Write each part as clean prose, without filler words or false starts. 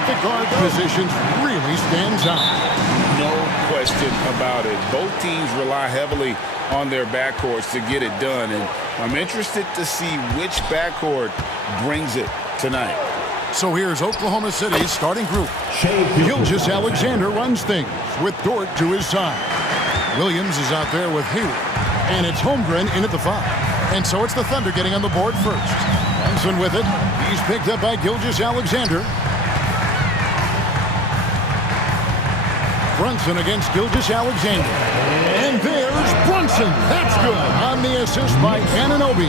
with the guard positions really stands out. No question about it. Both teams rely heavily on their backcourts to get it done, and I'm interested to see which backcourt brings it tonight. So here's Oklahoma City's starting group. Gilgeous-Alexander runs things with Dort to his side. Williams is out there with Hayward, and it's Holmgren in at the 5. And so it's the Thunder getting on the board first. Brunson with it. He's picked up by Gilgeous-Alexander. Brunson against Gilgeous-Alexander. And there's Brunson. That's good on the assist by Anunoby.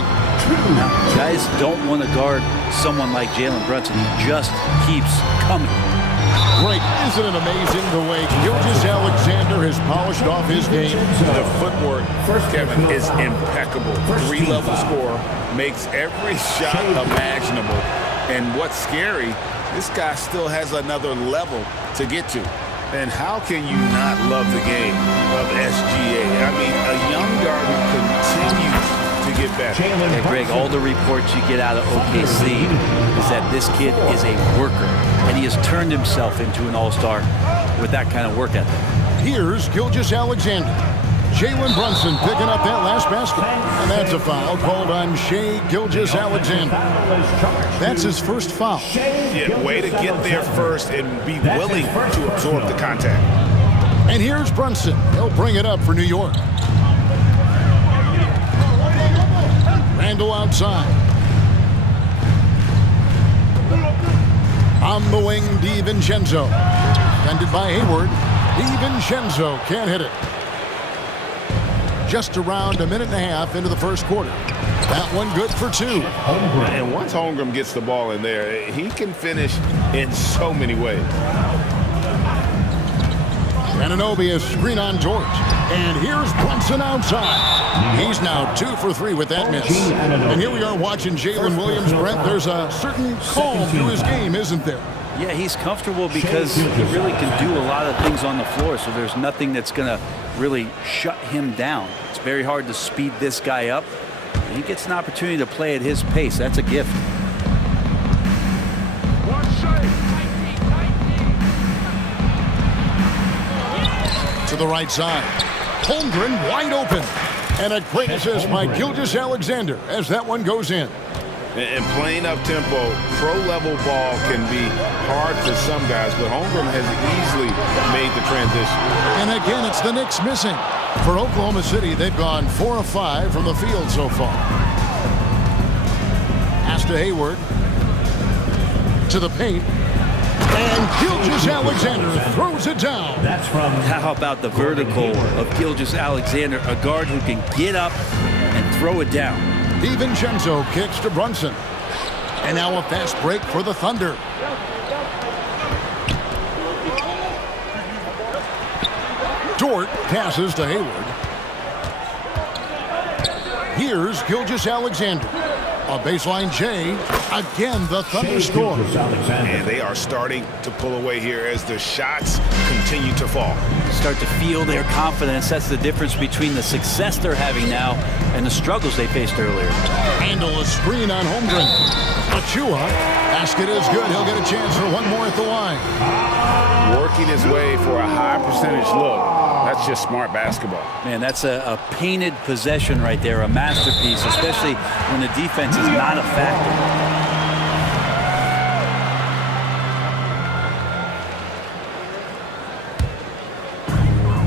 Now, guys don't want to guard someone like Jalen Brunson. He just keeps coming. Great. Isn't it amazing the way Gilgeous-Alexander has polished off his game? The footwork, Kevin, is impeccable. 3-level score, makes every shot imaginable. And what's scary, this guy still has another level to get to. And how can you not love the game of SGA? I mean, a young guard who continues to get better. Yeah, Greg, all the reports you get out of OKC is that this kid is a worker, and he has turned himself into an all-star with that kind of work ethic. Here's Gilgeous-Alexander. Jalen Brunson picking up that last basket. And that's a foul called on Shai Gilgeous-Alexander. That's his first foul. Yeah, way to get there first and be willing to absorb the contact. And here's Brunson. He'll bring it up for New York. Randall outside. On the wing, DiVincenzo. Defended by Hayward. DiVincenzo can't hit it. Just around a minute and a half into the first quarter. That one good for 2. And once Holmgren gets the ball in there, he can finish in so many ways. Anunoby is screen on George. And here's Brunson outside. He's now 2 for 3 with that miss. And here we are watching Jalen Williams. Brent, there's a certain calm to his game, isn't there? Yeah, he's comfortable because he really can do a lot of things on the floor, so there's nothing that's going to really shut him down. It's very hard to speed this guy up. And he gets an opportunity to play at his pace. That's a gift. To the right side. Holmgren wide open. And a great assist by Gilgeous-Alexander as that one goes in. And playing up-tempo, pro-level ball can be hard for some guys, but Holmgren has easily made the transition. And again, it's the Knicks missing. For Oklahoma City, they've gone 4 of 5 from the field so far. Pass to Hayward. To the paint. And Gilgeous-Alexander throws it down. How about the vertical of Gilgeous-Alexander, a guard who can get up and throw it down. DiVincenzo kicks to Brunson. And now a fast break for the Thunder. Dort passes to Hayward. Here's Gilgeous-Alexander. A baseline J. Again, the Thunder score. And they are starting to pull away here as the shots continue to fall. Start to feel their confidence. That's the difference between the success they're having now and the struggles they faced earlier. Handle a screen on Holmgren. Achua. Basket is good. He'll get a chance for one more at the line. Working his way for a high percentage look. That's just smart basketball. Man, that's a painted possession right there, a masterpiece, especially when the defense is not a factor.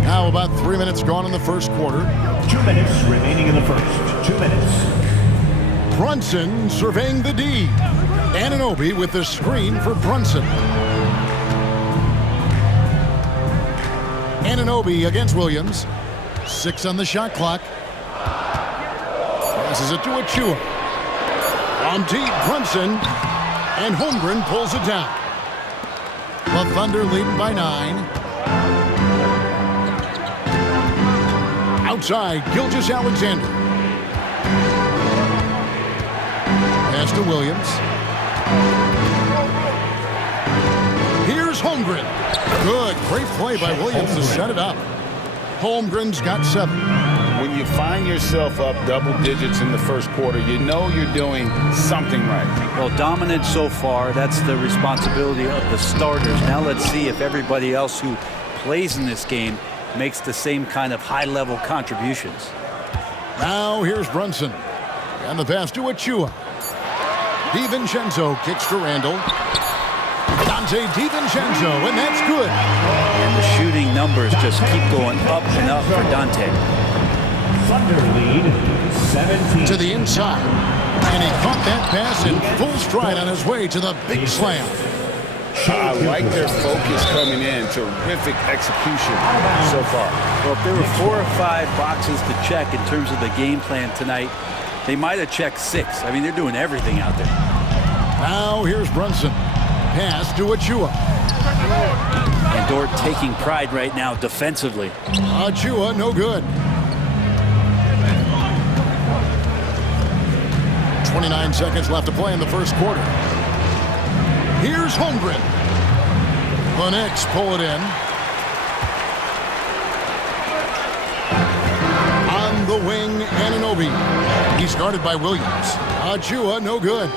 Now about 3 minutes gone in the first quarter. 2 minutes remaining in the first. 2 minutes. Brunson surveying the D. Anunoby with the screen for Brunson. Anunoby against Williams. 6 on the shot clock. Passes it to Achua. On deep, Brunson. And Holmgren pulls it down. The Thunder leading by 9. Outside, Gilgeous-Alexander. Pass to Williams. Here's Holmgren. Good, great play by Williams to set it up. Holmgren's got 7. When you find yourself up double digits in the first quarter, you know you're doing something right. Well, dominant so far. That's the responsibility of the starters. Now let's see if everybody else who plays in this game makes the same kind of high-level contributions. Now here's Brunson. And the pass to Achua. DiVincenzo kicks to Randall. Dante DiVincenzo, and that's good. And the shooting numbers just keep going up and up for Dante. Thunder lead 17. To the inside. And he caught that pass in full stride on his way to the big slam. I like their focus coming in. Terrific execution so far. Well, if there were 4 or 5 boxes to check in terms of the game plan tonight, they might have checked 6. I mean, they're doing everything out there. Now here's Brunson. Pass to Achua. And Dort taking pride right now defensively. Achua, no good. 29 seconds left to play in the first quarter. Here's Holmgren. The Knicks pull it in. On the wing, Anunoby. He's guarded by Williams. Achua, no good.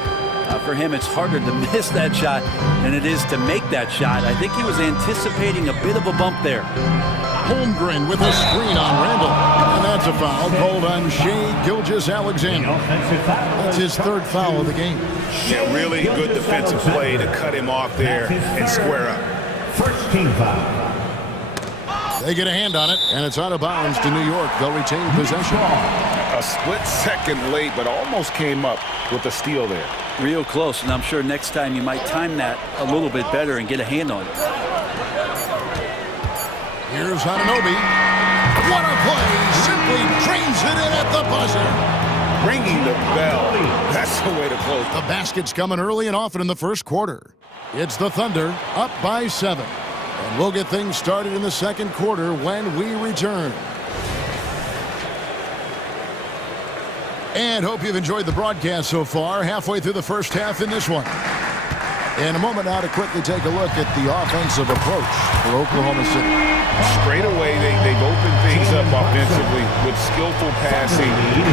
For him, it's harder to miss that shot than it is to make that shot. I think he was anticipating a bit of a bump there. Holmgren with a screen on Randall. And that's a foul called on Shai Gilgeous-Alexander. That's his 3rd foul of the game. Yeah, really good defensive play to cut him off there and square up. First team foul. They get a hand on it, and it's out of bounds to New York. They'll retain possession. A split second late, but almost came up with a steal there. Real close, and I'm sure next time you might time that a little bit better and get a hand on it. Here's Anunoby. What a play! Simply trains it in at the buzzer. Ringing the bell. That's the way to close. The basket's coming early and often in the first quarter. It's the Thunder up by 7. And we'll get things started in the second quarter when we return. And hope you've enjoyed the broadcast so far. Halfway through the first half in this one. In a moment now to quickly take a look at the offensive approach for Oklahoma City. Straight away, they've opened things up offensively with skillful passing,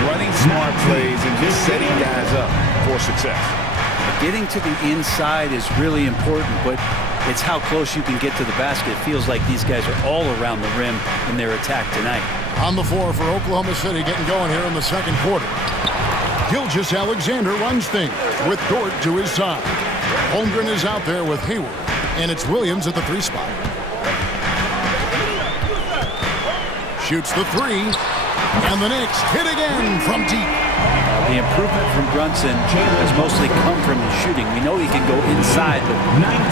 running smart plays, and just setting guys up for success. Getting to the inside is really important, but it's how close you can get to the basket. It feels like these guys are all around the rim in their attack tonight. On the floor for Oklahoma City, getting going here in the second quarter. Gilgeous-Alexander runs things with Dort to his side. Holmgren is out there with Hayward, and it's Williams at the 3 spot. Shoots the 3, and the Knicks hit again from deep. The improvement from Brunson has mostly come from his shooting. We know he can go inside, but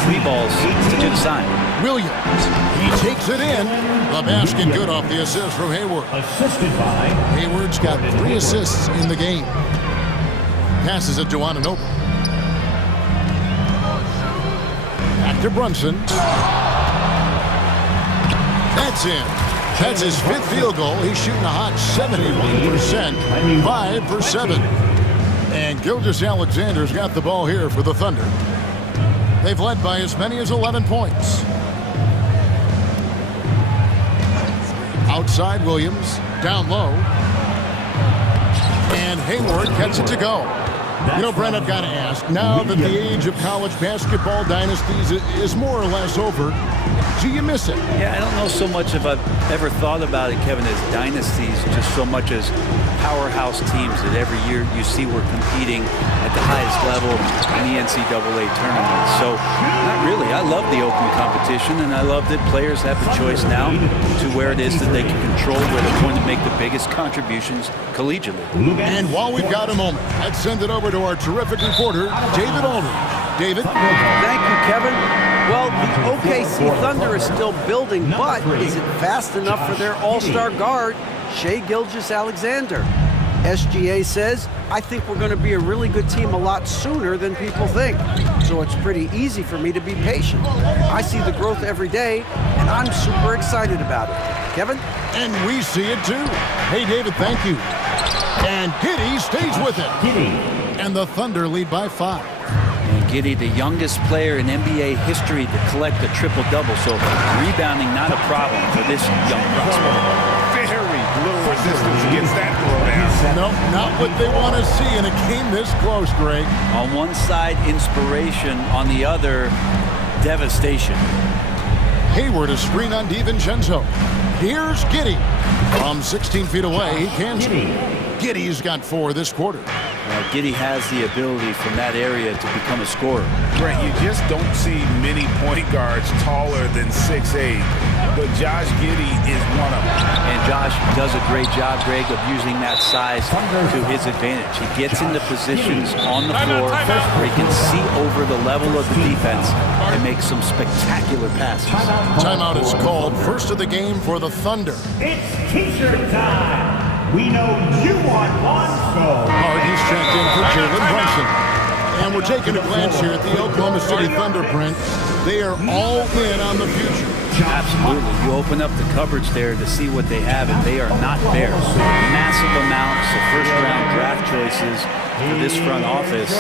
3 balls to the side. Williams, he takes it in. The basket good off the assist from Hayward. Assisted by Hayward's got 3 assists in the game. Passes it to Anunoby. Back to Brunson. That's in. That's his 5th field goal. He's shooting a hot 71%, 5 for 7. And Gilgeous-Alexander's got the ball here for the Thunder. They've led by as many as 11 points. Outside Williams, down low. And Hayward gets it to go. You know, Brent, I've got to ask, now that the age of college basketball dynasties is more or less over, do you miss it? Yeah, I don't know so much if I've ever thought about it, Kevin, as dynasties, just so much as powerhouse teams that every year you see we're competing at the highest level in the NCAA tournament. So, not really. I love the open competition, and I love that players have the choice now to where it is that they can control where they're going to make the biggest contributions collegiately. And while we've got a moment, let's send it over to our terrific reporter, David Aldridge. David? Thank you, Kevin. Well, the OKC Thunder is still building, but is it fast enough for their all-star guard, Shai Gilgeous-Alexander? SGA says, I think we're going to be a really good team a lot sooner than people think. So it's pretty easy for me to be patient. I see the growth every day, and I'm super excited about it. Kevin? And we see it too. Hey, David, thank you. And Giddey stays with it. And the Thunder lead by 5. And Giddey, the youngest player in NBA history to collect a triple-double, so rebounding not a problem for this young prospect. Very little resistance against that throwdown. Nope, not what they want to see in a game this close, Greg. On one side, inspiration. On the other, devastation. Hayward a screen on DiVincenzo. Here's Giddey. From 16 feet away, he can score. Giddey's got 4 this quarter. Giddey has the ability from that area to become a scorer. Brent, you just don't see many point guards taller than 6'8", but Josh Giddey is one of them. And Josh does a great job, Greg, of using that size to his advantage. He gets into positions on the floor where he can see over the level of the defense and make some spectacular passes. Timeout is called. First of the game for the Thunder. It's T-shirt time. We know you want one, so... He's checked in for Jalen Brunson. And we're taking a glance here at the Oklahoma City Thunder, Brent. They are all in on the future. Absolutely. You open up the cupboards there to see what they have, and they are not bare. Massive amounts of first-round draft choices for this front office.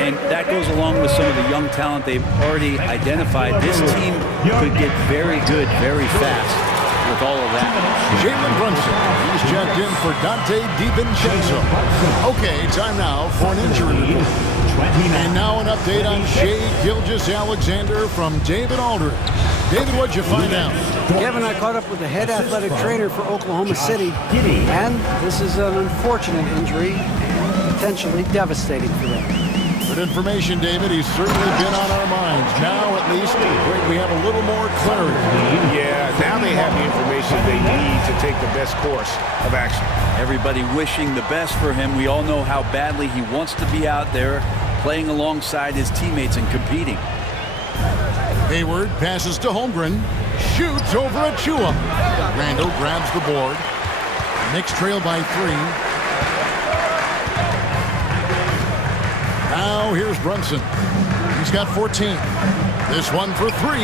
And that goes along with some of the young talent they've already identified. This team could get very good very fast with all of that. Jalen Brunson, he's checked in for Dante DiVincenzo. Okay, time now for an injury report. And now an update on Shai Gilgeous-Alexander from David Aldridge. David, what'd you find out? Kevin, I caught up with the head athletic trainer for Oklahoma City, and this is an unfortunate injury and potentially devastating for them. Good information, David. He's certainly been on our minds. Now, at least, we have a little more clarity. Yeah, now they have the information they need to take the best course of action. Everybody wishing the best for him. We all know how badly he wants to be out there playing alongside his teammates and competing. Hayward passes to Holmgren. Shoots over Achua. Randall grabs the board. Knicks trail by 3. Now here's Brunson. He's got 14. This one for 3.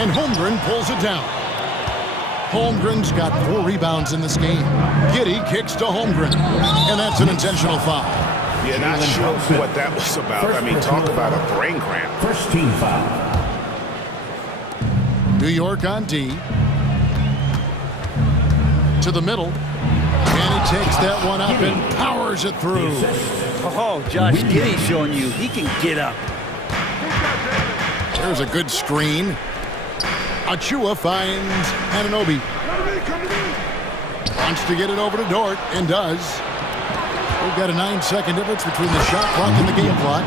And Holmgren pulls it down. Holmgren's got 4 rebounds in this game. Giddey kicks to Holmgren. And that's an intentional foul. Yeah, not sure what that was about. I mean, talk about a brain cramp. First team foul. New York on D. To the middle. And he takes that one up and powers it through. Oh, Josh Giddey showing you he can get up. There's a good screen. Achua finds Anunoby. Wants to get it over to Dort and does. We've got a 9-second difference between the shot clock and the game clock.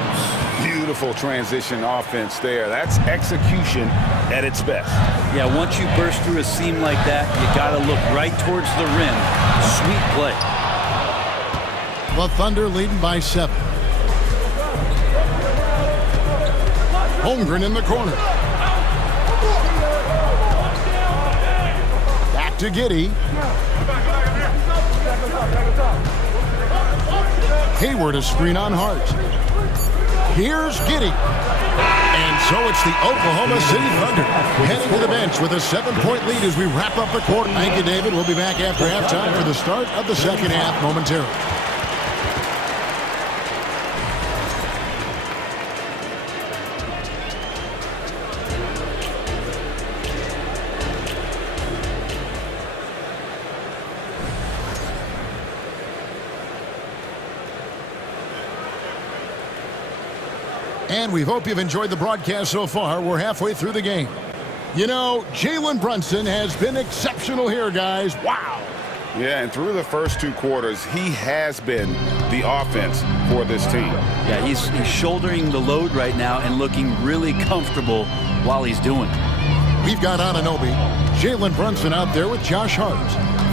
Beautiful transition offense there. That's execution at its best. Yeah, once you burst through a seam like that, you got to look right towards the rim. Sweet play. The Thunder leading by 7. Holmgren in the corner. Back to Giddey. Hayward a screen on Hart. Here's Giddey. And so it's the Oklahoma City Thunder heading to the bench with a 7-point lead as we wrap up the quarter. Thank you, David. We'll be back after halftime for the start of the second half momentarily. And we hope you've enjoyed the broadcast so far. We're halfway through the game. You know, Jalen Brunson has been exceptional here, guys. Wow. Yeah, and through the first 2 quarters, he has been the offense for this team. Yeah, he's shouldering the load right now and looking really comfortable while he's doing it. We've got Anunoby, Jalen Brunson out there with Josh Hart.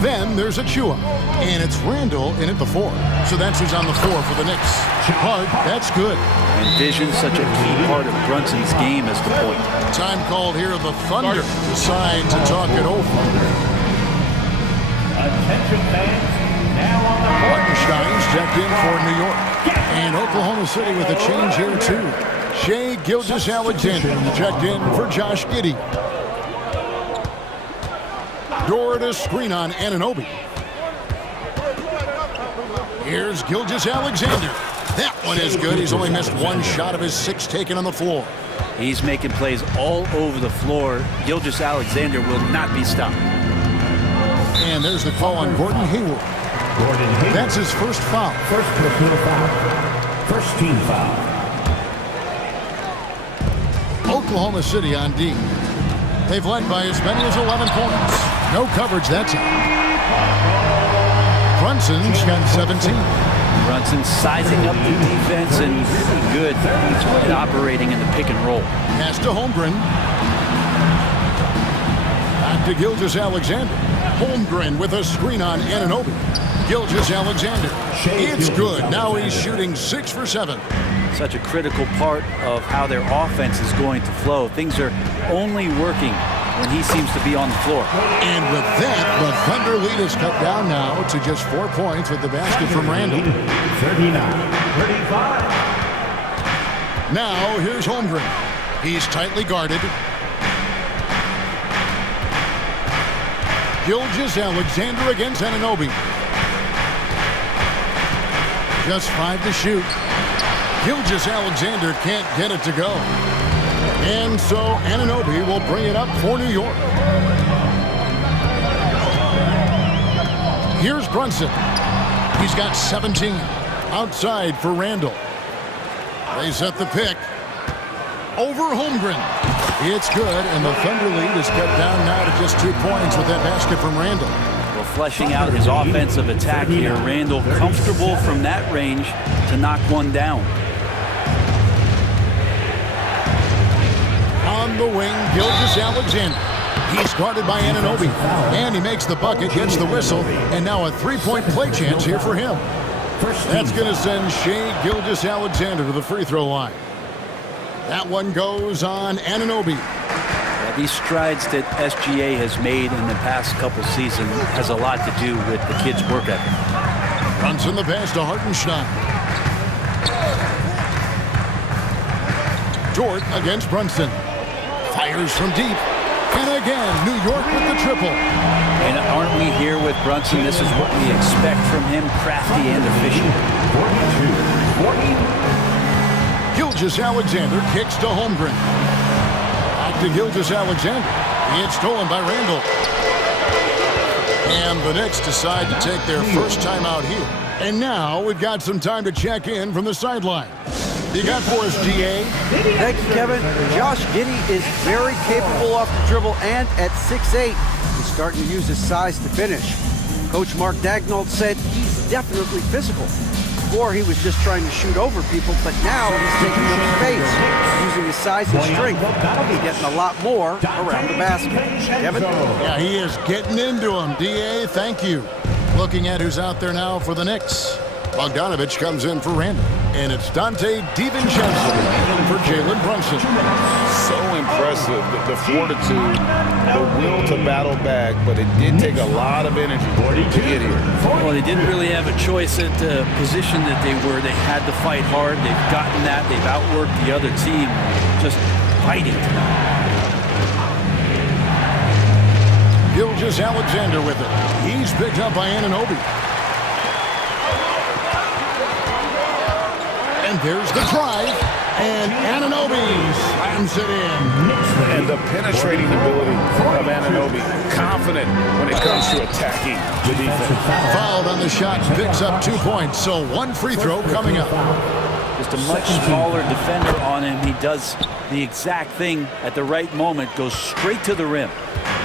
Then there's Achua, and it's Randall in at the 4. So that's who's on the 4 for the Knicks. Hart, that's good. And vision's such a key part of Brunson's game as the point. Time called here. The Thunder decide to talk it over. Attention fans, now on the court. Hartenstein's checked in for New York. And Oklahoma City with a change here too. Shai Gilgeous-Alexander checked in for Josh Giddey. Dort a screen on Anunoby. Here's Gilgeous-Alexander. That one is good. He's only missed 1 shot of his 6 taken on the floor. He's making plays all over the floor. Gilgeous-Alexander will not be stopped. And there's the call on Gordon Hayward. That's his first foul. First personal foul. First team foul. Oklahoma City on D. They've led by as many as 11 points. No coverage that time. Brunson's got 17. Brunson sizing up the defense and really good at operating in the pick and roll. Pass to Holmgren. Back to Gilgeous-Alexander. Holmgren with a screen on Anunoby. Gilgeous-Alexander. It's good. Now he's shooting 6 for 7. Such a critical part of how their offense is going to flow. Things are only working when he seems to be on the floor. And with that, the Thunder lead is cut down now to just 4 points with the basket from Randall. 39-35. Now here's Holmgren. He's tightly guarded. Gilgeous-Alexander against Anunoby. Just 5 to shoot. Gilgeous-Alexander can't get it to go. And so Anunoby will bring it up for New York. Here's Brunson. He's got 17. Outside for Randall. They set the pick. Over Holmgren. It's good, and the Thunder lead is cut down now to just 2 points with that basket from Randall. Well, fleshing out his offensive attack here. Randall comfortable from that range to knock one down. On the wing, Gilgeous-Alexander. He's guarded by Anunoby. And he makes the bucket, gets the whistle, and now a 3-point play chance here for him. That's going to send Shai Gilgeous-Alexander to the free throw line. That one goes on Anunoby. Yeah, these strides that SGA has made in the past couple seasons has a lot to do with the kid's work ethic. Runs in the pass to Hartenstein. Dort against Brunson. Fires from deep. And again, New York with the triple. And aren't we here with Brunson? This is what we expect from him, crafty and efficient. 42-40. Gilgeous-Alexander kicks to Holmgren. Back to Gilgeous-Alexander. It's stolen by Randall. And the Knicks decide to take their first time out here. And now we've got some time to check in from the sideline. You got for us, DA? Thank you, Kevin. Josh Giddey is very capable off the dribble, and at 6'8", he's starting to use his size to finish. Coach Mark Daigneault said he's definitely physical. Before, he was just trying to shoot over people, but now he's taking up space, using his size and strength. He's getting a lot more around the basket. Kevin? Yeah, he is getting into him. DA, thank you. Looking at who's out there now for the Knicks. Bogdanovich comes in for Randall. And it's Dante DiVincenzo in for Jalen Brunson. So impressive, the fortitude, the will to battle back, but it did take a lot of energy to get here. Well, they didn't really have a choice at the position that they were. They had to fight hard. They've gotten that. They've outworked the other team, just fighting. Gilgeous-Alexander with it. He's picked up by Anunoby. And there's the drive, and Anunoby slams it in. And the penetrating ability of Anunoby, confident when it comes to attacking the defense. Fouled on the shot, picks up 2 points, so 1 free throw coming up. Just a much smaller defender on him. He does the exact thing at the right moment, goes straight to the rim.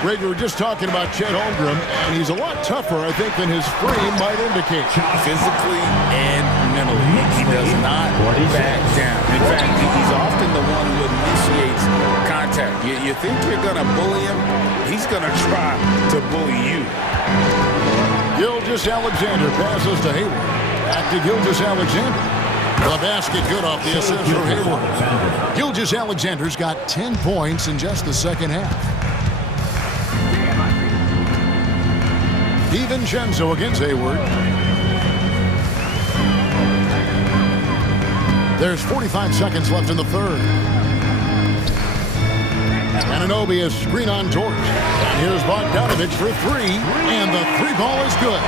Greg, we were just talking about Chet Holmgren, and he's a lot tougher, I think, than his frame might indicate. Physically and mentally, he does not back down. In fact, he's often the one who initiates contact. You think you're going to bully him? He's going to try to bully you. Gilgeous-Alexander passes to Hayward. Back to Gilgeous-Alexander. The basket good off the assist for Hayward. Gilgeous-Alexander's got 10 points in just the second half. DiVincenzo against Hayward. There's 45 seconds left in the third. Anunoby is screen on Dort. And here's Bogdanovich for 3. And the 3 ball is good.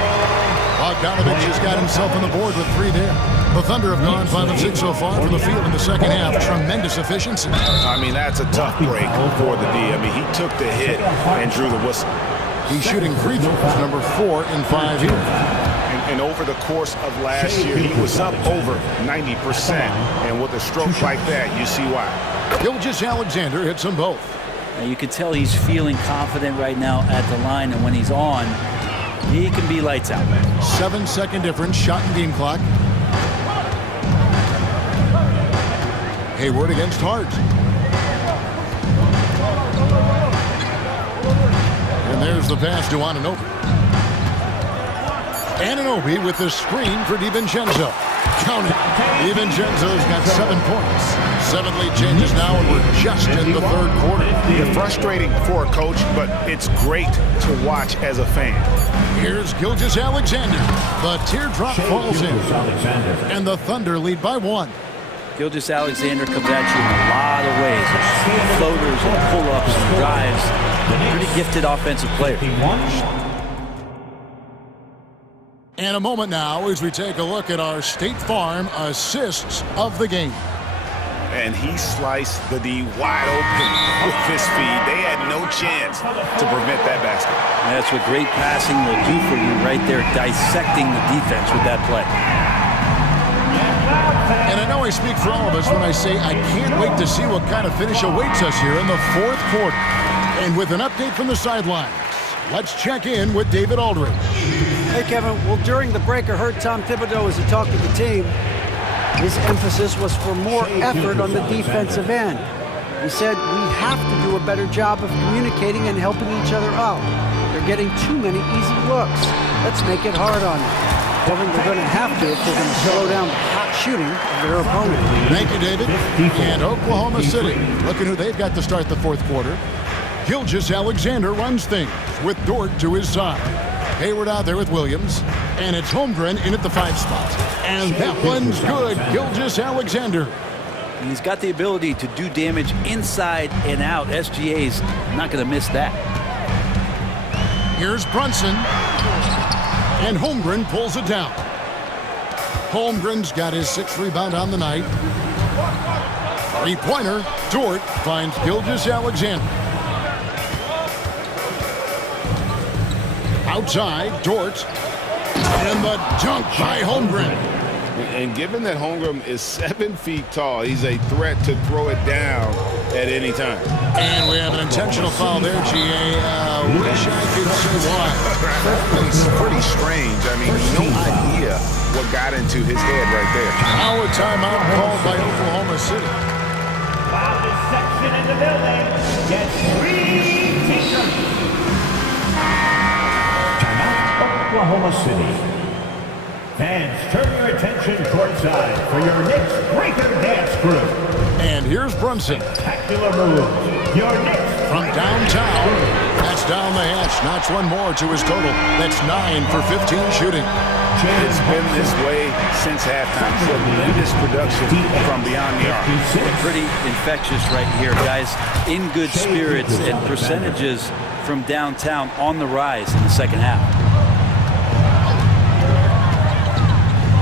Bogdanovich has got himself on the board with 3 there. The Thunder have gone 5 of 6 so far from the field in the second half. Tremendous efficiency. I mean, that's a tough break for the D. I mean, he took the hit and drew the whistle. He's shooting free throws, number 4 in 5 here. And over the course of last year, he was up over 90%. And with a stroke like that, you see why. Gilgeous-Alexander hits them both. Now you can tell he's feeling confident right now at the line, and when he's on, he can be lights out. 7-second difference, shot and game clock. Hayward against Hart. And there's the pass to Anunoby. Anunoby with the screen for DiVincenzo. Count it. DiVincenzo's got 7 points. 7 lead changes now, and we're just in the third quarter. It's frustrating for a coach, but it's great to watch as a fan. Here's Gilgeous-Alexander. The teardrop falls in. And the Thunder lead by 1. Gilgeous-Alexander comes at you in a lot of ways. There's floaters and pull-ups and drives. Pretty gifted offensive player. And a moment now as we take a look at our State Farm assists of the game. And he sliced the D wide open with his feed. They had no chance to prevent that basket. That's what great passing will do for you right there, dissecting the defense with that play. And I know I speak for all of us when I say I can't wait to see what kind of finish awaits us here in the fourth quarter. And with an update from the sidelines, let's check in with David Aldridge. Hey, Kevin. Well, during the break, I heard Tom Thibodeau as he talked to the team. His emphasis was for more effort on the defensive end. He said, we have to do a better job of communicating and helping each other out. They're getting too many easy looks. Let's make it hard on them. Kevin, they're going to have to if they're going to slow down the hot shooting of their opponent. Thank you, David. And Oklahoma City, look at who they've got to start the fourth quarter. Gilgeous-Alexander runs things with Dort to his side. Hayward out there with Williams, and it's Holmgren in at the 5 spot. And that one's good, Gilgeous-Alexander. He's got the ability to do damage inside and out. SGA's not going to miss that. Here's Brunson, and Holmgren pulls it down. Holmgren's got his 6th rebound on the night. 3-pointer, Dort finds Gilgeous-Alexander. Outside, Dort, and the dunk by Holmgren. And given that Holmgren is 7 feet tall, he's a threat to throw it down at any time. And we have an intentional foul there, GA. Wish I could say why. It's pretty strange. I mean, no idea what got into his head right there. Now a timeout called by Oklahoma City. Loudest section in the building gets 3 t-shirts. Oklahoma City. Fans, turn your attention courtside for your Knicks Breaker Dance Group. And here's Brunson. Spectacular moves. Your Knicks from downtown. That's down the hatch. Knocks one more to his total. That's 9 for 15 shooting. It's been this way since halftime. Tremendous production from beyond the arc. Pretty infectious right here, guys. In good spirits and percentages from downtown on the rise in the second half.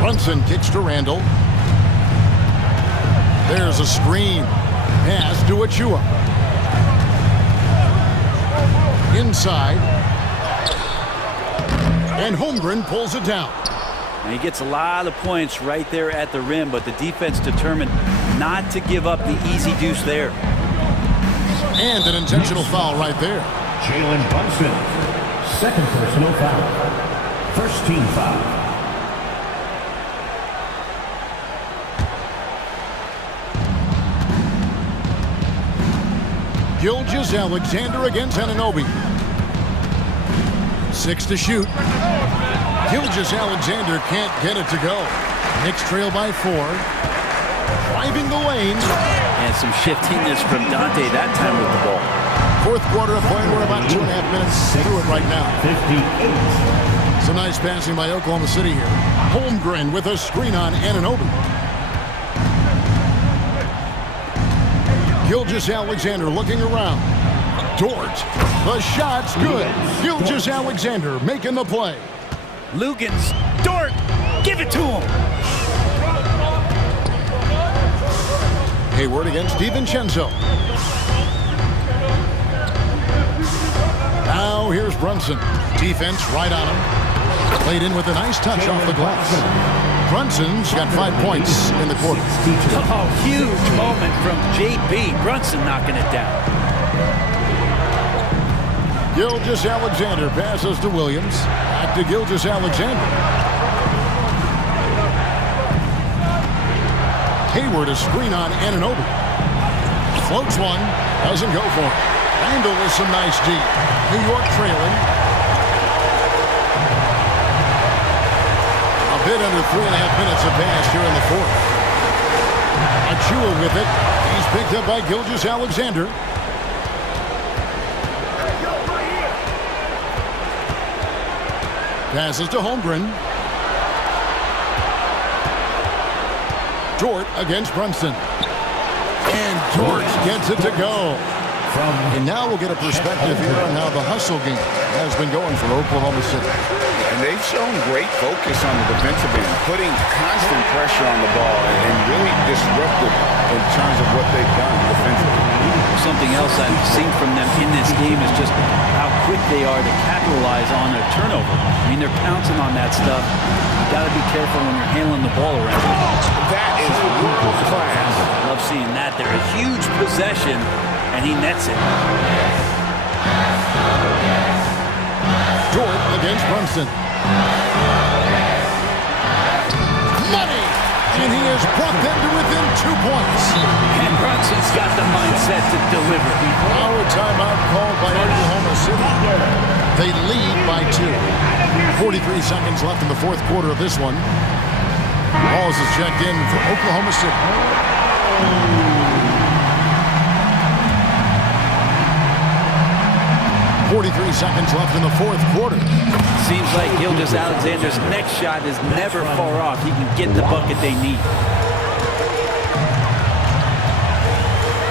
Brunson kicks to Randall. There's a screen. Pass to Achua. Inside. And Holmgren pulls it down. And he gets a lot of points right there at the rim, but the defense determined not to give up the easy deuce there. And an intentional foul right there. Jalen Brunson, second personal foul. First team foul. Gilgeous-Alexander against Anunoby. 6 to shoot. Gilgeous-Alexander can't get it to go. Knicks trail by 4. Driving the lane. And some shiftiness from Dante that time with the ball. Fourth quarter of play. We're about 2.5 minutes through it right now. 58. Some nice passing by Oklahoma City here. Holmgren with a screen on Anunoby. Gilgeous-Alexander looking around. Dort. The shot's good. Gilgeous-Alexander making the play. Lugans. Dort. Give it to him. Hayward against DiVincenzo. Now here's Brunson. Defense right on him. Played in with a nice touch off the glass. Brunson's got 5 points in the quarter. Oh, huge moment from JB. Brunson knocking it down. Gilgeous-Alexander passes to Williams. Back to Gilgeous-Alexander. Hayward a screen on Anunoby. Floats one. Doesn't go for it. Randall with some nice D. New York trailing. A bit under 3.5 minutes have passed here in the fourth. Achua with it. He's picked up by Gilgeous-Alexander. Passes to Holmgren. Dort against Brunson. And Dort gets it to go. And now we'll get a perspective here on how the hustle game has been going for Oklahoma City. And they've shown great focus on the defensive end, putting constant pressure on the ball and really disruptive in terms of what they've done defensively. Something else I've seen from them in this game is just how quick they are to capitalize on a turnover. I mean, they're pouncing on that stuff. You got to be careful when you're handling the ball around. That is world class. Love seeing that. They're a huge possession, and he nets it. Dort against Brunson. Money! And he has brought them to within 2 points. And Brunson's got the mindset to deliver. Now a timeout called by Oklahoma City. They lead by 2. 43 seconds left in the fourth quarter of this one. Balls is checked in for Oklahoma City. 43 seconds left in the fourth quarter. Seems like Gilgeous-Alexander's next shot is never far off. He can get the bucket they need.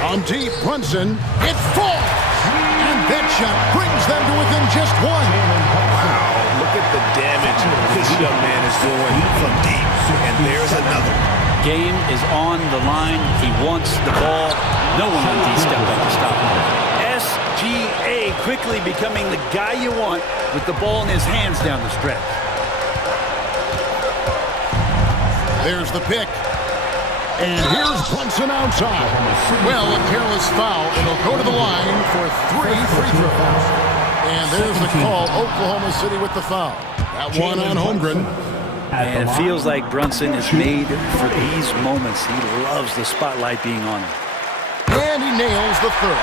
On deep, Brunson. It falls! And that shot brings them to within just 1. Wow, look at the damage this young man is doing from deep. And there's another. Game is on the line. He wants the ball. No one on D stepped up to stop him. SGA quickly becoming the guy you want with the ball in his hands down the stretch. There's the pick. And here's Brunson outside. Well, a careless foul. It'll go to the line for 3 free throws. And there's the call. Oklahoma City with the foul. That one on Holmgren. And it feels like Brunson is made for these moments. He loves the spotlight being on him. And he nails the third.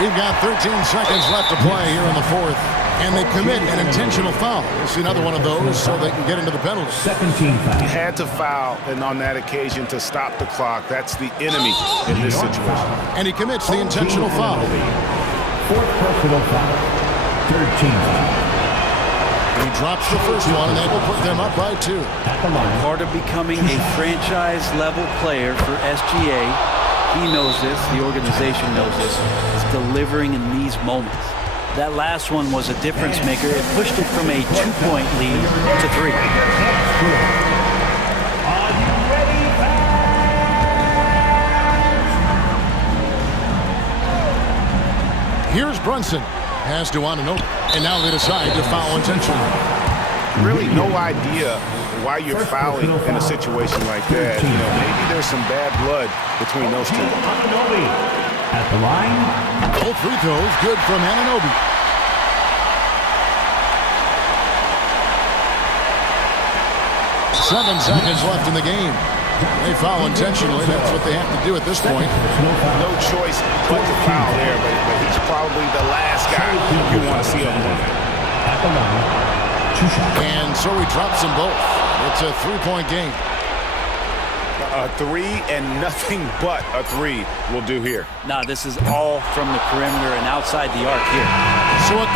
We've got 13 seconds left to play here in the fourth. And they commit an intentional foul. We'll see another one of those so they can get into the penalties. 17 foul. He had to foul, and on that occasion to stop the clock. That's the enemy in this situation. And he commits the intentional foul. Fourth personal foul. 13 foul. He drops the first one, and that will put them up by 2. Part of becoming a franchise-level player for SGA, he knows this, the organization knows this, is delivering in these moments. That last one was a difference maker. It pushed it from a 2-point lead to 3. Are you ready, fans? Here's Brunson. Has to Anunoby. And now they decide to foul intentionally. Really no idea why you're fouling in a situation like that. You know, maybe there's some bad blood between those two. Anunoby at the line. Both free throws good from Anunoby. Seven seconds left in the game. They foul intentionally. That's what they have to do at this point. No choice but to foul there, but he's probably the last guy you want to see on the line. At the line. 2 shots. And so he drops them both. It's a 3-point game. A 3 and nothing but a 3 will do here. Now, this is all from the perimeter and outside the arc here. So a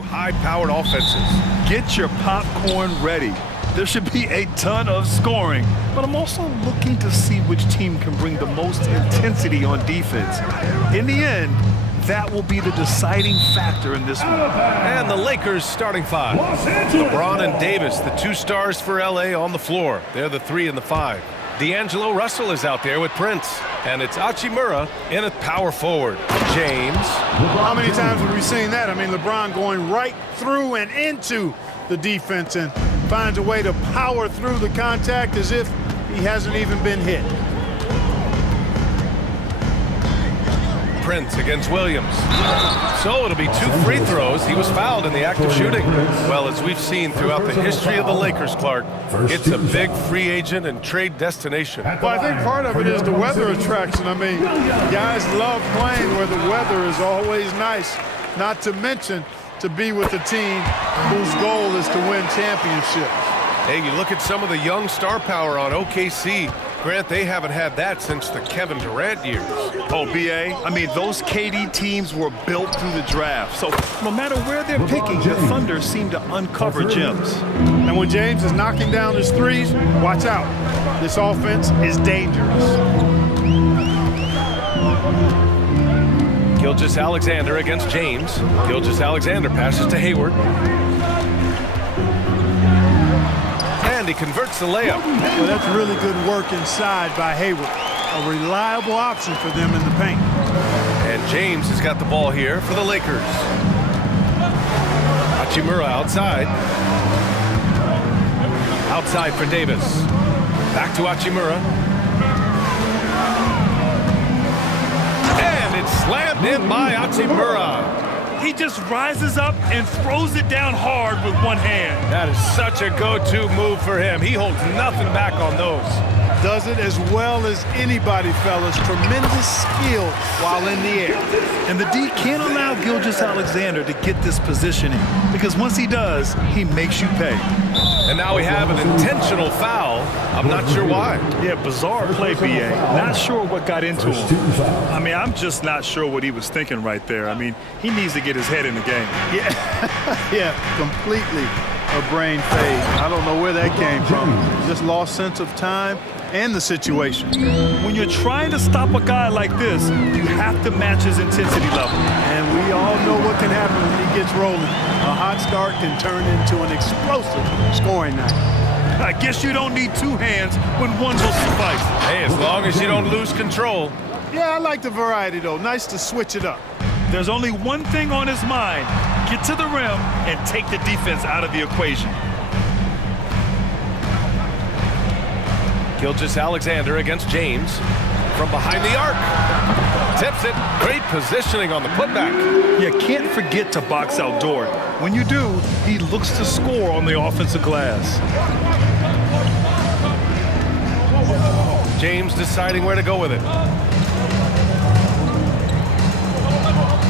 High-powered offenses. Get your popcorn ready. There should be a ton of scoring, but I'm also looking to see which team can bring the most intensity on defense. In the end, that will be the deciding factor in this one. And the Lakers starting five. LeBron and Davis, the two stars for LA on the floor. They're the 3 and the 5. D'Angelo Russell is out there with Prince. And it's Hachimura in at power forward. James. How many times have we seen that? I mean, LeBron going right through and into the defense and finds a way to power through the contact as if he hasn't even been hit. Prince against Williams. So it'll be 2 free throws. He was fouled in the act of shooting. Well, as we've seen throughout the history of the Lakers, Clark, it's a big free agent and trade destination. Well, I think part of it is the weather attraction. I mean, guys love playing where the weather is always nice, not to mention to be with a team whose goal is to win championships. Hey, you look at some of the young star power on OKC. Grant, they haven't had that since the Kevin Durant years. Oh, B.A., I mean, those KD teams were built through the draft. So no matter where they're picking, the Thunder seem to uncover gems. And when James is knocking down his threes, watch out. This offense is dangerous. Gilgeous-Alexander against James. Gilgeous-Alexander passes to Hayward. And he converts the layup. Well, that's really good work inside by Hayward. A reliable option for them in the paint. And James has got the ball here for the Lakers. Hachimura outside. Outside for Davis. Back to Hachimura. And it's slammed in by Hachimura. He just rises up and throws it down hard with one hand. That is such a go-to move for him. He holds nothing back on those. Does it as well as anybody, fellas. Tremendous skill while in the air. And the D can't allow Gilgeous-Alexander to get this positioning, because once he does, he makes you pay. And now we have an intentional foul. I'm not sure why. Yeah, bizarre play, B.A. Not sure what got into him. I mean, I'm just not sure what he was thinking right there. I mean, he needs to get his head in the game. Yeah, completely a brain fade. I don't know where that came from. Just lost sense of time and the situation. When you're trying to stop a guy like this, you have to match his intensity level. And we all know what can happen when he gets rolling. A hot start can turn into an explosive scoring night. I guess you don't need 2 hands when one will suffice. Hey, as long as you don't lose control. Yeah, I like the variety, though. Nice to switch it up. There's only one thing on his mind. Get to the rim and take the defense out of the equation. Gilgeous-Alexander against James. From behind the arc. Tips it. Great positioning on the putback. You can't forget to box out Dort. When you do, he looks to score on the offensive glass. James deciding where to go with it.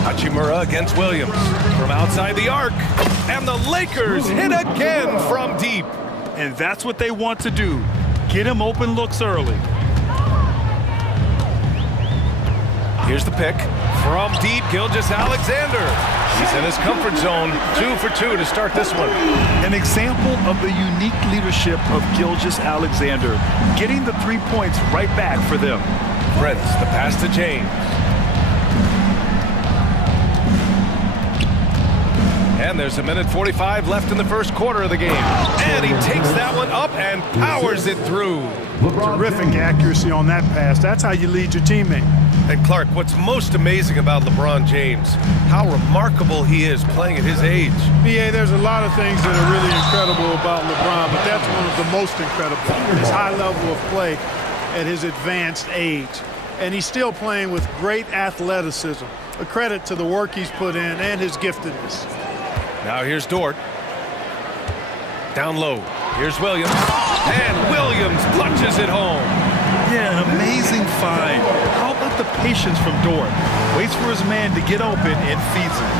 Hachimura against Williams. From outside the arc. And the Lakers hit again from deep. And that's what they want to do. Get him open looks early. Here's the pick. From deep, Gilgeous-Alexander. He's in his comfort zone. 2 for 2 to start this one. An example of the unique leadership of Gilgeous-Alexander. Getting the 3 points right back for them. Prince, the pass to James. And there's 1:45 left in the first quarter of the game. And he takes that one up and powers it through. Terrific accuracy on that pass. That's how you lead your teammate. And Clark, what's most amazing about LeBron James, how remarkable he is playing at his age. BA, there's a lot of things that are really incredible about LeBron, but that's one of the most incredible. His high level of play at his advanced age. And he's still playing with great athleticism. A credit to the work he's put in and his giftedness. Now here's Dort. Down low. Here's Williams. And Williams punches it home. Yeah, an amazing find. How about the patience from Dort? Waits for his man to get open and feeds him.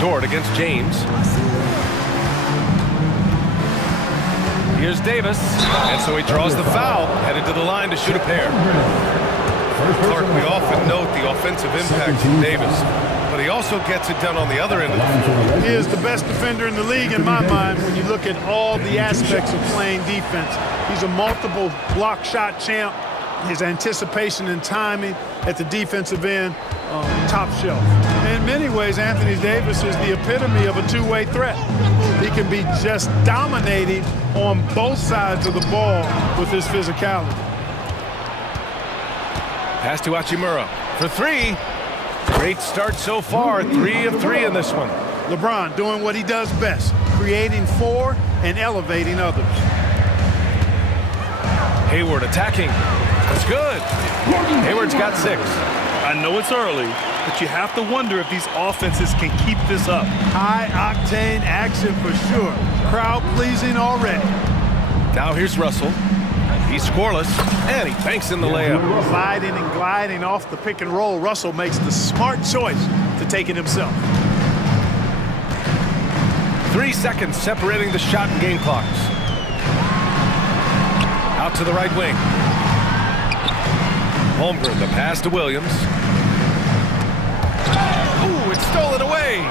Dort against James. Here's Davis. And so he draws the foul. Headed to the line to shoot a pair. Clark, we often note the offensive impact of Davis, but he also gets it done on the other end of the floor. He is the best defender in the league in my mind when you look at all the aspects of playing defense. He's a multiple block shot champ. His anticipation and timing at the defensive end, top shelf. In many ways, Anthony Davis is the epitome of a two-way threat. He can be just dominating on both sides of the ball with his physicality. Pass to Hachimura for three. Great start so far, 3 of 3 in this one. LeBron doing what he does best, creating for and elevating others. Hayward attacking. That's good. Hayward's got 6. I know it's early, but you have to wonder if these offenses can keep this up. High-octane action for sure. Crowd-pleasing already. Now here's Russell. He's scoreless, and he banks in the layup. Sliding and gliding off the pick and roll, Russell makes the smart choice to take it himself. 3 seconds separating the shot and game clocks. Out to the right wing. Holmgren, the pass to Williams. Ooh, it's stolen away.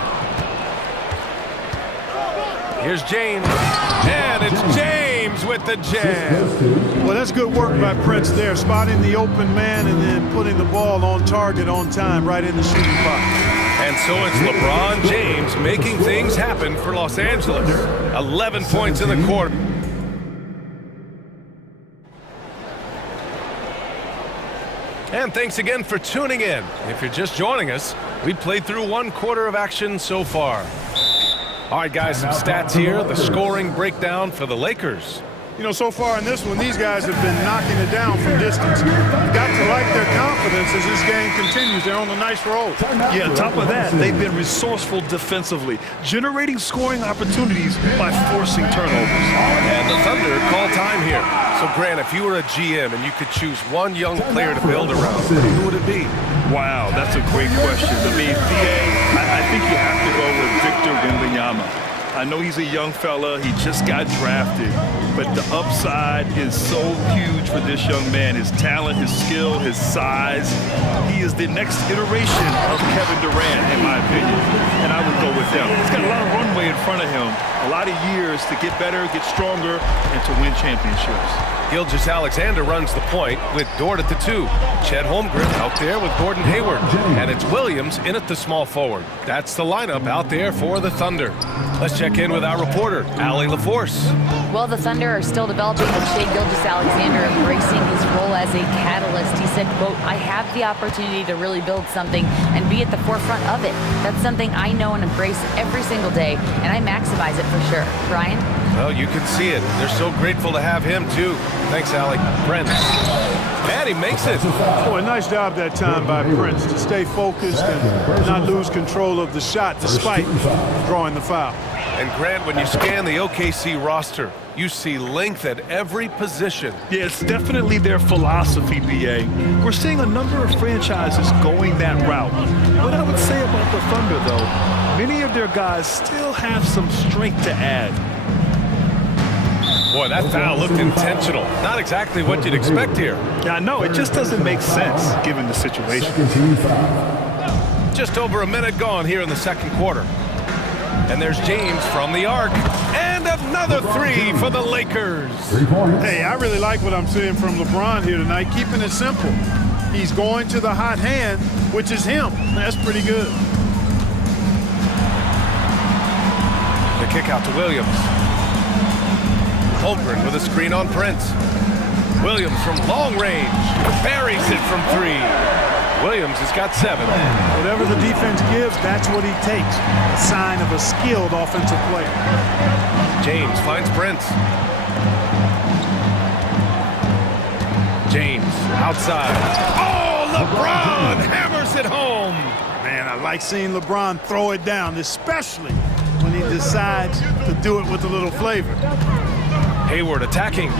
Here's James, and it's James with the jam. Well, that's good work by Prince there, spotting the open man and then putting the ball on target on time right in the shooting box. And so it's LeBron James making things happen for Los Angeles. 11 points in the quarter. And thanks again for tuning in. If you're just joining us, we played through 1 quarter of action so far. All right, guys, some stats here. The scoring breakdown for the Lakers. You know, so far in this one, these guys have been knocking it down from distance. You've got to like their confidence as this game continues. They're on a nice roll. Yeah, on top of that, they've been resourceful defensively, generating scoring opportunities by forcing turnovers. And the Thunder call time here. So, Grant, if you were a GM and you could choose one young player to build around, who would it be? Wow, that's a great question. I mean, I think you have to go with Victor Wembanyama. I know he's a young fella. He just got drafted, but the upside is so huge for this young man. His talent, his skill, his size. He is the next iteration of Kevin Durant, in my opinion, and I would go with him. He's got a lot of runway in front of him, a lot of years to get better, get stronger, and to win championships. Gilgeous-Alexander runs the point with Dort at the 2. Chet Holmgren out there with Gordon Hayward. And it's Williams in at the small forward. That's the lineup out there for the Thunder. Let's check in with our reporter, Allie LaForce. Well, the Thunder are still developing with Shai Gilgeous-Alexander embracing his role as a catalyst. He said, quote, "I have the opportunity to really build something and be at the forefront of it. That's something I know and embrace every single day, and I maximize it for sure." Brian? Well, you can see it. They're so grateful to have him, too. Thanks, Allie. Prince. And he makes it. Boy, nice job that time by Prince to stay focused and not lose control of the shot despite drawing the foul. And Grant, when you scan the OKC roster, you see length at every position. Yeah, it's definitely their philosophy, BA. We're seeing a number of franchises going that route. What I would say about the Thunder, though, many of their guys still have some strength to add. Boy, that foul looked intentional. Not exactly what you'd expect here. Yeah, I know. It just doesn't make sense given the situation. Just over a minute gone here in the second quarter. And there's James from the arc. And another 3 for the Lakers. Hey, I really like what I'm seeing from LeBron here tonight, keeping it simple. He's going to the hot hand, which is him. That's pretty good. The kick out to Williams. Holmgren with a screen on Prince. Williams from long range. Buries it from 3. Williams has got 7. Whatever the defense gives, that's what he takes. A sign of a skilled offensive player. James finds Prince. James outside. Oh, LeBron hammers it home. Man, I like seeing LeBron throw it down, especially when he decides to do it with a little flavor. Hayward attacking.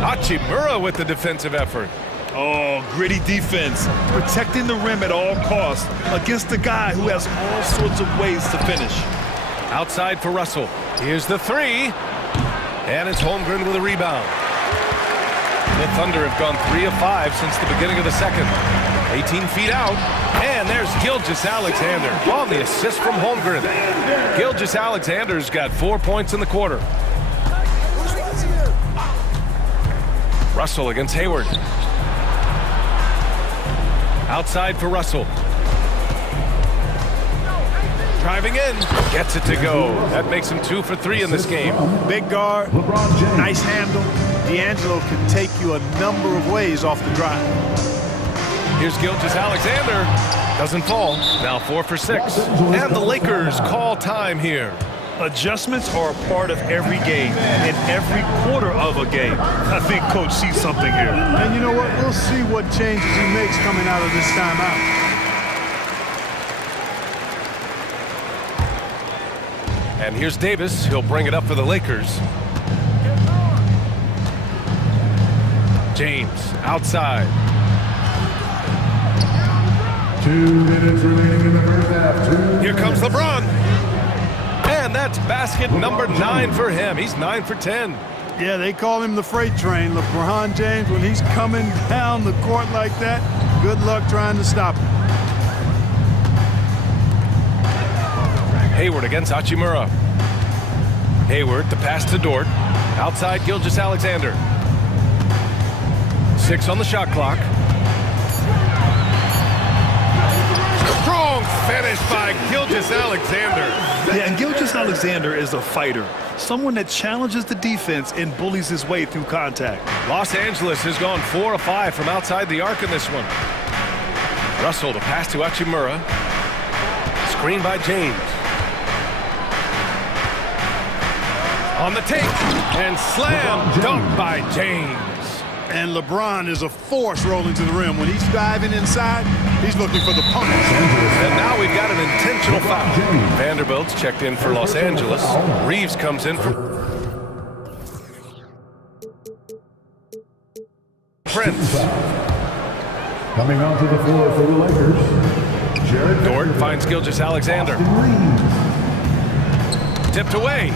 Hachimura with the defensive effort. Oh, gritty defense. Protecting the rim at all costs against a guy who has all sorts of ways to finish. Outside for Russell. Here's the 3. And it's Holmgren with a rebound. The Thunder have gone 3 of 5 since the beginning of the second. 18 feet out, and there's Gilgeous-Alexander on the assist from Holmgren. Gilgeous-Alexander's got 4 points in the quarter. Russell against Hayward. Outside for Russell. Driving in, gets it to go. That makes him 2 for 3 in this game. Big guard, nice handle. D'Angelo can take you a number of ways off the drive. Here's Gilgeous-Alexander. Doesn't fall. Now 4 for 6. And the Lakers call time here. Adjustments are a part of every game and every quarter of a game. I think Coach sees something here. And you know what? We'll see what changes he makes coming out of this timeout. And here's Davis. He'll bring it up for the Lakers. James outside. 2 minutes remaining in the first half. Here comes LeBron. And that's basket number 9 for him. He's 9 for 10. Yeah, they call him the freight train. LeBron James, when he's coming down the court like that, good luck trying to stop him. Hayward against Hachimura. Hayward, the pass to Dort. Outside Gilgeous-Alexander. 6 on the shot clock. Strong finish by Gilgeous-Alexander. Yeah, and Gilgeous-Alexander is a fighter. Someone that challenges the defense and bullies his way through contact. Los Angeles has gone 4 of 5 from outside the arc in this one. Russell, the pass to Hachimura. Screen by James. On the take, and slam dunk by James. And LeBron is a force rolling to the rim. When he's diving inside, he's looking for the punish. And now we've got an intentional foul. Vanderbilt's checked in for Los Angeles. Reeves comes in for Prince. Coming onto the floor for the Lakers. Dort finds Gilgeous-Alexander. Tipped away.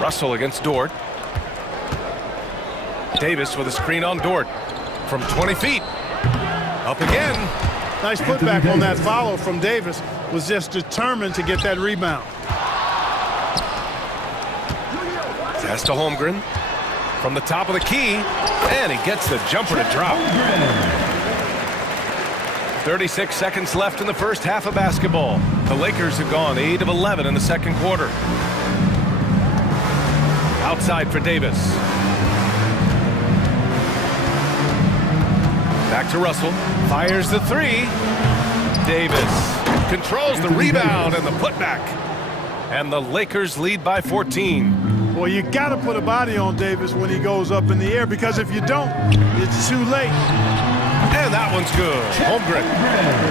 Russell against Dort. Davis with a screen on Dort from 20 feet. Up again. Nice putback on that follow from Davis. Was just determined to get that rebound. Pass to Holmgren from the top of the key, and he gets the jumper to drop. 36 seconds left in the first half of basketball. The Lakers have gone 8 of 11 in the second quarter. Outside for Davis. Back to Russell. Fires the 3. Davis controls the rebound and the putback. And the Lakers lead by 14. Well, you got to put a body on Davis when he goes up in the air, because if you don't, it's too late. And that one's good. Holmgren.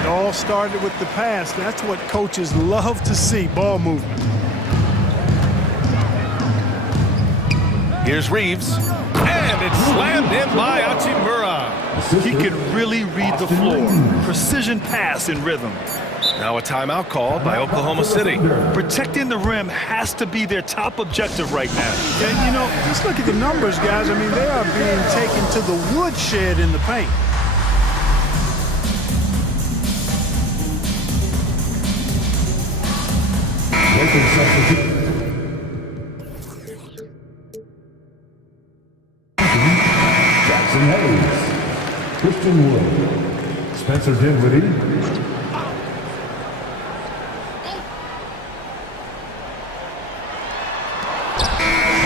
It all started with the pass. That's what coaches love to see, ball movement. Here's Reeves, and it's slammed in by Hachimura. He can really read the floor. Precision pass in rhythm. Now a timeout called by Oklahoma City. Protecting the rim has to be their top objective right now. And, you know, just look at the numbers, guys. I mean, they are being taken to the woodshed in the paint. Christian Wood, Spencer Dinwiddie.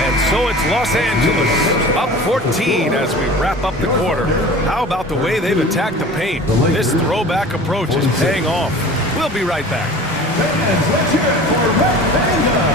And so it's Los Angeles up 14 as we wrap up the quarter. How about the way they've attacked the paint? This throwback approach is paying off. We'll be right back. Fans, let's hear it for Red Panda.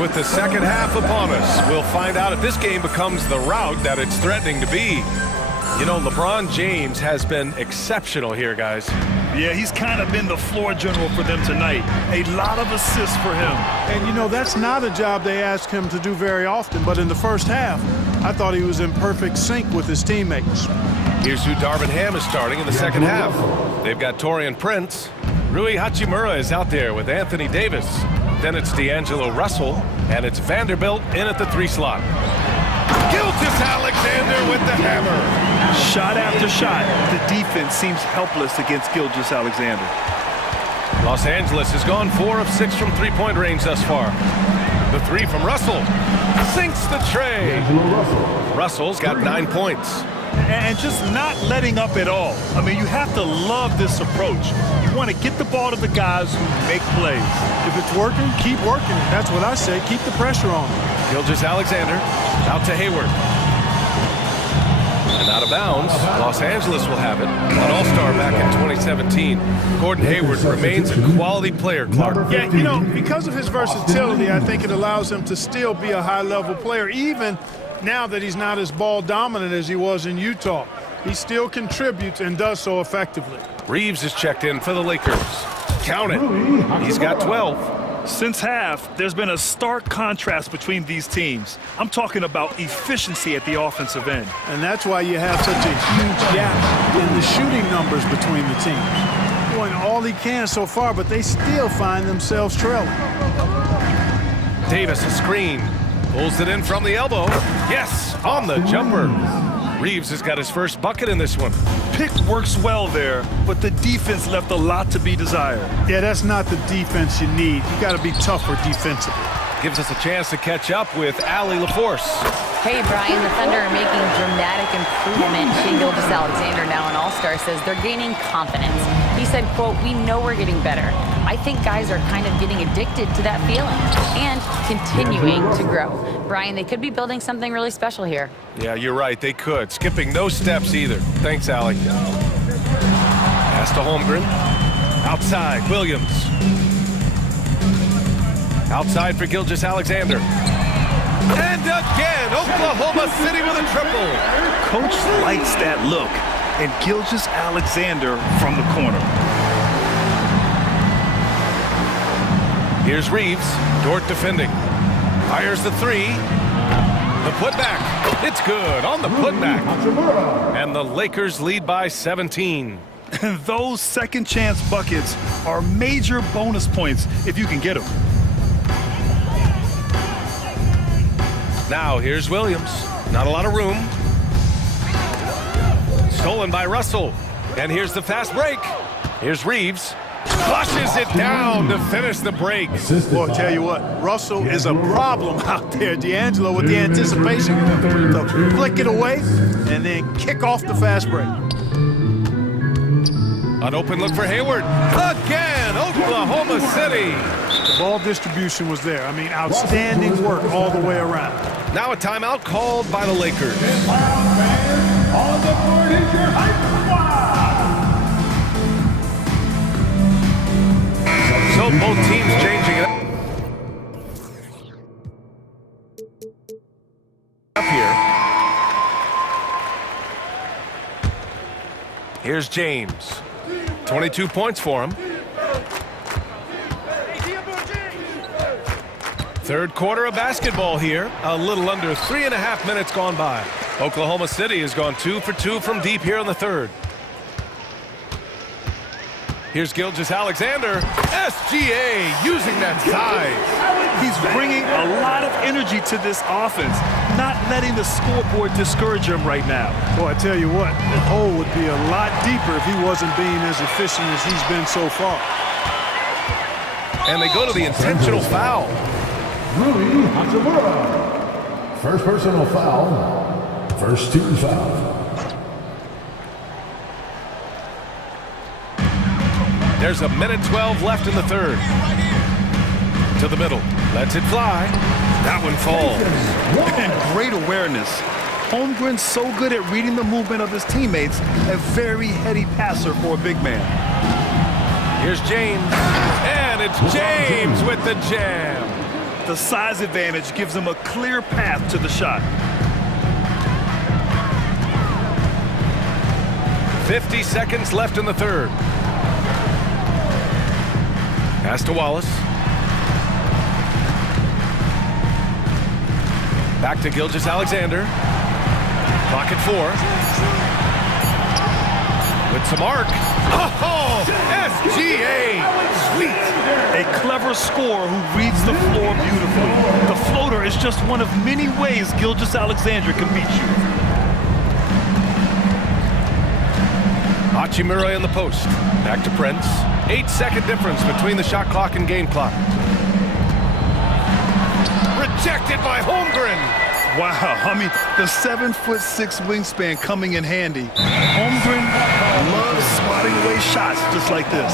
With the second half upon us, we'll find out if this game becomes the rout that it's threatening to be. You know, LeBron James has been exceptional here, guys. Yeah, he's kind of been the floor general for them tonight. A lot of assists for him. And, you know, that's not a job they ask him to do very often, but in the first half, I thought he was in perfect sync with his teammates. Here's who Darvin Ham is starting in the second half. They've got Taurean Prince. Rui Hachimura is out there with Anthony Davis. Then it's D'Angelo Russell, and it's Vanderbilt in at the 3 slot. Gilgeous-Alexander with the hammer. Shot after shot, the defense seems helpless against Gilgeous-Alexander. Los Angeles has gone 4 of 6 from three-point range thus far. The 3 from Russell sinks the tray. Russell's got 9 points. And just not letting up at all. I mean, you have to love this approach. You want to get the ball to the guys who make plays. If it's working, keep working it. That's what I say. Keep the pressure on them. Gilgeous-Alexander out to Hayward. And out of bounds, Los Angeles will have it. An all-star back in 2017. Gordon Hayward remains a quality player, Clark. Yeah, you know, because of his versatility, I think it allows him to still be a high-level player, even now that he's not as ball dominant as he was in Utah. He still contributes and does so effectively. Reeves is checked in for the Lakers. Count it. He's got 12. Since half, there's been a stark contrast between these teams. I'm talking about efficiency at the offensive end. And that's why you have such a huge gap in the shooting numbers between the teams. Doing all he can so far, but they still find themselves trailing. Davis a screen. Pulls it in from the elbow. Yes, on the jumper. Reeves has got his first bucket in this one. Pick works well there, but the defense left a lot to be desired. Yeah, that's not the defense you need. You got to be tougher defensively. Gives us a chance to catch up with Allie LaForce. Hey, Brian, the Thunder are making dramatic improvement. Shai Gilgeous-Alexander, now an all-star, says they're gaining confidence. He said, quote, "We know we're getting better. I think guys are kind of getting addicted to that feeling and continuing to grow." Brian, they could be building something really special here. Yeah, you're right. They could. Skipping no steps either. Thanks, Allie. Pass to Holmgren. Outside, Williams. Outside for Gilgeous-Alexander. And again, Oklahoma City with a triple. Coach likes that look. And Gilgeous-Alexander from the corner. Here's Reeves. Dort defending. Fires the 3. The putback. It's good on the putback. And the Lakers lead by 17. And those second chance buckets are major bonus points if you can get them. Now here's Williams. Not a lot of room. Stolen by Russell. And here's the fast break. Here's Reeves. Flushes it down to finish the break. Well, I'll tell you what, Russell is a problem out there. D'Angelo with the anticipation to flick it away and then kick off the fast break. An open look for Hayward. Again, Oklahoma City. The ball distribution was there. I mean, outstanding work all the way around. Now a timeout called by the Lakers. On the board is your hyper squad. So both teams changing it up here. Here's James. 22 points for him. Third quarter of basketball here. A little under 3.5 minutes gone by. Oklahoma City has gone 2 for 2 from deep here in the third. Here's Gilgeous-Alexander. SGA using that size. He's bringing a lot of energy to this offense, not letting the scoreboard discourage him right now. Boy, I tell you what, the hole would be a lot deeper if he wasn't being as efficient as he's been so far. And they go to the intentional foul. Rui Hachimura. First personal foul. First team foul. There's 1:12 left in the third. To the middle. Lets it fly. That one falls. And great awareness. Holmgren's so good at reading the movement of his teammates. A very heady passer for a big man. Here's James. And it's James with the jam. The size advantage gives him a clear path to the shot. 50 seconds left in the third. Pass to Wallace. Back to Gilgeous-Alexander. Clock at 4. With some arc. Oh, SGA! Sweet! A clever scorer who reads the floor beautifully. The floater is just one of many ways Gilgeous-Alexander can beat you. Hachimura in the post. Back to Prince. 8-second difference between the shot clock and game clock. Rejected by Holmgren. Wow, I mean, the 7'6" wingspan coming in handy. Holmgren loves swatting away shots just like this.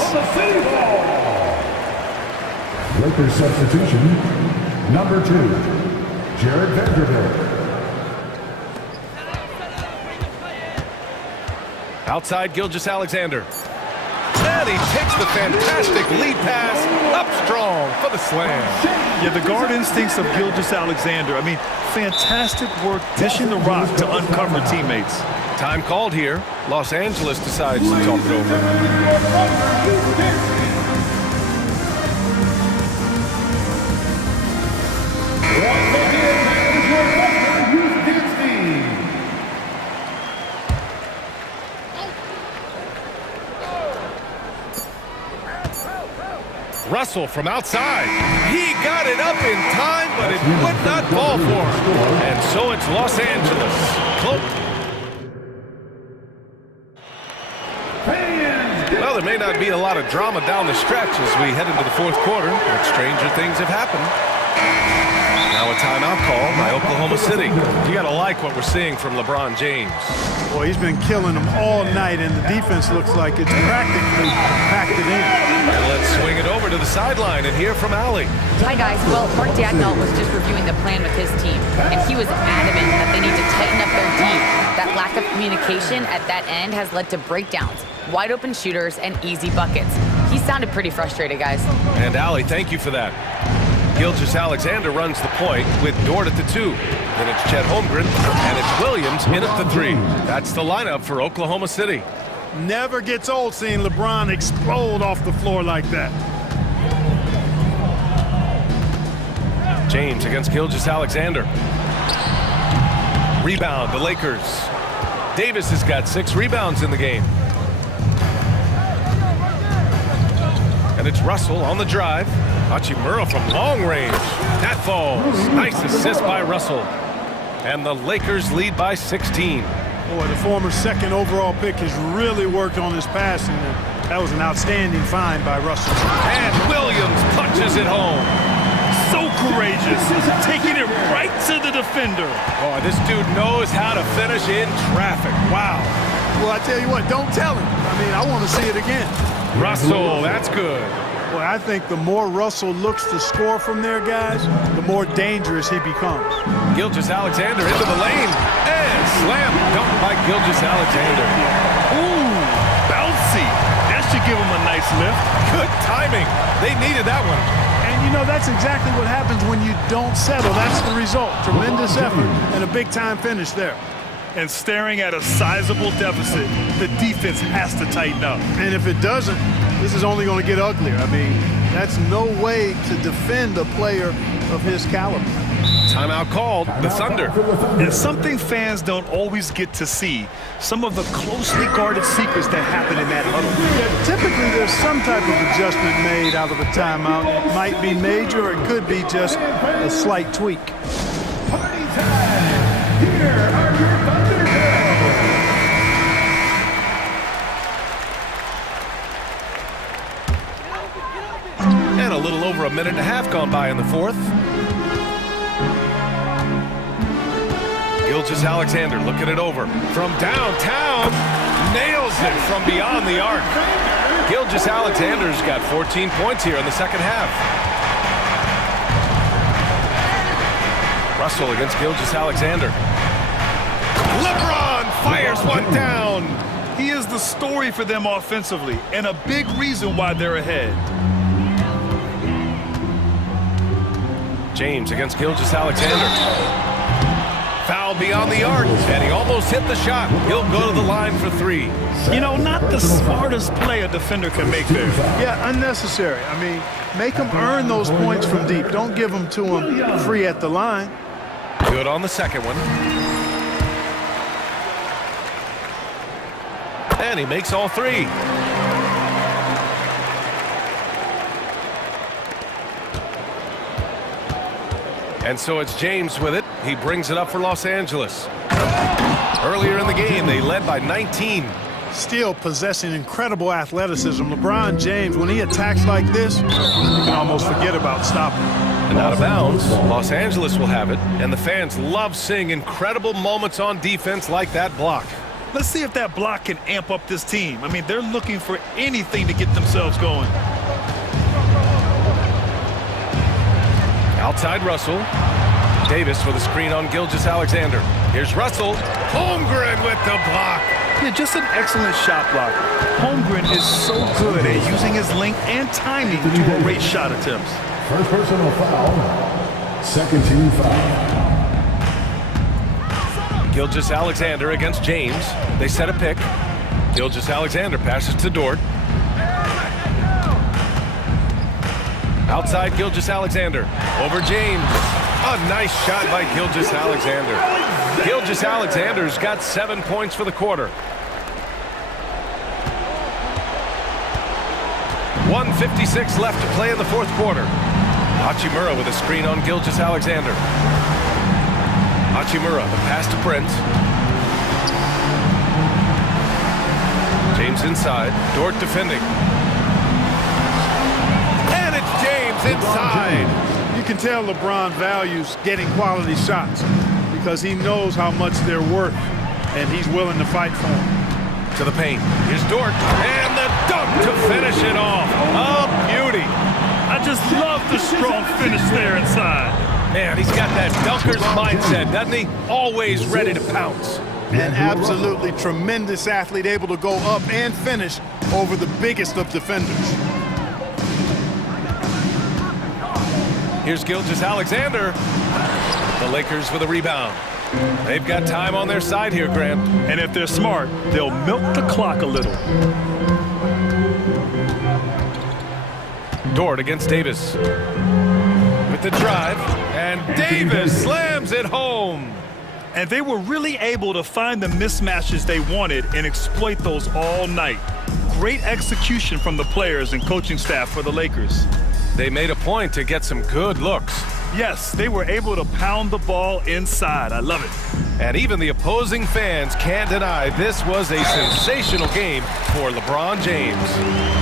Lakers substitution, number 2, Jared Vanderbilt. Outside Gilgeous-Alexander. And he takes the fantastic lead pass up strong for the slam. Yeah, the guard instincts of Gilgeous-Alexander. I mean, fantastic work dishing the rock to uncover teammates. Time called here. Los Angeles decides to talk it over. Russell from outside. He got it up in time, but it would not fall for him. And so it's Los Angeles. Well, there may not be a lot of drama down the stretch as we head into the fourth quarter, but stranger things have happened. Now a timeout call by Oklahoma City. You got to like what we're seeing from LeBron James. Boy, he's been killing them all night, and the defense looks like it's practically packed it in. And let's swing it over to the sideline and hear from Allie. Hi, guys. Well, Mark Dagnall was just reviewing the plan with his team, and he was adamant that they need to tighten up their D. That lack of communication at that end has led to breakdowns, wide open shooters, and easy buckets. He sounded pretty frustrated, guys. And Allie, thank you for that. Gilgeous-Alexander runs the point with Dort at the 2. Then it's Chet Holmgren, and it's Williams in at the 3. That's the lineup for Oklahoma City. Never gets old seeing LeBron explode off the floor like that. James against Gilgeous-Alexander. Rebound, the Lakers. Davis has got 6 rebounds in the game. And it's Russell on the drive. Hachimura from long range. That falls. Nice assist by Russell. And the Lakers lead by 16. Boy, the former second overall pick has really worked on his passing. That was an outstanding find by Russell. And Williams punches it home. So courageous, taking it right to the defender. Oh, this dude knows how to finish in traffic. Wow. Well, I tell you what, don't tell him. I mean, I want to see it again. Russell, that's good. Well, I think the more Russell looks to score from there, guys, the more dangerous he becomes. Gilgeous-Alexander into the lane. And slam dunk by Gilgeous-Alexander. Ooh, bouncy. That should give him a nice lift. Good timing. They needed that one. And, you know, that's exactly what happens when you don't settle. That's the result. Tremendous effort and a big-time finish there. And staring at a sizable deficit, the defense has to tighten up. And if it doesn't, this is only going to get uglier. I mean, that's no way to defend a player of his caliber. Timeout called. The Thunder. And something fans don't always get to see, some of the closely guarded secrets that happen in that huddle. Yeah, typically there's some type of adjustment made out of a timeout. It might be major or it could be just a slight tweak. Party time! Here are your Thunderbirds! And a little over a minute and a half gone by in the fourth. Gilgeous-Alexander looking it over from downtown, nails it from beyond the arc. Gilgeous-Alexander's got 14 points here in the second half. Russell against Gilgeous-Alexander. LeBron fires one down. He is the story for them offensively and a big reason why they're ahead. James against Gilgeous-Alexander. Foul beyond the arc, and he almost Just hit the shot. He'll go to the line for 3. You know, not the smartest play a defender can make there. Yeah, unnecessary. I mean, make them earn those points from deep. Don't give them to them free at the line. Good on the second one. And he makes all 3. And so it's James with it. He brings it up for Los Angeles. Earlier in the game, they led by 19. Still possessing incredible athleticism. LeBron James, when he attacks like this, you can almost forget about stopping. And out of bounds, Los Angeles will have it. And the fans love seeing incredible moments on defense like that block. Let's see if that block can amp up this team. I mean, they're looking for anything to get themselves going. Outside Russell. Davis with a screen on Gilgeous-Alexander. Here's Russell. Holmgren with the block. Yeah, just an excellent shot block. Holmgren is so good at using his length and timing to erase shot attempts. First personal foul. Second team foul. Gilgeous-Alexander against James. They set a pick. Gilgeous-Alexander passes to Dort. Outside Gilgeous-Alexander. Over James. A nice shot by Gilgeous-Alexander. Gilgeous-Alexander's got 7 points for the quarter. 1:56 left to play in the fourth quarter. Hachimura with a screen on Gilgeous-Alexander. Hachimura, the pass to Prince. James inside. Dort defending. And it's James inside. You can tell LeBron values getting quality shots because he knows how much they're worth, and he's willing to fight for them. To the paint. Here's Dort. And the dunk to finish it off. A beauty. I just love the strong finish there inside. Man, he's got that dunker's mindset, doesn't he? Always ready to pounce. An absolutely tremendous athlete, able to go up and finish over the biggest of defenders. Here's Gilgeous-Alexander. The Lakers with a rebound. They've got time on their side here, Graham. And if they're smart, they'll milk the clock a little. Dort against Davis. With the drive. And Davis slams it home. And they were really able to find the mismatches they wanted and exploit those all night. Great execution from the players and coaching staff for the Lakers. They made a point to get some good looks. Yes, they were able to pound the ball inside. I love it. And even the opposing fans can't deny this was a sensational game for LeBron James.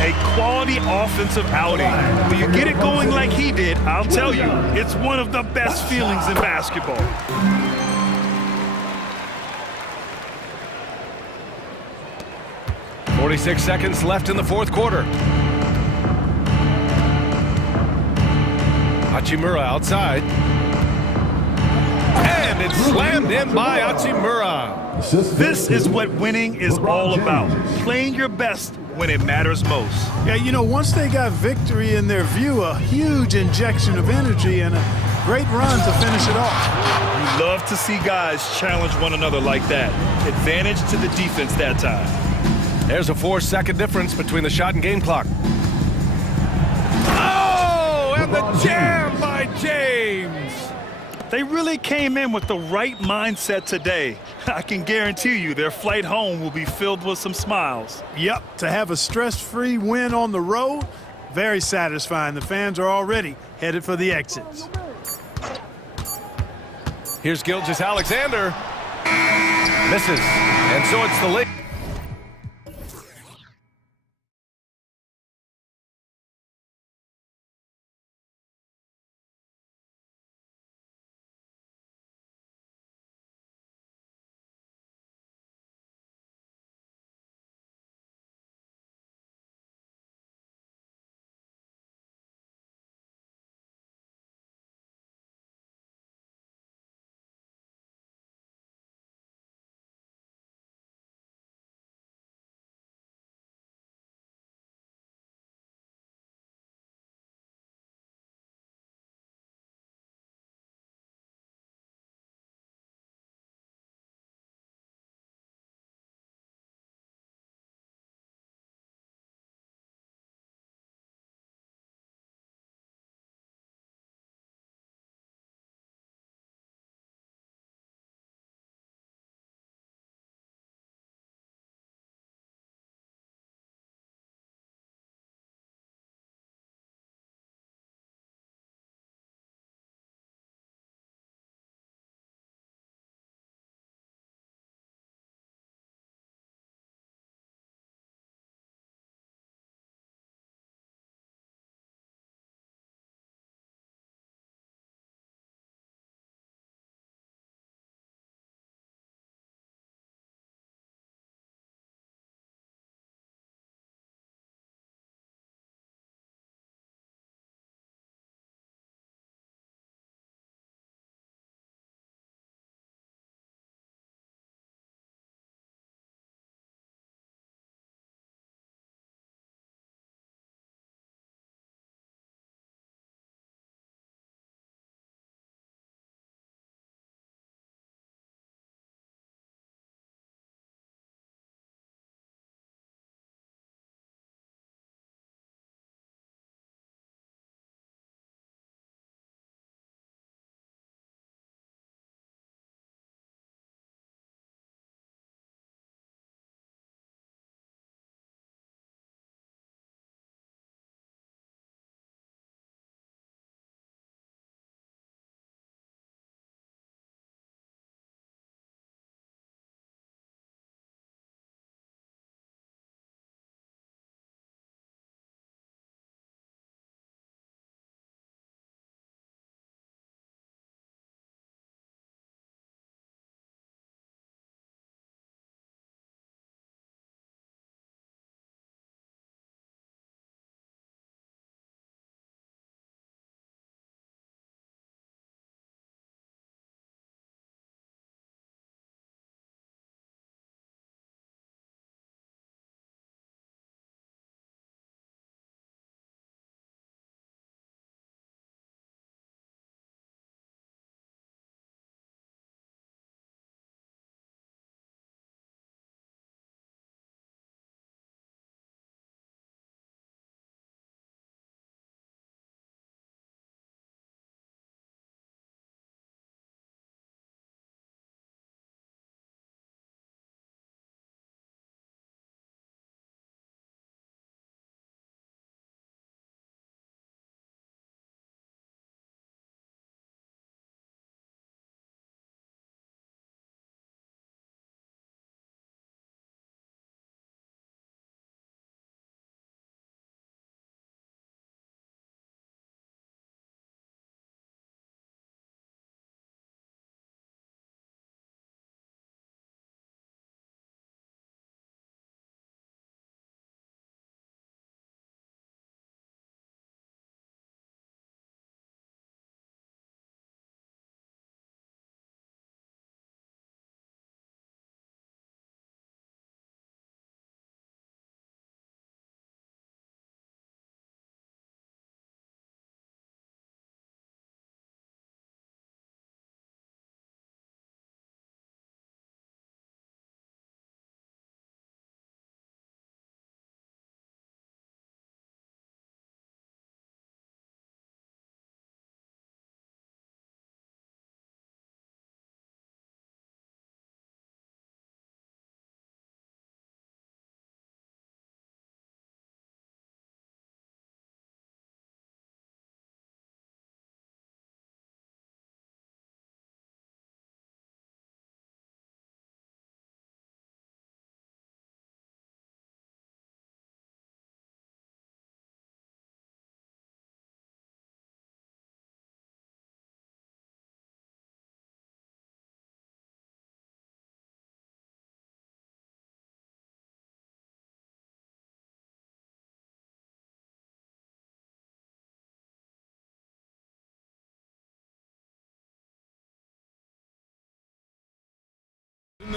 A quality offensive outing. When you get it going like he did, I'll tell you, it's one of the best feelings in basketball. .46 seconds left in the fourth quarter. Hachimura outside. And it's slammed in by Hachimura. This is what winning is all about. Playing your best when it matters most. Yeah, you know, once they got victory in their view, a huge injection of energy and a great run to finish it off. You love to see guys challenge one another like that. Advantage to the defense that time. There's a 4-second difference between the shot and game clock. Oh, and the jam by James. They really came in with the right mindset today. I can guarantee you their flight home will be filled with some smiles. Yep, to have a stress-free win on the road, very satisfying. The fans are already headed for the exits. Here's Gilgeous-Alexander. Misses. And so it's the Lakers.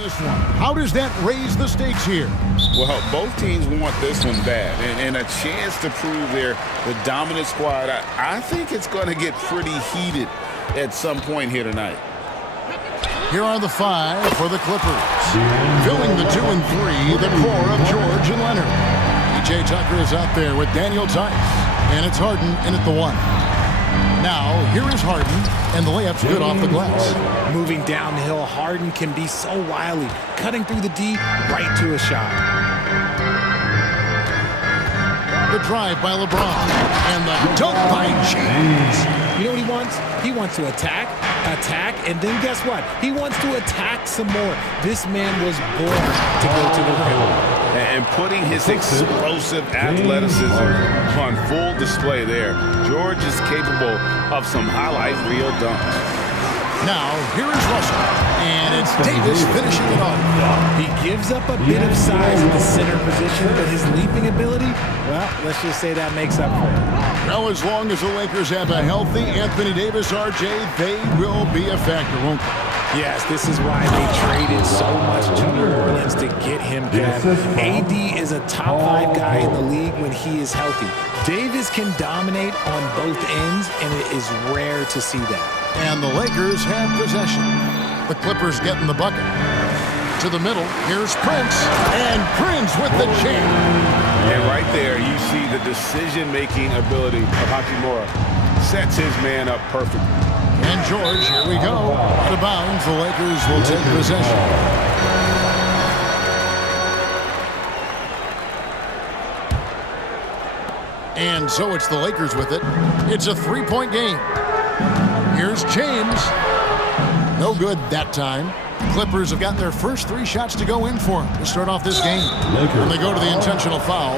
this one. How does that raise the stakes here? Well, both teams want this one bad, and a chance to prove they're the dominant squad. I think it's going to get pretty heated at some point here tonight. Here are the 5 for the Clippers. Filling the 2 and 3, the core of George and Leonard. PJ Tucker is out there with Daniel Tice, and it's Harden in at the 1. Now, here is Harden, and the layup's good off the glass. Moving downhill, Harden can be so wily, cutting through the D right to a shot. The drive by LeBron, and the dunk by James. You know what he wants? He wants to attack, and then guess what? He wants to attack some more. This man was born to go to the rim. And putting his explosive athleticism on full display there. George is capable of some highlight reel dunks. Now, here is Russell, and it's Davis finishing it off. He gives up a bit of size at the center position, but his leaping ability, well, let's just say that makes up for it. Well, as long as the Lakers have a healthy Anthony Davis, RJ, they will be a factor, won't they? Yes, this is why they traded so much to New Orleans to get him back. AD is a top 5 guy in the league when he is healthy. Davis can dominate on both ends, and it is rare to see that. And the Lakers have possession. The Clippers getting the bucket. To the middle, here's Prince, and Prince with the jam. And right there, you see the decision-making ability of Hachimura. Sets his man up perfectly. And George, here we go. Out of bounds, the Lakers will take possession. And so it's the Lakers with it. It's a 3-point game. Here's James. No good that time. Clippers have gotten their first 3 shots to go in for them to start off this game. And they go to the intentional foul.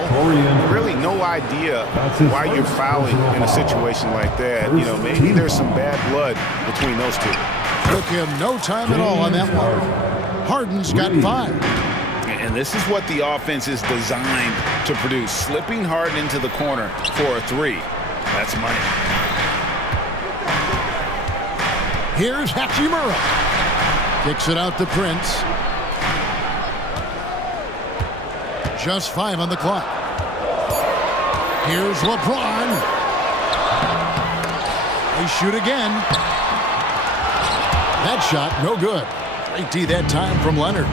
Really no idea why you're fouling in a situation like that. You know, maybe there's some bad blood between those two. Took him no time at all on that one. Harden's got 5. And this is what the offense is designed to produce. Slipping Harden into the corner for a 3. That's money. Here's Hachimura. Kicks it out to Prince. Just 5 on the clock. Here's LeBron. They shoot again. That shot, no good. Great D that time from Leonard.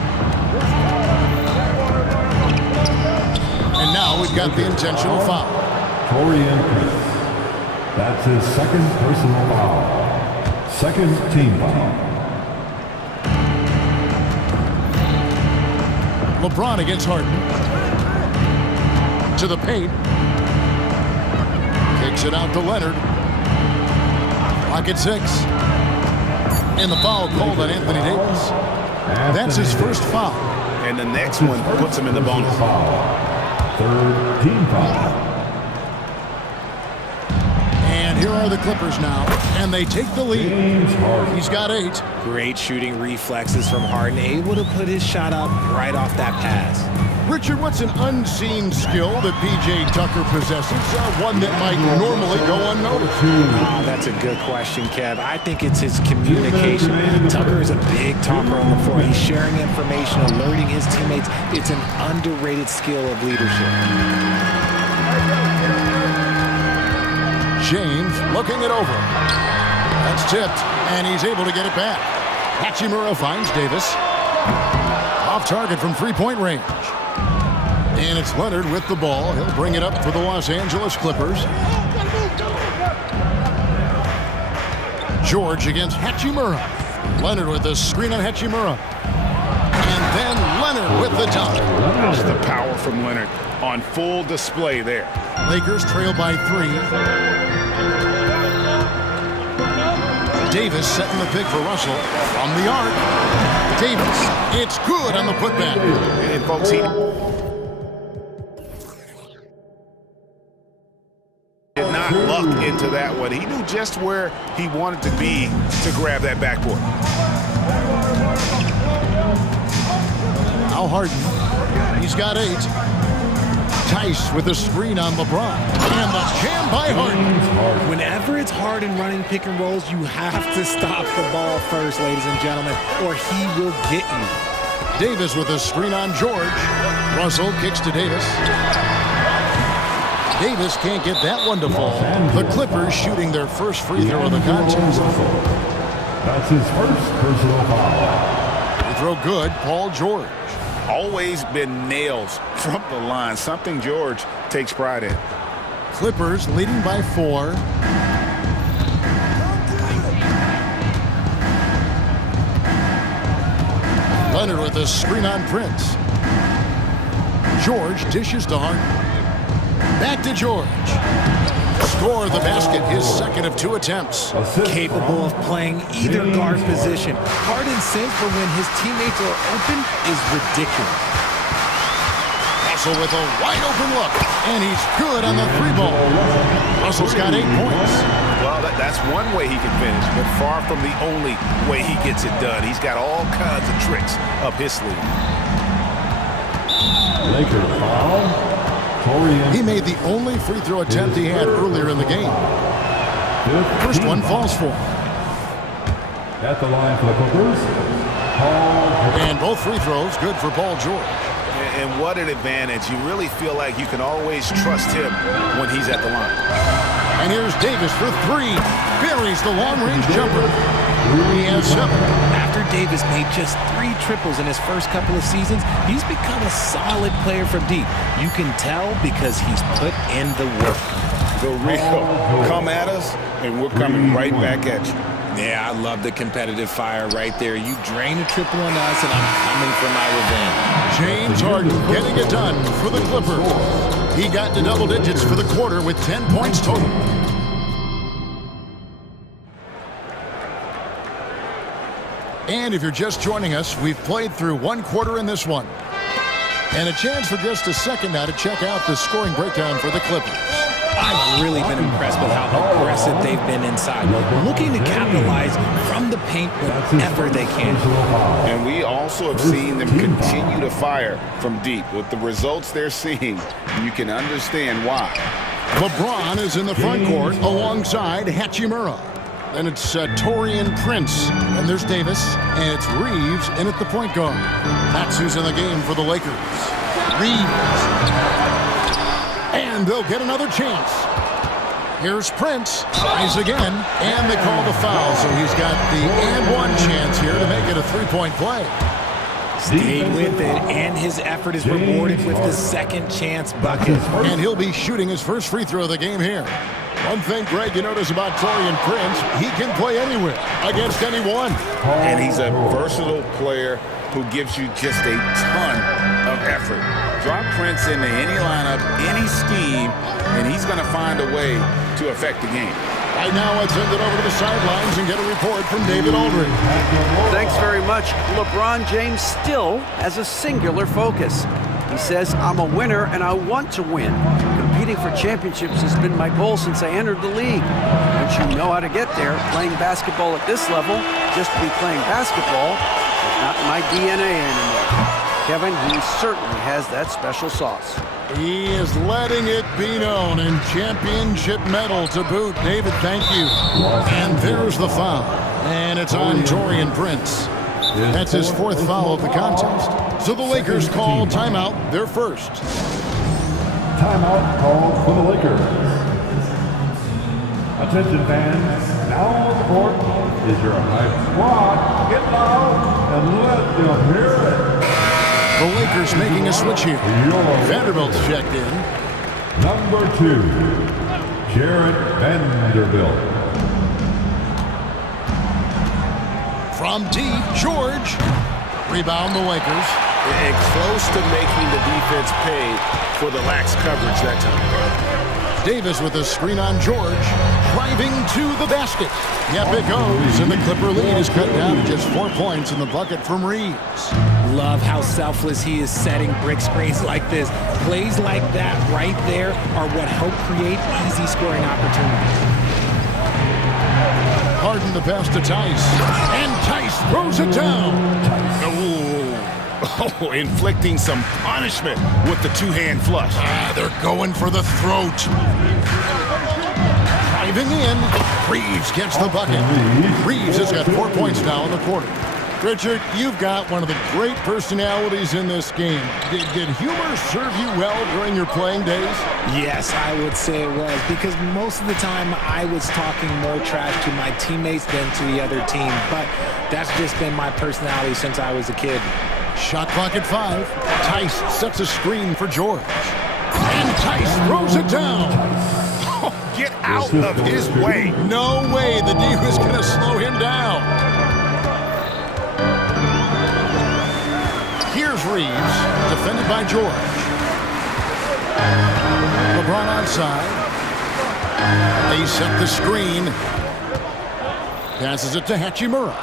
And now we've got the intentional foul. Torian Prince. That's his 2nd personal foul. 2nd team foul. LeBron against Harden. To the paint. Kicks it out to Leonard. Pocket 6. And the foul called on Anthony Davis. That's his first foul. And the next one puts him in the bonus. 3rd team foul. And here are the Clippers now, and they take the lead. He's got 8. Great shooting reflexes from Harden, able to put his shot up right off that pass. Richard, what's an unseen skill that P.J. Tucker possesses, one that might normally go unnoticed? Oh, that's a good question, Kev. I think it's his communication. Tucker is a big talker on the floor. He's sharing information, alerting his teammates. It's an underrated skill of leadership. James looking it over. That's tipped, and he's able to get it back. Hachimura finds Davis. Off target from 3-point range. And it's Leonard with the ball. He'll bring it up for the Los Angeles Clippers. George against Hachimura. Leonard with the screen on Hachimura. And then Leonard with the dunk. That's the power from Leonard on full display there. Lakers trail by 3. Davis setting the pick for Russell. From the arc. Davis, it's good on the putback. And folks, he did not luck into that one. He knew just where he wanted to be to grab that backboard. Now Harden. He's got 8. Tice with the screen on LeBron. And the jam by Harden. Whenever it's Harden running pick and rolls, you have to stop the ball first, ladies and gentlemen, or he will get you. Davis with a screen on George. Russell kicks to Davis. Davis can't get that one to fall. The Clippers shooting their first free throw of the contest. That's his first personal foul. Free throw good, Paul George. Always been nails from the line, something George takes pride in. Clippers leading by 4. Leonard with a screen on Prince. George dishes to Harden. Back to George. Score the basket, his second of 2 attempts. Capable of playing either guard position. Harden's sense for when his teammates are open is ridiculous. Russell with a wide open look, and he's good on the 3 ball. Russell's got 8 points. Well, that's one way he can finish, but far from the only way he gets it done. He's got all kinds of tricks up his sleeve. Laker foul. He made the only free throw attempt he had earlier in the game. First one falls for him. At the line for the Clippers, and both free throws good for Paul George. And what an advantage. You really feel like you can always trust him when he's at the line. And here's Davis for 3. Buries the long-range jumper. He has 7. After Davis made just 3 triples in his first couple of seasons, he's become a solid player from deep. You can tell because he's put in the work. The real come at us, and we're coming right back at you. Yeah, I love the competitive fire right there. You drain a triple on us, and I'm coming for my revenge. James Harden getting it done for the Clippers. He got to double digits for the quarter with 10 points total. And if you're just joining us, we've played through 1 quarter in this one. And a chance for just a second now to check out the scoring breakdown for the Clippers. I've really been impressed with how aggressive they've been inside, looking to capitalize from the paint whenever they can. And we also have seen them continue to fire from deep. With the results they're seeing, you can understand why. LeBron is in the front court alongside Hachimura. Then it's Taurean Prince, and there's Davis, and it's Reeves in at the point guard. That's who's in the game for the Lakers. Reeves. And they'll get another chance. Here's Prince. Tries again, and they call the foul, so he's got the and 1 chance here to make it a 3-point play. Stayed with it, and his effort is rewarded with the second chance bucket. And he'll be shooting his first free throw of the game here. One thing, Greg, you notice about Taurean Prince, he can play anywhere, against anyone. And he's a versatile player who gives you just a ton of effort. Drop Prince into any lineup, any scheme, and he's going to find a way to affect the game. Right now, let's send it over to the sidelines and get a report from David Aldridge. Thanks very much. LeBron James still has a singular focus. He says, I'm a winner and I want to win. Competing for championships has been my goal since I entered the league. Once you know how to get there, playing basketball at this level, just to be playing basketball, is not my DNA anymore. Kevin, he certainly has that special sauce. He is letting it be known, and championship medal to boot. David, thank you. And there's the foul. And it's on Taurean Prince. That's his 4th foul of the contest. So the Lakers call timeout, their first. Timeout called for the Lakers. Attention fans, now on the court is your hype squad. Get loud and let them hear it. The Lakers making a switch here. Vanderbilt's checked in. Number 2, Jarrett Vanderbilt. From deep, George. Rebound the Lakers. And close to making the defense pay for the lax coverage that time. Davis with a screen on George. Driving to the basket. Yep, it goes. And the Clipper lead is cut down to just 4 points in the bucket from Reeves. Love how selfless he is setting brick screens like this. Plays like that right there are what help create easy scoring opportunities. Harden the pass to Tice. And Tice throws it down. Oh, inflicting some punishment with the 2-hand flush. They're going for the throat. Driving in. Reeves gets the bucket. Reeves has got 4 points now in the quarter. Richard, you've got one of the great personalities in this game. Did humor serve you well during your playing days? Yes, I would say it was, because most of the time I was talking more trash to my teammates than to the other team. But that's just been my personality since I was a kid. Shot clock at 5. Tice sets a screen for George. And Tice throws it down. Oh, get out of his way. No way the D was going to slow him down. Here's Reeves, defended by George. LeBron outside. They set the screen. Passes it to Hachimura.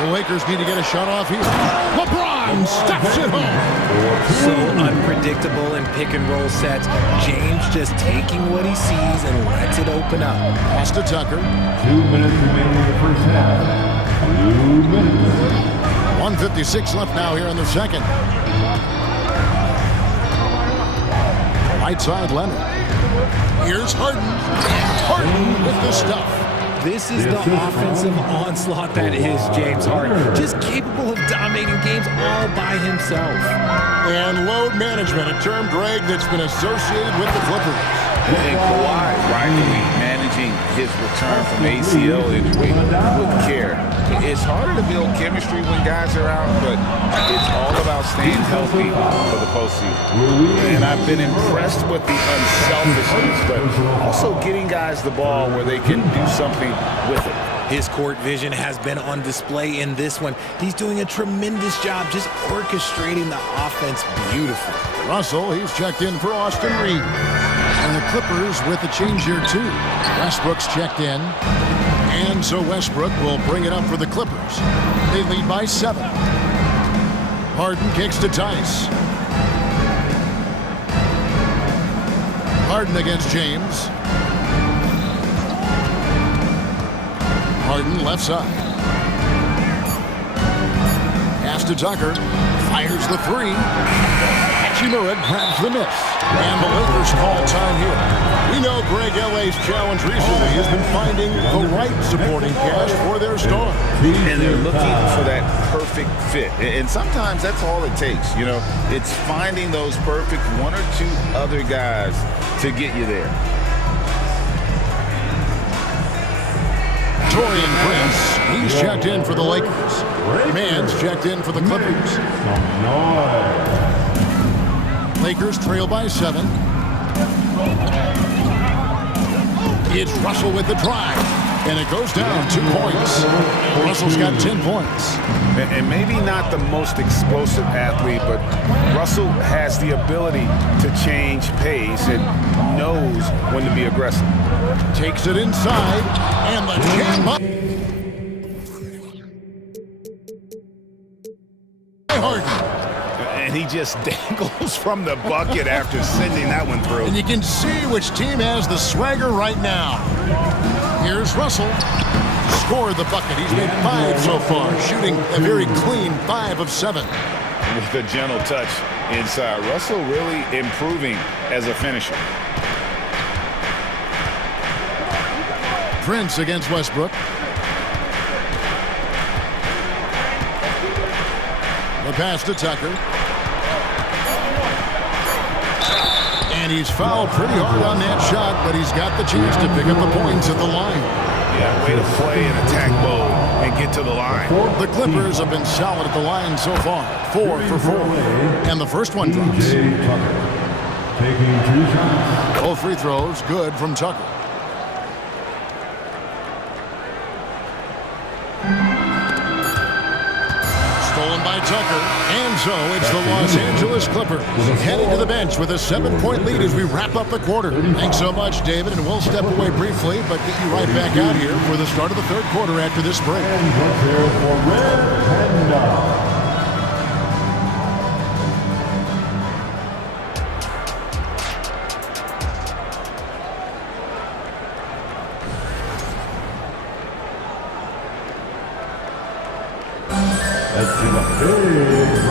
The Lakers need to get a shot off here. LeBron steps it home. So unpredictable in pick and roll sets. James just taking what he sees and lets it open up. Pass to Tucker. 2 minutes remaining in the first half. 2 minutes. 1:56 left now here in the second. Right side Leonard. Here's Harden. Harden with the stuff. This is the offensive onslaught that is James Harden. Just capable of dominating games all by himself. And load management, a term, Greg, that's been associated with the Clippers. And Kawhi rightly managing his return from ACL injury with care. It's harder to build chemistry when guys are out, but it's all about staying healthy for the postseason. And I've been impressed with the unselfishness, but also getting guys the ball where they can do something with it. His court vision has been on display in this one. He's doing a tremendous job just orchestrating the offense beautifully. Russell, he's checked in for Austin Reeves. And the Clippers with a change here too. Westbrook's checked in. And so Westbrook will bring it up for the Clippers. They lead by 7. Harden kicks to Tice. Harden against James. Harden left side. Pass to Tucker. Fires the 3. Hachimura grabs the miss. And the Lakers call time here. We know Greg LA's challenge recently has been finding the right supporting cast for their stars. And they're looking for that perfect fit. And sometimes that's all it takes. You know, it's finding those perfect 1 or 2 other guys to get you there. Taurean Prince, he's checked in for the Lakers. Mann's checked in for the Clippers. Lakers trail by 7. It's Russell with the drive. And it goes down 2 points. Russell's got 10 points. And maybe not the most explosive athlete, but Russell has the ability to change pace and knows when to be aggressive. Takes it inside, and the jam up. Harden. And he just dangles from the bucket after sending that one through. And you can see which team has the swagger right now. Here's Russell. Scored the bucket. He's made 5 so far, shooting a very clean 5 of 7. With a gentle touch inside. Russell really improving as a finisher. Prince against Westbrook. The pass to Tucker. And he's fouled pretty hard on that shot, but he's got the chance to pick up the points at the line. Yeah, way to play in attack mode and get to the line. The Clippers have been solid at the line so far. 4 for 4. And the first one drops. Both free throws good from Tucker. Stolen by Tucker. And so it's the Los Angeles Clippers heading to the bench with a 7-point lead as we wrap up the quarter. Thanks so much, David, and we'll step away briefly, but get you right back out here for the start of the third quarter after this break.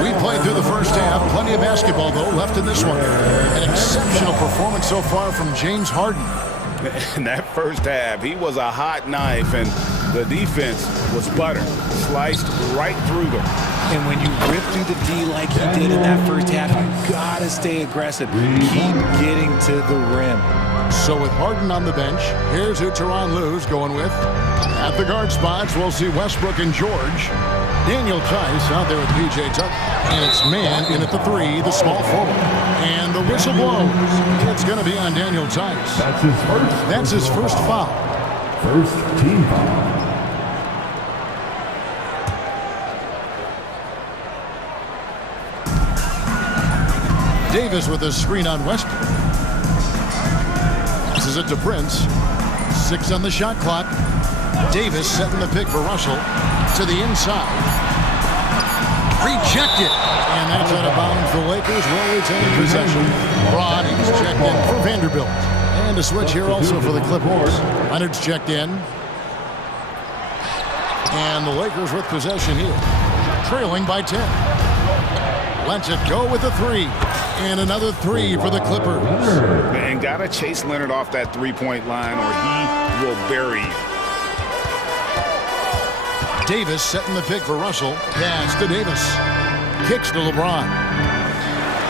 We played through the first half. Plenty of basketball, though, left in this one. An exceptional performance so far from James Harden. In that first half, he was a hot knife, and The defense was butter, sliced right through them. And when you rip through the D like he did in that first half, you gotta stay aggressive. Keep getting to the rim. So with Harden on the bench, here's who Tyronn Lue's going with. At the guard spots, we'll see Westbrook and George. Daniel Tice out there with P.J. Tucker. And it's man in at the 3, the small forward. And the whistle blows. It's going to be on Daniel Tice. That's his first foul. First team foul. Davis with a screen on Westbrook. Passes it to Prince. 6 on the shot clock. Davis setting the pick for Russell to the inside. Rejected. And that's out of bounds. The Lakers will retain possession. Braun is checked in for Vanderbilt. And a switch here also for the Clippers. Leonard's checked in. And the Lakers with possession here. Trailing by 10. Lets it go with a 3. And another 3 for the Clippers. Man, gotta chase Leonard off that three-point line or he will bury you. Davis setting the pick for Russell. Pass to Davis. Kicks to LeBron.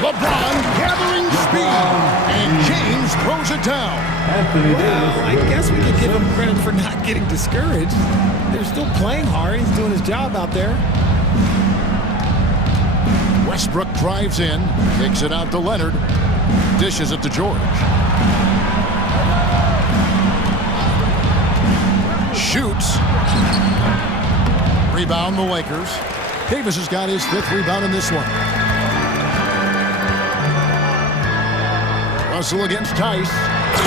LeBron gathering speed. And James throws it down. Well, I guess we could give him credit for not getting discouraged. They're still playing hard. He's doing his job out there. Westbrook drives in. Kicks it out to Leonard. Dishes it to George. Shoots. Rebound the Lakers. Davis has got his 5th rebound in this one. Russell against Tice.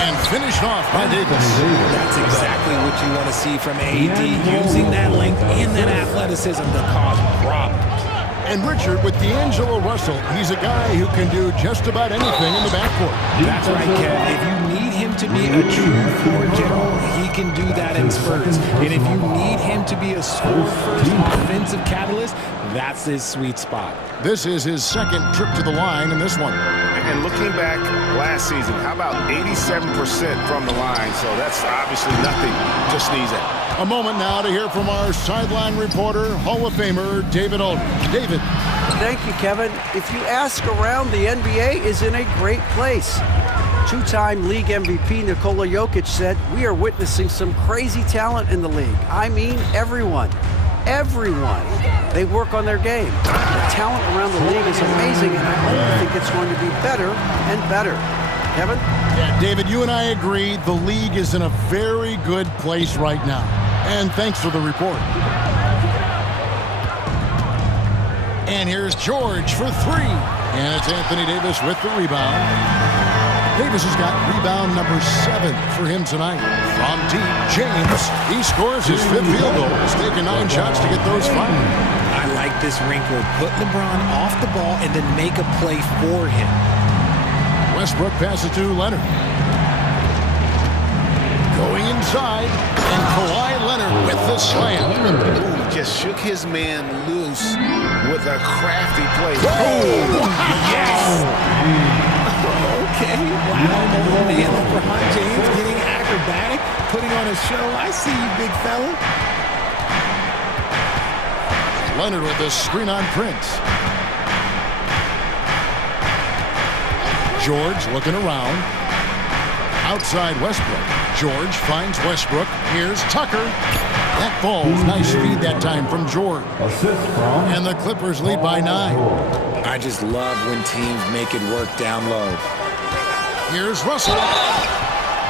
And finished off by Davis. That's exactly what you want to see from AD. Using that length and that athleticism to cause problems. And Richard, with D'Angelo Russell, he's a guy who can do just about anything in the backcourt. That's right, Kev. If you need him to be a true floor general, he can do that in spurts. And if you need him to be a score-first offensive catalyst, that's his sweet spot. This is his 2nd trip to the line in this one. And looking back last season, how about 87% from the line? So that's obviously nothing to sneeze at. A moment now to hear from our sideline reporter, Hall of Famer David Aldridge. David. Thank you, Kevin. If you ask around, the NBA is in a great place. 2-time league MVP Nikola Jokic said, "We are witnessing some crazy talent in the league. I mean, everyone. Everyone. They work on their game. The talent around the league is amazing, and I only think it's going to be better and better." Kevin? Yeah, David, you and I agree the league is in a very good place right now. And thanks for the report. And here's George for 3. And it's Anthony Davis with the rebound. Davis has got rebound number 7 for him tonight. From deep, James, he scores his 5th field goal. He's taken 9 shots to get those 5. I like this wrinkle. Put LeBron off the ball and then make a play for him. Westbrook passes to Leonard. Going inside, and Kawhi Leonard with the slam. Ooh, just shook his man loose with a crafty play. Oh, yes! Okay, wow, man, LeBron James getting acrobatic, putting on a show. I see you, big fella. Leonard with the screen on Prince. George looking around. Outside Westbrook. George finds Westbrook. Here's Tucker. That falls. Nice feed that time from George. And the Clippers lead by 9. I just love when teams make it work down low. Here's Russell.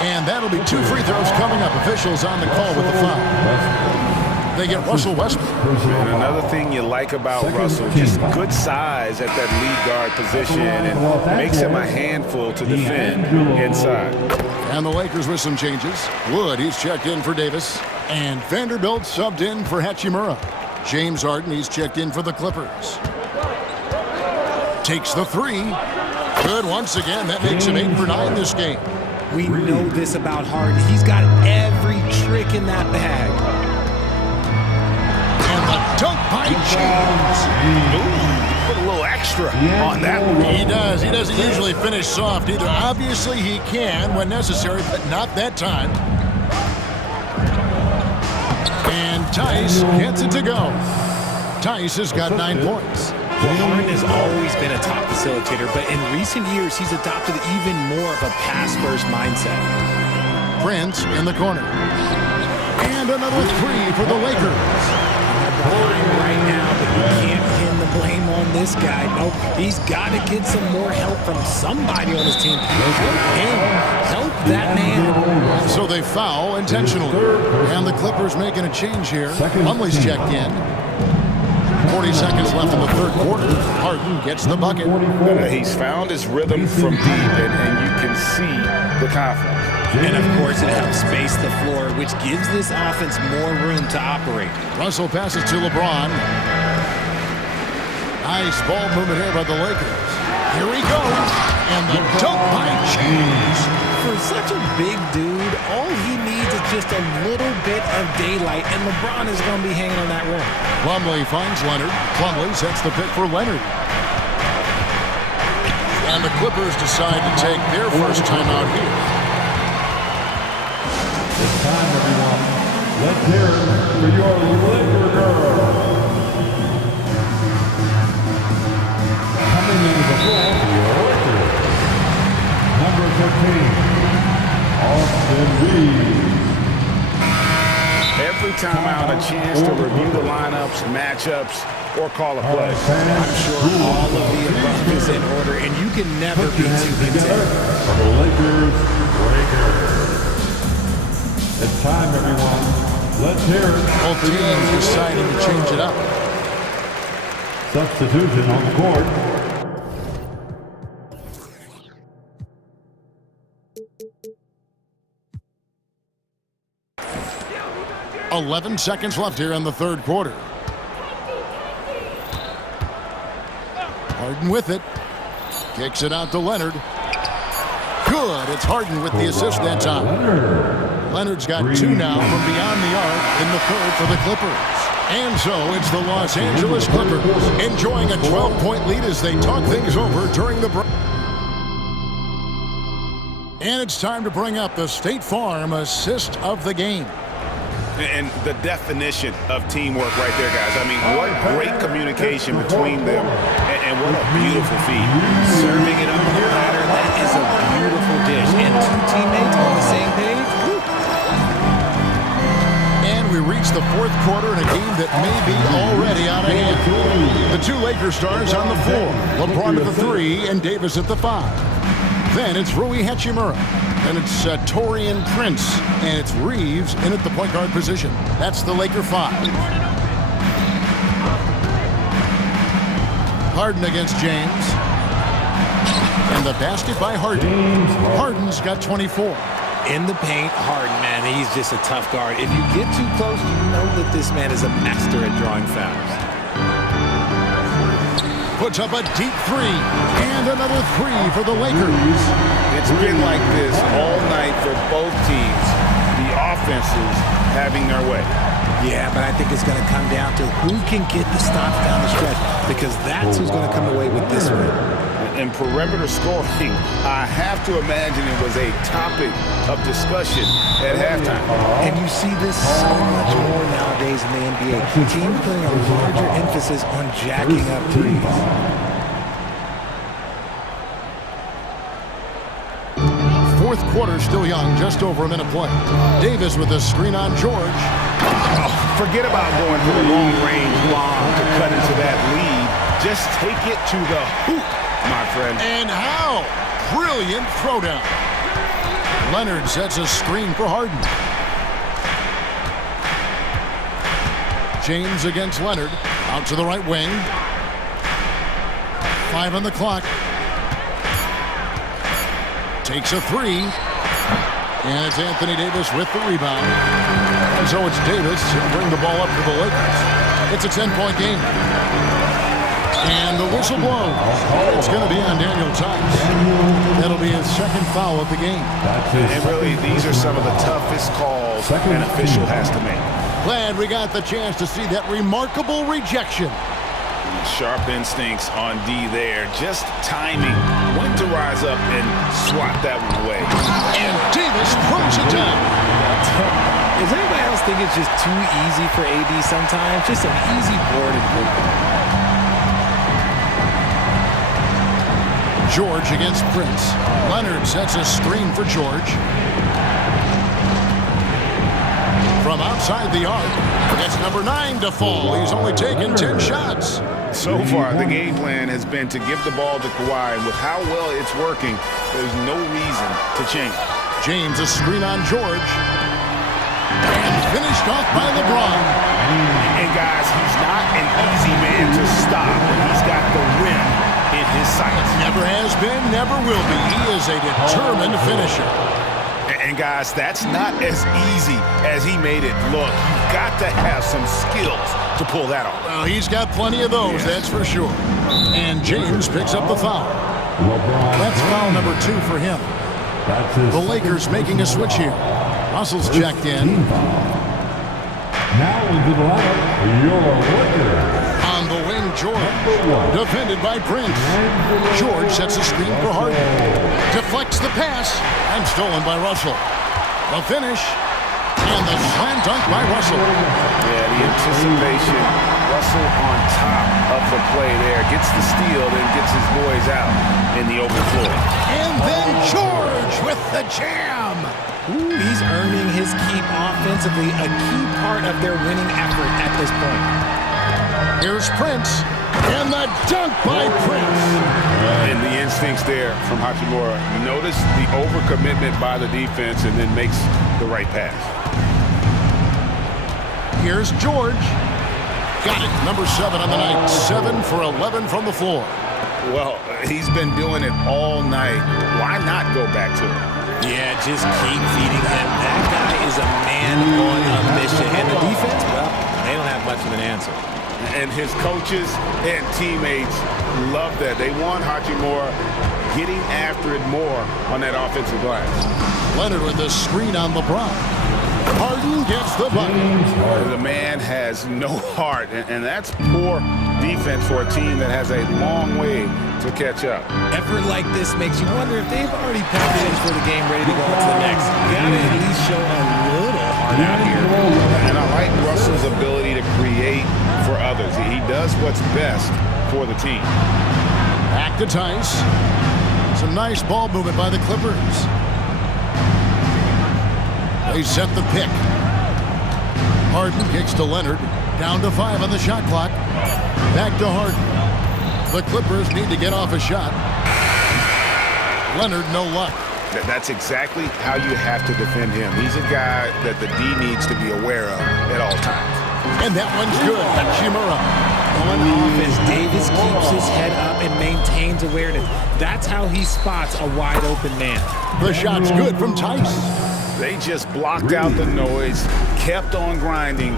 And that'll be 2 free throws coming up. Officials on the call with the foul. They get Russell Westbrook. And another thing you like about Russell, just good size at that lead guard position and makes him a handful to defend inside. And the Lakers with some changes. Wood, he's checked in for Davis. And Vanderbilt subbed in for Hachimura. James Harden, he's checked in for the Clippers. Takes the 3. Good once again. That makes him 8 for 9 this game. We know this about Harden. He's got every trick in that bag. And the dunk by James. Ooh, put a little extra on that one. He does. He doesn't usually finish soft either. Obviously, he can when necessary, but not that time. And Tice gets it to go. Tice has got 9 points. Well, Harden has always been a top facilitator, but in recent years, he's adopted even more of a pass-first mindset. Prince in the corner. And another 3 for the Lakers. Behind right now, but you can't pin the blame on this guy. Nope, he's got to get some more help from somebody on his team. Help him. Help that man. So they foul intentionally. And the Clippers making a change here. Plumlee's checked in. 40 seconds left in the third quarter. Harden gets the bucket. He's found his rhythm from deep, and you can see the confidence. And of course, it helps space the floor, which gives this offense more room to operate. Russell passes to LeBron. Nice ball movement here by the Lakers. Here he goes. And the dunk by James. For such a big dude, all he needs is just a little bit of daylight, and LeBron is going to be hanging on that rim. Plumlee finds Leonard. Plumlee sets the pick for Leonard. And the Clippers decide to take their first timeout here. It's time, everyone. Let's hear it for your Laker girl. Coming into the floor for your Lakers. Number 13, Austin Reeves. Every time out, a chance to review the lineups, matchups, or call a play. I'm sure all of the above is in order, and you can never be too content. For the Lakers, Lakers. It's time, everyone. Let's hear it. Both teams deciding to change it up. Substitution on the court. "11 seconds left here in the third quarter. Harden with it. Kicks it out to Leonard. Good. It's Harden with the assist that time. Leonard's got 2 now from beyond the arc in the third for the Clippers. And so it's the Los Angeles Clippers enjoying a 12-point lead as they talk things over during the break. And it's time to bring up the State Farm assist of the game. And the definition of teamwork right there, guys. I mean, what great communication between them, and what a beautiful feed. Serving it up on the platter, that is a beautiful dish. And 2 teammates on the same page. And we reach the fourth quarter in a game that may be already out of hand. The 2 Laker stars on the floor. LeBron at the 3 and Davis at the 5. Then it's Rui Hachimura. Then it's Taurean Prince. And it's Reeves in at the point guard position. That's the Laker 5. Harden against James. And the basket by Harden. Harden's got 24. In the paint, Harden, man, he's just a tough guard. If you get too close, you know that this man is a master at drawing fouls. Puts up a deep 3, and another 3 for the Lakers. It's been like this all night for both teams. The offenses having their way. Yeah, but I think it's going to come down to who can get the stops down the stretch, because that's who's going to come away with this win. And perimeter scoring, I have to imagine it was a topic of discussion at halftime. And you see this so much more nowadays in the NBA. Teams putting a larger emphasis on jacking up threes. Fourth quarter still young, just over a minute play. Davis with a screen on George. Oh, forget about going for the long-range lob to cut into that lead. Just take it to the hoop, my friend. And how? Brilliant throwdown. Leonard sets a screen for Harden. James against Leonard. Out to the right wing. 5 on the clock. Takes a 3. And it's Anthony Davis with the rebound. And so it's Davis who bring the ball up for the Lakers. It's a 10-point game. And the whistle blows. It's going to be on Daniel Tice. That'll be his second foul of the game. And really, these are some of the toughest calls an official has to make. Glad we got the chance to see that remarkable rejection. Sharp instincts on D there. Just timing when to rise up and swat that one away. And Davis throws it down. Is anybody else think it's just too easy for AD sometimes. Just an easy board and good. George against Prince. Leonard sets a screen for George. From outside the arc, it's number 9 to fall. He's only taken 10 shots. So far, the game plan has been to give the ball to Kawhi, and with how well it's working, there's no reason to change. James, a screen on George. And finished off by LeBron. And guys, he's not an easy man to stop. He's got the rim in his sights. Never has been, never will be. He is a determined finisher. And guys, that's not as easy as he made it look. You've got to have some skills to pull that off. Well, he's got plenty of those, that's for sure. And James picks up the foul. That's foul number 2 for him. The Lakers making a switch here. Russell's checked in. Now into the lineup, your worker. On the wing, George. Defended by Prince. George sets a screen for Harden. Deflects the pass. And stolen by Russell. The finish. And the slam dunk by Russell. Yeah, the anticipation. Russell on top of the play there. Gets the steal, then gets his boys out in the open floor. And then George with the jam. Ooh, he's earning his keep offensively, a key part of their winning effort at this point. Here's Prince. And the dunk by Prince. And the instincts there from Hachimura. Notice the overcommitment by the defense and then makes the right pass. Here's George. Got it. Number 7 on the night. 7 for 11 from the floor. Well, he's been doing it all night. Why not go back to it? Yeah, just keep feeding him. That guy is a man on a mission. And the defense, well, they don't have much of an answer. And his coaches and teammates love that. They want Hachimura getting after it more on that offensive glass. Leonard with the screen on LeBron. Harden gets the bucket. The man has no heart, and that's poor defense for a team that has a long way to catch up. Effort like this makes you wonder if they've already packed it in for the game, ready to go on to the next. You gotta at least show a little heart out here. And I like Russell's ability to create for others. He does what's best for the team. Back to Tice. Some nice ball movement by the Clippers. They set the pick. Harden kicks to Leonard. Down to 5 on the shot clock. Back to Harden. The Clippers need to get off a shot. Leonard, no luck. That's exactly how you have to defend him. He's a guy that the D needs to be aware of at all times. And that one's good. Hachimura. On offense, Davis keeps his head up and maintains awareness. That's how he spots a wide open man. The shot's good from Tice. They just blocked out the noise, kept on grinding,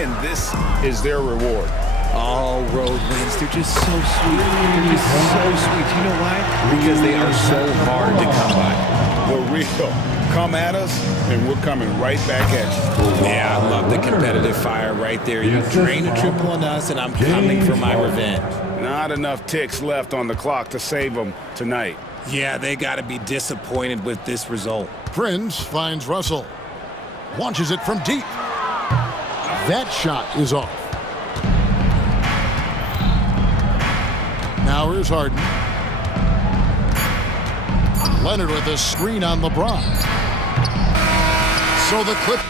and this is their reward. All road wins. They're just so sweet. They're just so sweet. You know why? Because they are so hard to come by. The real. Come at us, and we're coming right back at you. Yeah, I love the competitive fire right there. You drain a triple on us, and I'm coming for my revenge. Not enough ticks left on the clock to save them tonight. Yeah, they got to be disappointed with this result. Prince finds Russell. Launches it from deep. That shot is off. Now here's Harden. Leonard with a screen on LeBron. So the Clippers.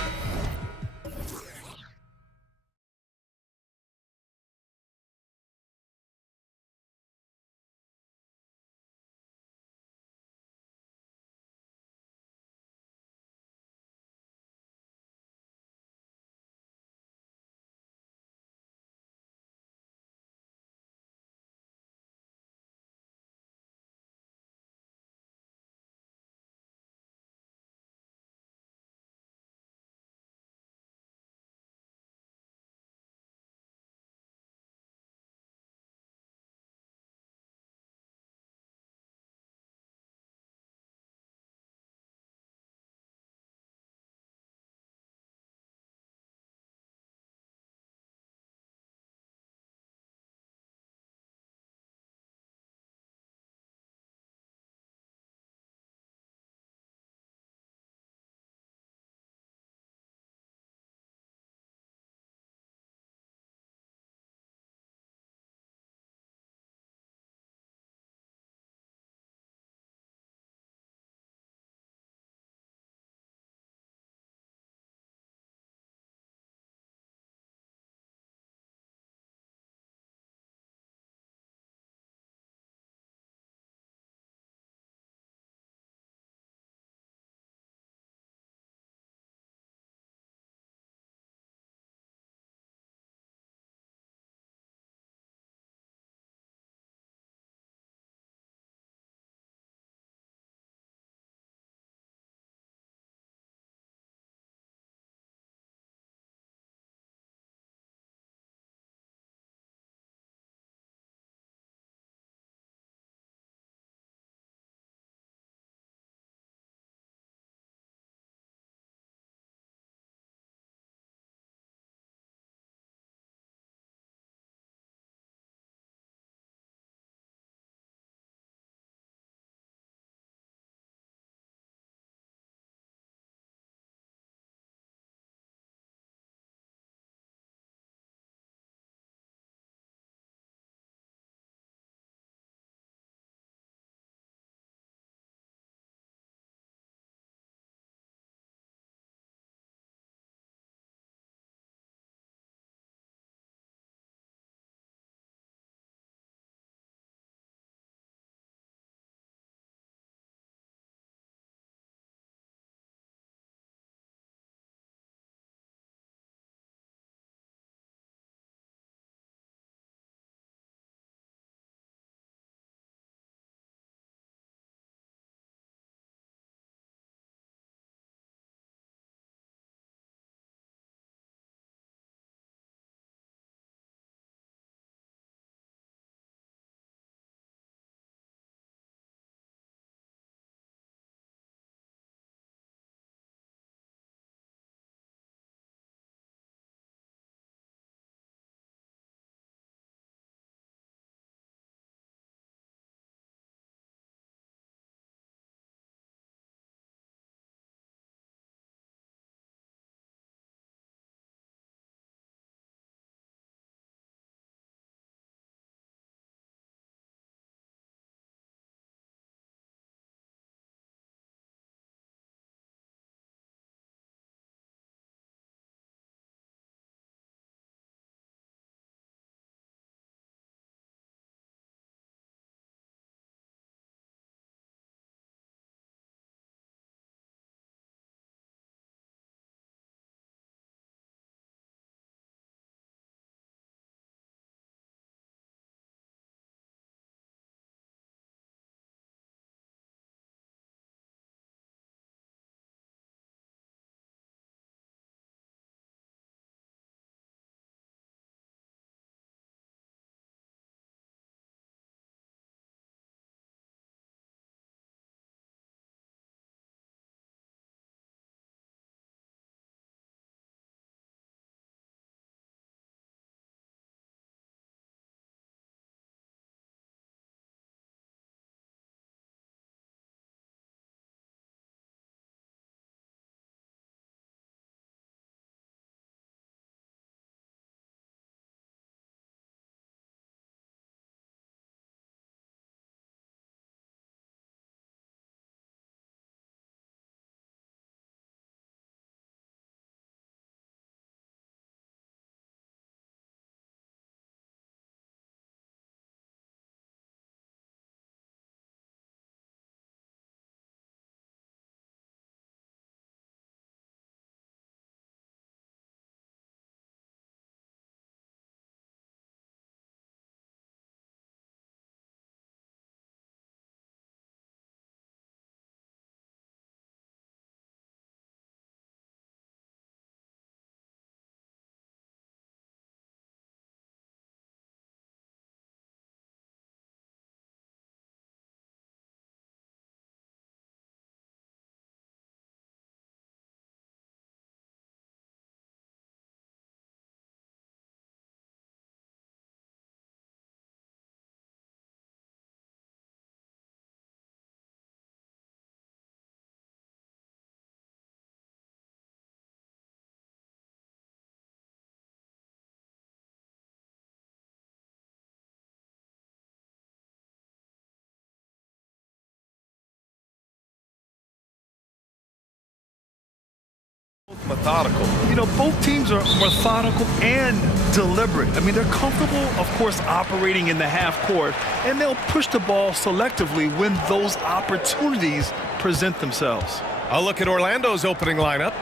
methodical. You know, both teams are methodical and deliberate. I mean, they're comfortable, of course, operating in the half court, and they'll push the ball selectively when those opportunities present themselves. A look at Orlando's opening lineup.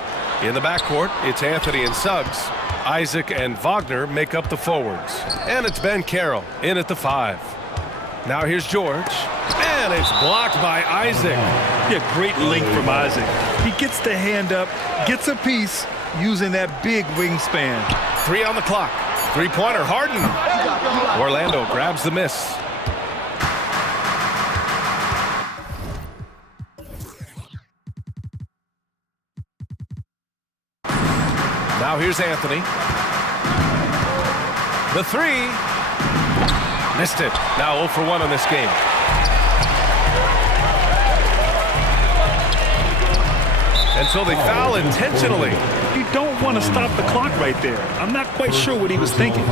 In the backcourt, it's Anthony and Suggs. Isaac and Wagner make up the forwards. And it's Ben Carroll in at the 5. Now here's George. And it's blocked by Isaac. Yeah, great length from Isaac. He gets the hand up, gets a piece using that big wingspan. 3 on the clock. Three-pointer, Harden. Orlando grabs the miss. Now here's Anthony. The 3. Missed it. Now 0 for 1 in this game. And so they foul intentionally. You don't want to stop the clock right there. I'm not quite sure what he was thinking.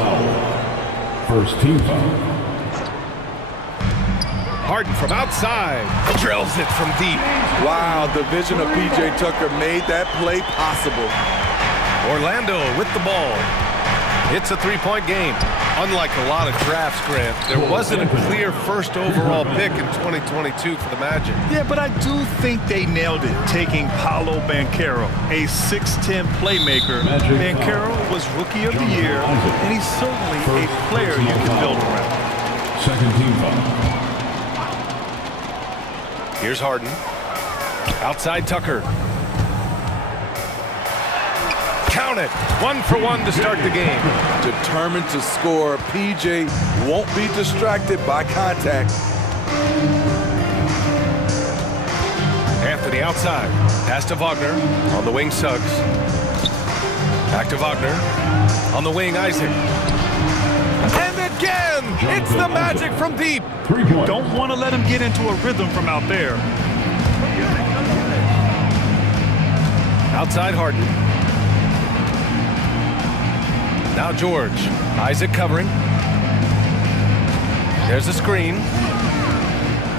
First team foul. Harden from outside. Drills it from deep. Wow, the vision of P.J. Tucker made that play possible. Orlando with the ball. It's a three-point game. Unlike a lot of drafts, Grant, there wasn't a clear first overall pick in 2022 for the Magic. Yeah, but I do think they nailed it, taking Paolo Banchero, a 6'10 playmaker. Banchero was Rookie of the Year, and he's certainly a player you can build around. Second team foul. Here's Harden. Outside Tucker. Count it. 1 for 1 to start the game. Determined to score, PJ won't be distracted by contact. Anthony outside. Pass to Wagner. On the wing, Suggs. Back to Wagner. On the wing, Isaac. And again! It's the Magic from deep. You don't want to let him get into a rhythm from out there. Outside Harden. Now George. Isaac covering. There's a screen.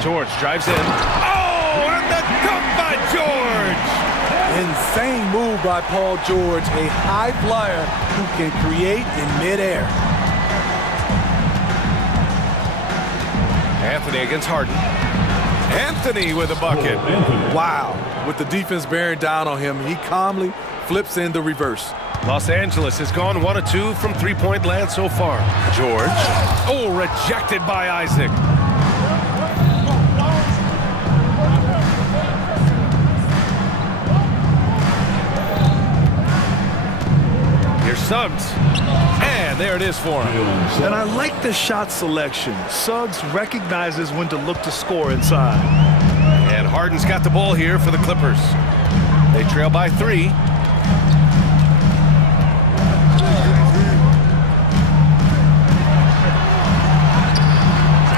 George drives in. Oh, and the dunk by George! Insane move by Paul George, a high flyer who can create in midair. Anthony against Harden. Anthony with a bucket. Wow. With the defense bearing down on him, he calmly flips in the reverse. Los Angeles has gone 1 of 2 from three-point land so far. George. Oh, rejected by Isaac. Here's Suggs. And there it is for him. And I like the shot selection. Suggs recognizes when to look to score inside. And Harden's got the ball here for the Clippers. They trail by 3.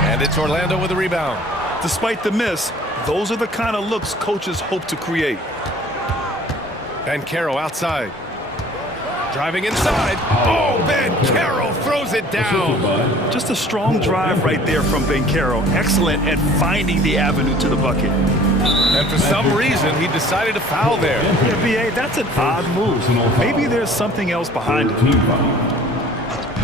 And it's Orlando with a rebound. Despite the miss, those are the kind of looks coaches hope to create. Banchero outside. Driving inside. Oh, Banchero throws it down. Just a strong drive right there from Banchero. Excellent at finding the avenue to the bucket. And for some reason, he decided to foul there. Yeah, B.A., that's an odd move. Maybe there's something else behind it.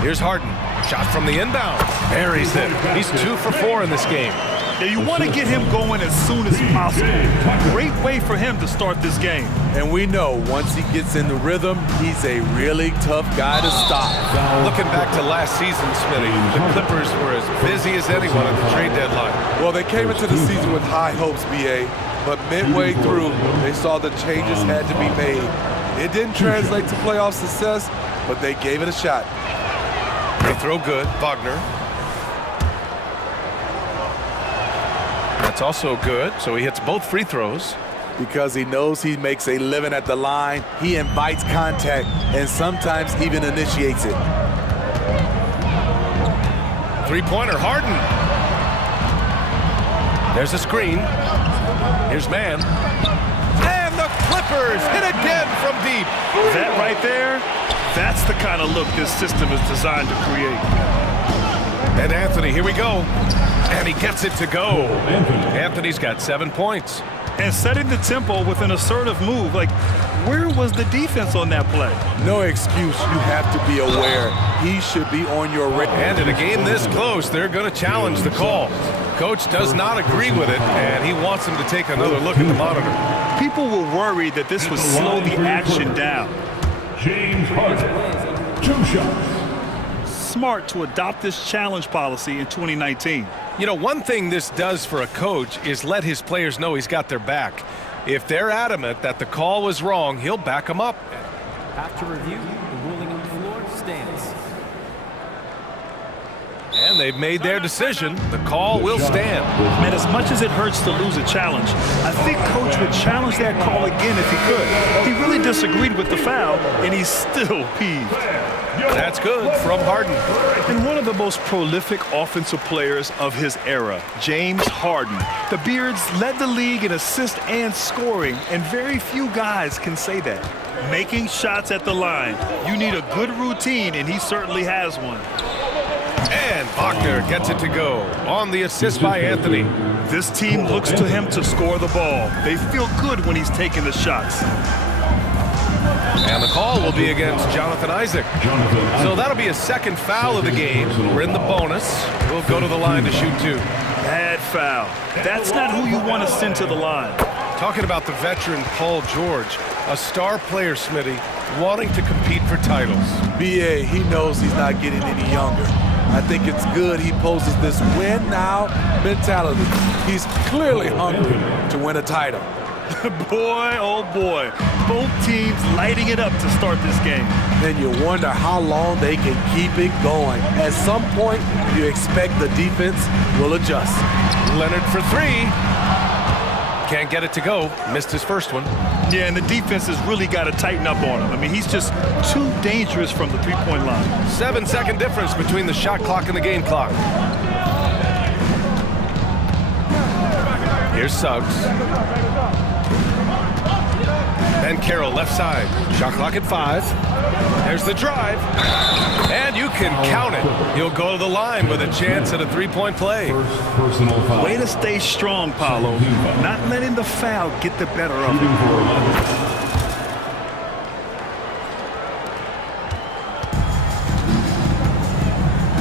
Here's Harden. Shot from the inbound. Buries it. He's 2 for 4 in this game. Yeah, you want to get him going as soon as possible. Great way for him to start this game. And we know once he gets in the rhythm, he's a really tough guy to stop. Looking back to last season, Smitty, the Clippers were as busy as anyone at the trade deadline. Well, they came into the season with high hopes, B.A., but midway through, they saw the changes had to be made. It didn't translate to playoff success, but they gave it a shot. They throw good. Wagner. That's also good, so he hits both free throws. Because he knows he makes a living at the line, he invites contact and sometimes even initiates it. Three-pointer, Harden. There's a screen. Here's man. And the Clippers hit again from deep. That right there, that's the kind of look this system is designed to create. And Anthony, here we go. And he gets it to go. Anthony's got 7 points. And setting the tempo with an assertive move. Like, where was the defense on that play? No excuse. You have to be aware. He should be on your radar. And in a game this close, they're going to challenge the call. Coach does not agree with it, and he wants him to take another look at the monitor. People were worried that this would slow the action down. James Harden, 2 shots. Smart to adopt this challenge policy in 2019. You know, one thing this does for a coach is let his players know he's got their back. If they're adamant that the call was wrong, he'll back them up. After review, the ruling on the floor stands. And they've made their decision. The call will stand. Man, as much as it hurts to lose a challenge, I think Coach would challenge that call again if he could. He really disagreed with the foul, and he's still peeved. That's good from Harden. And one of the most prolific offensive players of his era, James Harden. The Beards led the league in assists and scoring, and very few guys can say that. Making shots at the line. You need a good routine, and he certainly has one. And Wagner gets it to go on the assist by Anthony. This team looks to him to score the ball. They feel good when he's taking the shots. And the call will be against Jonathan Isaac. So that'll be a second foul of the game. We're in the bonus. We'll go to the line to shoot 2. Bad foul. That's not who you want to send to the line. Talking about the veteran Paul George, a star player, Smitty, wanting to compete for titles. BA, he knows he's not getting any younger. I think it's good he poses this win now mentality. He's clearly hungry to win a title. Boy, oh boy. Both teams lighting it up to start this game. Then you wonder how long they can keep it going. At some point, you expect the defense will adjust. Leonard for 3. Can't get it to go. Missed his first one. Yeah, and the defense has really got to tighten up on him. I mean, he's just too dangerous from the three-point line. 7-second difference between the shot clock and the game clock. Here's Suggs. Ben Carroll left side. Shot clock at 5. There's the drive. And you can count it. He'll go to the line with a chance at a 3-point play. Way to stay strong, Paolo. Not letting the foul get the better of him.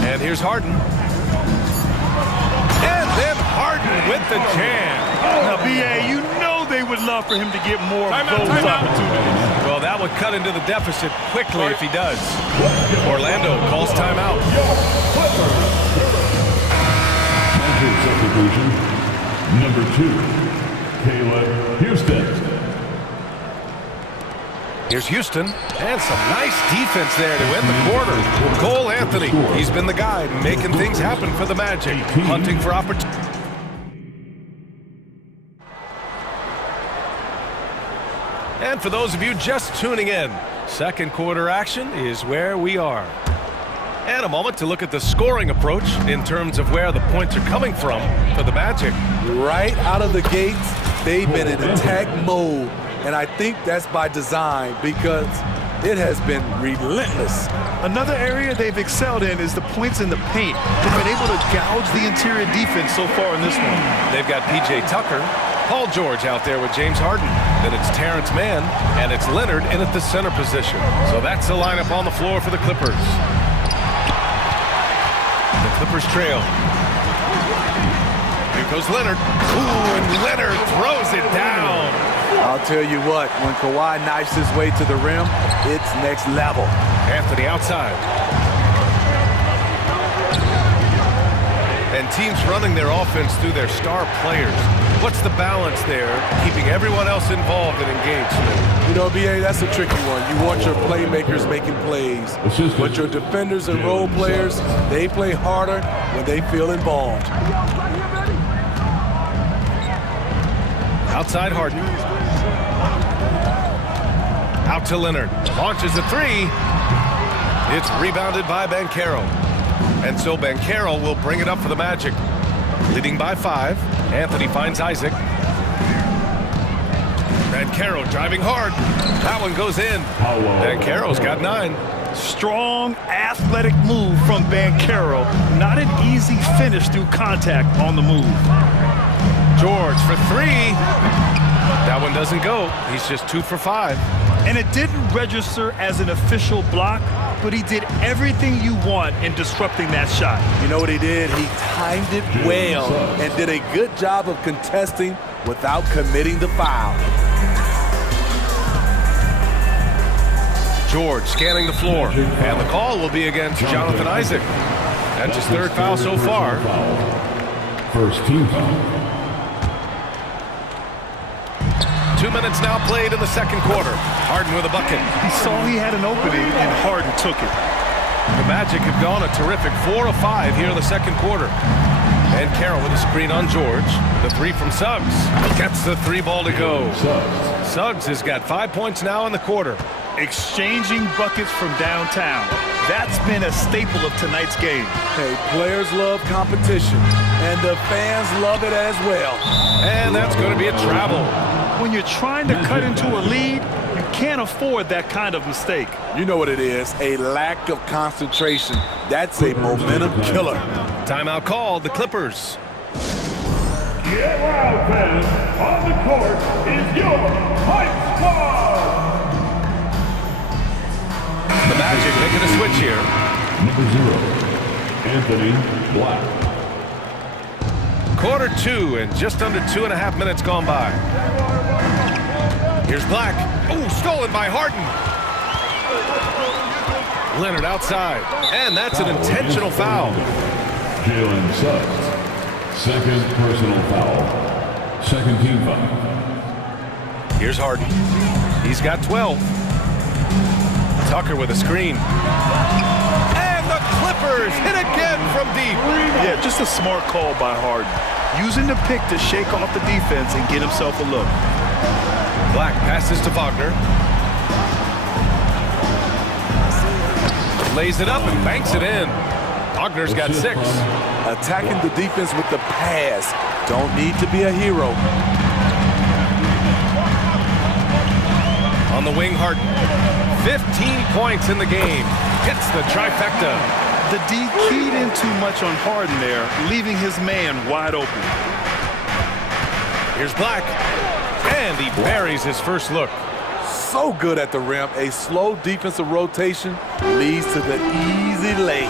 And here's Harden. And then Harden with the jam. Now, B.A., you know they would love for him to get more of those opportunities. Well, that would cut into the deficit quickly if he does. Orlando calls timeout. Substitution, number 2, Caleb Houston. Here's Houston, and some nice defense there to end the quarter. Cole Anthony, he's been the guy making things happen for the Magic, hunting for opportunity. And for those of you just tuning in, second quarter action is where we are. And a moment to look at the scoring approach in terms of where the points are coming from for the Magic. Right out of the gates, they've been in attack mode. And I think that's by design because it has been relentless. Another area they've excelled in is the points in the paint. They've been able to gouge the interior defense so far in this one. They've got P.J. Tucker, Paul George out there with James Harden. Then it's Terrence Mann, and it's Leonard in at the center position. So that's the lineup on the floor for the Clippers. The Clippers trail. Here goes Leonard. Ooh, and Leonard throws it down. I'll tell you what, when Kawhi knifes his way to the rim, it's next level. Anthony outside. And teams running their offense through their star players. What's the balance there, keeping everyone else involved and engaged? You know, B.A., that's a tricky one. You want your playmakers making plays. But your defenders and role players, they play harder when they feel involved. Outside Harden. Out to Leonard. Launches a 3. It's rebounded by Banchero. And so Banchero will bring it up for the Magic. Leading by 5. Anthony finds Isaac. Banchero driving hard. That one goes in. Banchero's got 9. Strong, athletic move from Banchero. Not an easy finish through contact on the move. George for three. That one doesn't go. He's just 2 for 5. And it didn't register as an official block, but he did everything you want in disrupting that shot. You know what he did? He timed it well and did a good job of contesting without committing the foul. George scanning the floor, and the call will be against Jonathan Isaac. That's his 3rd foul so far. First team foul. 2 minutes now played in the 2nd quarter. Harden with a bucket. He saw he had an opening, and Harden took it. The Magic have gone a terrific 4 of 5 here in the 2nd quarter. And Carroll with a screen on George. The 3 from Suggs. Gets the 3 ball to go. Suggs has got 5 points now in the quarter. Exchanging buckets from downtown. That's been a staple of tonight's game. Hey, players love competition, and the fans love it as well. And that's going to be a travel. When you're trying to cut into a lead, you can't afford that kind of mistake. You know what it is, a lack of concentration. That's a momentum killer. Timeout called, the Clippers. Get loud, fans. On the court is your hype squad. The Magic making a switch here. Number 0, Anthony Black. Quarter 2 and just under 2.5 minutes gone by. Here's Black. Oh, stolen by Harden. Leonard outside. And that's an intentional foul. Jalen Suggs. 2nd personal foul. 2nd team foul. Here's Harden. He's got 12. Tucker with a screen. And the Clippers hit again from deep. Yeah, just a smart call by Harden. Using the pick to shake off the defense and get himself a look. Black passes to Wagner. Lays it up and banks it in. Wagner's got 6. Attacking the defense with the pass. Don't need to be a hero. On the wing, Harden. 15 points in the game. Hits the trifecta. The D keyed in too much on Harden there, leaving his man wide open. Here's Black. And he buries his first look. So good at the rim. A slow defensive rotation leads to the easy lay.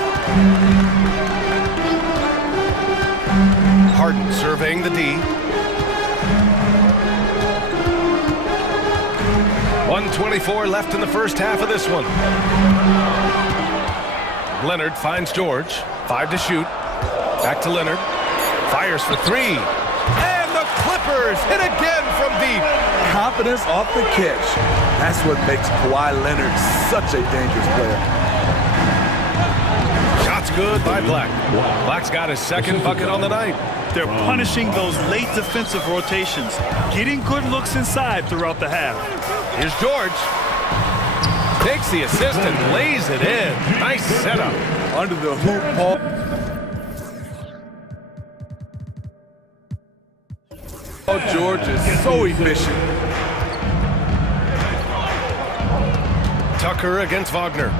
Harden surveying the D. 1:24 left in the first half of this one. Leonard finds George. 5 to shoot. Back to Leonard. Fires for 3. And the Clippers hit again from deep. Confidence off the catch. That's what makes Kawhi Leonard such a dangerous player. Shots good by Black. Black's got his 2nd bucket on the night. They're punishing those late defensive rotations, getting good looks inside throughout the half. Here's George. Takes the assist and lays it in. Nice setup. Under the hoop, Paul. Oh, George is so efficient. Tucker against Wagner.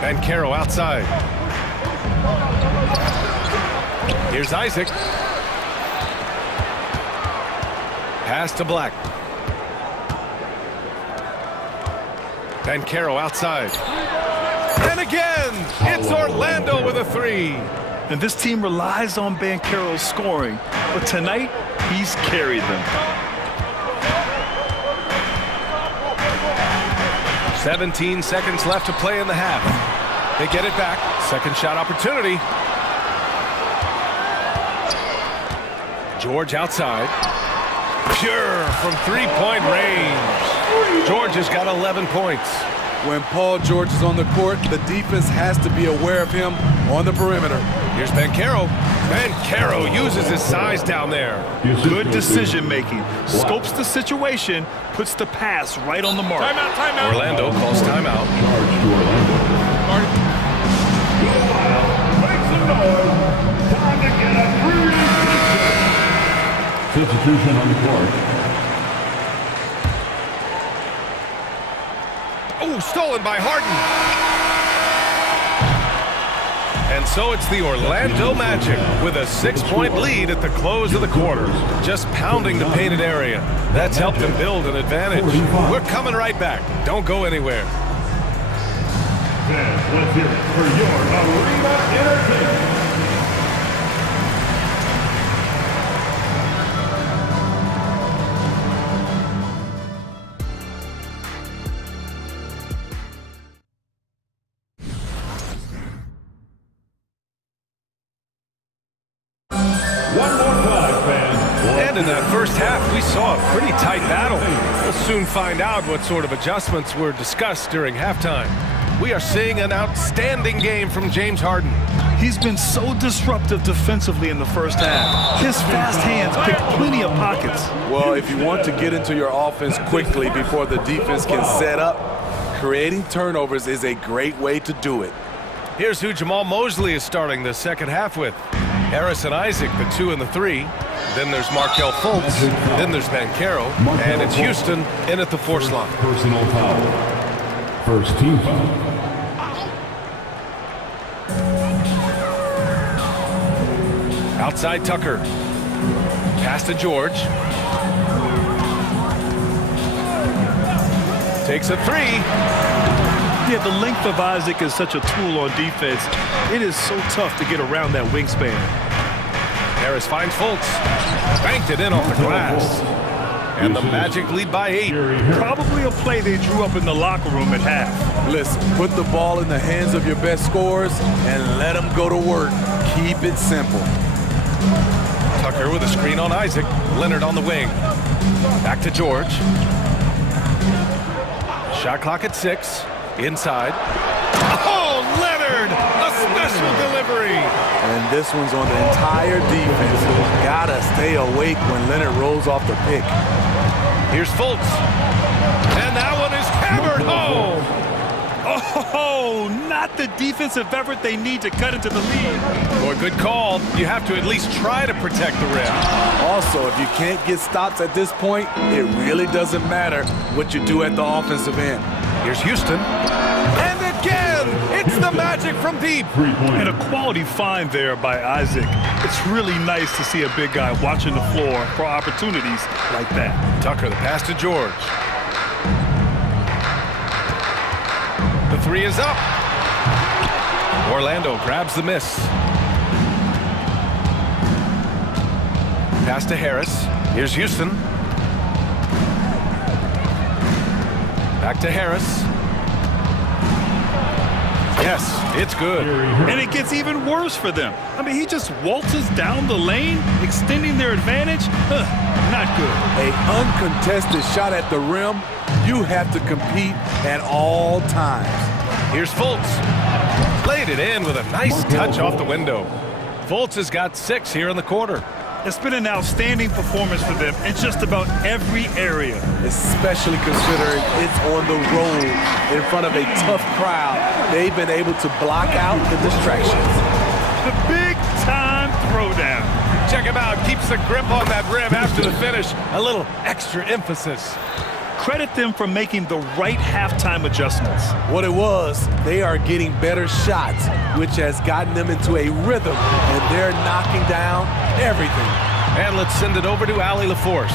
Banchero outside. Here's Isaac. Pass to Black. Banchero outside. And again, it's Orlando with a 3. And this team relies on Banchero's scoring, but tonight, he's carried them. 17 seconds left to play in the half. They get it back. 2nd shot opportunity. George outside. Pure from 3-point range. George has got 11 points. When Paul George is on the court, the defense has to be aware of him on the perimeter. Here's Banchero. Banchero uses his size down there. Good decision-making. Scopes the situation, puts the pass right on the mark. Timeout, timeout. Orlando calls timeout. Make some noise. Time to get a free Substitution on the court. Oh, stolen by Harden. And And so it's the Orlando Magic with a 6-point lead at the close of the quarter. Just pounding the painted area. That's helped them build an advantage. We're coming right back. Don't go anywhere. Let's hear it for your Arena Entertainment. And in that first half, we saw a pretty tight battle. We'll soon find out what sort of adjustments were discussed during halftime. We are seeing an outstanding game from James Harden. He's been so disruptive defensively in the first half. His fast hands picked plenty of pockets. Well, if you want to get into your offense quickly before the defense can set up, creating turnovers is a great way to do it. Here's who Jamal Mosley is starting the second half with. Harris and Isaac, the 2 and the 3. Then there's Markelle Fultz. Then there's Banchero. And it's Houston in at the 4 slot. Personal foul. First team foul. Outside Tucker. Pass to George. Takes a 3. Yeah, the length of Isaac is such a tool on defense. It is so tough to get around that wingspan. Harris finds Fultz. Banked it in off the glass. And the Magic lead by 8. Probably a play they drew up in the locker room at half. Listen, put the ball in the hands of your best scorers and let them go to work. Keep it simple. Tucker with a screen on Isaac. Leonard on the wing. Back to George. Shot clock at 6. Inside. Oh, Leonard! A special delivery! And this one's on the entire defense. Gotta stay awake when Leonard rolls off the pick. Here's Fultz. And that one is hammered home! Oh, not the defensive effort they need to cut into the lead. Boy, good call. You have to at least try to protect the rim. Also, if you can't get stops at this point, it really doesn't matter what you do at the offensive end. Here's Houston. And again, it's the Magic from deep. And a quality find there by Isaac. It's really nice to see a big guy watching the floor for opportunities like that. Tucker, the pass to George. The 3 is up. Orlando grabs the miss. Pass to Harris. Here's Houston. Back to Harris. Yes, it's good. And it gets even worse for them. I mean, he just waltzes down the lane, extending their advantage. Not good. An uncontested shot at the rim, you have to compete at all times. Here's Fultz. Played it in with a nice touch off the window. Fultz has got 6 here in the quarter. It's been an outstanding performance for them in just about every area. Especially considering it's on the road in front of a tough crowd. They've been able to block out the distractions. The big-time throwdown. Check him out. Keeps the grip on that rim after the finish. A little extra emphasis. Credit them for making the right halftime adjustments. What it was, they are getting better shots, which has gotten them into a rhythm, and they're knocking down everything. And let's send it over to Allie LaForce.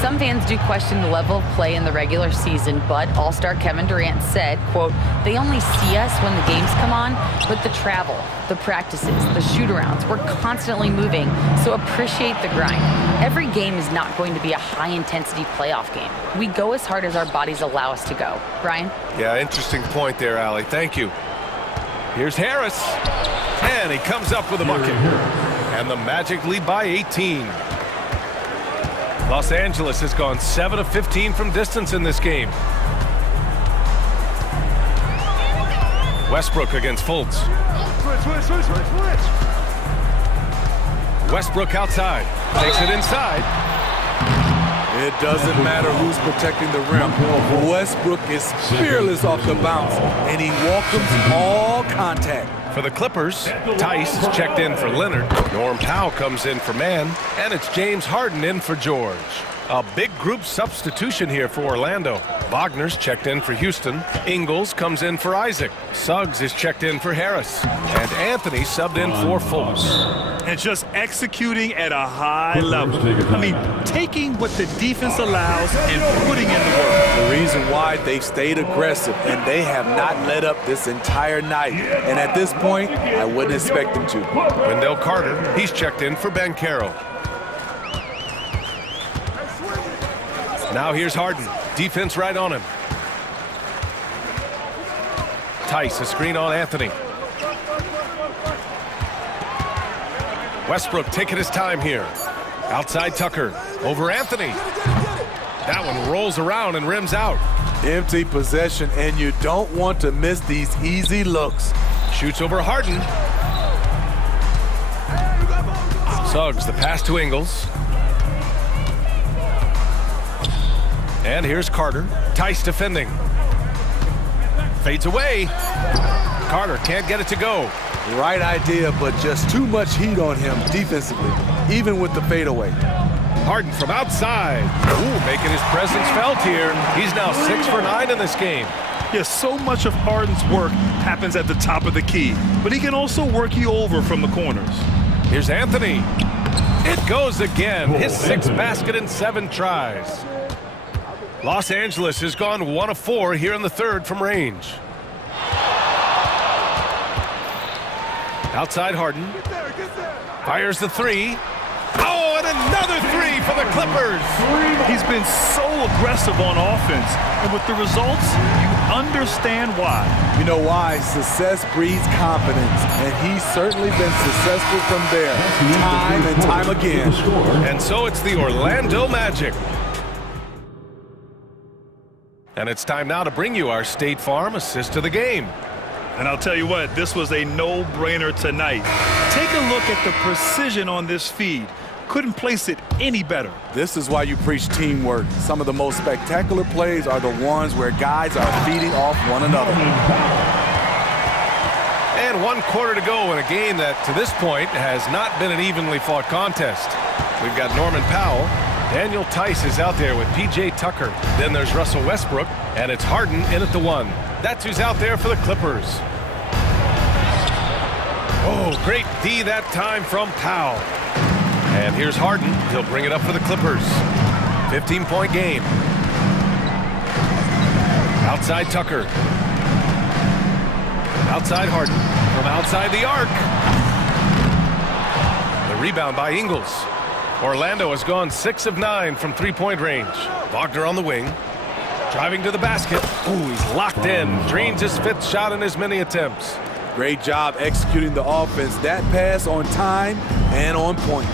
Some fans do question the level of play in the regular season, but All-Star Kevin Durant said, quote, "They only see us when the games come on, but the travel, the practices, the shoot-arounds, we're constantly moving, so appreciate the grind. Every game is not going to be a high-intensity playoff game. We go as hard as our bodies allow us to go." Brian? Yeah, interesting point there, Allie. Thank you. Here's Harris. And he comes up with a bucket. And the Magic lead by 18. Los Angeles has gone 7 of 15 from distance in this game. Westbrook against Fultz. Switch. Westbrook outside. Takes it inside. It doesn't matter who's protecting the rim. Westbrook is fearless off the bounce, and he welcomes all contact. For the Clippers, Tice is checked in for Leonard. Norm Powell comes in for Mann. And it's James Harden in for George. A big group substitution here for Orlando. Wagner's checked in for Houston. Ingles comes in for Isaac. Suggs is checked in for Harris. And Anthony subbed in for Fultz. And just executing at a high level. I mean, taking what the defense allows and putting in the work. The reason why they stayed aggressive, and they have not let up this entire night. And at this point, I wouldn't expect them to. Wendell Carter, he's checked in for Banchero. Now here's Harden. Defense right on him. Tice, a screen on Anthony. Westbrook taking his time here. Outside Tucker. Over Anthony. That one rolls around and rims out. Empty possession, and you don't want to miss these easy looks. Shoots over Harden. Suggs, the pass to Ingles. And here's Carter. Tice defending. Fades away. Carter can't get it to go. Right idea, but just too much heat on him defensively, even with the fadeaway. Harden from outside. Ooh, making his presence felt here. He's now 6 for 9 in this game. Yes, so much of Harden's work happens at the top of the key, but he can also work you over from the corners. Here's Anthony. It goes again. His 6th basket in 7 tries. Los Angeles has gone 1 of 4 here in the third from range. Outside Harden. Fires the 3. Oh, and another 3 for the Clippers. He's been so aggressive on offense, and with the results, you understand why. You know why? Success breeds confidence, and he's certainly been successful from there, time and time again. And so it's the Orlando Magic. And it's time now to bring you our State Farm assist of the game. And I'll tell you what, this was a no-brainer tonight. Take a look at the precision on this feed. Couldn't place it any better. This is why you preach teamwork. Some of the most spectacular plays are the ones where guys are feeding off one another. And 1 quarter to go in a game that, to this point, has not been an evenly fought contest. We've got Norman Powell. Daniel Tice is out there with P.J. Tucker. Then there's Russell Westbrook, and it's Harden in at the 1. That's who's out there for the Clippers. Oh, great D that time from Powell. And here's Harden. He'll bring it up for the Clippers. 15-point game. Outside Tucker. Outside Harden. From outside the arc. The rebound by Ingles. Orlando has gone 6 of 9 from 3-point range. Wagner on the wing. Driving to the basket. Ooh, he's locked in. Drains his 5th shot in as many attempts. Great job executing the offense. That pass on time and on point.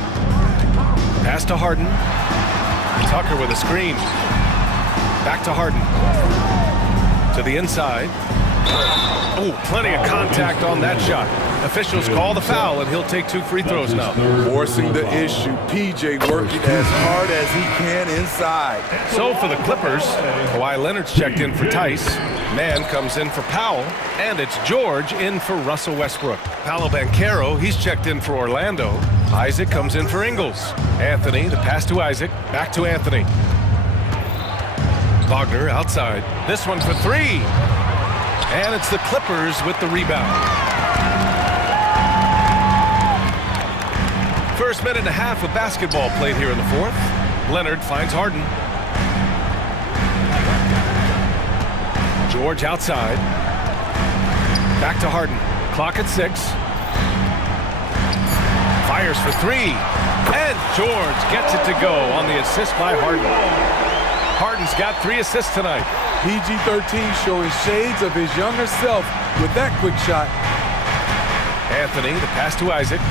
Pass to Harden. Tucker with a screen. Back to Harden. To the inside. Ooh, plenty of contact on that shot. Officials call the foul, and he'll take 2 free throws now. Forcing the issue. P.J. working as hard as he can inside. So for the Clippers, Kawhi Leonard's checked in for Tice. Mann comes in for Powell. And it's George in for Russell Westbrook. Paolo Banchero, he's checked in for Orlando. Isaac comes in for Ingles. Anthony, the pass to Isaac. Back to Anthony. Wagner outside. This one for 3. And it's the Clippers with the rebound. First minute and a half of basketball played here in the 4th. Leonard finds Harden. George outside. Back to Harden. Clock at 6. Fires for 3. And George gets it to go on the assist by Harden. Harden's got 3 assists tonight. PG-13 showing shades of his younger self with that quick shot. Anthony, the pass to Isaac.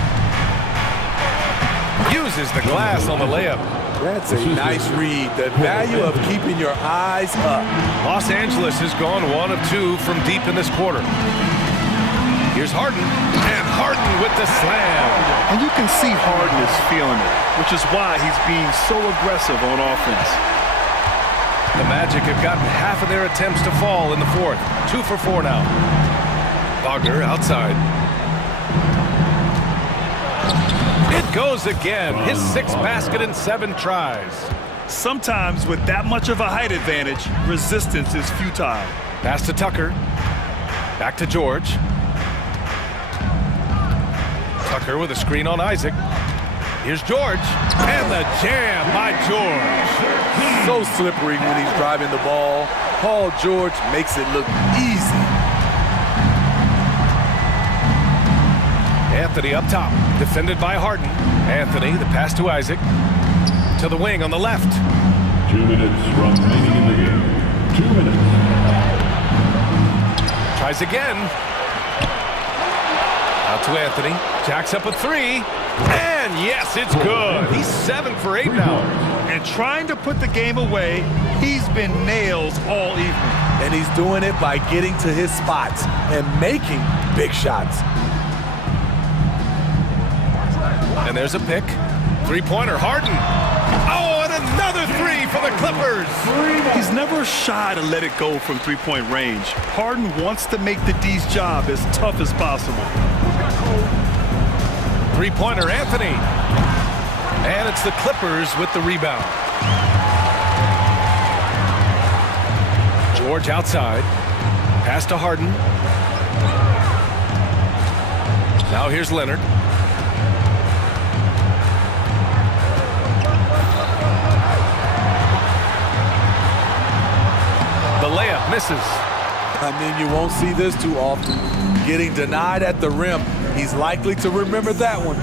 Uses the glass on the layup. That's a nice read. The value of keeping your eyes up. Los Angeles has gone 1 of 2 from deep in this quarter. Here's Harden. And Harden with the slam. And you can see Harden is feeling it, which is why he's being so aggressive on offense. The Magic have gotten half of their attempts to fall in the 4th. 2 for 4 now. Wagner outside. It goes again. His 6th basket in 7 tries. Sometimes with that much of a height advantage, resistance is futile. Pass to Tucker. Back to George. Tucker with a screen on Isaac. Here's George. And the jam by George. So slippery when he's driving the ball. Paul George makes it look easy. Anthony up top, defended by Harden. Anthony, the pass to Isaac. To the wing on the left. 2 minutes remaining in the game. 2 minutes. Tries again. Out to Anthony. Jacks up a three. And yes, it's good. He's 7 for 8 now. And trying to put the game away, he's been nails all evening. And he's doing it by getting to his spots and making big shots. And there's a pick. Three-pointer, Harden. Oh, and another three for the Clippers. He's never shy to let it go from three-point range. Harden wants to make the D's job as tough as possible. Three-pointer, Anthony. And it's the Clippers with the rebound. George outside. Pass to Harden. Now here's Leonard. The layup misses. I mean, you won't see this too often. Getting denied at the rim, he's likely to remember that one.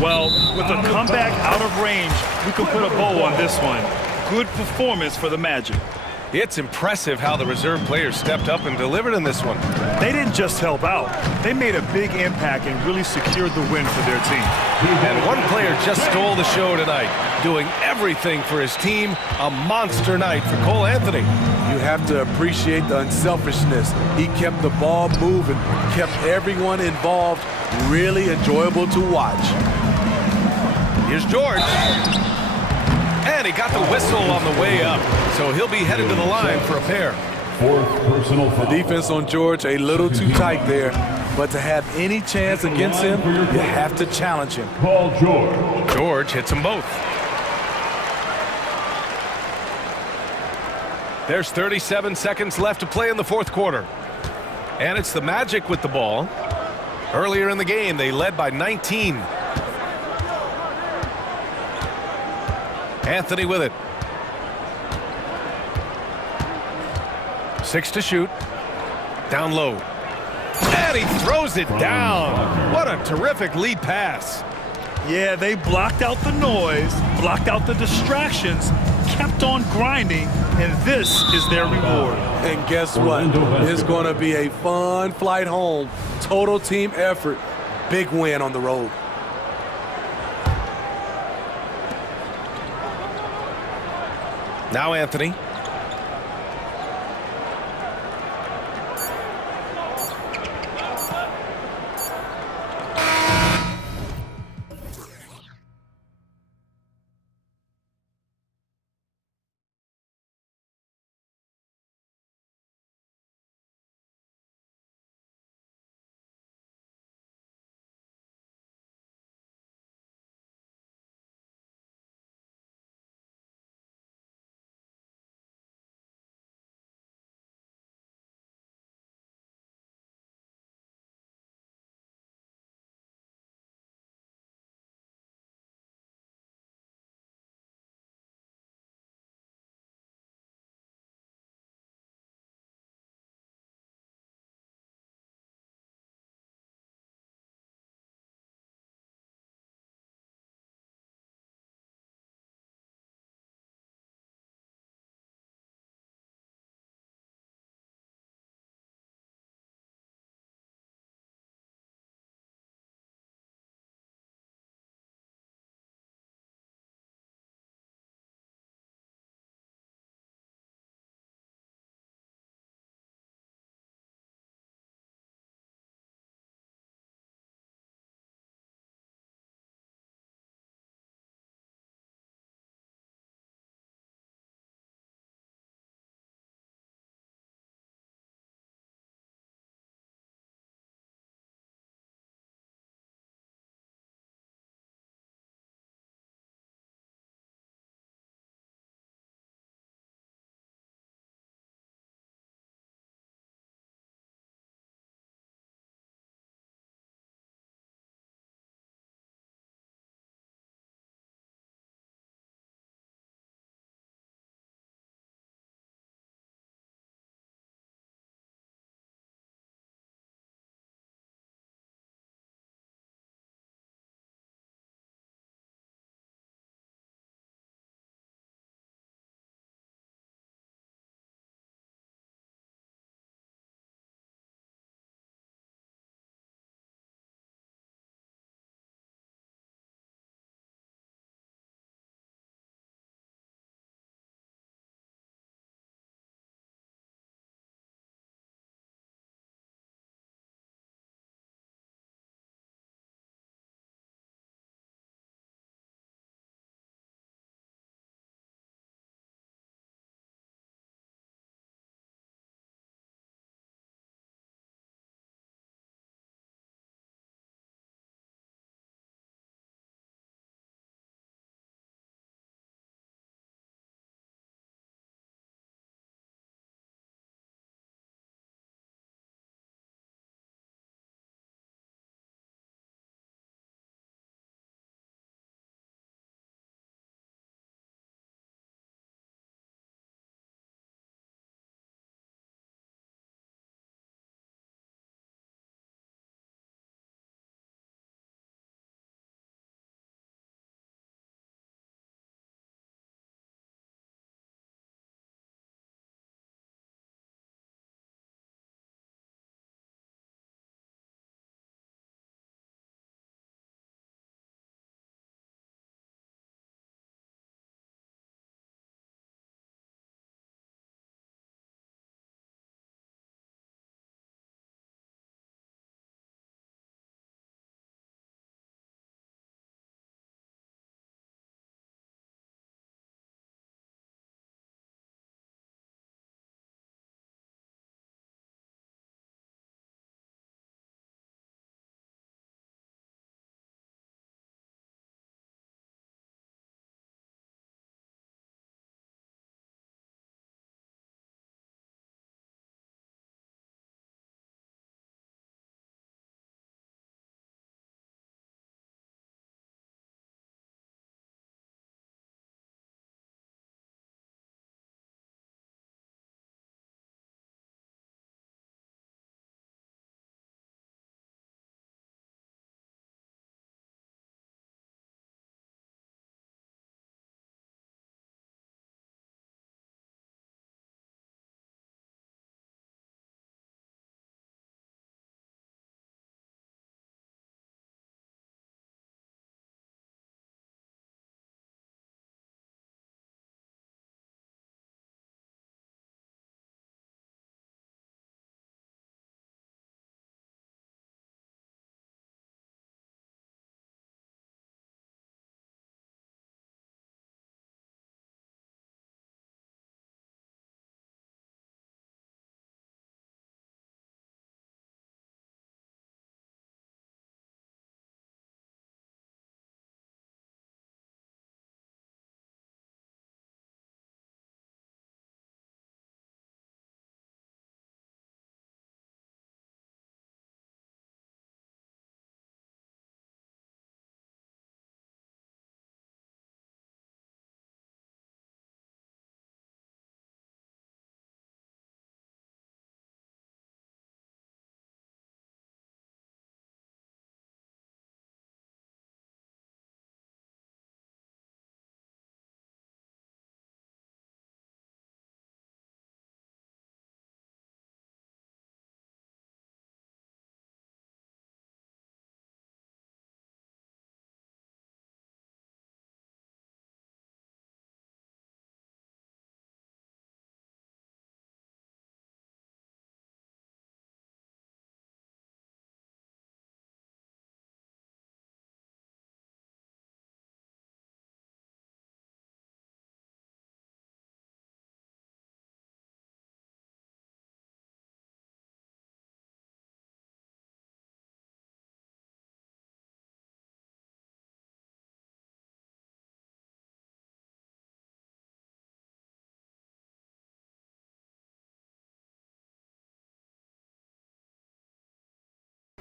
Well, with a comeback out of range, we can put a bow on this one. Good performance for the Magic. It's impressive how the reserve players stepped up and delivered in this one. They didn't just help out. They made a big impact and really secured the win for their team. And one player just stole the show tonight, doing everything for his team. A monster night for Cole Anthony. You have to appreciate the unselfishness. He kept the ball moving, kept everyone involved, really enjoyable to watch. Here's George. And he got the whistle on the way up, so he'll be headed to the line for a pair. Fourth personal foul. The defense on George a little too tight there, but to have any chance against him, you have to challenge him. Paul George. George hits them both. There's 37 seconds left to play in the fourth quarter. And it's the Magic with the ball. Earlier in the game, they led by 19. Anthony with it. 6 to shoot. Down low. And he throws it down. What a terrific lead pass. Yeah, they blocked out the noise, blocked out the distractions, kept on grinding, and this is their reward. And guess what? It's going to be a fun flight home. Total team effort. Big win on the road. Now Anthony.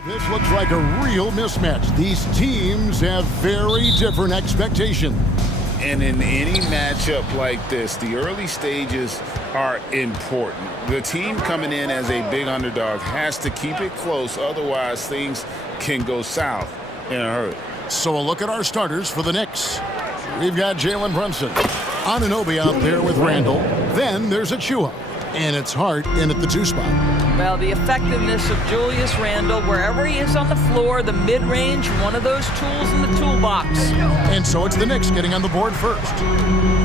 This looks like a real mismatch. These teams have very different expectations. And in any matchup like this, the early stages are important. The team coming in as a big underdog has to keep it close, otherwise things can go south in a hurry. So a look at our starters for the Knicks. We've got Jalen Brunson, Anunoby out there with Randall. Then there's Achua, and it's Hart in at the 2 spot. Well, the effectiveness of Julius Randle, wherever he is on the floor, the mid-range, one of those tools in the toolbox. And so it's the Knicks getting on the board first.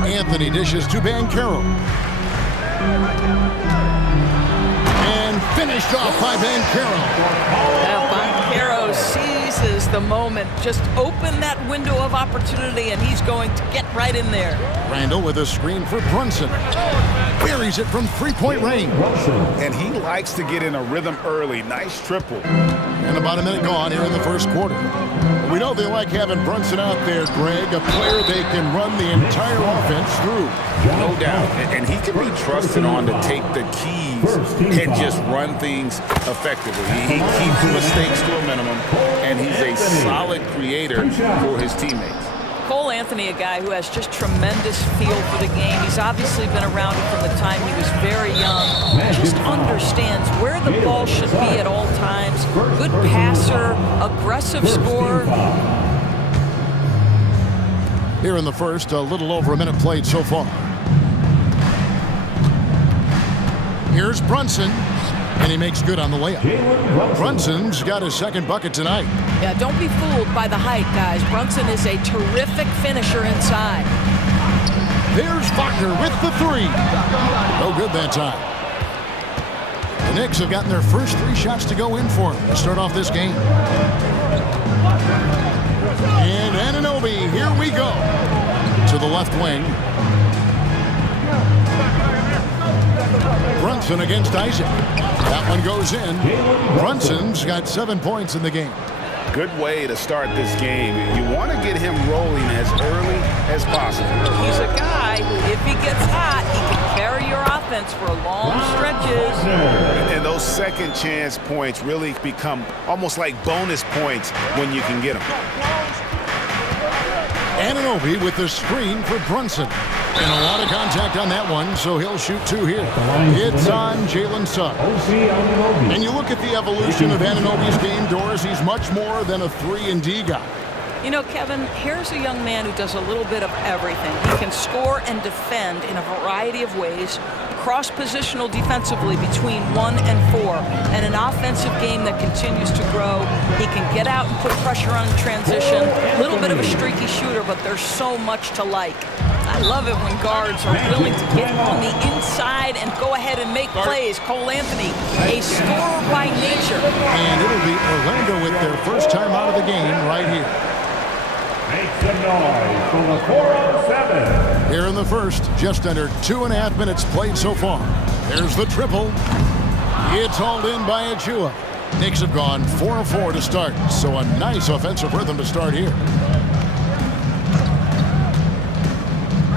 Anthony dishes to Banchero. And finished off by Banchero. Now Banchero seizes the moment. Just open that window of opportunity, and he's going to get right in there. Randall with a screen for Brunson. Buries it from 3-point range. And he likes to get in a rhythm early. Nice triple. And about a minute gone here in the first quarter. We know they like having Brunson out there, Greg, a player they can run the entire offense through. No doubt. And he can be trusted on to take the keys and just run things effectively. He keeps mistakes to a minimum, and he's a solid creator for his teammates. Cole Anthony, a guy who has just tremendous feel for the game. He's obviously been around it from the time he was very young. Just understands where the ball should be at all times. Good passer, aggressive scorer. Here in the first, a little over a minute played so far. Here's Brunson, and he makes good on the layup. Brunson's got his second bucket tonight. Yeah, don't be fooled by the height, guys. Brunson is a terrific finisher inside. There's Faulkner with the 3. No good that time. The Knicks have gotten their first 3 shots to go in for him to start off this game. And Anunoby, here we go. To the left wing. Brunson against Isaac. That one goes in. Brunson's got 7 points in the game. Good way to start this game. You want to get him rolling as early as possible. He's a guy who, if he gets hot, he can carry your offense for long stretches. And those second chance points really become almost like bonus points when you can get them. Anunoby with the screen for Brunson. And a lot of contact on that one, so he'll shoot 2 here. It's on Jalen Suggs. And you look at the evolution of Anunoby's game, Doris, he's much more than a 3-and-D guy. You know, Kevin, here's a young man who does a little bit of everything. He can score and defend in a variety of ways, cross-positional defensively between 1 and 4, and an offensive game that continues to grow. He can get out and put pressure on transition. A little bit of a streaky shooter, but there's so much to like. I love it when guards are willing to get on the inside and go ahead and make plays. Cole Anthony, a scorer by nature. And it'll be Orlando with their first time out of the game right here. Make some noise for the 4-on-7. Here in the first, just under 2.5 minutes played so far. There's the triple. It's hauled in by Achua. Knicks have gone 4 of 4 to start, so a nice offensive rhythm to start here.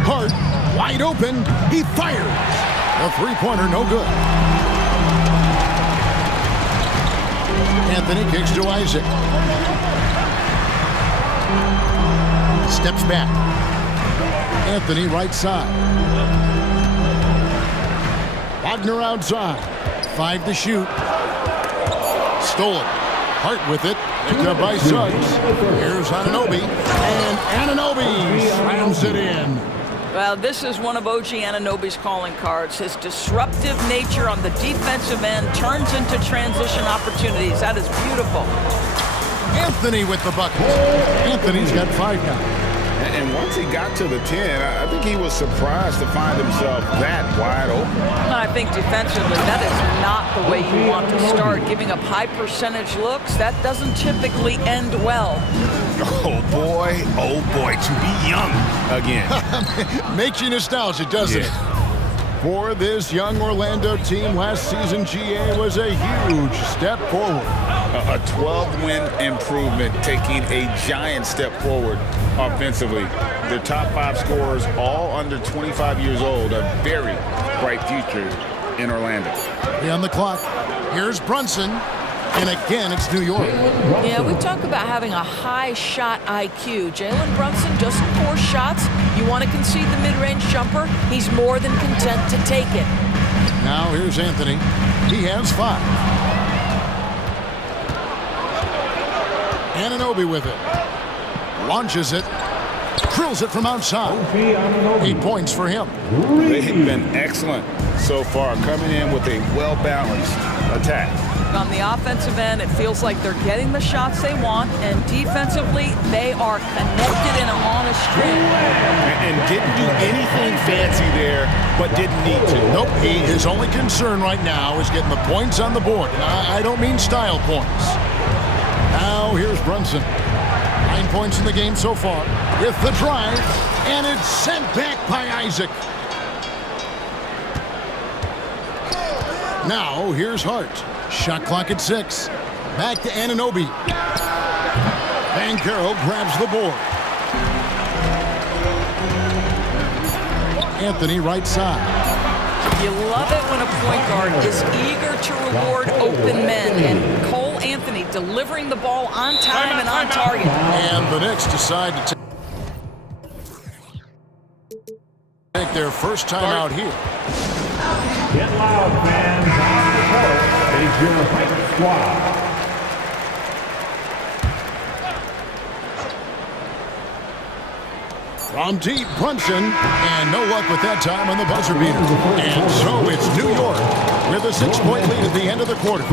Hart, wide open, he fires. A 3-pointer, no good. Anthony kicks to Isaac. Steps back. Anthony right side. Wagner outside. 5 to shoot. Stolen. Hart with it. Picked up by Suggs. Here's Anunoby. And Anunoby slams it in. Well, this is one of OG Anunoby's calling cards. His disruptive nature on the defensive end turns into transition opportunities. That is beautiful. Anthony with the bucket. Anthony's got 5 now. And once he got to the 10, I think he was surprised to find himself that wide open. I think defensively, that is not the way you want to start. Giving up high percentage looks, that doesn't typically end well. Oh boy, to be young again. Makes you nostalgic, doesn't it? For this young Orlando team, last season GA was a huge step forward. A 12-win improvement, taking a giant step forward offensively. Their top 5 scorers, all under 25 years old, a very bright future in Orlando. On the clock, here's Brunson. And again, it's New York. Yeah, we talk about having a high shot IQ. Jalen Brunson doesn't force shots. You want to concede the mid-range jumper, he's more than content to take it. Now here's Anthony. He has 5. Anunoby with it. Launches it. Drills it from outside. 8 points for him. They've been excellent so far, coming in with a well-balanced attack. On the offensive end, it feels like they're getting the shots they want, and defensively, they are connected and on a string. And didn't do anything fancy there, but didn't need to. Nope, his only concern right now is getting the points on the board. And I don't mean style points. Now here's Brunson. 9 points in the game so far with the drive, and it's sent back by Isaac. Now here's Hart. Shot clock at 6. Back to Anunoby. Banchero grabs the board. Anthony right side. You love it when a point guard is eager to reward open men, and Cole Anthony delivering the ball on time and on target. And the Knicks decide to take their first time out here. Get loud, fans. On the court is your Knicks squad. From deep, Brunson, and no luck with that time on the buzzer beater. And so it's New York with a 6-point lead at the end of the quarter.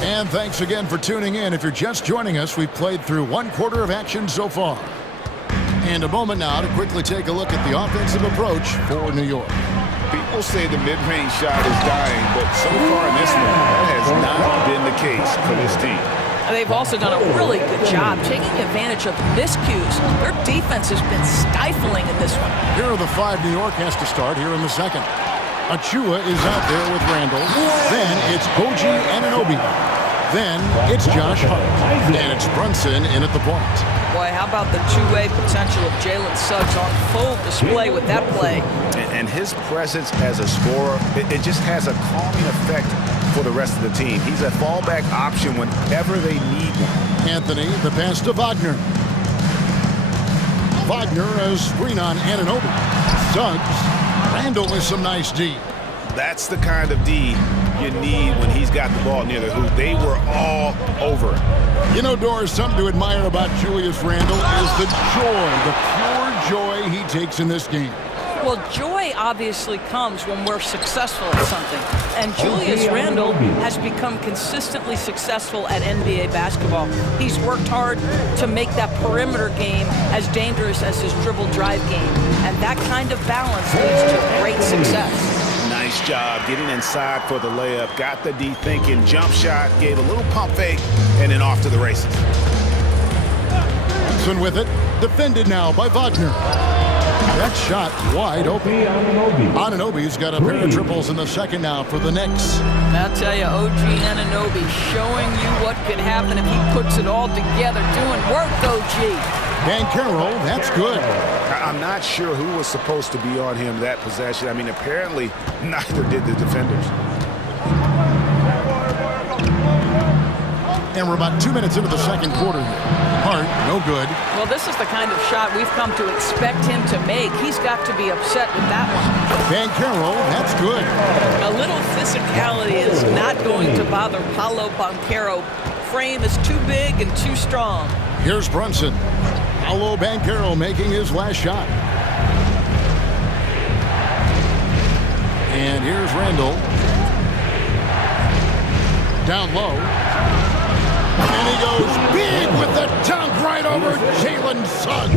And thanks again for tuning in. If you're just joining us, we've played through 1 quarter of action so far. And a moment now to quickly take a look at the offensive approach for New York. People say the mid-range shot is dying, but so far in this one, that has not been the case for this team. They've also done a really good job taking advantage of miscues. Their defense has been stifling in this one. Here are the 5 New York has to start here in the second. Achua is out there with Randall. Then it's OG Anunoby. Then it's Josh Hart. And it's Brunson in at the point. Boy, how about the two-way potential of Jalen Suggs on full display with that play. And his presence as a scorer, it just has a calming effect for the rest of the team. He's a fallback option whenever they need one. Anthony, the pass to Wagner. Wagner as screen on Anunoby. Suggs. Randall with some nice D. That's the kind of D you need when he's got the ball near the hoop. They were all over it. You know, Doris, something to admire about Julius Randle is the joy, the pure joy he takes in this game. Well, joy obviously comes when we're successful at something. And Julius Randle has become consistently successful at NBA basketball. He's worked hard to make that perimeter game as dangerous as his dribble drive game. And that kind of balance leads to great success. Nice job getting inside for the layup. Got the D thinking, jump shot, gave a little pump fake, and then off to the races. Brunson with it. Defended now by Wagner. That shot wide open. Anunoby's got a pair of triples in the second now for the Knicks. I'll tell you, OG Anunoby showing you what could happen if he puts it all together. Doing work, OG. Banchero, that's good. I'm not sure who was supposed to be on him that possession. I mean, apparently neither did the defenders. And we're about 2 minutes into the second quarter here. Hart, no good. Well, this is the kind of shot we've come to expect him to make. He's got to be upset with that one. Banchero, that's good. A little physicality is not going to bother Paolo Banchero. Frame is too big and too strong. Here's Brunson. Paolo Banchero making his last shot. And here's Randall. Down low. And he goes big with the dunk right over Jalen Suggs.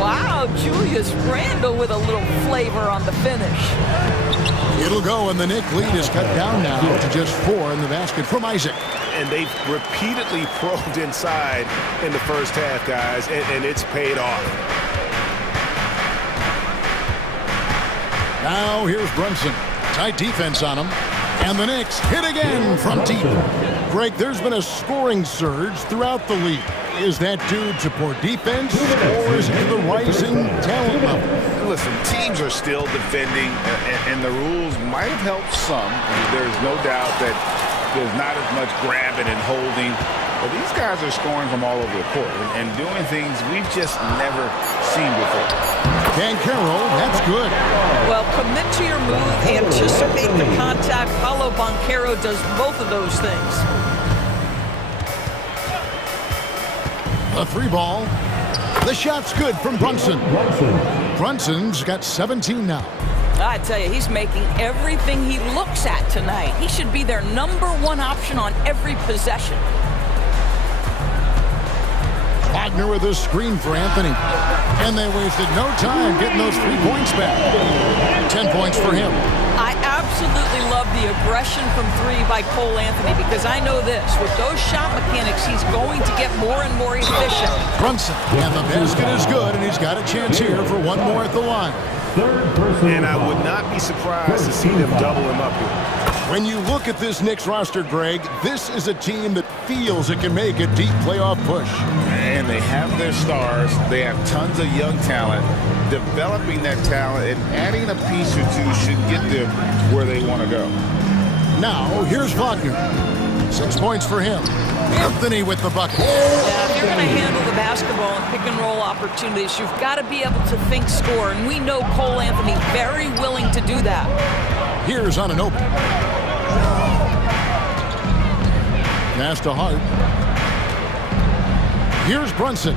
Wow, Julius Randle with a little flavor on the finish. It'll go, and the Knicks lead is cut down now to just 4 in the basket from Isaac. And they've repeatedly probed inside in the first half, guys, and it's paid off. Now here's Brunson. Tight defense on him. And the Knicks hit again from deep. Greg, there's been a scoring surge throughout the league. Is that due to poor defense, or is it to the rising talent level? Listen, teams are still defending, and the rules might have helped some. There's no doubt that there's not as much grabbing and holding. But these guys are scoring from all over the court and doing things we've just never seen before. Bankero, that's good. Well, commit to your move, anticipate the contact. Paulo Banchero does both of those things. A 3-ball. The shot's good from Brunson. Brunson's got 17 now. I tell you, he's making everything he looks at tonight. He should be their #1 option on every possession. Wagner with a screen for Anthony. And they wasted no time getting those 3 points back. 10 points for him. I absolutely love the aggression from 3 by Cole Anthony because I know this. With those shot mechanics, he's going to get more and more efficient. Brunson, and the basket is good, and he's got a chance here for one more at the line. And I would not be surprised to see them double him up here. When you look at this Knicks roster, Greg, this is a team that feels it can make a deep playoff push. And they have their stars. They have tons of young talent. Developing that talent and adding a piece or two should get them where they want to go. Now, here's Wagner. 6 points for him. Anthony with the bucket. Yeah, if you're going to handle the basketball and pick and roll opportunities, you've got to be able to think score. And we know Cole Anthony very willing to do that. Here's on an open. Pass to Hart. Here's Brunson.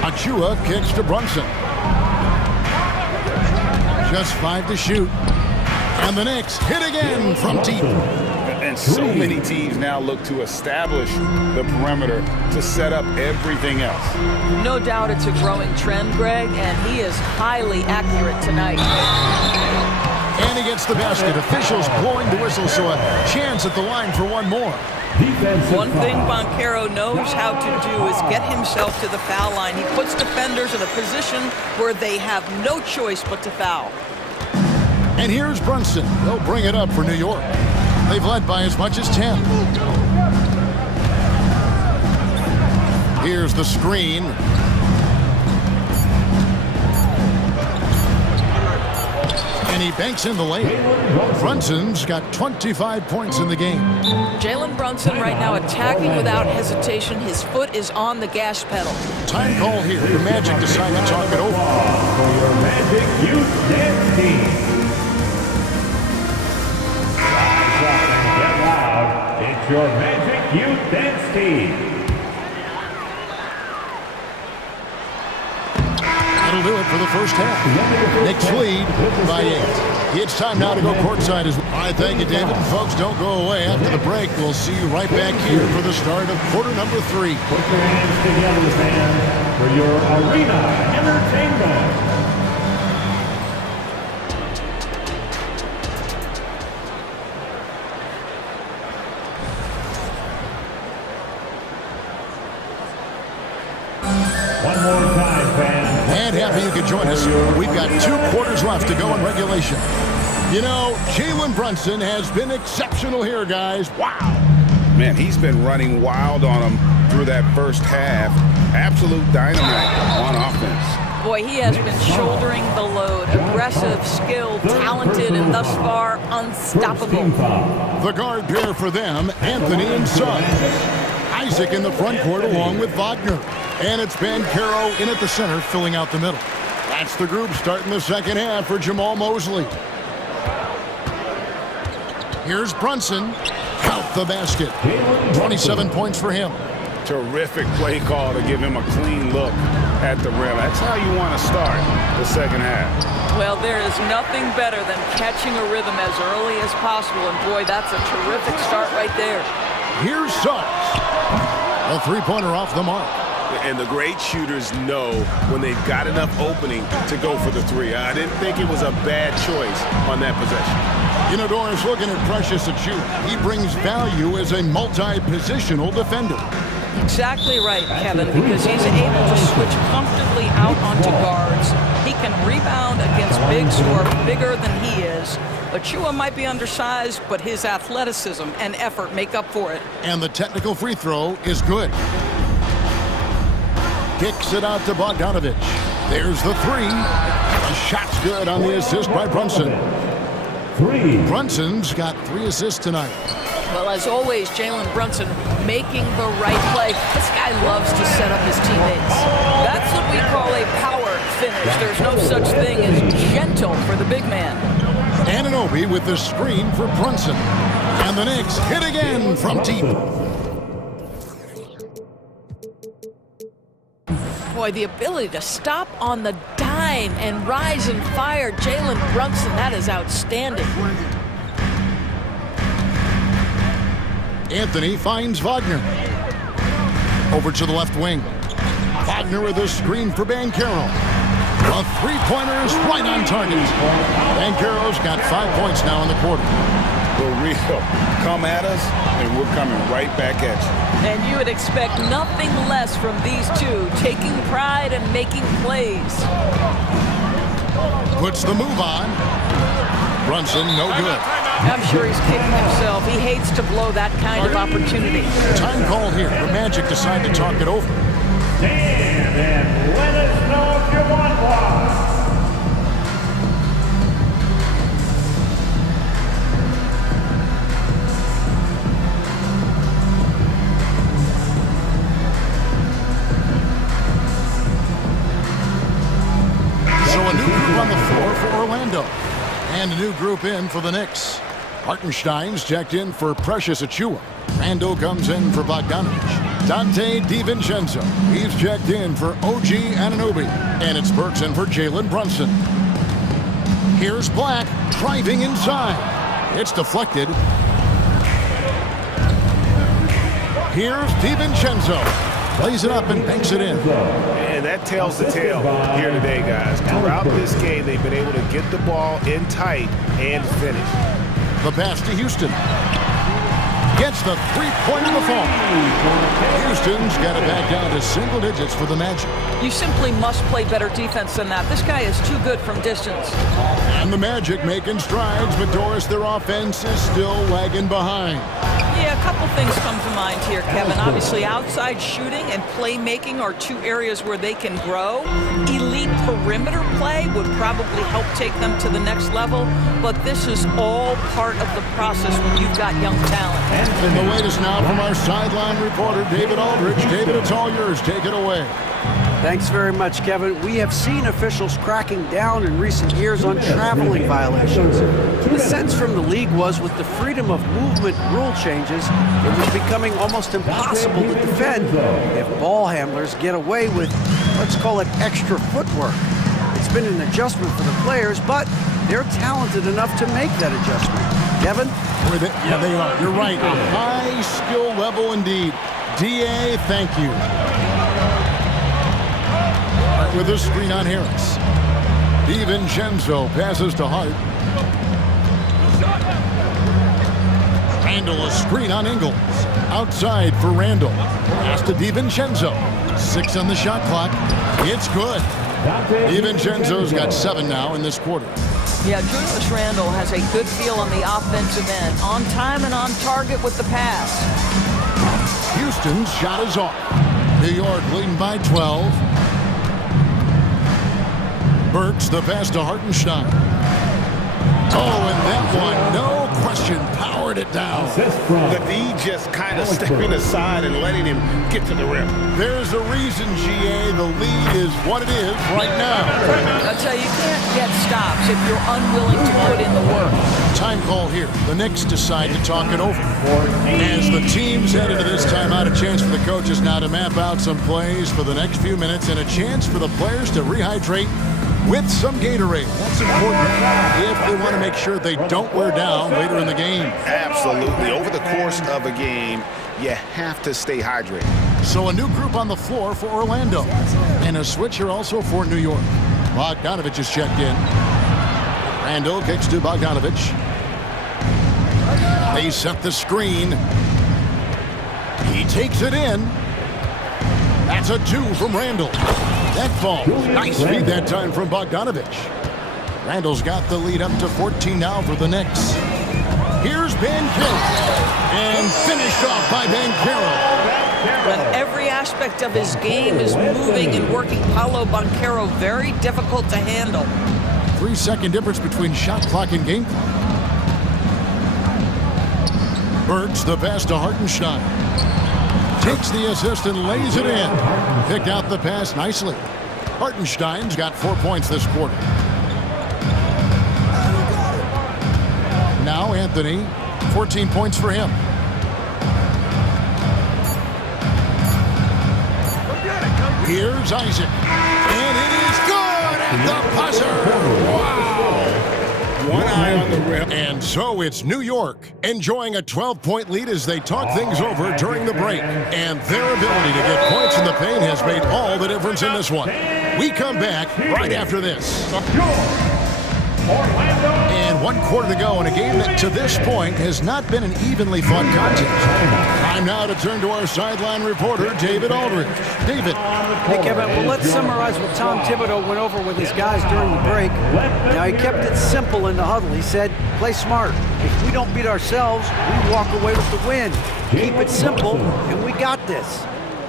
Achua kicks to Brunson. Just 5 to shoot. And the Knicks hit again from deep. And so many teams now look to establish the perimeter to set up everything else. No doubt it's a growing trend, Greg, and he is highly accurate tonight. And he gets the basket. Officials blowing the whistle, so a chance at the line for one more. One thing Banchero knows how to do is get himself to the foul line. He puts defenders in a position where they have no choice but to foul. And here's Brunson. They'll bring it up for New York. They've led by as much as 10. Here's the screen. And he banks in the lane. Brunson's got 25 points in the game. Jalen Brunson right now attacking without hesitation. His foot is on the gas pedal. Time call here. The Magic decide to talk it over. For your Magic Youth Dance Team. Rise up and get loud. It's your Magic Youth Dance Team. That'll do it for the first half. Knicks lead by 8. It's time now to go courtside as well. All right, thank you, David. And folks, don't go away. After the break, we'll see you right back here for the start of quarter number 3. Put your hands together, fans, for your arena entertainment. One more time, fans. And happy you could join us. We've got 2 quarters left to go in regulation. You know, Jalen Brunson has been exceptional here, guys. Wow. Man, he's been running wild on them through that first half. Absolute dynamite on offense. Boy, he has been shouldering the load. Aggressive, skilled, talented, and thus far, unstoppable. The guard pair for them, Anthony and Son. Isaac in the front court along with Wagner. And it's Banchero in at the center, filling out the middle. That's the group starting the second half for Jamal Mosley. Here's Brunson. Count the basket. 27 points for him. Terrific play call to give him a clean look at the rim. That's how you want to start the second half. Well, there is nothing better than catching a rhythm as early as possible. And boy, that's a terrific start right there. Here's Suggs. A 3-pointer off the mark. And the great shooters know when they've got enough opening to go for the 3. I didn't think it was a bad choice on that possession. You know, Doris, looking at Precious Achua, he brings value as a multi-positional defender. Exactly right, Kevin, because he's able to switch comfortably out onto guards. He can rebound against bigs who are bigger than he is. Achua might be undersized, but his athleticism and effort make up for it. And the technical free throw is good. Kicks it out to Bogdanovich. There's the three. The shot's good on the assist by Brunson. Brunson's got 3 assists tonight. Well, as always, Jalen Brunson making the right play. This guy loves to set up his teammates. That's what we call a power finish. There's no such thing as gentle for the big man. Anunoby with the screen for Brunson. And the Knicks hit again from deep. Boy, the ability to stop on the dime and rise and fire. Jalen Brunson, that is outstanding. Anthony finds Wagner. Over to the left wing. Wagner with a screen for Banchero. A three-pointer is right on target. Banchero's got 5 points now in the quarter. We're real. Come at us, and we're coming right back at you. And you would expect nothing less from these two, taking pride and making plays. Puts the move on. Brunson, no good. I'm sure he's kicking himself. He hates to blow that kind of opportunity. Time called here. The Magic decide to talk it over. Stand and let us know if you want one. So a new group on the floor for Orlando. And a new group in for the Knicks. Hartenstein's checked in for Precious Achua. Randall comes in for Bogdanovich. Dante DiVincenzo. He's checked in for OG Anunoby. And it's Burks in for Jalen Brunson. Here's Black driving inside. It's deflected. Here's DiVincenzo. Plays it up and banks it in. And that tells the tale here today, guys. Throughout this game, they've been able to get the ball in tight and finish. The pass to Houston. Gets the three-pointer to fall. Houston's got it back down to single digits for the Magic. You simply must play better defense than that. This guy is too good from distance. And the Magic making strides, but Doris, their offense is still lagging behind. Yeah, a couple things come to mind here, Kevin. Obviously, outside shooting and playmaking are two areas where they can grow. Elite perimeter play would probably help take them to the next level, but this is all part of the process when you've got young talent. And the latest now from our sideline reporter, David Aldridge. David, it's all yours. Take it away. Thanks very much, Kevin. We have seen officials cracking down in recent years on traveling violations. The sense from the league was with the freedom of movement rule changes, it was becoming almost impossible to defend if ball handlers get away with, let's call it, extra footwork. It's been an adjustment for the players, but they're talented enough to make that adjustment. Kevin? Yeah, they are. You're right. A high skill level indeed. DA, thank you. With a screen on Harris. DiVincenzo passes to Hart. Randall, a screen on Ingles. Outside for Randall. Pass to DiVincenzo. 6 on the shot clock. It's good. DiVincenzo's got 7 now in this quarter. Yeah, Julius Randall has a good feel on the offensive end. On time and on target with the pass. Houston's shot is off. New York leading by 12. Burks, the pass to Hartenstein. Oh, and that one, no question, powered it down. The D just kind of stepping aside and letting him get to the rim. There's a reason, GA, the lead is what it is right now. I'll tell you, you can't get stops if you're unwilling to put in the work. Time call here. The Knicks decide to talk it over. As the teams head into this timeout, a chance for the coaches now to map out some plays for the next few minutes and a chance for the players to rehydrate with some Gatorade. That's important if they want to make sure they don't wear down later in the game. Absolutely. Over the course of a game, you have to stay hydrated. So a new group on the floor for Orlando. And a switch here also for New York. Bogdanovich is checked in. Randall kicks to Bogdanovich. They set the screen. He takes it in. That's a 2 from Randall. That falls. Nice feed that time from Bogdanovich. Randall's got the lead up to 14 now for the Knicks. Here's Banchero. And finished off by Banchero. When every aspect of his game is moving and working, Paolo Banchero very difficult to handle. 3-second difference between shot clock and game clock. Burks the pass to Hartenstein. Takes the assist and lays it in. Picked out the pass nicely. Hartenstein's got 4 points this quarter. Now Anthony, 14 points for him. Here's Isaac. And it is good at the buzzer. Wow. One eye on the rim. And so it's New York enjoying a 12-point lead as they talk things over during the break. And their ability to get points in the paint has made all the difference in this one. We come back right after this. And 1 quarter to go in a game that to this point has not been an evenly fought contest. Time now to turn to our sideline reporter, David Aldridge. David. Hey, Kevin, well, let's summarize what Tom Thibodeau went over with his guys during the break. Now, he kept it simple in the huddle. He said, play smart. If we don't beat ourselves, we walk away with the win. Keep it simple, and we got this.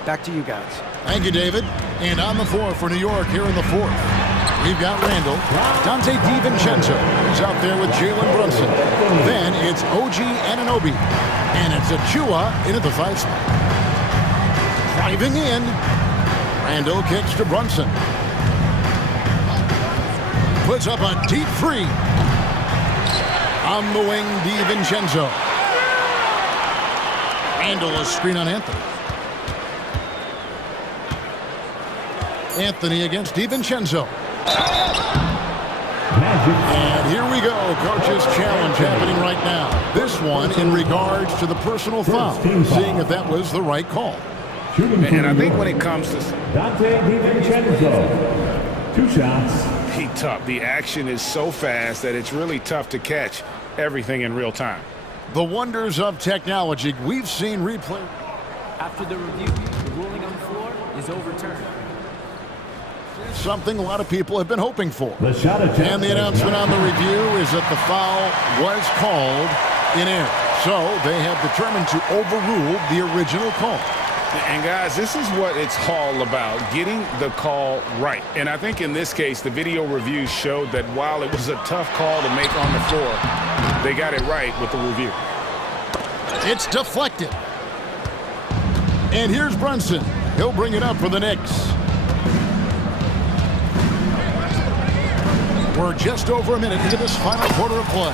Back to you guys. Thank you, David. And on the floor for New York here in the fourth. We've got Randall. Dante DiVincenzo is out there with Jalen Brunson. Then it's OG Anunoby. And it's Achua into the 5 spot. Driving in. Randall kicks to Brunson. Puts up a deep three. On the wing, DiVincenzo. Randall a screen on Anthony. Anthony against DiVincenzo. And here we go. Coach's challenge happening right now. This one in regards to the personal foul. Seeing if that was the right call. And I think when it comes to Dante DiVincenzo, 2 shots. He tough. The action is so fast that it's really tough to catch everything in real time. The wonders of technology. We've seen replay. After the review, the ruling on the floor is overturned. Something a lot of people have been hoping for. And the announcement on the review is that the foul was called in error. So they have determined to overrule the original call. And guys, this is what it's all about, getting the call right. And I think in this case, the video review showed that while it was a tough call to make on the floor, they got it right with the review. It's deflected. And here's Brunson. He'll bring it up for the Knicks. We're just over a minute into this final quarter of play.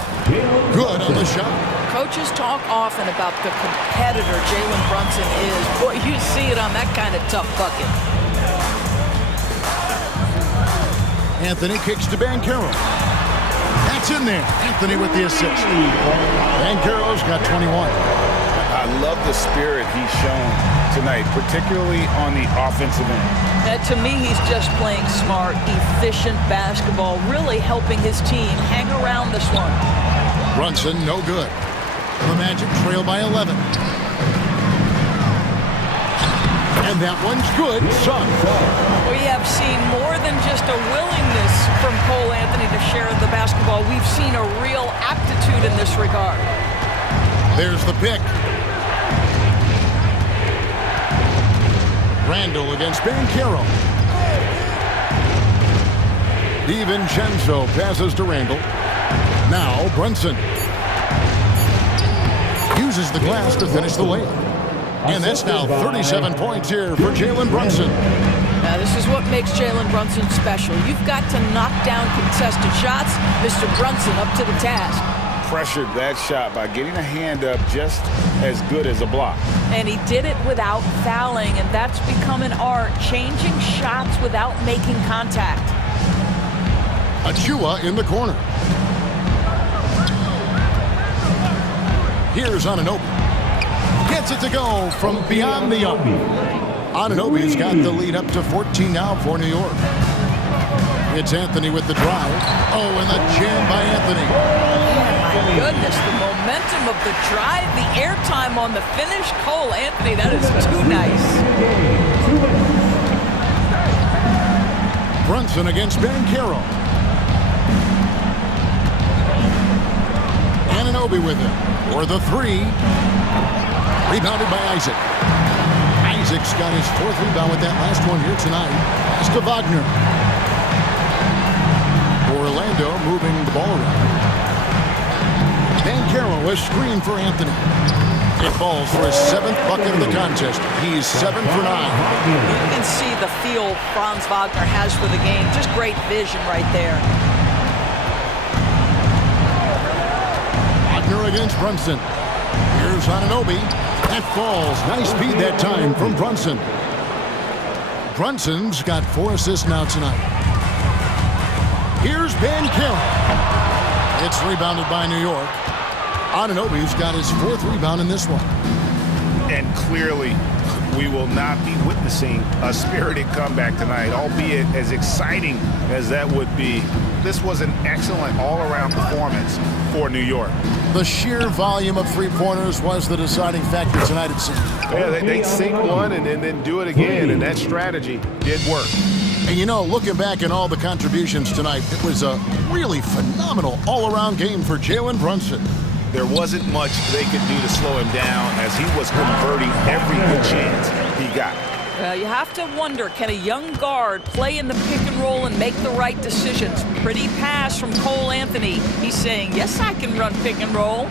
Good on the shot. Coaches talk often about the competitor Jalen Brunson is. Boy, you see it on that kind of tough bucket. Anthony kicks to Banchero. That's in there. Anthony with the assist. Banchero's got 21. I love the spirit he's shown tonight, particularly on the offensive end. To me, he's just playing smart, efficient basketball, really helping his team hang around this one. Brunson, no good. The Magic trail by 11. And that one's good, son. We have seen more than just a willingness from Cole Anthony to share the basketball. We've seen a real aptitude in this regard. There's the pick. Randall against Banchero. DiVincenzo passes to Randall. Now Brunson uses the glass to finish the layup. And that's now 37 points here for Jalen Brunson. Now this is what makes Jalen Brunson special. You've got to knock down contested shots. Mr. Brunson up to the task. Pressured that shot by getting a hand up just as good as a block. And he did it without fouling, and that's become an art, changing shots without making contact. Achua in the corner. Here's Anunoby. Gets it to go from beyond the arc. Anunoby's got the lead up to 14 now for New York. It's Anthony with the drive. Oh, and the jam by Anthony. My goodness, the momentum of the drive, the airtime on the finish. Cole Anthony, that is too nice. Brunson against Banchero. Anunoby with him. For the three. Rebounded by Isaac. Isaac's got his 4th rebound with that last one here tonight. Pass to Wagner. Orlando moving the ball around. Banchero, a screen for Anthony. It falls for his 7th bucket of the contest. He's 7 for 9. You can see the feel Franz Wagner has for the game. Just great vision right there. Wagner against Brunson. Here's Anunoby. That falls. Nice speed that time from Brunson. Brunson's got 4 assists now tonight. Here's Banchero. It's rebounded by New York. Anunoby's got his 4th rebound in this one. And clearly, we will not be witnessing a spirited comeback tonight, albeit as exciting as that would be. This was an excellent all-around performance for New York. The sheer volume of three-pointers was the deciding factor tonight, it seemed. Yeah, they sink one and then do it again, and that strategy did work. And you know, looking back at all the contributions tonight, it was a really phenomenal all-around game for Jalen Brunson. There wasn't much they could do to slow him down as he was converting every good chance he got. Well, you have to wonder, can a young guard play in the pick and roll and make the right decisions? Pretty pass from Cole Anthony. He's saying, yes, I can run pick and roll.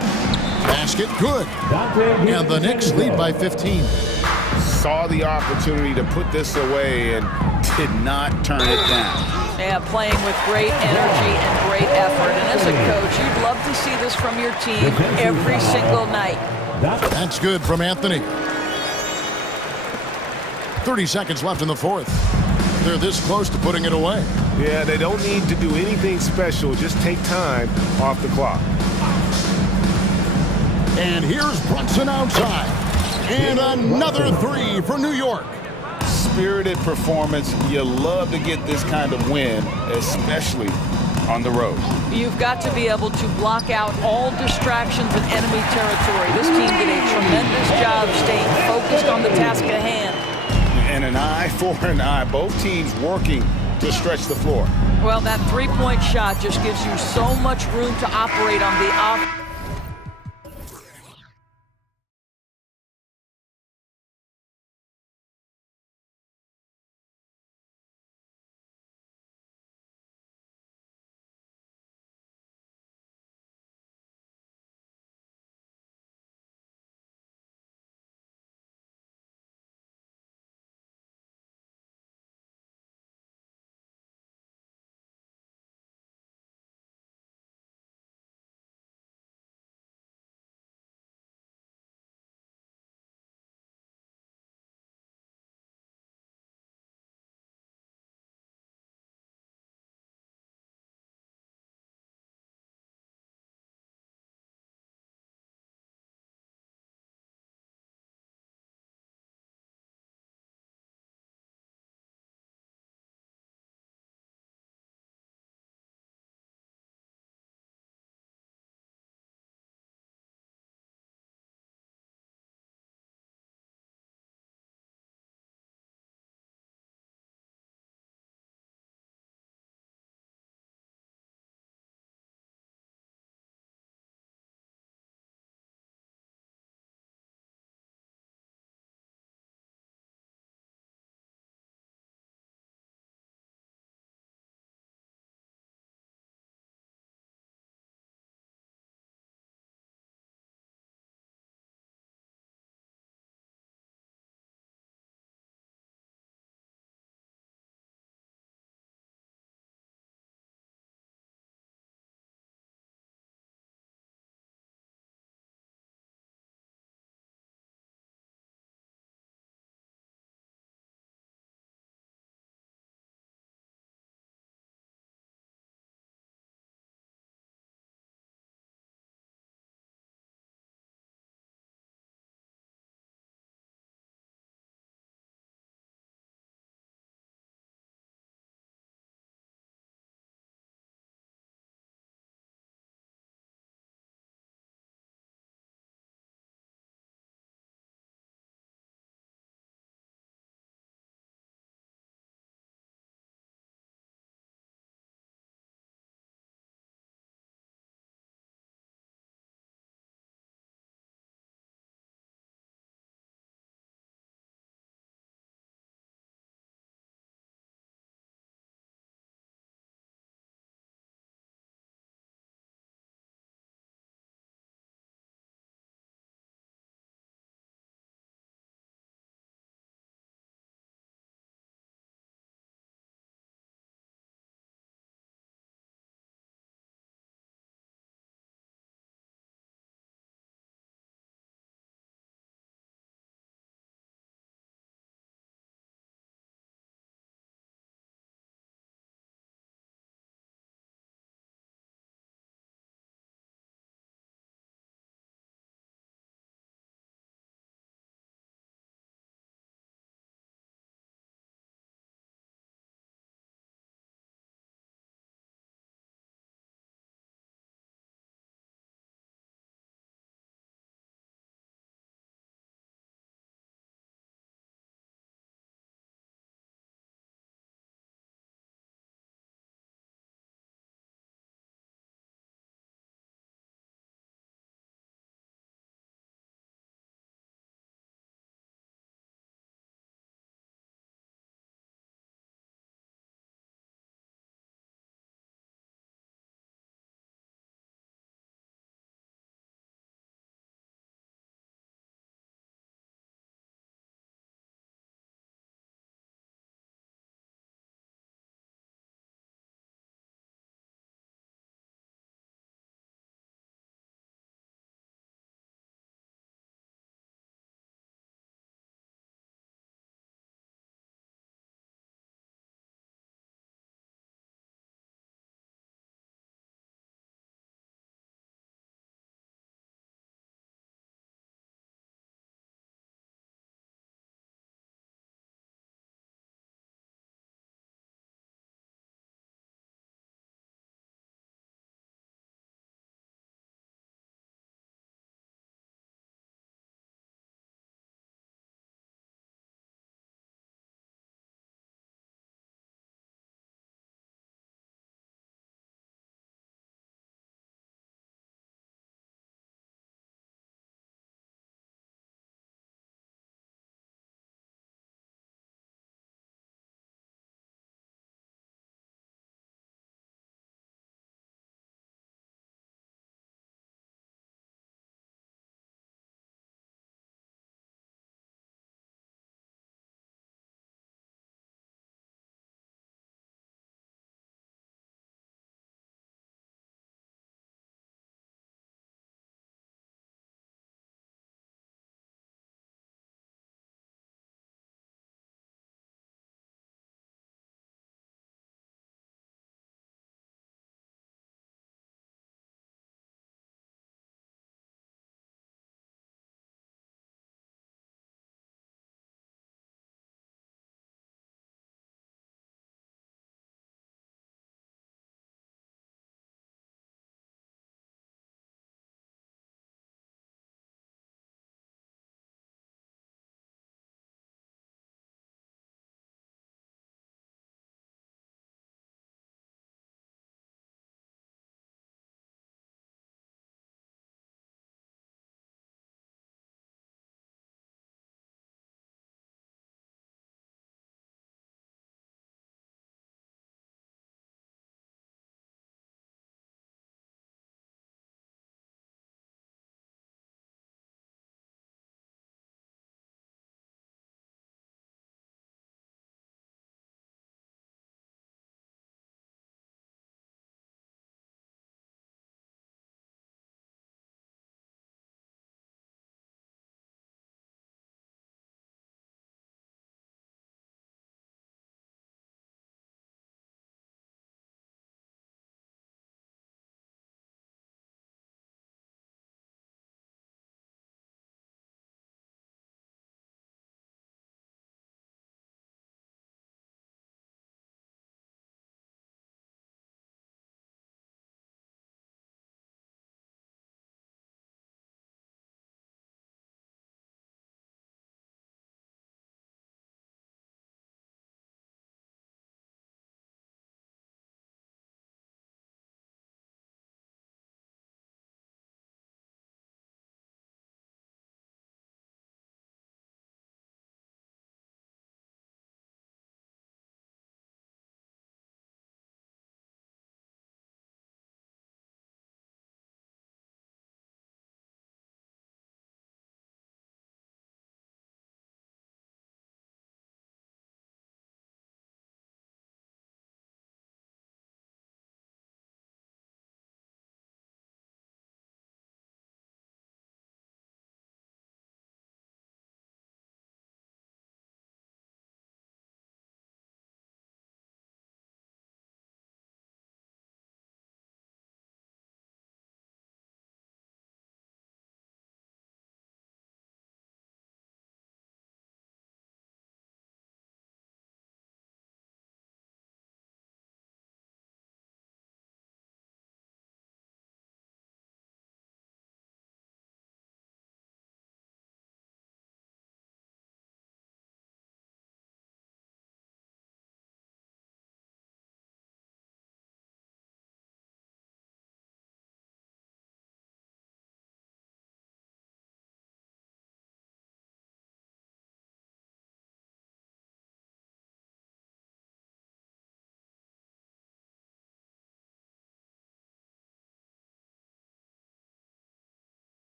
Basket good. And the Knicks lead by 15. Saw the opportunity to put this away and did not turn it down. Yeah, playing with great energy and great effort. And as a coach, you'd love to see this from your team every single night. That's good from Anthony. 30 seconds left in the 4th. They're this close to putting it away. Yeah, they don't need to do anything special. Just take time off the clock. And here's Brunson outside. And another 3 for New York. Spirited performance. You love to get this kind of win, especially on the road. You've got to be able to block out all distractions in enemy territory. This team did a tremendous job staying focused on the task at hand. And an eye for an eye. Both teams working to stretch the floor. Well, that three-point shot just gives you so much room to operate on the offense.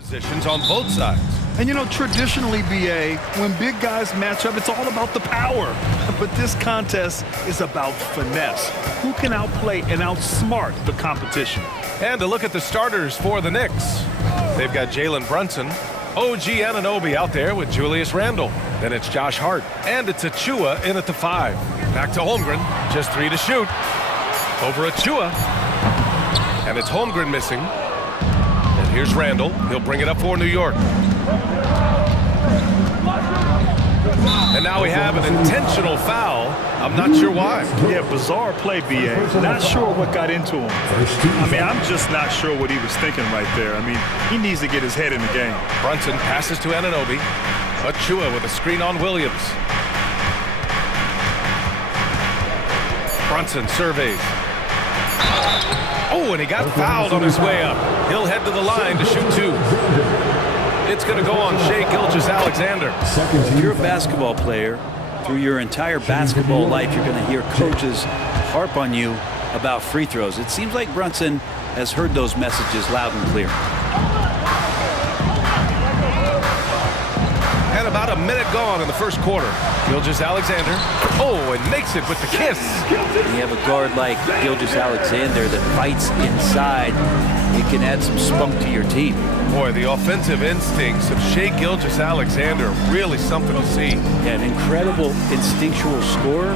Positions on both sides. And you know, traditionally, BA, when big guys match up, it's all about the power. But this contest is about finesse. Who can outplay and outsmart the competition? And to look at the starters for the Knicks. They've got Jalen Brunson, OG Anunoby out there with Julius Randle. Then it's Josh Hart, and it's Achua in at the 5. Back to Holmgren, just 3 to shoot. Over Achua, and it's Holmgren missing. And here's Randle, he'll bring it up for New York. And now we have an intentional foul. I'm not sure why. Yeah, bizarre play, BA. Not sure what got into him. I mean, I'm just not sure what he was thinking right there. I mean, he needs to get his head in the game. Brunson passes to Anunoby. Achua with a screen on Williams. Brunson surveys. Oh, and he got fouled on his way up. He'll head to the line to shoot 2. It's going to go on Shai Gilgeous-Alexander. If you're a basketball player, through your entire basketball life, you're going to hear coaches harp on you about free throws. It seems like Brunson has heard those messages loud and clear. And about a minute gone in the first quarter. Gilgeous-Alexander. Oh, and makes it with the kiss. When you have a guard like Gilgeous-Alexander that fights inside, it can add some spunk to your team. Boy, the offensive instincts of Shai Gilgeous-Alexander, really something to see. Yeah, an incredible instinctual scorer,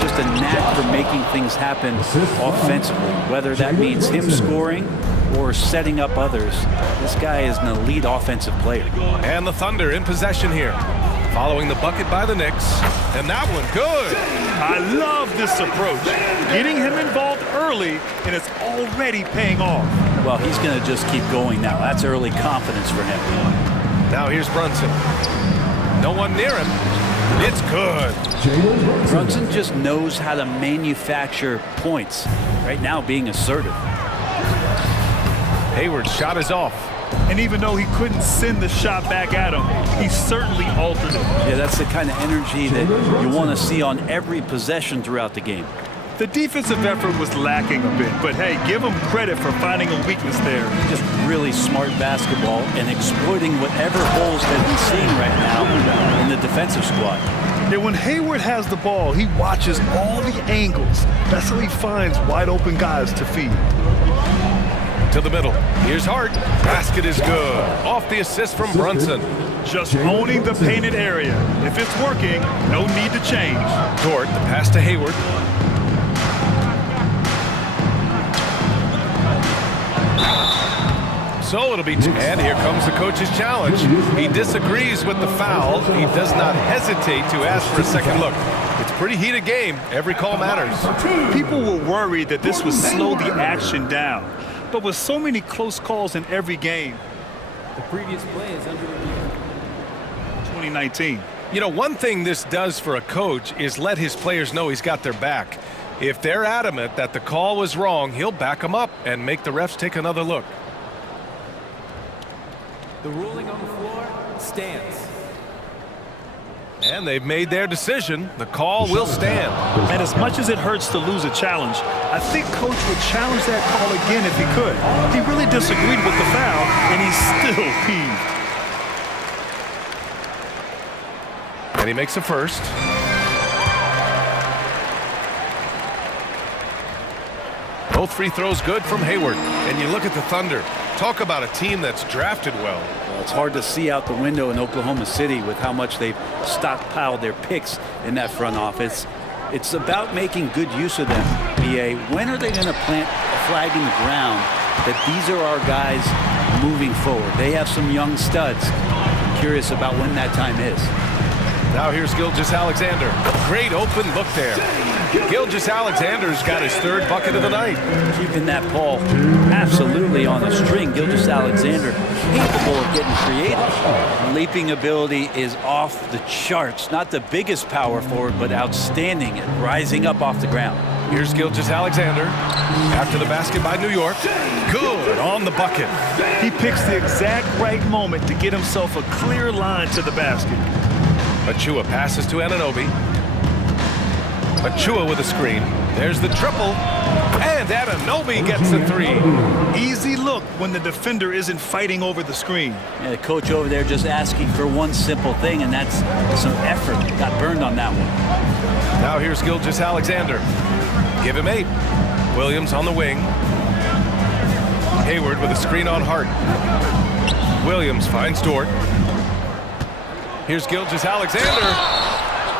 just a knack for making things happen offensively. Whether that means him scoring or setting up others, this guy is an elite offensive player. And the Thunder in possession here, following the bucket by the Knicks. And that one, good. I love this approach. Getting him involved early, and it's already paying off. Well, he's going to just keep going now. That's early confidence for him. Now here's Brunson. No one near him. It's good. Brunson just knows how to manufacture points. Right now, being assertive. Hayward's shot is off. And even though he couldn't send the shot back at him, he certainly altered it. Yeah, that's the kind of energy that you want to see on every possession throughout the game. The defensive effort was lacking a bit, but hey, give him credit for finding a weakness there. Just really smart basketball and exploiting whatever holes that he's seeing right now in the defensive squad. Yeah, when Hayward has the ball, he watches all the angles. That's how he finds wide open guys to feed. To the middle. Here's Hart. Basket is good. Off the assist from Brunson. Just owning the painted area. If it's working, no need to change. Dort, the pass to Hayward. So it'll be two. And here comes the coach's challenge. He disagrees with the foul. He does not hesitate to ask for a second look. It's a pretty heated game. Every call matters. People were worried that this would slow the action down. But with so many close calls in every game, the previous play is under review. 2019. You know, one thing this does for a coach is let his players know he's got their back. If they're adamant that the call was wrong, he'll back them up and make the refs take another look. The ruling on the floor stands. And they've made their decision. The call will stand. And as much as it hurts to lose a challenge, I think Coach would challenge that call again if he could. He really disagreed with the foul, and he's still peeved. And he makes a first. Both free throws good from Hayward. And you look at the Thunder. Talk about a team that's drafted well. It's hard to see out the window in Oklahoma City with how much they've stockpiled their picks in that front office. It's about making good use of them, BA. When are they going to plant a flag in the ground that these are our guys moving forward? They have some young studs. I'm curious about when that time is. Now here's Gilgeous-Alexander. Great open look there. Gilgeous-Alexander's got his third bucket of the night. Keeping that ball absolutely on the string. Gilgeous-Alexander capable of getting creative. Leaping ability is off the charts. Not the biggest power forward, but outstanding at rising up off the ground. Here's Gilgeous-Alexander. After the basket by New York. Good on the bucket. He picks the exact right moment to get himself a clear line to the basket. Achua passes to Anunoby. Achua with a screen. There's the triple. And Anunoby gets the three. Easy look when the defender isn't fighting over the screen. Yeah, the coach over there just asking for one simple thing, and that's some effort. Got burned on that one. Now here's Gilgeous-Alexander. Give him 8. Williams on the wing. Hayward with a screen on Hart. Williams finds Dort. Here's Gilgeous-Alexander.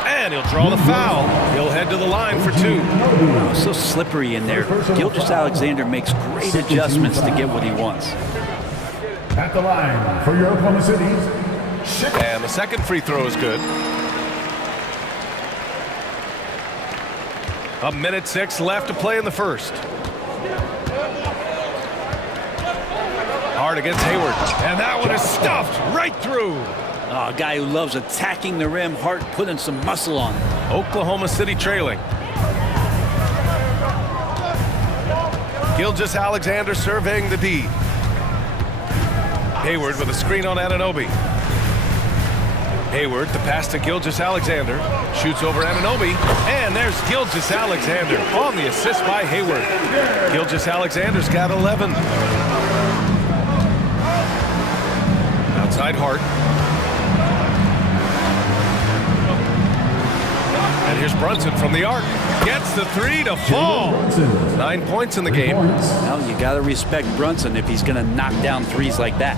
And he'll draw the foul. He'll head to the line for 2. Oh, so slippery in there. Gilgeous-Alexander makes great adjustments to get what he wants. At the line for your Oklahoma City. And the second free throw is good. 1:06 left to play in the first. Hard against Hayward. And that one is stuffed right through. Oh, a guy who loves attacking the rim. Hart putting some muscle on it. Oklahoma City trailing. Gilgeous-Alexander surveying the D. Hayward with a screen on Anunoby. Hayward, the pass to Gilgeous-Alexander. Shoots over Anunoby. And there's Gilgeous-Alexander on the assist by Hayward. Gilgeous-Alexander's got 11. Outside Hart. And here's Brunson from the arc. Gets the 3 to fall. 9 points in the game. Well, you got to respect Brunson if he's going to knock down threes like that.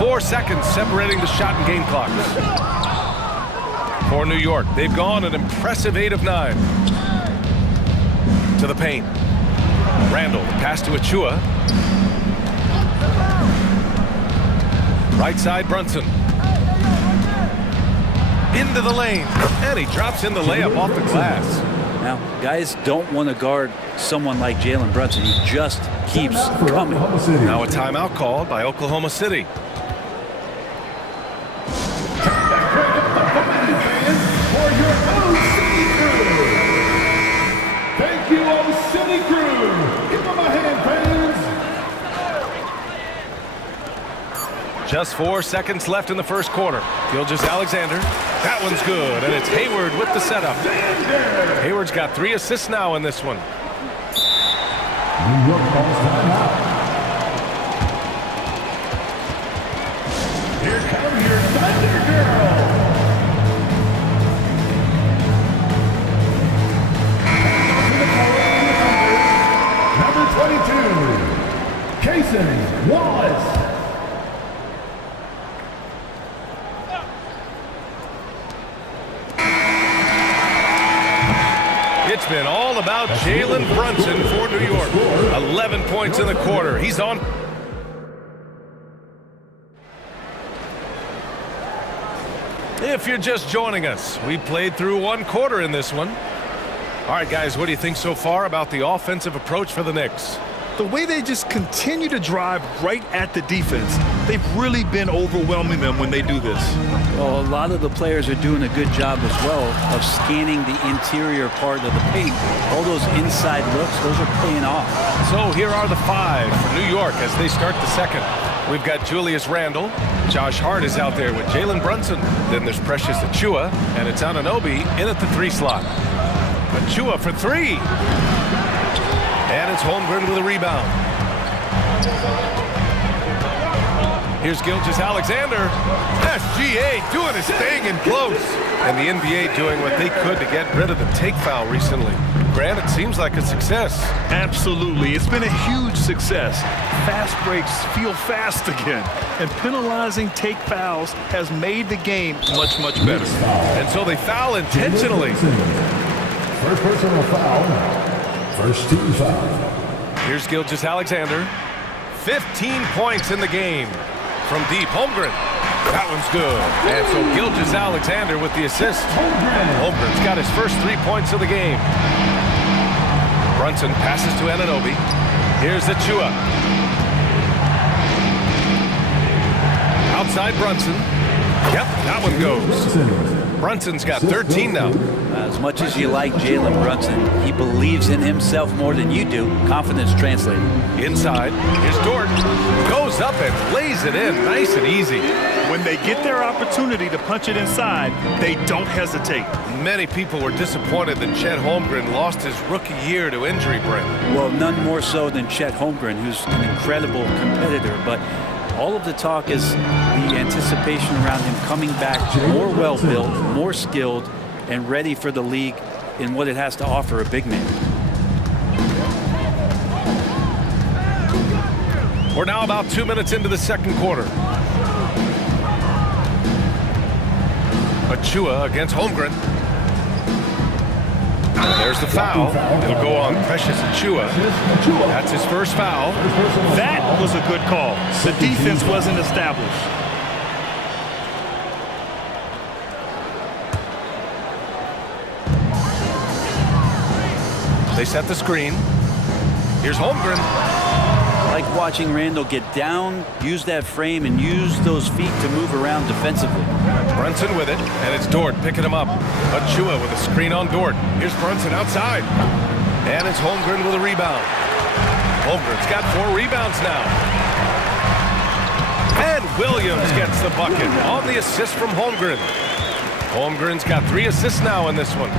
4 seconds separating the shot and game clocks. For New York, they've gone an impressive 8 of 9. To the paint. Randall, the pass to Achua. Right side, Brunson. Into the lane. And he drops in the layup off the glass. Now, guys don't want to guard someone like Jalen Brunson. He just keeps coming. Now a timeout called by Oklahoma City. Thank you, O City Crew. Give them a hand, fans. Just 4 seconds left in the first quarter. Gilgeous-Alexander. That one's good, and it's Hayward with the setup. Hayward's got 3 assists now in this one. New York calls timeout. Here come your Thunder Girls. Number 22, Kason Wallace. It's been all about Jalen Brunson for New York. 11 points in the quarter. He's on. If you're just joining us, we played through 1 quarter in this one. All right, guys, what do you think so far about the offensive approach for the Knicks? The way they just continue to drive right at the defense, they've really been overwhelming them when they do this. Well, a lot of the players are doing a good job as well of scanning the interior part of the paint. All those inside looks, those are paying off. So here are the 5 for New York as they start the second. We've got Julius Randle. Josh Hart is out there with Jalen Brunson. Then there's Precious Achua, and it's Anunoby in at the 3 slot. Achua for 3. And it's Holmgren with a rebound. Here's Gilgeous-Alexander. SGA doing his thing in close. And the NBA doing what they could to get rid of the take foul recently. Grant, it seems like a success. Absolutely. It's been a huge success. Fast breaks feel fast again. And penalizing take fouls has made the game much, much better. And so they foul intentionally. First personal foul. First team foul. Here's Gilgeous-Alexander. 15 points in the game. From deep, Holmgren. That one's good. And so Gilgeous-Alexander with the assist. Holmgren's got his first 3 points of the game. Brunson passes to Anunoby. Here's Achua. Outside Brunson. Yep, that one goes. Brunson's got 13 now. As much as you like Jalen Brunson, he believes in himself more than you do. Confidence translated. Inside, here's Dort. Goes up and lays it in, nice and easy. When they get their opportunity to punch it inside, they don't hesitate. Many people were disappointed that Chet Holmgren lost his rookie year to injury, Brent. Well, none more so than Chet Holmgren, who's an incredible competitor, but all of the talk is the anticipation around him coming back more well-built, more skilled, and ready for the league in what it has to offer a big man. We're now about 2 minutes into the second quarter. Achua against Holmgren. There's the foul. It'll go on Precious Achua. That's his first foul. That was a good call. The defense wasn't established. They set the screen. Here's Holmgren. I like watching Randall get down, use that frame, and use those feet to move around defensively. Brunson with it, and it's Dort picking him up. Achua with a screen on Dort. Here's Brunson outside. And it's Holmgren with a rebound. Holmgren's got 4 rebounds now. And Williams gets the bucket on the assist from Holmgren. Holmgren's got 3 assists now in this one.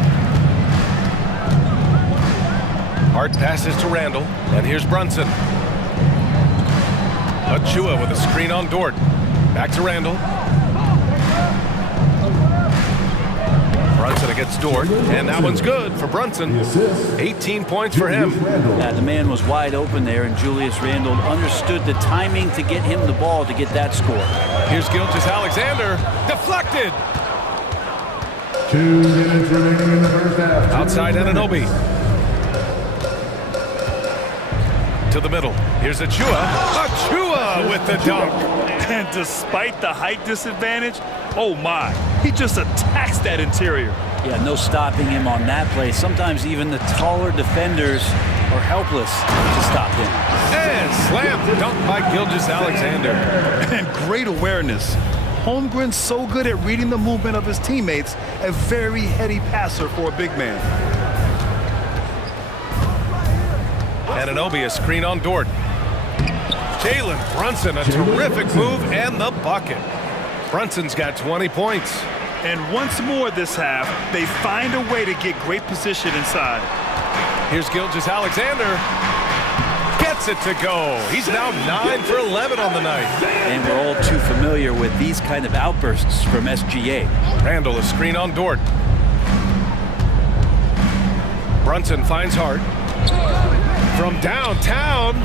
Hard passes to Randall, and here's Brunson. Achua with a screen on Dort. Back to Randall. Brunson against Dort, and that one's good for Brunson. 18 points for him. Yeah, the man was wide open there, and Julius Randle understood the timing to get him the ball to get that score. Here's Gilgeous-Alexander. Deflected. 2 minutes remaining in the first half. Outside Anunoby. To the middle. Here's Achua. Achua with the dunk. And despite the height disadvantage, oh my, he just attacks that interior. Yeah, no stopping him on that play. Sometimes even the taller defenders are helpless to stop him. And slam dunk by Gilgeous-Alexander. And great awareness. Holmgren's so good at reading the movement of his teammates, a very heady passer for a big man. Anunoby, a screen on Dort. Jalen Brunson, a terrific move, and the bucket. Brunson's got 20 points. And once more this half, they find a way to get great position inside. Here's Gilgeous-Alexander. Gets it to go. He's now 9 for 11 on the night. And we're all too familiar with these kind of outbursts from SGA. Randall, a screen on Dort. Brunson finds Hart. From downtown,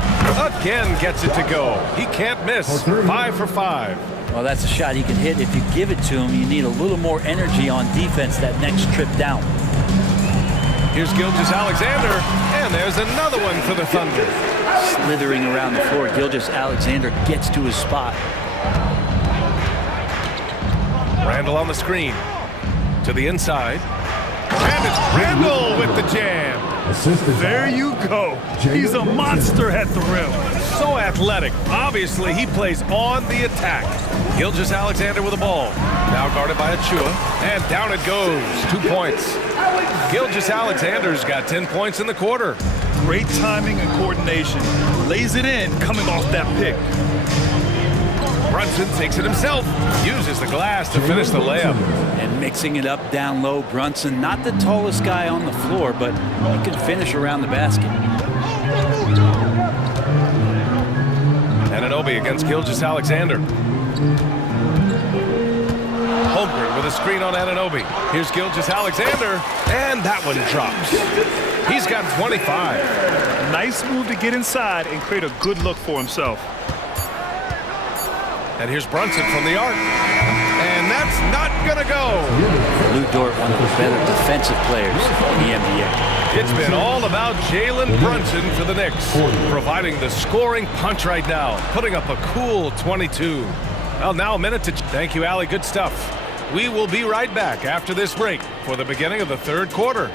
again gets it to go. He can't miss. 5 for 5. Well, that's a shot he can hit. If you give it to him, you need a little more energy on defense that next trip down. Here's Gilgeous-Alexander, and there's another one for the Thunder. Slithering around the floor, Gilgeous-Alexander gets to his spot. Randall on the screen. To the inside. And it's Randall with the jam. There you go. He's a monster at the rim. So athletic. Obviously, he plays on the attack. Gilgeous-Alexander with the ball. Now guarded by Achua. And down it goes. 2 points. Gilgeous-Alexander's got 10 points in the quarter. Great timing and coordination. Lays it in coming off that pick. Brunson takes it himself. Uses the glass to finish the layup. And mixing it up down low, Brunson, not the tallest guy on the floor, but he can finish around the basket. Anunoby against Gilgeous-Alexander. Holmgren with a screen on Anunoby. Here's Gilgeous-Alexander, and that one drops. He's got 25. Nice move to get inside and create a good look for himself. And here's Brunson from the arc. And that's not going to go. Lou Dort, one of the better defensive players in the NBA. It's been all about Jalen Brunson for the Knicks, providing the scoring punch right now, putting up a cool 22. Well, now a minute to... Thank you, Allie. Good stuff. We will be right back after this break for the beginning of the third quarter.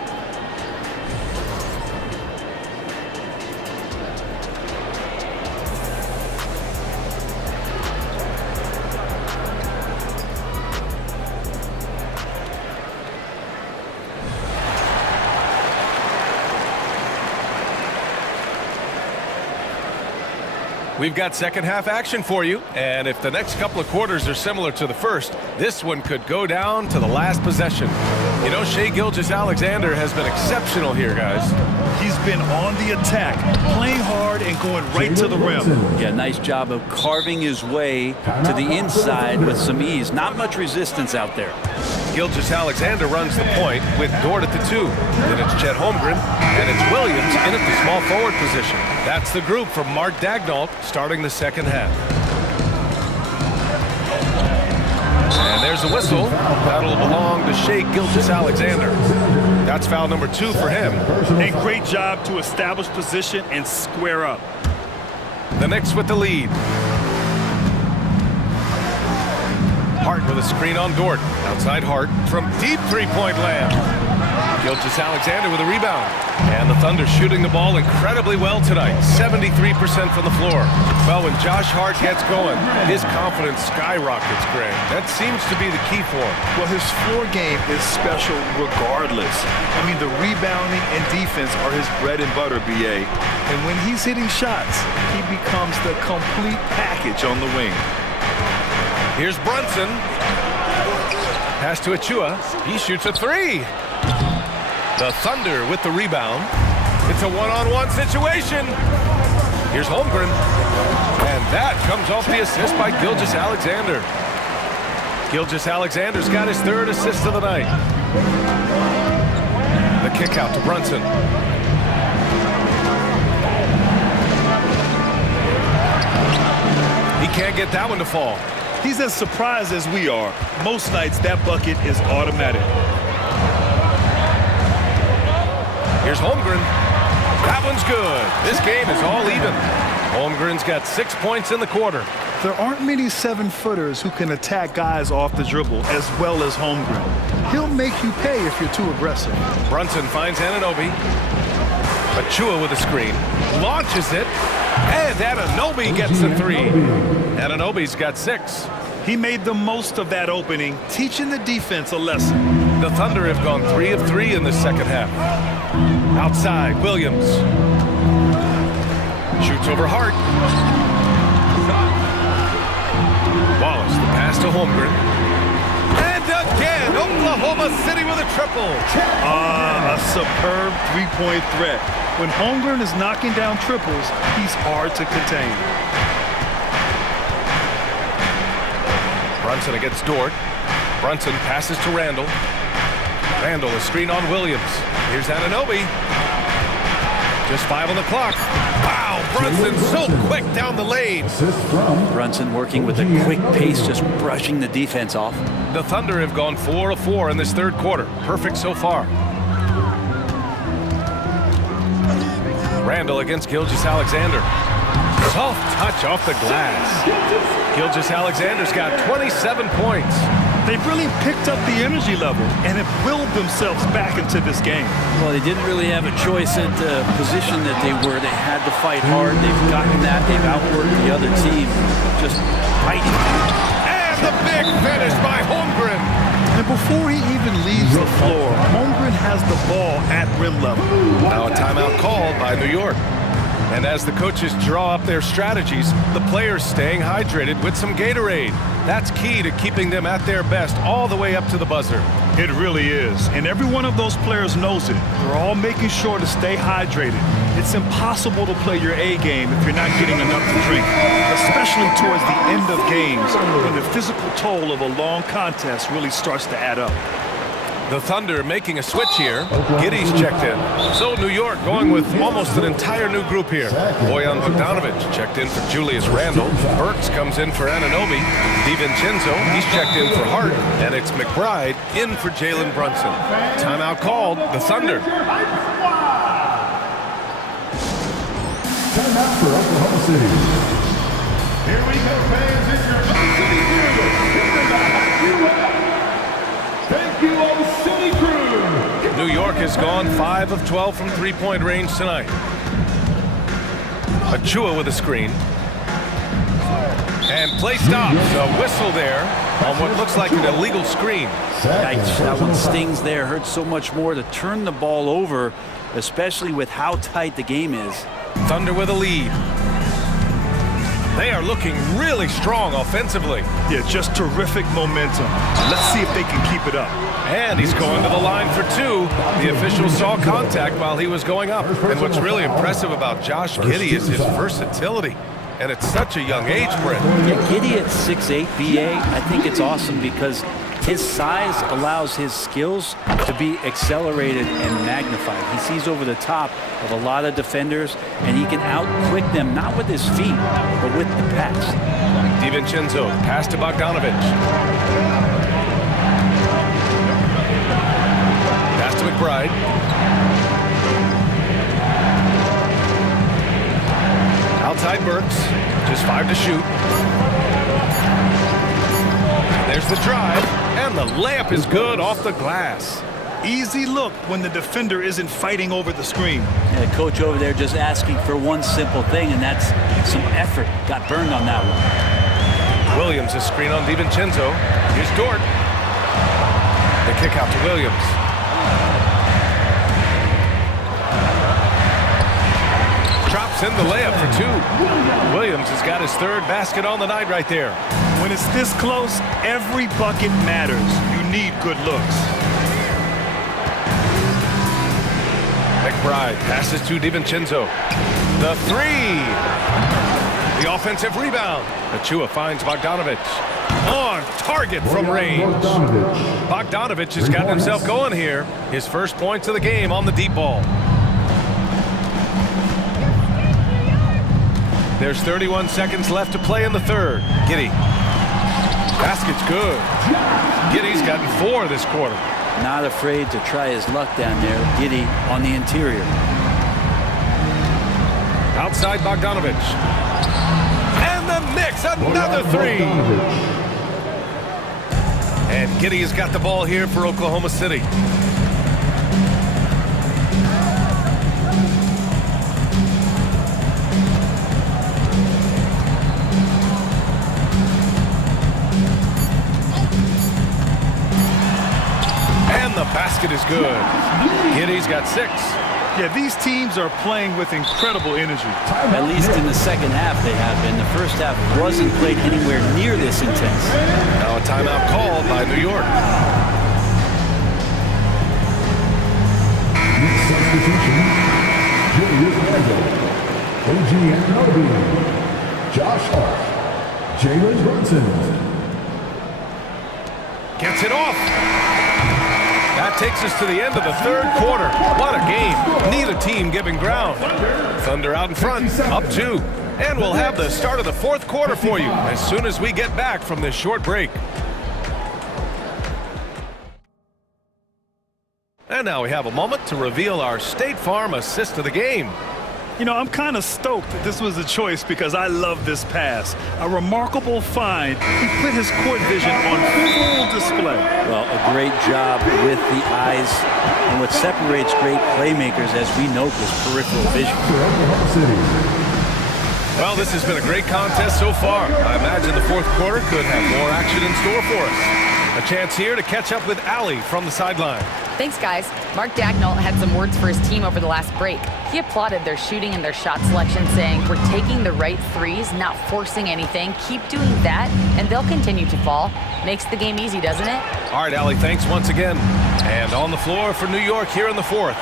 We've got second half action for you, and if the next couple of quarters are similar to the first, this one could go down to the last possession. You know, Shai Gilgeous-Alexander has been exceptional here, guys. He's been on the attack, playing hard and going right to the rim. Yeah, nice job of carving his way to the inside with some ease. Not much resistance out there. Gilgeous-Alexander runs the point with Dort at the 2. Then it's Chet Holmgren, and it's Williams in at the small forward position. That's the group from Mark Daignault starting the second half. And there's a whistle. That'll belong to Shai Gilgeous-Alexander. That's foul number 2 for him. A great job to establish position and square up. The Knicks with the lead. Hart with a screen on Dort. Outside Hart from deep three-point land. Gilgeous-Alexander with a rebound. And the Thunder shooting the ball incredibly well tonight. 73% from the floor. Well, when Josh Hart gets going, his confidence skyrockets, Greg. That seems to be the key for him. Well, his floor game is special regardless. I mean, the rebounding and defense are his bread and butter, BA. And when he's hitting shots, he becomes the complete package on the wing. Here's Brunson. Pass to Achua. He shoots a 3. The Thunder with the rebound. It's a one-on-one situation. Here's Holmgren. And that comes off the assist by Gilgeous-Alexander. Gilgeous-Alexander's got his 3rd assist of the night. The kick out to Brunson. He can't get that one to fall. He's as surprised as we are. Most nights, that bucket is automatic. Here's Holmgren. That one's good. This game is all even. Holmgren's got 6 points in the quarter. There aren't many 7-footers who can attack guys off the dribble as well as Holmgren. He'll make you pay if you're too aggressive. Brunson finds Anunoby. Achua with a screen. Launches it. And Anunoby gets the 3. Anunoby's got 6. He made the most of that opening, teaching the defense a lesson. The Thunder have gone 3 of 3 in the second half. Outside, Williams. Shoots over Hart. Wallace, the pass to Holmgren. And again, Oklahoma City with a triple. A superb three-point threat. When Holmgren is knocking down triples, he's hard to contain. Brunson against Dort. Brunson passes to Randall. Randall, a screen on Williams. Here's Anunoby. Just 5 on the clock. Wow, Brunson so quick down the lane. Brunson working with a quick pace, just brushing the defense off. The Thunder have gone 4 of 4 in this 3rd quarter. Perfect so far. Randall against Gilgeous-Alexander. Soft touch off the glass. Gilgeous-Alexander's got 27 points. They've really picked up the energy level and have willed themselves back into this game. Well, they didn't really have a choice at the position that they were. They had to fight hard. They've gotten that. They've outworked the other team. Just fighting. And the big finish by Holmgren. And before he even leaves the floor, Holmgren has the ball at rim level. Now a timeout called by New York. And as the coaches draw up their strategies, the players staying hydrated with some Gatorade. That's key to keeping them at their best all the way up to the buzzer. It really is. And every one of those players knows it. They're all making sure to stay hydrated. It's impossible to play your A game if you're not getting enough to drink, especially towards the end of games when the physical toll of a long contest really starts to add up. The Thunder making a switch here. Giddey's checked in. So New York going with almost an entire new group here. Bojan Bogdanovic checked in for Julius Randle. Burks comes in for Anunoby. DiVincenzo, he's checked in for Hart. And it's McBride in for Jalen Brunson. Timeout called. The Thunder. Timeout for Oklahoma City. Here we go, fans. It's your City Thank you, O City Crew. New York has gone 5 of 12 from three-point range tonight. Achua with a screen. And play stops. A whistle there on what looks like an illegal screen. Yikes, that one stings there. Hurts so much more to turn the ball over, especially with how tight the game is. Thunder with a lead. They are looking really strong offensively. Yeah, just terrific momentum. Let's see if they can keep it up. And he's going to the line for two. The official saw contact while he was going up. And what's really impressive about Josh Giddey is his versatility. And at such a young age, Brent. Yeah, Giddey at 6'8", BA, I think it's awesome because his size allows his skills to be accelerated and magnified. He sees over the top of a lot of defenders, and he can out-quick them, not with his feet, but with the pass. DiVincenzo, pass to Bogdanovic. Pass to McBride. Outside Burks, just 5 to shoot. There's the drive, and the layup is good off the glass. Easy look when the defender isn't fighting over the screen. Yeah, the coach over there just asking for one simple thing, and that's some effort. Got burned on that one. Williams, a screen on DiVincenzo. Here's Dort. The kick out to Williams. Drops in the layup for two. Williams has got his third basket on the night right there. When it's this close, every bucket matters. You need good looks. McBride passes to DiVincenzo. The three. The offensive rebound. Achua finds Bogdanovic. On target from range. Bogdanovic has gotten himself going here. His first points of the game on the deep ball. There's 31 seconds left to play in the third. Giddey. Basket's good. Giddey's gotten 4 this quarter. Not afraid to try his luck down there. Giddey on the interior. Outside Bogdanovic. And the Knicks, another three. And Giddey has got the ball here for Oklahoma City. The basket is good. Giddey's got 6. Yeah, these teams are playing with incredible energy. At least in the second half they have been. The first half wasn't played anywhere near this intense. Now a timeout called by New York. Next substitution, Julius Randle, OG Anunoby, Josh Hart, Jalen Brunson. Gets it off. That takes us to the end of the third quarter. What a game. Neither team giving ground. Thunder out in front, up 2. And we'll have the start of the fourth quarter for you as soon as we get back from this short break. And now we have a moment to reveal our State Farm assist of the game. You know, I'm kind of stoked that this was a choice because I love this pass. A remarkable find. He put his court vision on full display. Well, a great job with the eyes. And what separates great playmakers, as we know, is peripheral vision. Well, this has been a great contest so far. I imagine the fourth quarter could have more action in store for us. A chance here to catch up with Allie from the sideline. Thanks, guys. Mark Dagnall had some words for his team over the last break. He applauded their shooting and their shot selection, saying, "We're taking the right threes, not forcing anything. Keep doing that, and they'll continue to fall." Makes the game easy, doesn't it? All right, Allie, thanks once again. And on the floor for New York here in the fourth.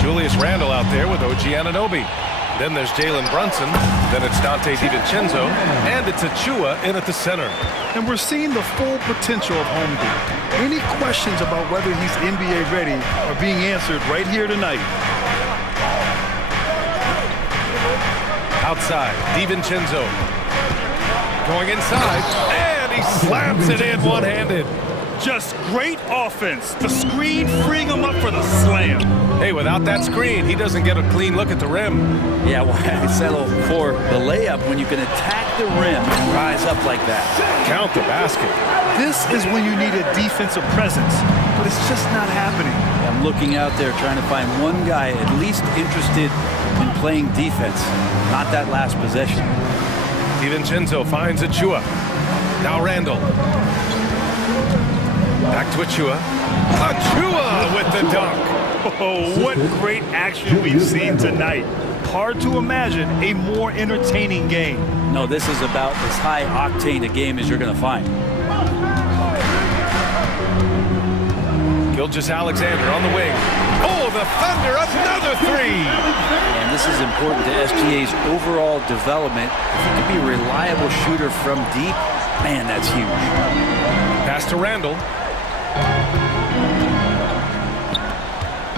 Julius Randle out there with OG Anunoby. Then there's Jalen Brunson. Then it's Dante DiVincenzo. And it's Achua in at the center. And we're seeing the full potential of Holmgren. Any questions about whether he's NBA ready are being answered right here tonight. Outside, DiVincenzo. Going inside. And he slams it in one-handed. Just great offense. The screen freeing him up for the slam. Hey, without that screen, he doesn't get a clean look at the rim. Yeah, why settle for the layup when you can attack the rim and rise up like that? Count the basket. This is when you need a defensive presence, but it's just not happening. I'm looking out there trying to find one guy at least interested in playing defense, not that last possession. DiVincenzo finds Achua. Now Randle. Back to Achua. Achua with the dunk. Oh, what great action we've seen tonight. hard to imagine a more entertaining game. No, this is about as high octane a game as you're going to find. Gilgeous-Alexander on the wing. Oh, the Thunder, another three! And this is important to SGA's overall development. If he can be a reliable shooter from deep, man, that's huge. Pass to Randall.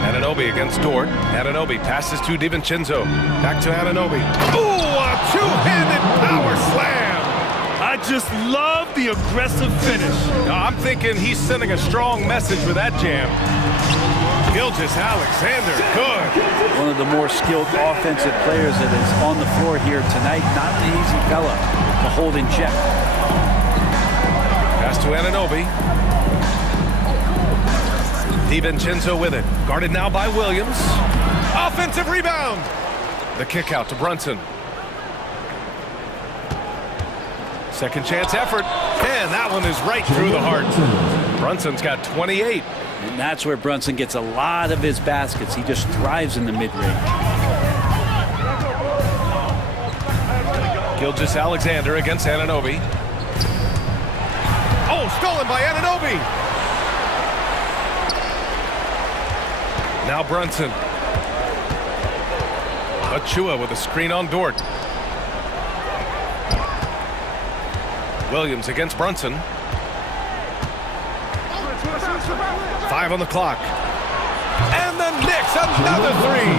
Anunoby against Dort. Anunoby passes to DiVincenzo. Back to Anunoby. Oh, a two-handed power slam! I just love the aggressive finish. I'm thinking he's sending a strong message with that jam. Gilgeous-Alexander, good. One of the more skilled offensive players that is on the floor here tonight. Not an easy fella to hold in check. Pass to Anunoby. DiVincenzo with it. Guarded now by Williams. Offensive rebound. The kick out to Brunson. Second chance effort. And that one is right through the heart. Brunson's got 28. And that's where Brunson gets a lot of his baskets. He just thrives in the mid-range. Gilgeous-Alexander against Anunoby. Oh, stolen by Anunoby. Now Brunson. Achua with a screen on Dort. Williams against Brunson. 5 on the clock. And the Knicks, another three.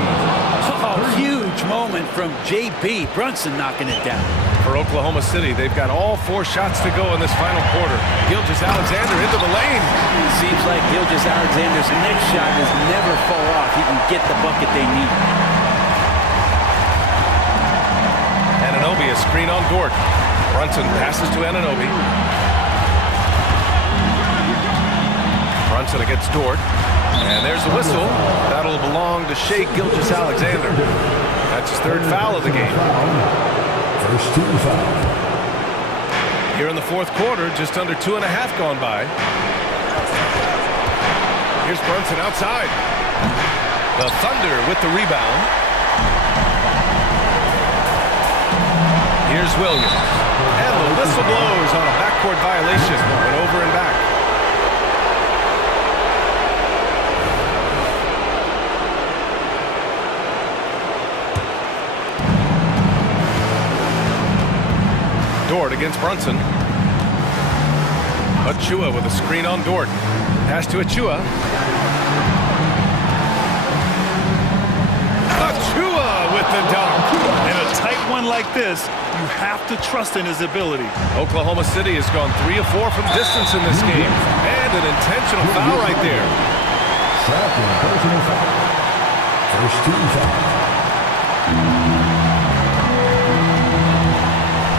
Oh, huge moment from JB. Brunson knocking it down. For Oklahoma City, they've got all 4 shots to go in this final quarter. Gilgeous-Alexander into the lane. Seems like Gilgeous-Alexander's next shot is never fall off. He can get the bucket they need. Anunoby, a screen on Dort. Brunson passes to Anunoby. Brunson against Dort. And there's the whistle. That'll belong to Shai Gilgeous-Alexander. That's his 3rd foul of the game. First team foul. Here in the 4th quarter, just under 2.5 gone by. Here's Brunson outside. The Thunder with the rebound. Here's Williams. And the whistle blows on a backcourt violation. Went over and back. Dort against Brunson. Achua with a screen on Dort. Pass to Achua. Achua with the dunk. In a tight one like this, you have to trust in his ability. Oklahoma City has gone 3 of 4 from distance in this game. And an intentional foul right there. Second personal foul. First team foul.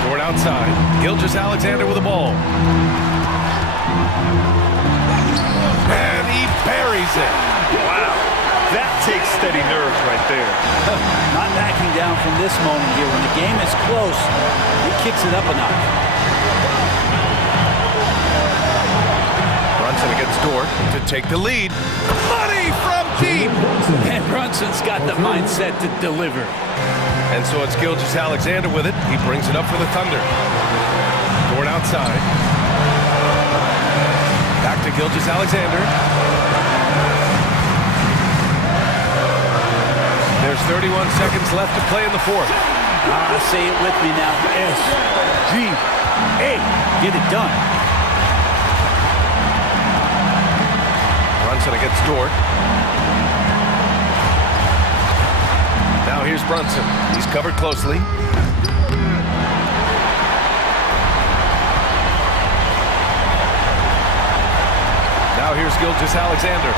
Dort outside. Gilgeous-Alexander with the ball. And he buries it. Wow. That takes steady nerves right there. Not backing down from this moment here. When the game is close, he kicks it up a notch. Brunson against Dort to take the lead. Money from deep. And Brunson's got the mindset to deliver. And so it's Gilgeous-Alexander with it. He brings it up for the Thunder. Dort outside. Back to Gilgeous-Alexander. There's 31 seconds left to play in the 4th. Say it with me now. SGA. Get it done. Brunson against Dort. Now here's Brunson. He's covered closely. Now here's Gilgeous-Alexander.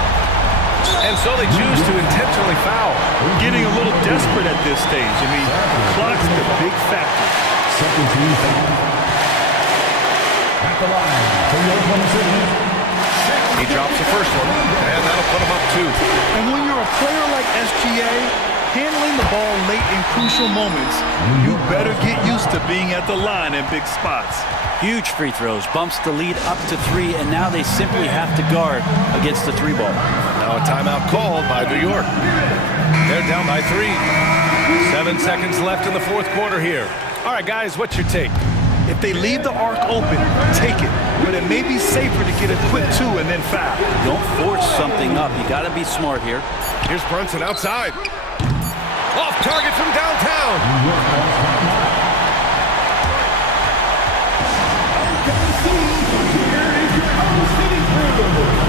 And so they choose to intentionally foul. We're getting a little desperate at this stage. I mean, the clock's the big factor. Second team foul. At the line for Oklahoma City. He drops the first one, and that'll put him up 2. And when you're a player like SGA, handling the ball late in crucial moments, you better get used to being at the line in big spots. Huge free throws, bumps the lead up to 3, and now they simply have to guard against the 3 ball. Now a timeout called by New York. They're down by 3. 7 seconds left in the fourth quarter here. All right, guys, what's your take? If they leave the arc open, take it. But it may be safer to get a quick 2 and then foul. Don't force something up. You got to be smart here. Here's Brunson outside. Off target from downtown. Here is your own city crew.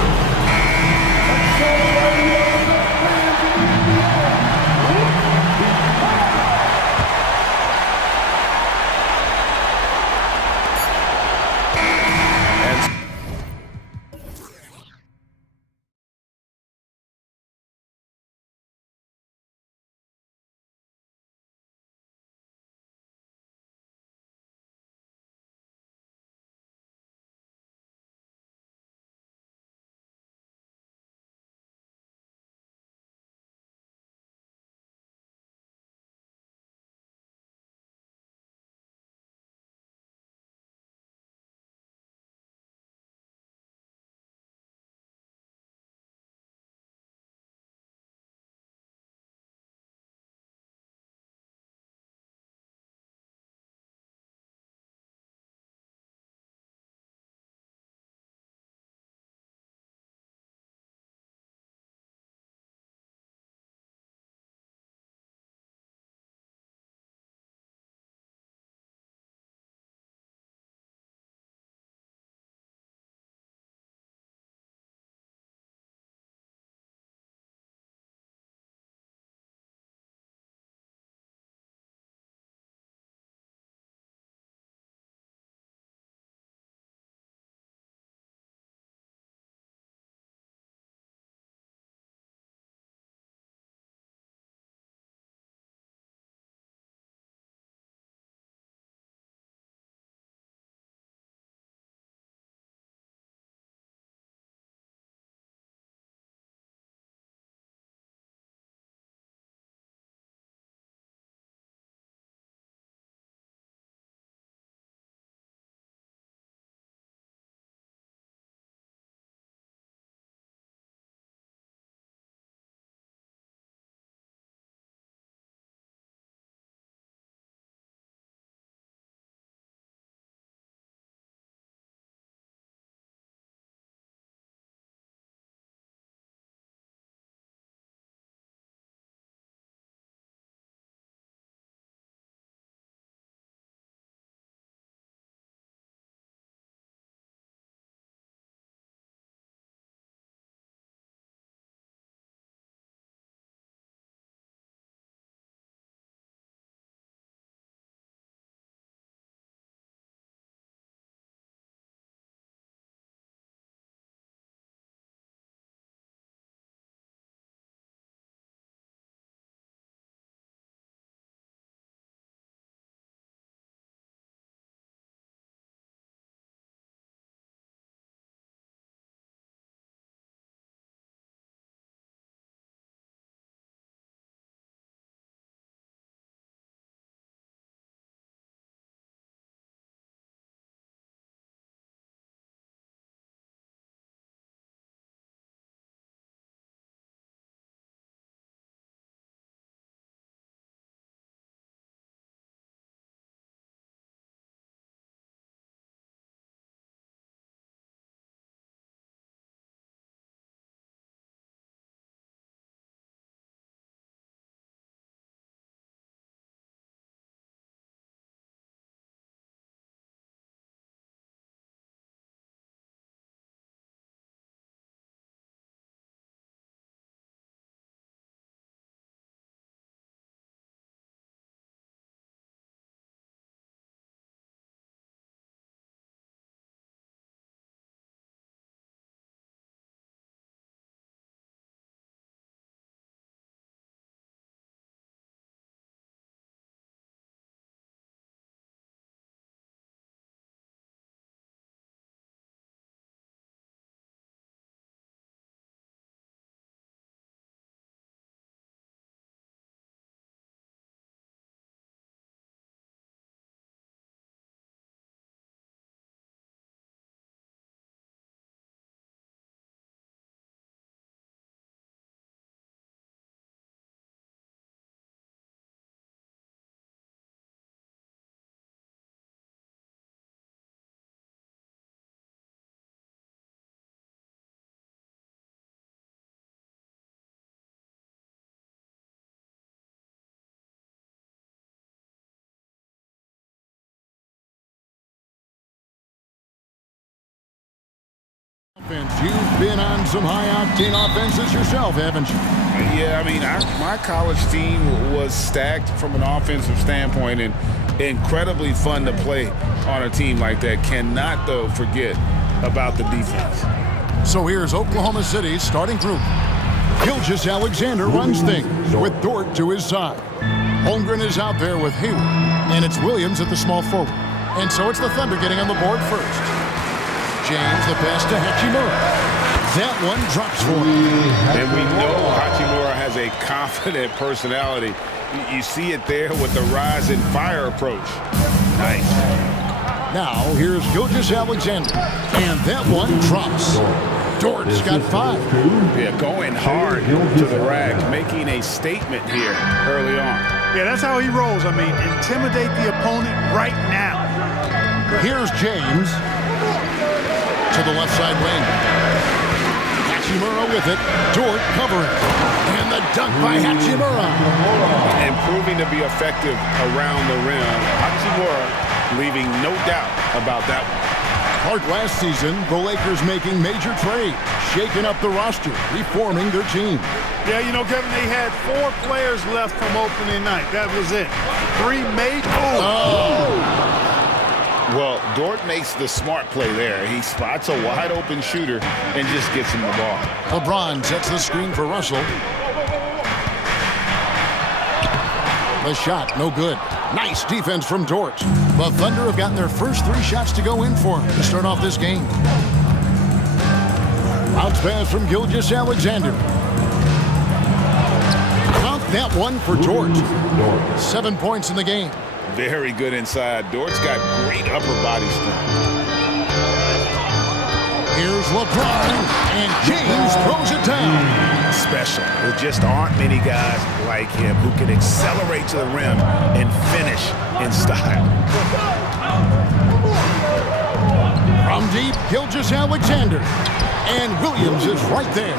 Williams, you've been on some high-octane offenses yourself, haven't you? Yeah, I mean, my college team was stacked from an offensive standpoint and incredibly fun to play on a team like that. Cannot, though, forget about the defense. So here's Oklahoma City's starting group. Gilgeous-Alexander runs things with Dort to his side. Holmgren is out there with Hayward, and it's Williams at the small forward. And so it's the Thunder getting on the board first. James, the pass to Hachimura. That one drops for him. And we know Hachimura has a confident personality. You see it there with the rise and fire approach. Nice. Now here's Gilgeous-Alexander, and that one drops. Dort's got 5. Yeah, going hard to the rack, making a statement here early on. Yeah, that's how he rolls. I mean, intimidate the opponent right now. Here's James to the left side wing. Hachimura with it. Dort covering. And the dunk by Hachimura. And proving to be effective around the rim. Hachimura leaving no doubt about that one. Hard last season, the Lakers making major trades, shaking up the roster, reforming their team. Yeah, you know, Kevin, they had 4 players left from opening night. That was it. 3 made. Well, Dort makes the smart play there. He spots a wide open shooter and just gets him the ball. LeBron sets the screen for Russell. The shot, no good. Nice defense from Dort. The Thunder have gotten their first 3 shots to go in for him to start off this game. Bounce pass from Gilgeous-Alexander. Count that one for Dort. 7 points in the game. Very good inside. Dort's got great upper body strength. Here's LeBron, and James throws it down. Special. There just aren't many guys like him who can accelerate to the rim and finish in style. From deep, Gilgeous-Alexander. And Williams is right there.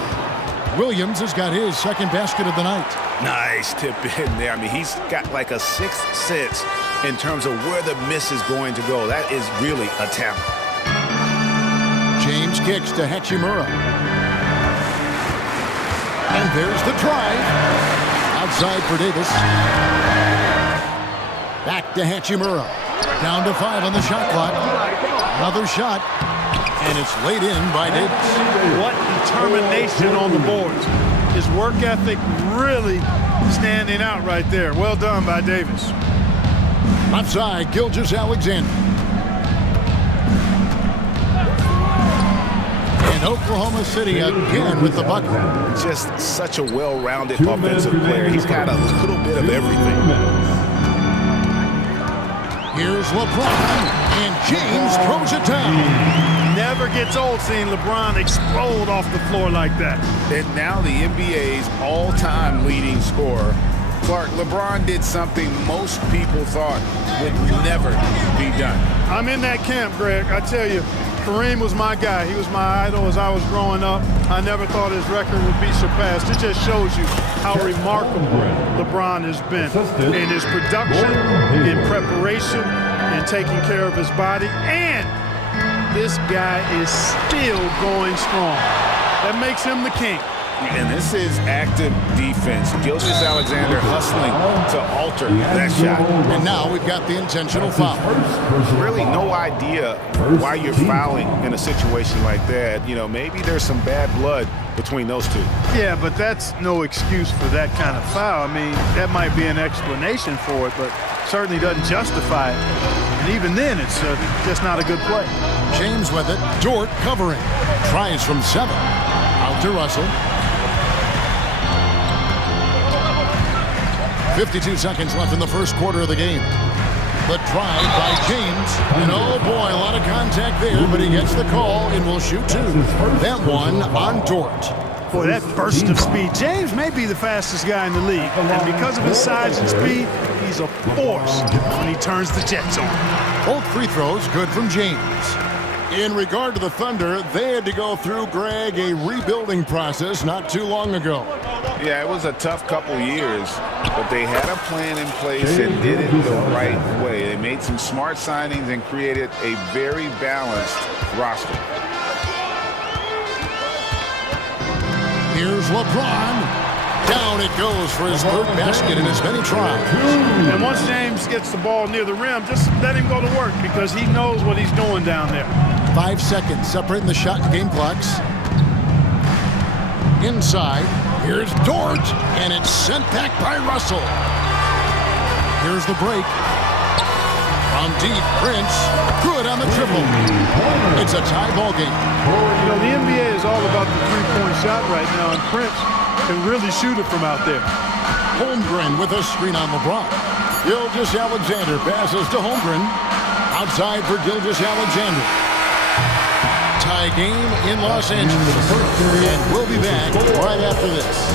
Williams has got his second basket of the night. Nice tip in there. I mean, he's got like a 6th sense in terms of where the miss is going to go. That is really a talent. James kicks to Hachimura. And there's the drive. Outside for Davis. Back to Hachimura. Down to 5 on the shot clock. Another shot. And it's laid in by Davis. What determination on the boards. His work ethic really standing out right there. Well done by Davis. Left side, Gilgeous-Alexander. And Oklahoma City again with the bucket. Just such a well-rounded offensive player. He's got a little bit of everything. Here's LeBron, and James throws it down. Never gets old seeing LeBron explode off the floor like that. And now the NBA's all-time leading scorer. Clark, LeBron did something most people thought would never be done. I'm in that camp, Greg. I tell you, Kareem was my guy. He was my idol as I was growing up. I never thought his record would be surpassed. It just shows you how remarkable LeBron has been in his production, in preparation, in taking care of his body. And this guy is still going strong. That makes him the king. And this is active defense. Gilgeous-Alexander hustling to alter that shot. And now we've got the intentional foul. Really no idea why you're fouling in a situation like that. You know, maybe there's some bad blood between those two. Yeah, but that's no excuse for that kind of foul. I mean, that might be an explanation for it, but certainly doesn't justify it. And even then, it's just not a good play. James with it. Dort covering. Tries from 7. Out to Russell. 52 seconds left in the first quarter of the game. The drive by James. And oh boy, a lot of contact there, but he gets the call and will shoot 2. That one on Dort. Boy, that burst of speed. James may be the fastest guy in the league. And because of his size and speed, he's a force when he turns the jets on. Both free throws good from James. In regard to the Thunder, they had to go through, Greg, a rebuilding process not too long ago. Yeah, it was a tough couple years, but they had a plan in place and did it the right way. They made some smart signings and created a very balanced roster. Here's LeBron. Down it goes for his third basket in as many tries. And once James gets the ball near the rim, just let him go to work because he knows what he's doing down there. 5 seconds separating the shot and game clocks. Inside, here's Dort, and it's sent back by Russell. Here's the break. From deep, Prince, good on the triple. It's a tie ball game. You know, the NBA is all about the three-point shot right now, and Prince can really shoot it from out there. Holmgren with a screen on LeBron. Gilgeous-Alexander passes to Holmgren. Outside for Gilgeous-Alexander. Tie game in Los Angeles. And we'll be back right after this.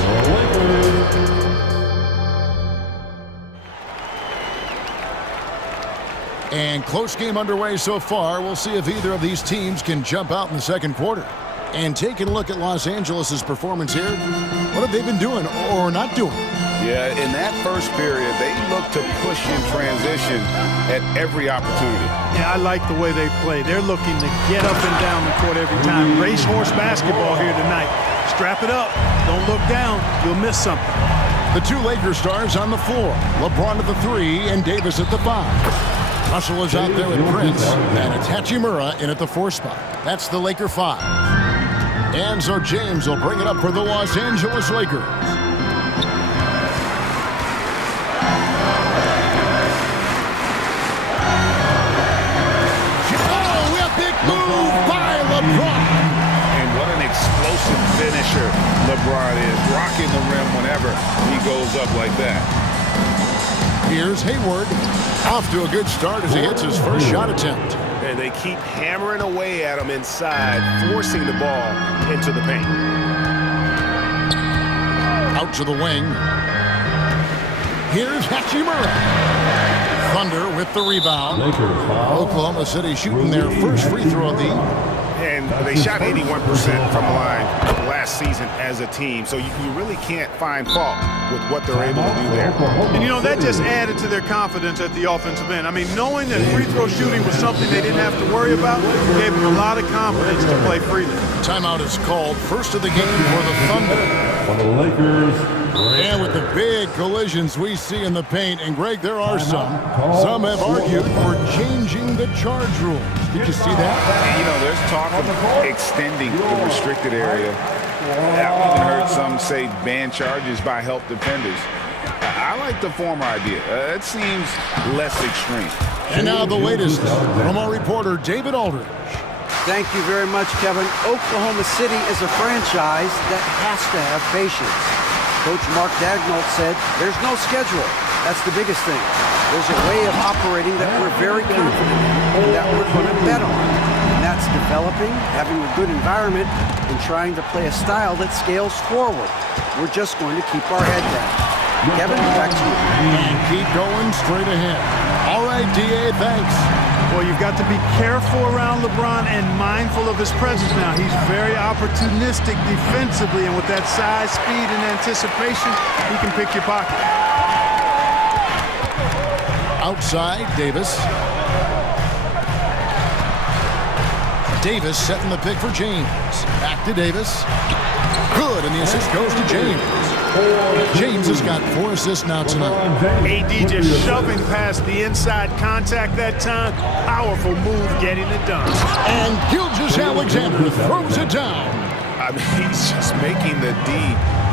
And close game underway so far. We'll see if either of these teams can jump out in the second quarter. And taking a look at Los Angeles' performance here, what have they been doing or not doing? Yeah, in that first period, they look to push in transition at every opportunity. Yeah, I like the way they play. They're looking to get up and down the court every time. Racehorse basketball here tonight. Strap it up. Don't look down. You'll miss something. The two Lakers stars on the floor. LeBron at the 3 and Davis at the 5. Russell is out there with Prince, and it's Hachimura in at the 4 spot. That's the Laker 5. And so James will bring it up for the Los Angeles Lakers. Oh, a big move by LeBron. And what an explosive finisher LeBron is, rocking the rim whenever he goes up like that. Here's Hayward. Off to a good start as he hits his first shot attempt. And they keep hammering away at him inside, forcing the ball into the paint. Out to the wing. Here's Hachimura. Thunder with the rebound. Oklahoma City shooting their first free throw of the evening. And they shot 81% from the line last season as a team, so you really can't find fault with what they're able to do there. And you know, that just added to their confidence at the offensive end. I mean, knowing that free throw shooting was something they didn't have to worry about gave them a lot of confidence to play freely. Timeout is called, first of the game for the Thunder. For the Lakers. And with the big collisions we see in the paint, and Greg, there are some. Some have argued for changing the charge rules. Did you see that? And, you know, there's talk of extending the restricted area. I've even heard some say ban charges by help defenders. I like the former idea. It seems less extreme. And now the latest from our reporter, David Aldridge. Thank you very much, Kevin. Oklahoma City is a franchise that has to have patience. Coach Mark Daigneault said, there's no schedule. That's the biggest thing. There's a way of operating that we're very confident in and that we're going to bet on. And that's developing, having a good environment, and trying to play a style that scales forward. We're just going to keep our head down. Kevin, back to you. And keep going straight ahead. All right, D.A., thanks. Well, you've got to be careful around LeBron and mindful of his presence now. He's very opportunistic defensively, and with that size, speed, and anticipation, he can pick your pocket. Outside, Davis. Davis setting the pick for James. Back to Davis. Good, and the assist goes to James. James has got 4 assists now tonight. AD just shoving past the inside contact that time. Powerful move getting it done. And Gilgeous-Alexander throws it down. I mean, he's just making the D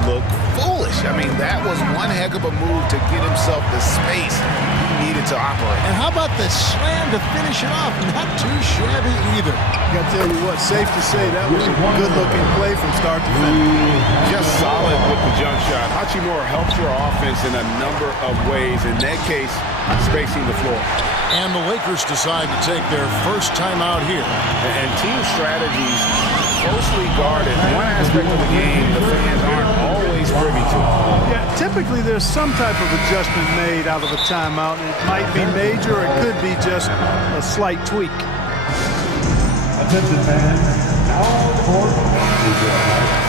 look foolish. I mean, that was one heck of a move to get himself the space he needed to operate. And how about the slam to finish it off? Not too shabby either. I gotta tell you what, safe to say that was a good-looking play from start to finish. Just solid with the jump shot. Hachimura helps your offense in a number of ways. In that case, spacing the floor. And the Lakers decide to take their first timeout here. And team strategies closely guarded. One aspect of the game the fans aren't always privy to. Yeah, typically there's some type of adjustment made out of a timeout. It might be major, or it could be just a slight tweak. Attention fans, now the court is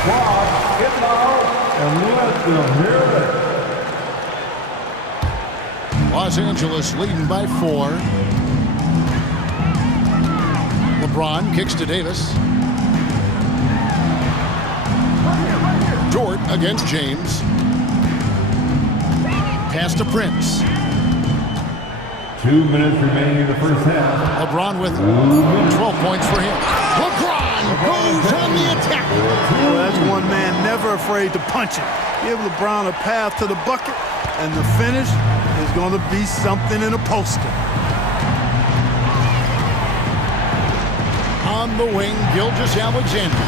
squad, get loud, and let them hear it. Los Angeles leading by 4. LeBron kicks to Davis. against James. Pass to Prince. 2 minutes remaining in the first half. LeBron with 12 points for him. LeBron goes on the attack. Well, that's one man never afraid to punch it. Give LeBron a path to the bucket, and the finish is going to be something in a poster. On the wing, Gilgeous-Alexander.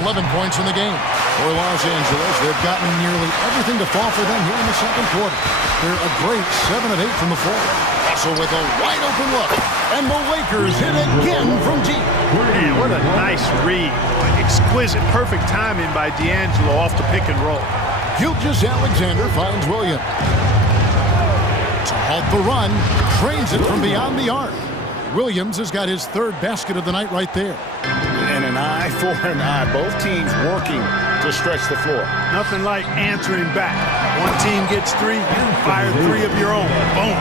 11 points in the game. For Los Angeles, they've gotten nearly everything to fall for them here in the second quarter. They're a great 7 of 8 from the floor. Russell with a wide open look. And the Lakers hit again from deep. Man, what a nice read. Exquisite, perfect timing by D'Angelo off the pick and roll. Gilgeous-Alexander finds Williams. To halt the run, trains it from beyond the arc. Williams has got his third basket of the night right there. And an eye for an eye. Both teams working to stretch the floor. Nothing like answering back. One team gets 3, you fire 3 of your own. Boom.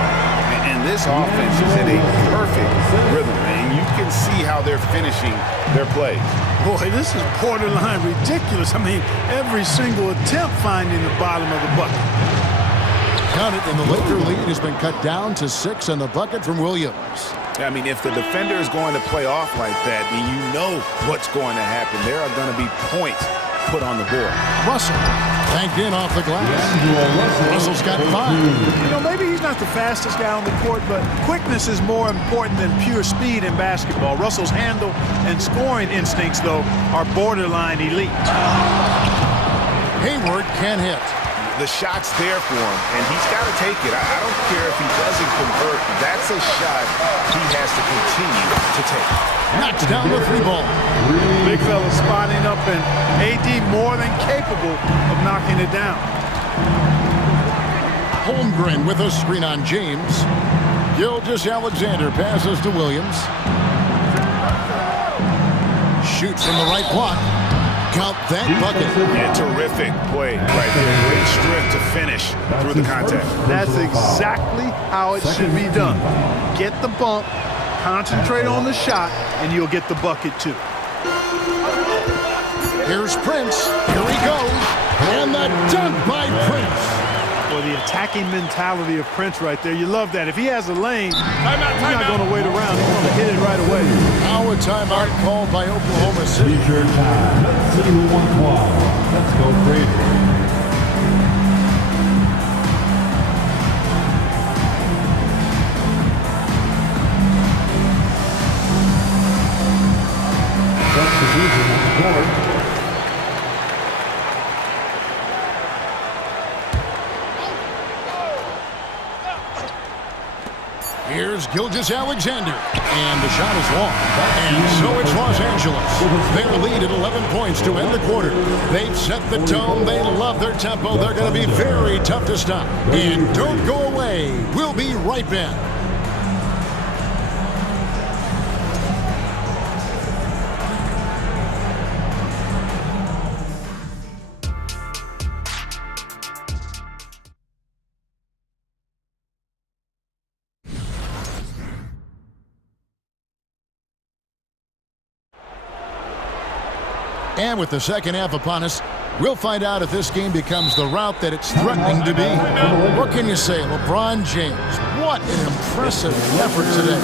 And this offense is in a perfect rhythm, and you can see how they're finishing their plays. Boy, this is borderline ridiculous. I mean, every single attempt finding the bottom of the bucket. Count it, and the Laker lead has been cut down to 6 on the bucket from Williams. I mean, if the defender is going to play off like that, then you know what's going to happen. There are going to be points put on the board. Russell banked in off the glass. Russell's got 5. You know, maybe he's not the fastest guy on the court, but quickness is more important than pure speed in basketball. Russell's handle and scoring instincts, though, are borderline elite. Hayward can hit. The shot's there for him, and he's got to take it. I don't care if he doesn't convert. That's a shot he has to continue to take. Knocks down the 3 ball. Big fella spotting up, and AD more than capable of knocking it down. Holmgren with a screen on James. Gilgeous-Alexander passes to Williams. Shoots from the right block. Count that bucket. Yeah, terrific play right there. Great strip to finish through the contact. That's exactly how it should be done. Get the bump, concentrate on the shot, and you'll get the bucket too. Here's Prince. Here he goes. And the dunk by Prince. Well, the attacking mentality of Prince right there. You love that. If he has a lane, he's not going to wait around. He's going to hit it right away. Now a timeout called by Oklahoma City. Feature time. Let's see who wants one. Let's go crazy. Substitution on the court. Here's Gilgeous-Alexander, and the shot is long. And so it's Los Angeles. Their lead at 11 points to end the quarter. They've set the tone. They love their tempo. They're going to be very tough to stop. And don't go away. We'll be right back. And with the second half upon us, we'll find out if this game becomes the route that it's threatening to be. What can you say, LeBron James? What an impressive effort today.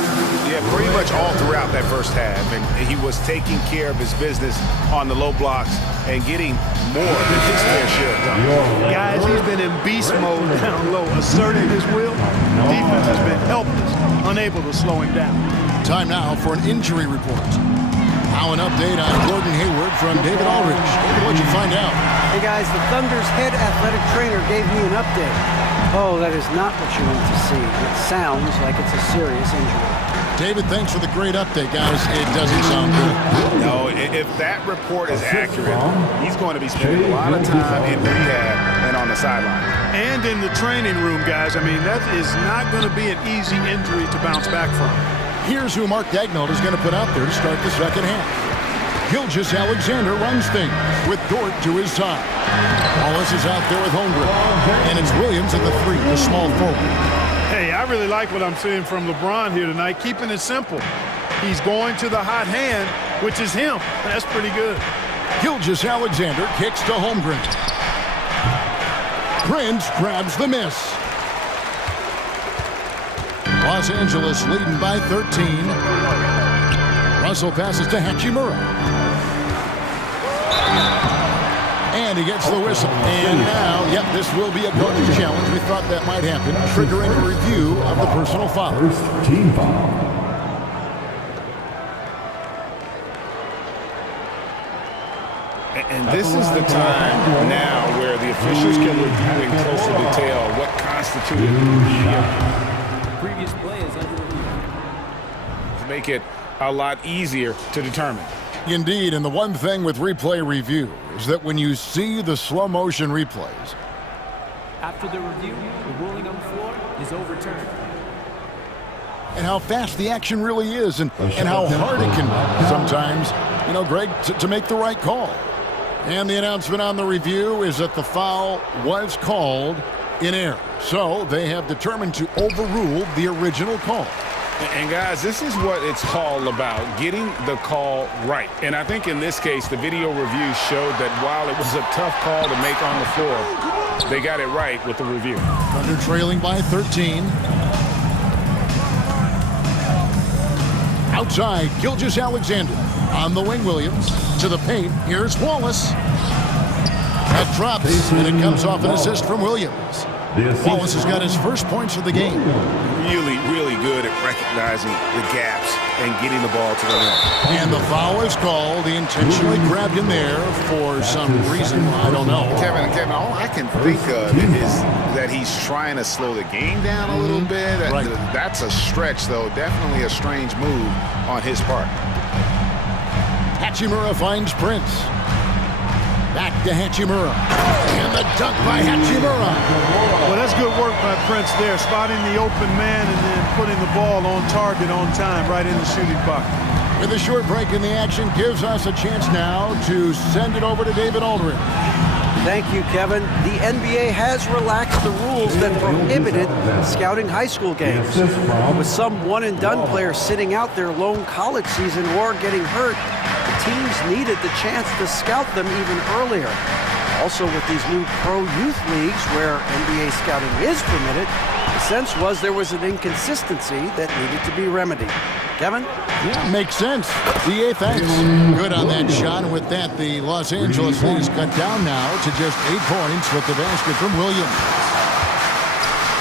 Yeah, pretty much all throughout that first half. And he was taking care of his business on the low blocks and getting more than his fair share of dunks. Guys, he's been in beast mode down low, asserting his will. Defense has been helpless, unable to slow him down. Time now for an injury report. Now an update on Gordon Hayward from David Aldridge. David, what'd you find out? Hey guys, the Thunder's head athletic trainer gave me an update. Oh, that is not what you want to see. It sounds like it's a serious injury. David, thanks for the great update, guys. It doesn't sound good. No, if that report is accurate, he's going to be spending a lot of time in rehab and on the sideline. And in the training room, guys. I mean, that is not going to be an easy injury to bounce back from. Here's who Mark Daigneault is going to put out there to start the second half. Gilgeous-Alexander runs things with Dort to his side. Wallace is out there with Holmgren. And it's Williams at the 3, the small forward. Hey, I really like what I'm seeing from LeBron here tonight, keeping it simple. He's going to the hot hand, which is him. That's pretty good. Gilgeous-Alexander kicks to Holmgren. Prince grabs the miss. Los Angeles leading by 13. Russell passes to Hachimura. And he gets the whistle. And now, yep, this will be a coach's challenge. We thought that might happen, triggering a review of the personal foul. First team foul. And this is the time now where the officials can review in closer detail what constituted Previous play is under review. to make it a lot easier to determine. Indeed, and the one thing with replay review is that when you see the slow motion replays, After the review, the ruling on the floor is overturned. and how fast the action really is, and how hard it can be sometimes, you know, Greg, to make the right call. And the announcement on the review is that the foul was called in error. So they have determined to overrule the original call. And guys, this is what it's all about, getting the call right. And I think in this case, the video review showed that while it was a tough call to make on the floor, they got it right with the review. Thunder trailing by 13. Outside, Gilgeous-Alexander. On the wing, Williams. To the paint, here's Wallace. That drops, and it comes off an assist from Williams. Wallace has got his first points of the game. Really, really good at recognizing the gaps and getting the ball to the rim. And the foul is called. He intentionally grabbed him there for some reason. I don't know. Kevin, all I can think of is that he's trying to slow the game down a little bit. Right. That's a stretch, though. Definitely a strange move on his part. Hachimura finds Prince. Back to Hachimura. And the dunk by Hachimura. Well, that's good work by Prince there, spotting the open man and then putting the ball on target on time, right in the shooting bucket. With a short break in the action, gives us a chance now to send it over to David Aldridge. Thank you, Kevin. The NBA has relaxed the rules that prohibited scouting high school games. With some one-and-done players sitting out their lone college season or getting hurt, the teams needed the chance to scout them even earlier. Also, with these new pro youth leagues where NBA scouting is permitted, the sense was there was an inconsistency that needed to be remedied. Kevin? Yeah, makes sense. DA, thanks. Good on that shot. And with that, the Los Angeles lead is cut down now to just 8 points with the basket from Williams.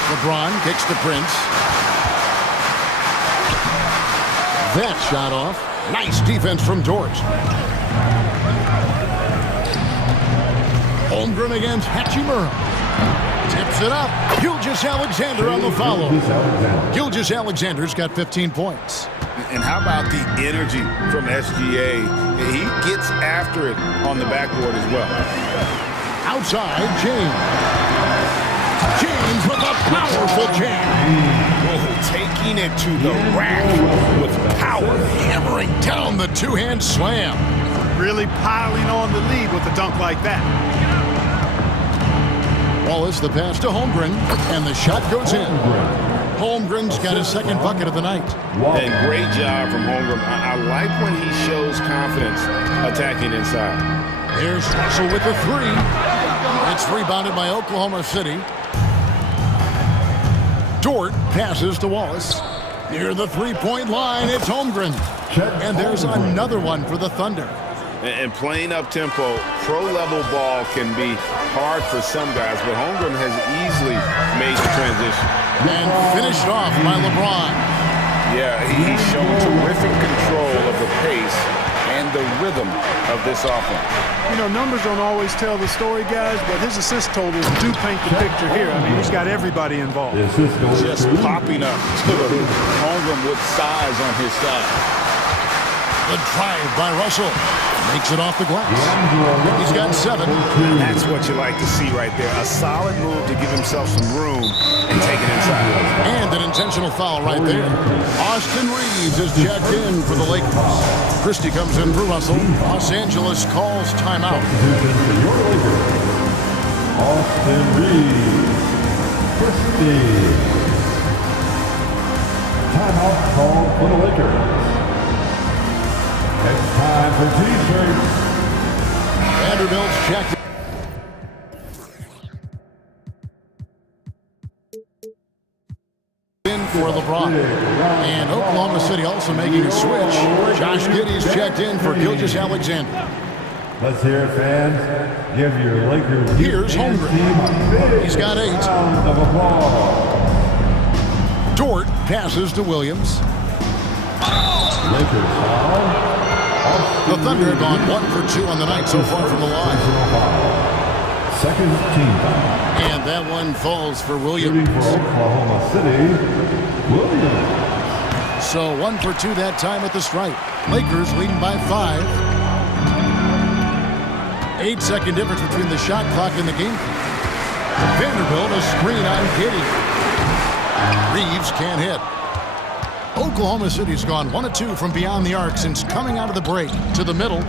LeBron kicks to Prince. That shot off. Nice defense from Dort. Holmgren against Hachimura. Tips it up. Gilgeous-Alexander on the follow. Gilgeous-Alexander's got 15 points. And how about the energy from SGA? He gets after it on the backboard as well. Outside, James. James with a powerful jam. Oh, taking it to the rack with power. Hammering down the two-hand slam. Really piling on the lead with a dunk like that. Wallace the pass to Holmgren, and the shot goes in. Holmgren's got his second bucket of the night. And great job from Holmgren. I like when he shows confidence attacking inside. Here's Russell with the three. It's rebounded by Oklahoma City. Dort passes to Wallace. Near the three-point line, it's Holmgren. And there's another one for the Thunder. And playing up-tempo, pro-level ball can be hard for some guys, but Holmgren has easily made the transition. And finished off by LeBron. Yeah, he's shown terrific control of the pace and the rhythm of this offense. You know, numbers don't always tell the story, guys, but his assist totals do paint the picture here. I mean, he's got everybody involved. Just popping up to Holmgren with size on his side. The drive by Russell. Makes it off the glass. He's got 7. That's what you like to see right there. A solid move to give himself some room and take it inside. And an intentional foul right there. Austin Reeves is checked in for the Lakers. Christie comes in for Russell. Los Angeles calls timeout. Austin Reeves. Christie. Timeout called for the Lakers. Next time for T-shirts. Vanderbilt's checked. for LeBron. And Oklahoma City also making a switch. Josh Giddey's checked in for Gilgeous Alexander. Let's hear it, fans. Give your Lakers. Here's Holmgren. He's got 8. Round of applause. Dort passes to Williams. Lakers foul. The Thunder have gone 1 for 2 on the night so far from the line. Second team foul. And that one falls for Shooting Williams. for Oklahoma City, Williams. So 1 for 2 that time at the stripe. Lakers leading by 5. 8-second difference between the shot clock and the game clock. Vanderbilt a screen on Giddey. Reeves can't hit. Oklahoma City's gone 1 of 2 from beyond the arc since coming out of the break. To the middle.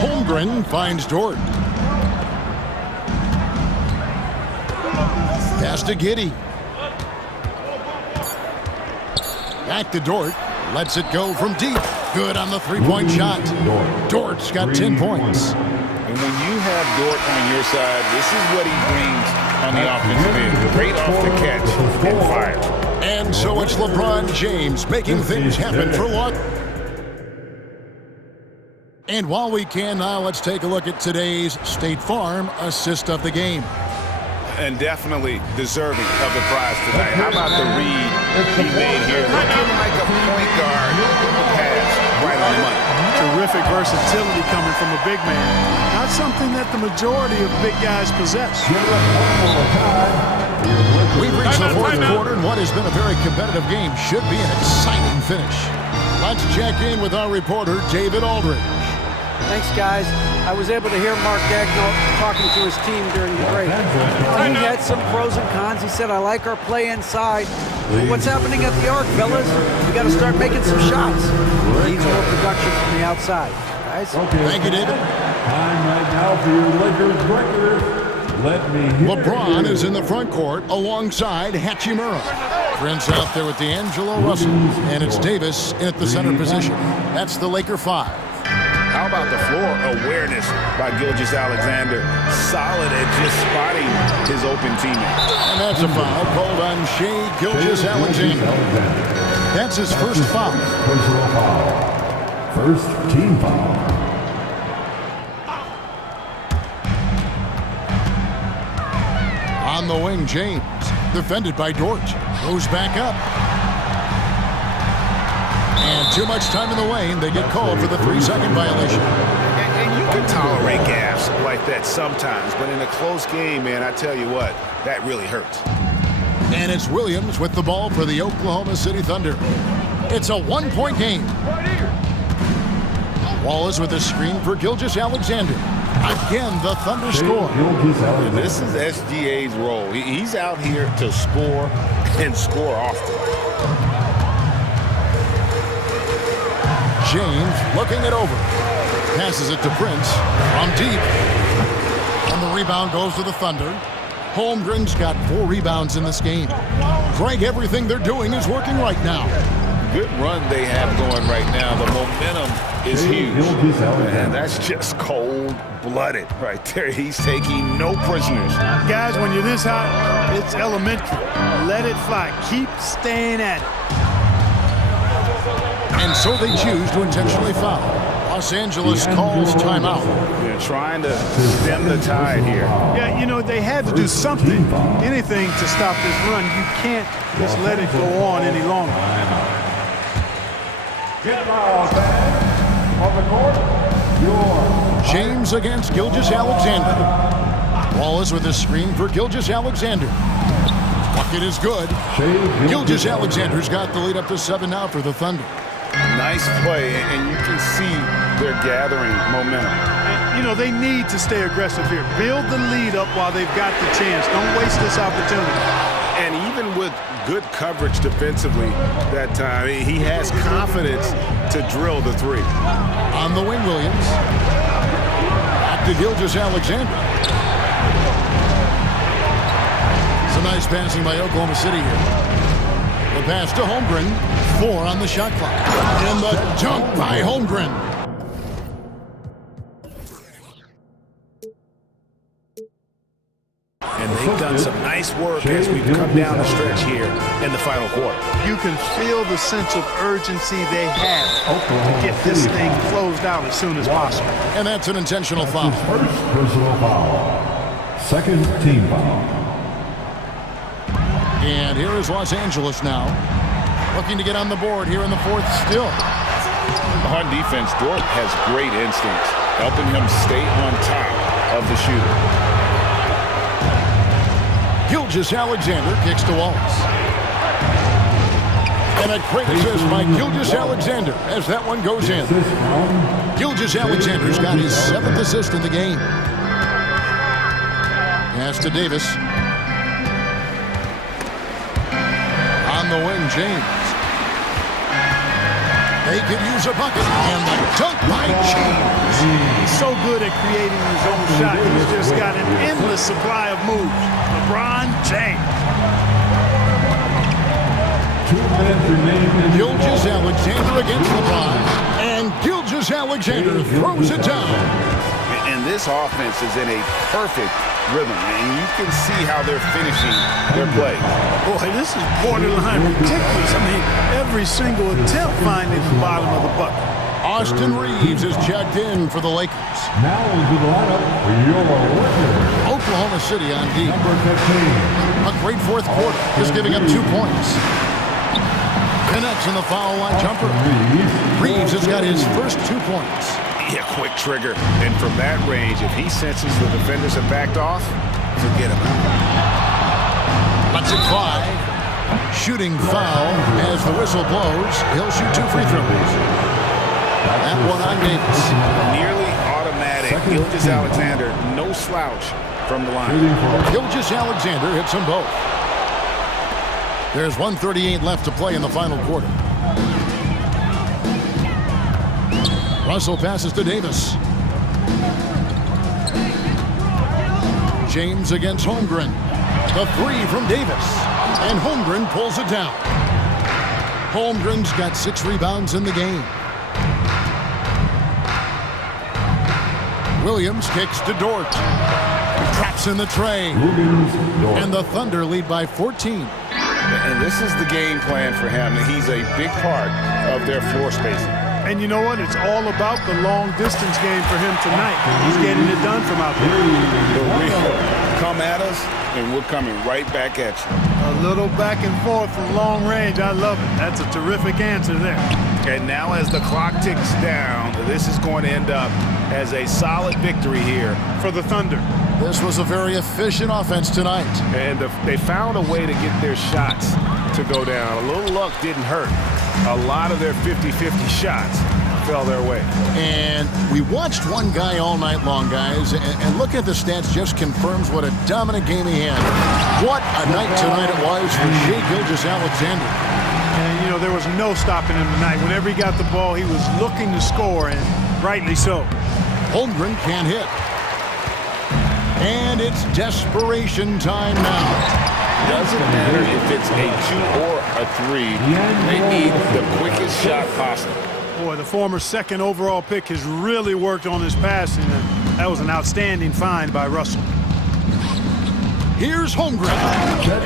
Holmgren finds Dort. Pass to Giddey. Back to Dort. Lets it go from deep. Good on the three-point shot. Dort's got 10 points. And when you have Dort on your side, this is what he brings on the offensive end. Great off the catch and fire. And so it's LeBron James making things happen for luck. And while we can now, let's take a look at today's State Farm assist of the game. And definitely deserving of the prize tonight. How about the read he made here? Looking like a point guard. Pass right on the money. Terrific versatility coming from a big man. Not something that the majority of big guys possess. We've reached the fourth quarter, and what has been a very competitive game should be an exciting finish. Let's check in with our reporter, David Aldridge. Thanks, guys. I was able to hear Mark Dagnall talking to his team during the break. He had some pros and cons. He said, I like our play inside. But what's happening at the arc, fellas? We got to start making some shots. Needs more production from the outside. Guys? Thank you, David. Time right now for your Lakers breakers. Let me hear LeBron it. is in the front court alongside Hachimura. Prince out there with D'Angelo Russell. And it's Davis in at the center position. That's the Laker 5. How about the floor awareness by Gilgeous Alexander? Solid at just spotting his open teammate. And that's a foul called on Shai Gilgeous-Alexander. That's his first foul. Personal foul. First team foul. On the wing, James, defended by Dort, goes back up. And too much time in the lane, they get called for the 3-second violation. And you can tolerate gaps like that sometimes, but in a close game, man, I tell you what, that really hurts. And it's Williams with the ball for the Oklahoma City Thunder. It's a 1-point game. Wallace with a screen for Gilgeous-Alexander. Again, the Thunder score. This is SGA's role. He's out here to score and score often. James looking it over. Passes it to Prince from deep. And the rebound goes to the Thunder. Holmgren's got 4 rebounds in this game. Greg, everything they're doing is working right now. Good run they have going right now. The momentum is huge. And that's just cold-blooded right there. He's taking no prisoners. Guys, when you're this hot, it's elementary. Let it fly. Keep staying at it. And so they choose to intentionally foul. Los Angeles calls timeout. They're trying to stem the tide here. Yeah, you know, they had to do something, anything to stop this run. You can't just let it go on any longer. Get fouled, fans. On the court, your James against Gilgeous-Alexander. Wallace with a screen for Gilgeous-Alexander. Bucket is good. Gilgeous-Alexander's got the lead up to 7 now for the Thunder. Nice play, and you can see they're gathering momentum. You know, they need to stay aggressive here. Build the lead up while they've got the chance. Don't waste this opportunity. And even with good coverage defensively that time, he has confidence to drill the 3. On the wing, Williams. Back to Gilgeous-Alexander. Some nice passing by Oklahoma City here. The pass to Holmgren. 4 on the shot clock. And the dunk by Holmgren. And they they've done some nice work as we've come down the stretch here in the final quarter. You can feel the sense of urgency they have to get this thing closed out as soon as possible. And that's an intentional foul. First personal foul. Second team foul. And here is Los Angeles now, looking to get on the board here in the fourth still. On defense, Dort has great instincts, helping him stay on top of the shooter. Gilgeous-Alexander kicks to Wallace. And a great assist by Gilgeous-Alexander as that one goes in. Gilgeous-Alexander's got his 7th assist in the game. Pass to Davis. On the wing, James. They could use a bucket, and the dunk by James. He's so good at creating his own shot. He's just got an endless supply of moves. LeBron James. 2 minutes remaining. Gilgeous-Alexander against LeBron, and Gilgeous-Alexander throws it down. And this offense is in a perfect rhythm, and you can see how they're finishing their play. Boy, this is borderline ridiculous. I mean, every single attempt finding the bottom of the bucket. Austin Reeves is checked in for the Lakers. Now into the lineup for your worker. Oklahoma City on D. Number 15. A great fourth quarter, just giving up 2 points. Connects in the foul line jumper. Reeves has got his first 2 points. Yeah, quick trigger. And from that range, if he senses the defenders have backed off, forget about it. Lets it fly. Shooting foul as the whistle blows. He'll shoot 2 free throws. That one on Davis. Nearly automatic. Gilgeous-Alexander, no slouch from the line. Gilgeous-Alexander hits them both. There's 1:38 left to play in the final quarter. Russell passes to Davis. James against Holmgren. The 3 from Davis. And Holmgren pulls it down. Holmgren's got 6 rebounds in the game. Williams kicks to Dort. Traps in the tray. And the Thunder lead by 14. And this is the game plan for him. He's a big part of their floor spacing. And you know what? It's all about the long-distance game for him tonight. He's getting it done from out there. Come at us, and we're coming right back at you. A little back and forth from long range. I love it. That's a terrific answer there. And now as the clock ticks down, this is going to end up as a solid victory here for the Thunder. This was a very efficient offense tonight. And they found a way to get their shots to go down. A little luck didn't hurt. A lot of their 50-50 shots fell their way. And we watched one guy all night long, guys, and looking at the stats just confirms what a dominant game he had. What a night tonight it was for Shai Gilgeous-Alexander. And, you know, there was no stopping him tonight. Whenever he got the ball, he was looking to score, and rightly so. Holmgren can't hit. And it's desperation time now. Doesn't matter if it's a 2 or a 3. They need the quickest shot possible. Boy, the former second overall pick has really worked on his passing, and that was an outstanding find by Russell. Here's Holmgren,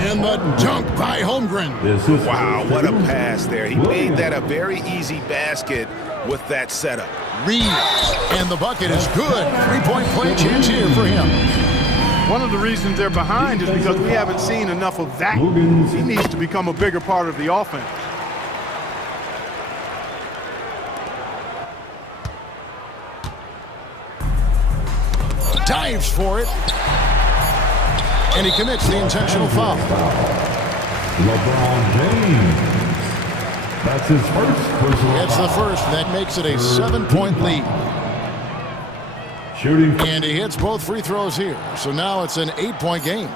and the dunk by Holmgren. Wow, what a pass there. He made that a very easy basket with that setup. Reeves, and the bucket is good. 3-point play chance here for him. One of the reasons they're behind is because we haven't seen enough of that. He needs to become a bigger part of the offense. Dives for it. And he commits the intentional foul. LeBron James. That's his first personal It's the foul. first. That makes it a 7-point lead. Shooting. And he hits both free throws here. So now it's an 8-point game.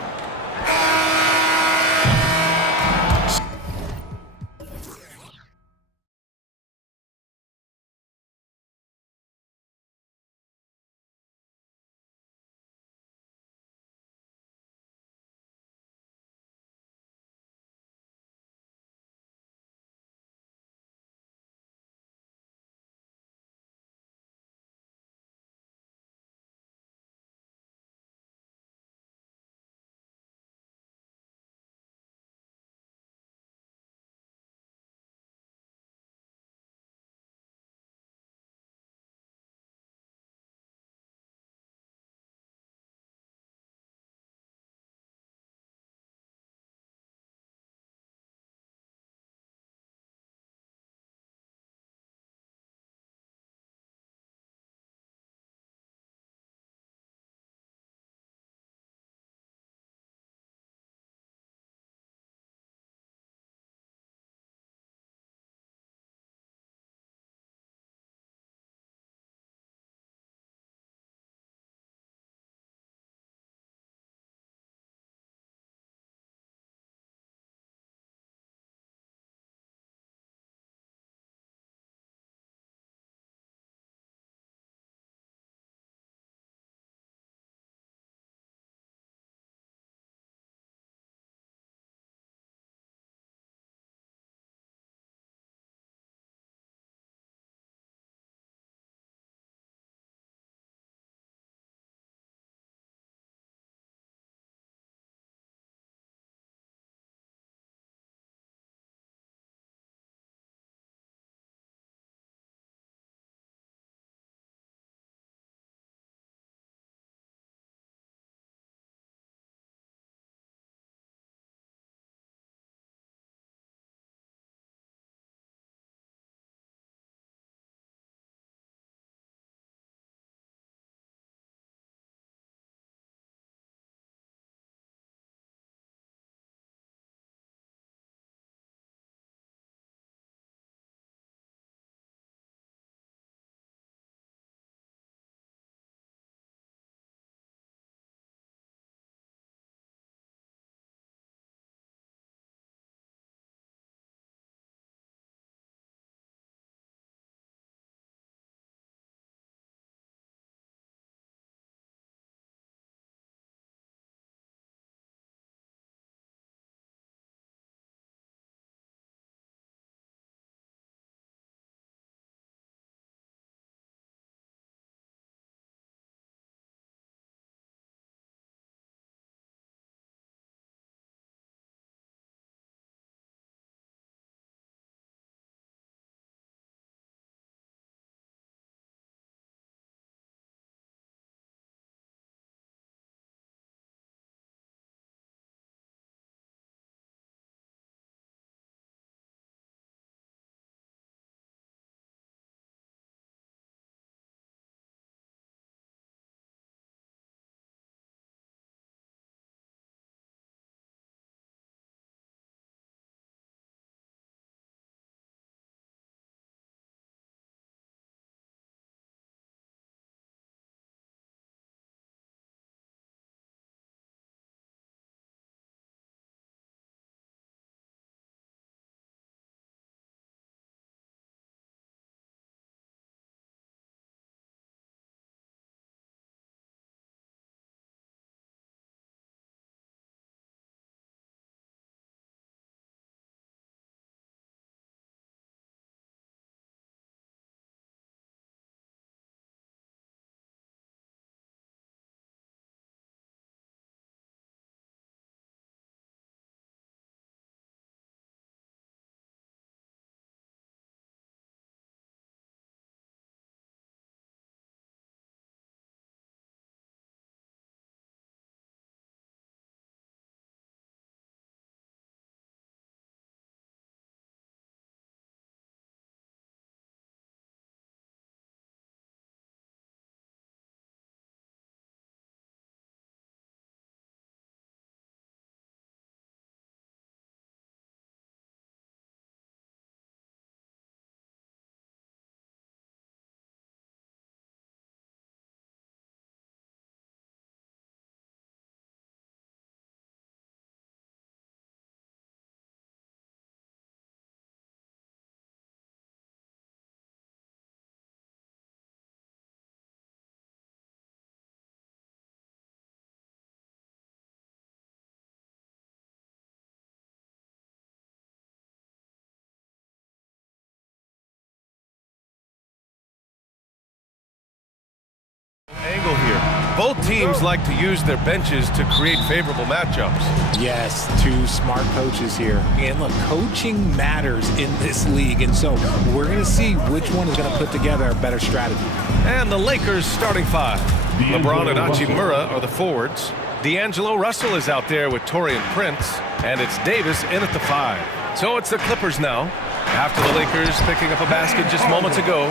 Both teams like to use their benches to create favorable matchups. Yes, two smart coaches here. And look, coaching matters in this league, and so we're going to see which one is going to put together a better strategy. And the Lakers starting five. LeBron and Hachimura are the forwards. D'Angelo Russell is out there with Taurean Prince, and it's Davis in at the 5. So it's the Clippers now, after the Lakers picking up a basket just moments ago.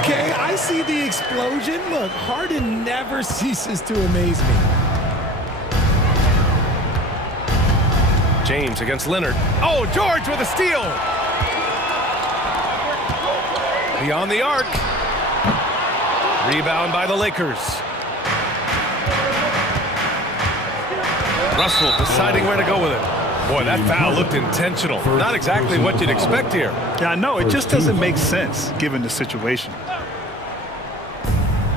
Okay, I see the explosion. Look, Harden never ceases to amaze me. James against Leonard. Oh, George with a steal. Beyond the arc. Rebound by the Lakers. Russell deciding where to go with it. Boy, that foul looked intentional. Not exactly what you'd expect here. Yeah, I know. It just doesn't make sense given the situation.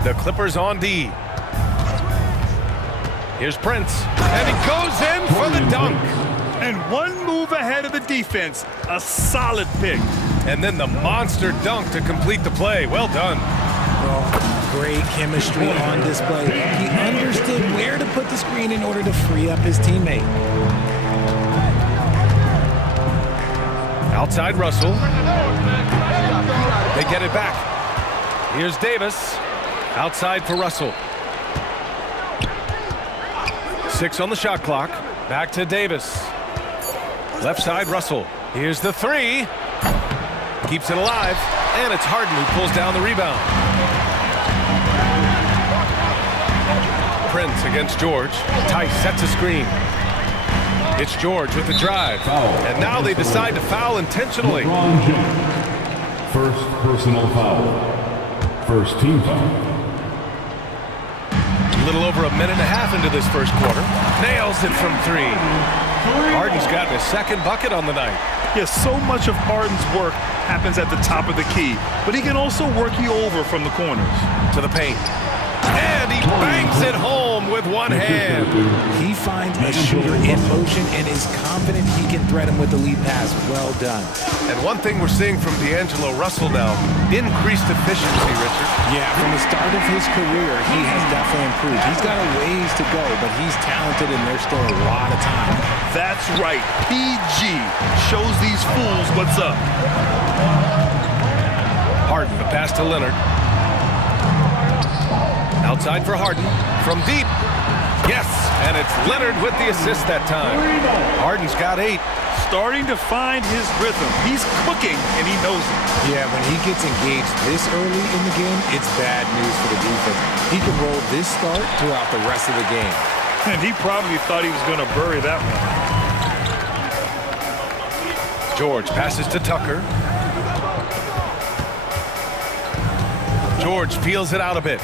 The Clippers on D. Here's Prince. And he goes in for the dunk. And one move ahead of the defense. A solid pick. And then the monster dunk to complete the play. Well done. Well, great chemistry on display. He understood where to put the screen in order to free up his teammate. Outside Russell. They get it back. Here's Davis. Outside for Russell. 6 on the shot clock. Back to Davis. Left side Russell. Here's the 3. Keeps it alive. And it's Harden who pulls down the rebound. Prince against George. Tice sets a screen. It's George with the drive. And now they decide to foul intentionally. First personal foul. First team foul. A little over a minute and a half into this first quarter. Nails it from 3. Harden's gotten his second bucket on the night. Yes, so much of Harden's work happens at the top of the key, but he can also work you over from the corners. To the paint. And he bangs it home with one hand. He finds a shooter in motion and is confident he can thread him with the lead pass. Well done. And one thing we're seeing from D'Angelo Russell now, increased efficiency, Richard. Yeah, from the start of his career, he has definitely improved. He's got a ways to go, but he's talented and there's still a lot of time. That's right. PG shows these fools what's up. Harden, the pass to Leonard. Outside for Harden. From deep. Yes, and it's Leonard with the assist that time. Harden's got 8. Starting to find his rhythm. He's cooking, and he knows it. Yeah, when he gets engaged this early in the game, it's bad news for the defense. He can roll this start throughout the rest of the game. And he probably thought he was going to bury that one. George passes to Tucker. George feels it out a bit.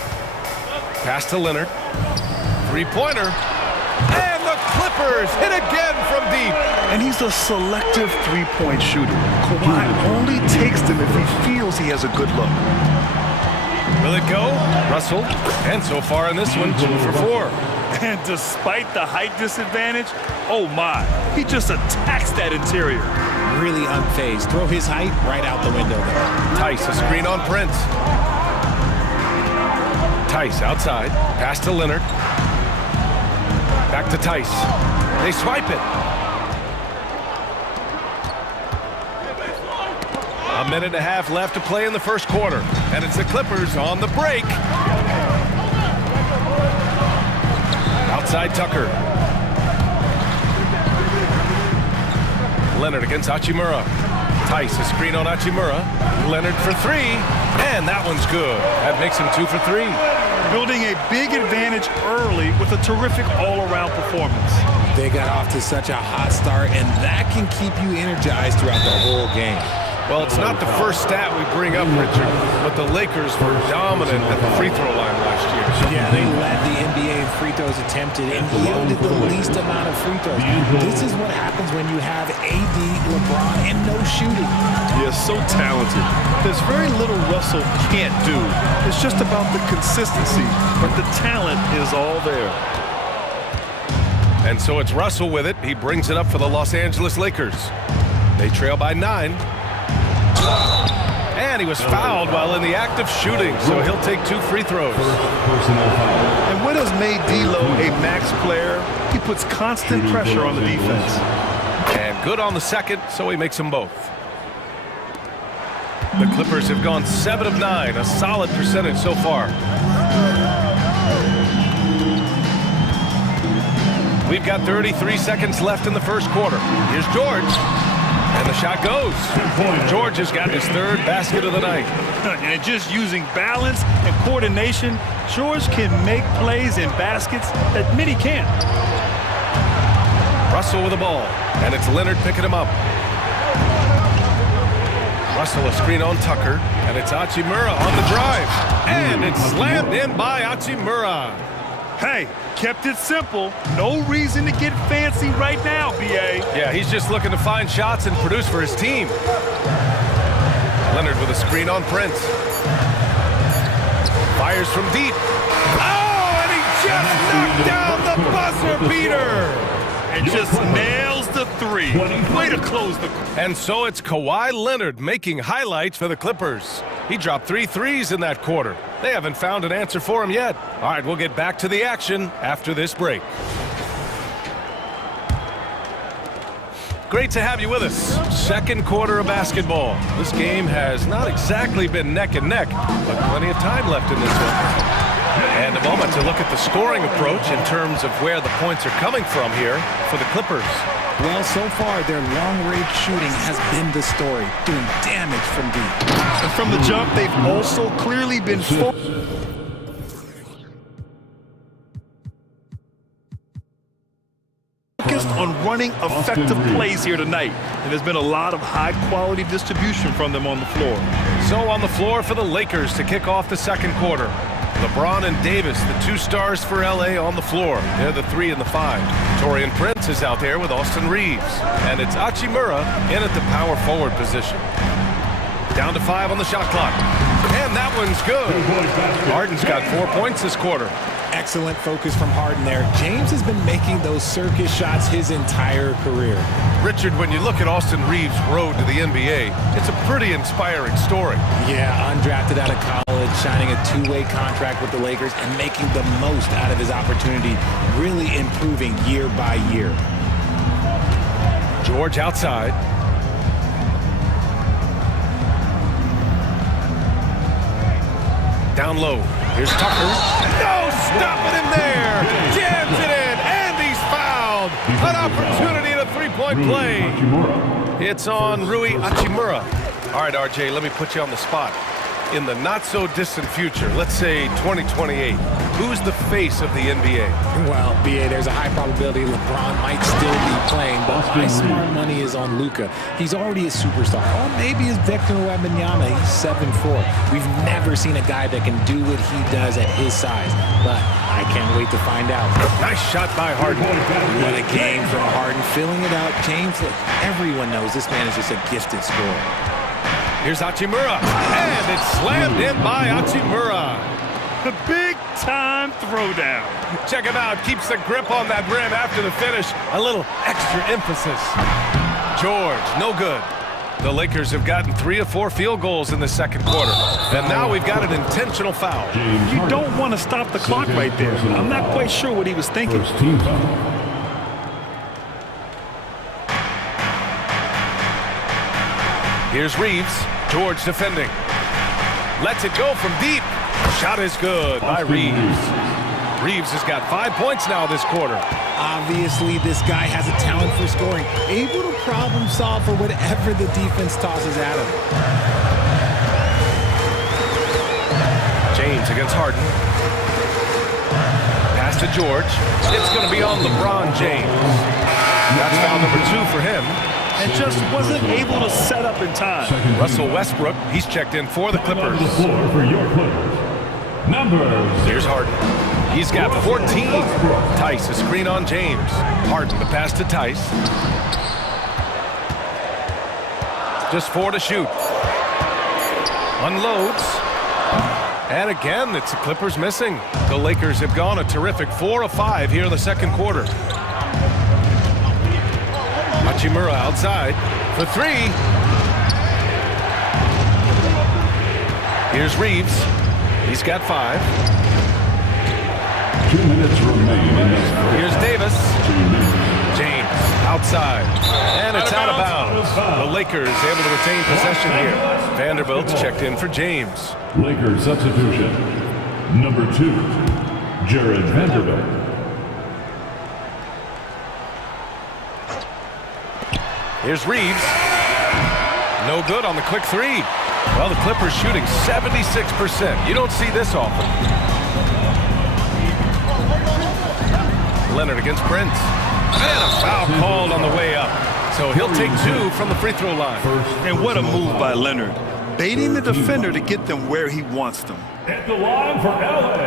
Pass to Leonard. 3-pointer. And the Clippers hit again from deep. And he's a selective three-point shooter. Kawhi only takes them if he feels he has a good look. Will it go? Russell. And so far in this one, 2 for 4. And despite the height disadvantage, oh my, he just attacks that interior. Really unfazed. Throw his height right out the window there. Tice, a screen on Prince. Tice outside. Pass to Leonard. Back to Tice. They swipe it. A minute and a half left to play in the first quarter. And it's the Clippers on the break. Outside Tucker. Leonard against Hachimura. Tice, a screen on Hachimura. Leonard for 3. And that one's good. That makes him 2 for 3. Building a big advantage early with a terrific all-around performance. They got off to such a hot start, and that can keep you energized throughout the whole game. Well, it's not the first stat we bring up, Richard, but the Lakers were dominant at the free throw line last year. Yeah, they led the NBA in free throws attempted and yielded the least amount of free throws. This is what happens when you have AD, LeBron, and no shooting. He is so talented. There's very little Russell can't do. It's just about the consistency, but the talent is all there. And so it's Russell with it. He brings it up for the Los Angeles Lakers. They trail by 9. And he was fouled while in the act of shooting, so he'll take 2 free throws. And what has made D'Lo a max player? He puts constant pressure on the defense. And good on the second, so he makes them both. The Clippers have gone 7 of 9, a solid percentage so far. We've got 33 seconds left in the first quarter. Here's George. And the shot goes. George has got his 3rd basket of the night. And just using balance and coordination, George can make plays in baskets that many can't. Russell with the ball. And it's Leonard picking him up. Russell a screen on Tucker. And it's Hachimura on the drive. And it's slammed in by Hachimura. Hey, kept it simple. No reason to get fancy right now, B.A. Yeah, he's just looking to find shots and produce for his team. Leonard with a screen on Prince. Fires from deep. Oh, and he just knocked down the buzzer beater. And just nails the 3. Way to close the... And so it's Kawhi Leonard making highlights for the Clippers. He dropped 3 threes in that quarter. They haven't found an answer for him yet. All right, we'll get back to the action after this break. Great to have you with us. Second quarter of basketball. This game has not exactly been neck and neck, but plenty of time left in this one. And a moment to look at the scoring approach in terms of where the points are coming from here for the Clippers. Well, so far, their long-range shooting has been the story, doing damage from deep. And from the jump, they've also clearly been focused on running effective plays here tonight. And there's been a lot of high-quality distribution from them on the floor. So on the floor for the Lakers to kick off the second quarter. LeBron and Davis, the 2 stars for LA on the floor. They're the 3 and the 5. Taurean Prince is out there with Austin Reeves. And it's Hachimura in at the power forward position. Down to 5 on the shot clock. And that one's good. Harden's got 4 points this quarter. Excellent focus from Harden there. James has been making those circus shots his entire career. Richard, when you look at Austin Reeves' road to the NBA, it's a pretty inspiring story. Yeah, undrafted out of college, signing a 2-way contract with the Lakers and making the most out of his opportunity, really improving year by year. George outside. Down low. Here's Tucker. No, stopping him there. Jams it in, and he's fouled. An opportunity in a 3-point play. It's on Rui Hachimura. All right, RJ, let me put you on the spot. In the not-so-distant future, let's say 2028, who's the face of the NBA? Well, BA, there's a high probability LeBron might still be playing, but my smart money is on Luka. He's already a superstar. Or maybe it's Victor Wembanyama. He's 7'4". We've never seen a guy that can do what he does at his size, but I can't wait to find out. Nice shot by Harden. What a game from Harden, filling it out. James, look, everyone knows this man is just a gifted scorer. Here's Hachimura, and it's slammed in by Hachimura. The big-time throwdown. Check him out. Keeps the grip on that rim after the finish. A little extra emphasis. George, no good. The Lakers have gotten 3 of 4 field goals in the second quarter. And now we've got an intentional foul. You don't want to stop the clock right there. I'm not quite sure what he was thinking. Here's Reeves. George defending. Lets it go from deep. Shot is good by Reeves. Reeves has got 5 points now this quarter. Obviously, this guy has a talent for scoring. Able to problem solve for whatever the defense tosses at him. James against Harden. Pass to George. It's going to be on LeBron James. That's foul number 2 for him. And just wasn't able to set up in time. Russell Westbrook, he's checked in for the Clippers. Here's Harden. He's got 14. Tice, a screen on James. Harden, the pass to Tice. Just 4 to shoot. Unloads. And again, it's the Clippers missing. The Lakers have gone a terrific 4 of 5 here in the second quarter. Hachimura outside for 3. Here's Reeves. He's got 5. 2 minutes remain in this. Here's Davis. James outside. And it's out of bounds. The Lakers able to retain possession here. Vanderbilt's checked in for James. Lakers substitution. Number 2, Jared Vanderbilt. Here's Reeves. No good on the quick 3. Well, the Clippers shooting 76%. You don't see this often. Leonard against Prince. And a foul called on the way up. So he'll take 2 from the free throw line. And what a move by Leonard. Baiting the defender to get them where he wants them. At the line for LA.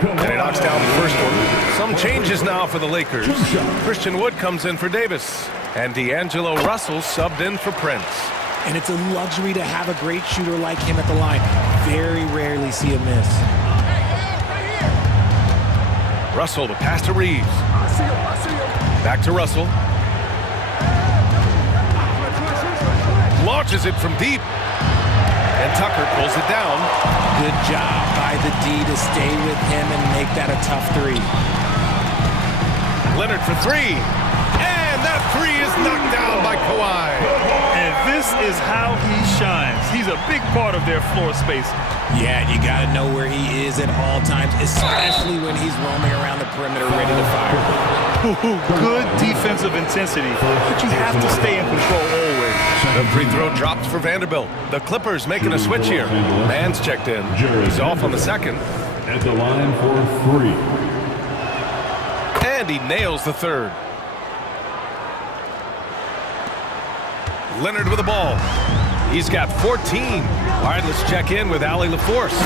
And he knocks down the first one. Some changes now for the Lakers. Christian Wood comes in for Davis. And D'Angelo Russell subbed in for Prince. And it's a luxury to have a great shooter like him at the line. Very rarely see a miss. Russell, the pass to Reeves. Back to Russell. Launches it from deep. And Tucker pulls it down. Good job by the D to stay with him and make that a tough 3. Leonard for 3. And that 3 is knocked down by Kawhi. And this is how he shines. He's a big part of their floor space. Yeah, you got to know where he is at all times, especially when he's roaming around the perimeter ready to fire. Good defensive intensity, but you have to stay in control always. The free throw drops for Vanderbilt. The Clippers making a switch here. Mann's checked in. He's off on the second. At the line for 3. And he nails the third. Leonard with the ball. He's got 14. All right, let's check in with Allie LaForce.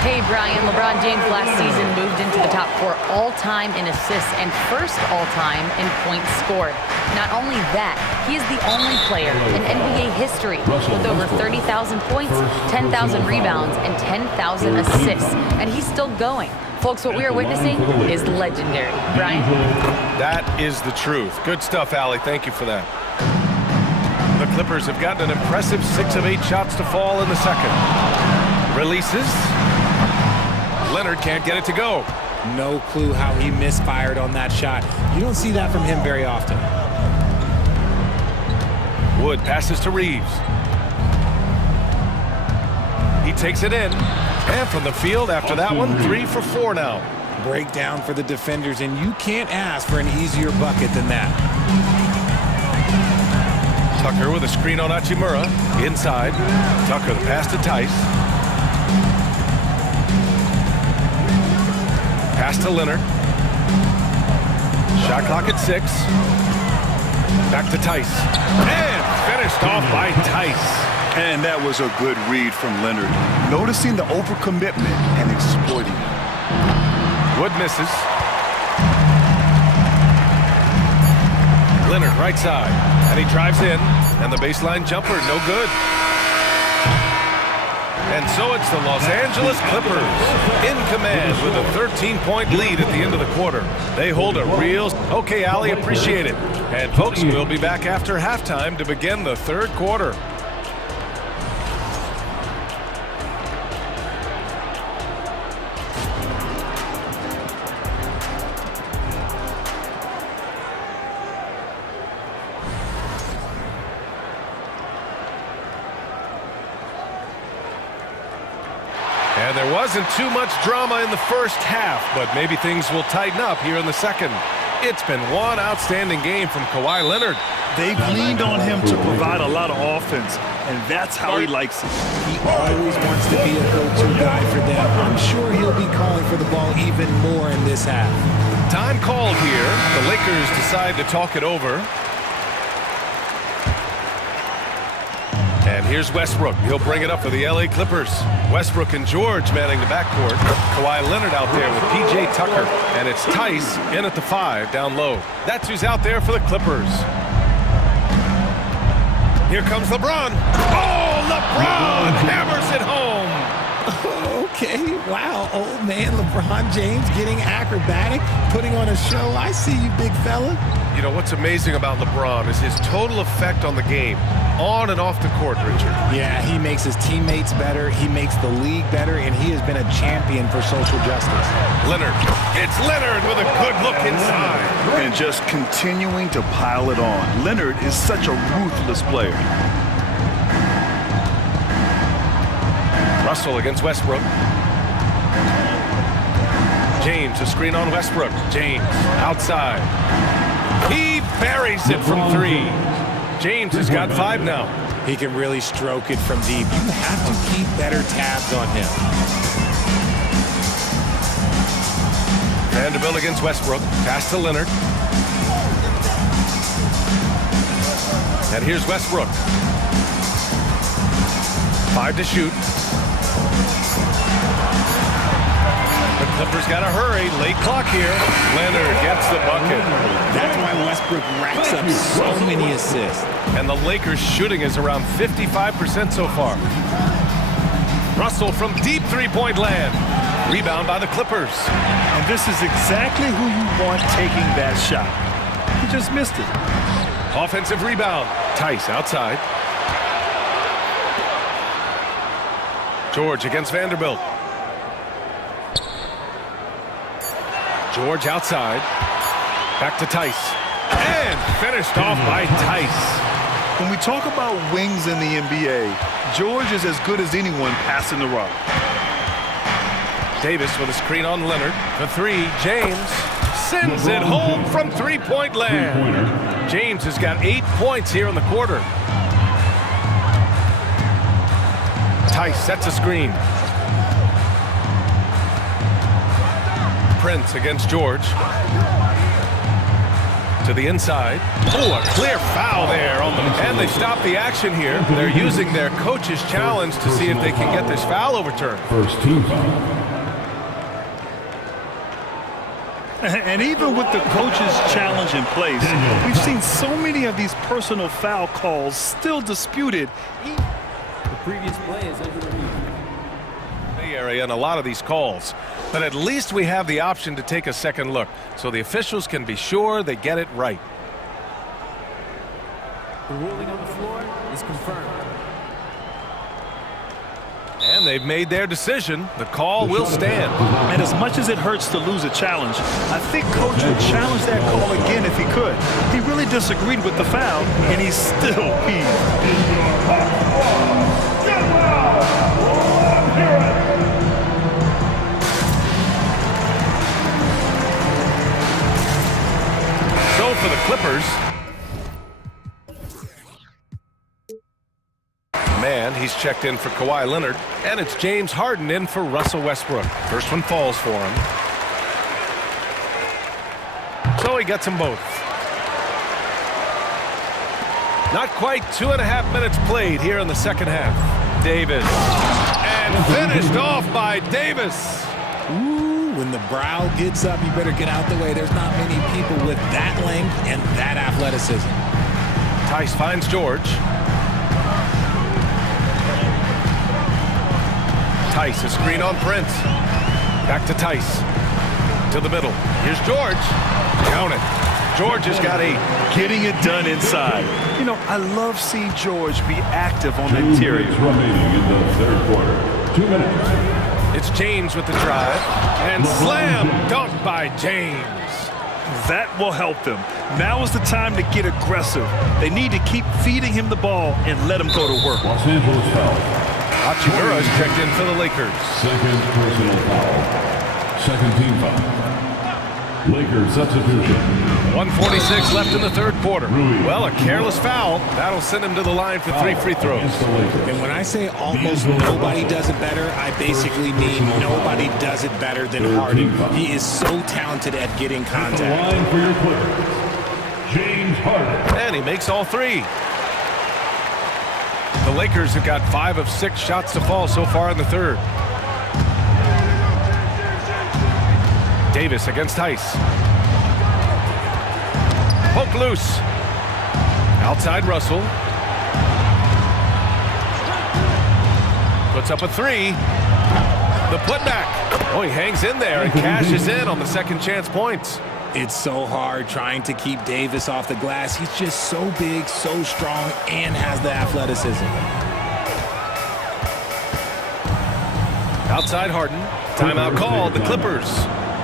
Hey, Brian. LeBron James last season moved into the top 4 all-time in assists and first all-time in points scored. Not only that, he is the only player in NBA history with over 30,000 points, 10,000 rebounds, and 10,000 assists. And he's still going. Folks, what we are witnessing is legendary. Brian? That is the truth. Good stuff, Allie. Thank you for that. The Clippers have gotten an impressive 6 of 8 shots to fall in the second. Releases. Leonard can't get it to go. No clue how he misfired on that shot. You don't see that from him very often. Wood passes to Reeves. He takes it in. And from the field after that one, 3 for 4 now. Breakdown for the defenders, and you can't ask for an easier bucket than that. Tucker with a screen on Hachimura. Inside. Tucker, the pass to Tice. Pass to Leonard. Shot clock at 6. Back to Tice. And finished off by Tice. And that was a good read from Leonard. Noticing the overcommitment and exploiting it. Wood misses. Leonard right side. And he drives in. And the baseline jumper, no good. And so it's the Los Angeles Clippers in command with a 13-point lead at the end of the quarter. They hold a real... Okay, Allie, appreciate it. And folks, we'll be back after halftime to begin the third quarter. And there wasn't too much drama in the first half, but maybe things will tighten up here in the second. It's been one outstanding game from Kawhi Leonard. They've leaned on him to provide a lot of offense, and that's how he likes it. He always wants to be a go-to guy for them. I'm sure he'll be calling for the ball even more in this half. Time called here. The Lakers decide to talk it over. And here's Westbrook. He'll bring it up for the LA Clippers. Westbrook and George manning the backcourt. Kawhi Leonard out there with PJ Tucker. And it's Tice in at the 5 down low. That's who's out there for the Clippers. Here comes LeBron. Oh, LeBron hammers it home. Okay, wow, old man LeBron James getting acrobatic, putting on a show. I see you, big fella. You know, what's amazing about LeBron is his total effect on the game, on and off the court, Richard. Yeah, he makes his teammates better, he makes the league better, and he has been a champion for social justice. Leonard. It's Leonard with a good look inside. And just continuing to pile it on. Leonard is such a ruthless player. Russell against Westbrook. James, a screen on Westbrook. James, outside. He buries it from three. James has got 5 now. He can really stroke it from deep. You have to keep better tabs on him. Vanderbilt against Westbrook. Pass to Leonard. And here's Westbrook. 5 to shoot. The Clippers got to hurry. Late clock here. Leonard gets the bucket. That's why Westbrook racks up so many assists. And the Lakers shooting is around 55% so far. Russell from deep three-point land. Rebound by the Clippers. And this is exactly who you want taking that shot. He just missed it. Offensive rebound. Tice outside. George against Vanderbilt. George outside. Back to Tice. And finished off by Tice. When we talk about wings in the NBA, George is as good as anyone passing the rock. Davis with a screen on Leonard. The 3, James sends it home from three-point land. James has got 8 points here in the quarter. Tice sets a screen. Prince against George. To the inside. Oh, a clear foul there on them. And they stop the action here. They're using their coach's challenge to see if they can get this foul overturned. First team foul. And even with the coach's challenge in place, we've seen so many of these personal foul calls still disputed. The previous play is under review. Area and a lot of these calls, but at least we have the option to take a second look so the officials can be sure they get it right. The ruling on the floor is confirmed. And they've made their decision. The call will stand. And as much as it hurts to lose a challenge, I think coach would challenge that call again if he could. He really disagreed with the foul, and he's still peeved. So for the Clippers, man, he's checked in for Kawhi Leonard, and it's James Harden in for Russell Westbrook. First one falls for him. So he gets them both. Not quite 2.5 minutes played here in the second half. Davis. And finished off by Davis. Ooh, when the brow gets up, you better get out the way. There's not many people with that length and that athleticism. Tice finds George. Tice, a screen on Prince. Back to Tice. To the middle. Here's George. Count it. George has got 8. Getting it done inside. You know, I love seeing George be active on the interior. Remaining in the third quarter. 2 minutes. It's James with the drive. And slam dunk by James. That will help them. Now is the time to get aggressive. They need to keep feeding him the ball and let him go to work. Los Angeles foul. Hachimura is checked in for the Lakers. Second personal foul. Second team foul. Lakers substitution. 1:46 left in the third quarter. Well, a careless foul. That'll send him to the line for 3 free throws. And when I say almost nobody does it better, I basically mean nobody does it better than Harden. He is so talented at getting contact. The line for your Clippers, James Harden. And he makes all 3. The Lakers have got 5 of 6 shots to fall so far in the third. Davis against Tice. Poke loose. Outside Russell. Puts up a 3. The putback. Oh, he hangs in there and cashes in on the second chance points. It's so hard trying to keep Davis off the glass. He's just so big, so strong, and has the athleticism. Outside Harden. Timeout called. The Clippers.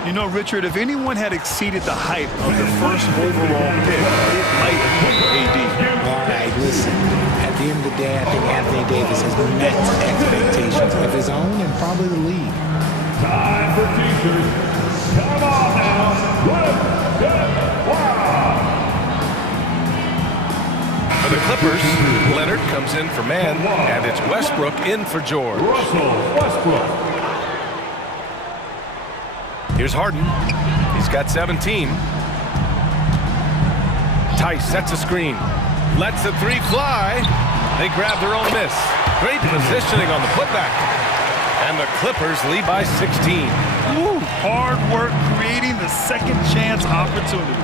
You know, Richard, if anyone had exceeded the hype of the first overall pick, it might be AD. All right, listen. At the end of the day, I think Anthony Davis has met expectations of his own and probably the league. Time for teachers. Come on now. Let's get wild. For the Clippers, Leonard comes in for man, and it's Westbrook in for George. Russell Westbrook. Here's Harden. He's got 17. Tice sets a screen. Lets the three fly. They grab their own miss. Great positioning on the putback. And the Clippers lead by 16. Woo, hard work creating the second chance opportunity.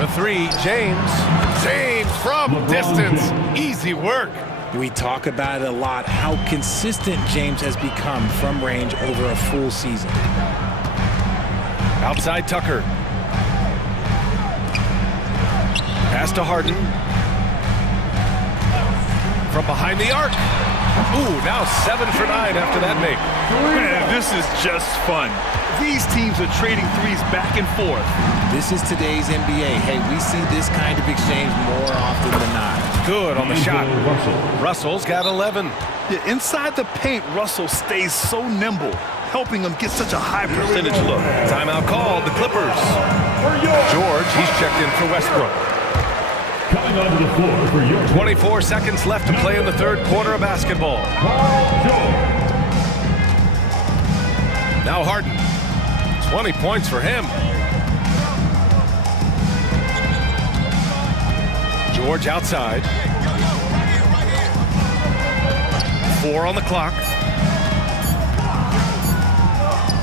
The three, James. James from distance. Easy work. We talk about it a lot, how consistent James has become from range over a full season. Outside Tucker. Pass to Harden. From behind the arc. Ooh, now 7 for 9 after that make. Man, this is just fun. These teams are trading threes back and forth. This is today's NBA. Hey, we see this kind of exchange more often than not. Good on the shot. Russell's got 11. Yeah, inside the paint, Russell stays so nimble, helping him get such a high percentage look. Timeout called. The Clippers. George, he's checked in for Westbrook. Coming onto the floor for your 24 seconds left to play in the third quarter of basketball. Now Harden. 20 points for him. George outside. 4 on the clock.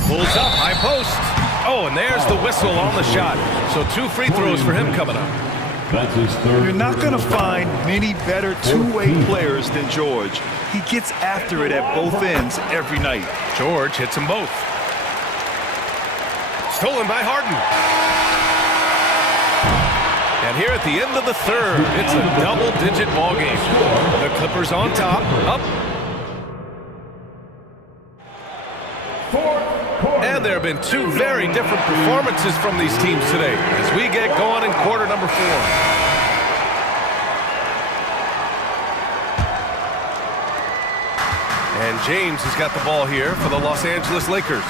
Pulls up, high post. Oh, and there's the whistle on the shot. So 2 free throws for him coming up. That's his third. You're not going to find many better two-way players than George. He gets after it at both ends every night. George hits them both. Stolen by Harden. And here at the end of the third, it's a double-digit ball game. The Clippers on top, up. And there have been 2 very different performances from these teams today as we get going in quarter number 4. And James has got the ball here for the Los Angeles Lakers.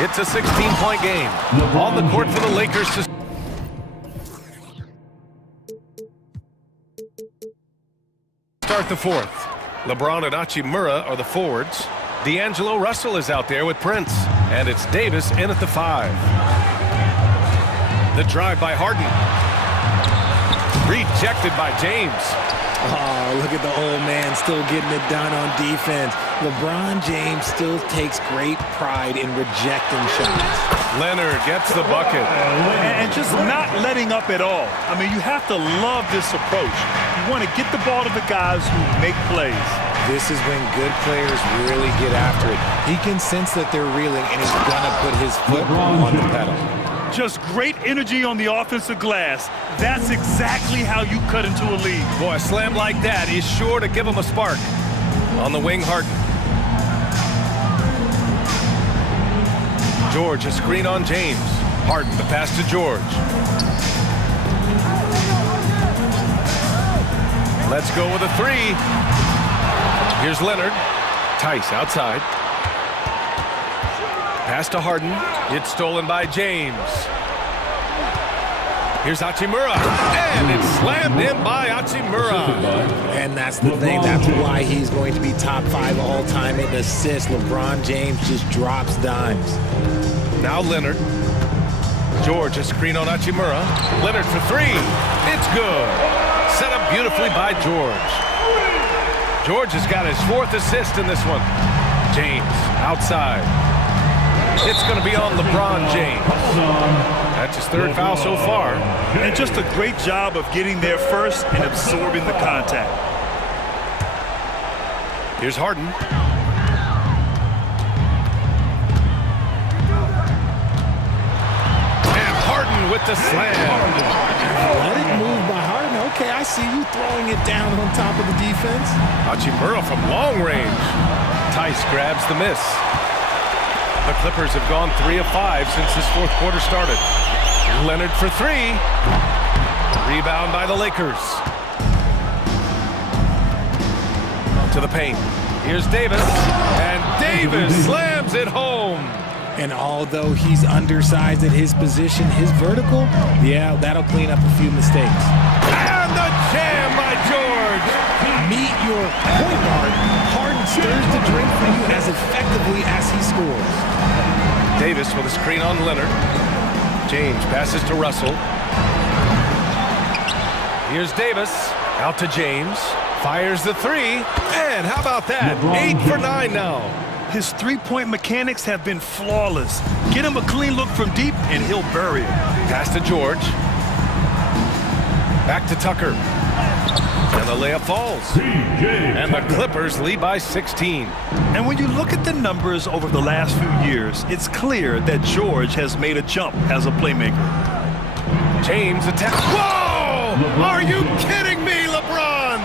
It's a 16-point game. On the court for the Lakers to start the fourth. LeBron and Hachimura are the forwards. D'Angelo Russell is out there with Prince. And it's Davis in at the 5. The drive by Harden. Rejected by James. Oh, look at the old man still getting it done on defense. LeBron James still takes great pride in rejecting shots. Leonard gets the bucket. And just not letting up at all. I mean, you have to love this approach. You want to get the ball to the guys who make plays. This is when good players really get after it. He can sense that they're reeling, and he's going to put his foot on the pedal. Just great energy on the offensive glass. That's exactly how you cut into a lead. Boy, a slam like that is sure to give him a spark. On the wing, Harden. George, a screen on James. Harden, the pass to George. Let's go with a 3. Here's Leonard. Tice outside. Pass to Harden. It's stolen by James. Here's Hachimura. And it's slammed in by Hachimura. And that's the thing. That's why he's going to be top 5 all time in assists. LeBron James just drops dimes. Now Leonard. George, a screen on Hachimura. Leonard for 3. It's good. Set up beautifully by George. George has got his 4th assist in this one. James outside. It's going to be on LeBron James. That's his 3rd foul so far. And just a great job of getting there first and absorbing the contact. Here's Harden. And Harden with the slam. Athletic move by Harden. Okay, I see you throwing it down on top of the defense. Hachimura from long range. Tice grabs the miss. The Clippers have gone 3 of 5 since this fourth quarter started. Leonard for 3. Rebound by the Lakers. To the paint. Here's Davis. And Davis slams it home. And although he's undersized at his position, his vertical, yeah, that'll clean up a few mistakes. And the jam by George. Meet your point guard. Harden stirs the drink for you as effectively as he scores. Davis with a screen on Leonard. James passes to Russell. Here's Davis. Out to James. Fires the 3. And how about that? 8 for 9 now. His three-point mechanics have been flawless. Get him a clean look from deep, and he'll bury it. Pass to George. Back to Tucker. And the layup falls. And the Clippers lead by 16. And when you look at the numbers over the last few years, it's clear that George has made a jump as a playmaker. James attacks. Whoa! Are you kidding me, LeBron?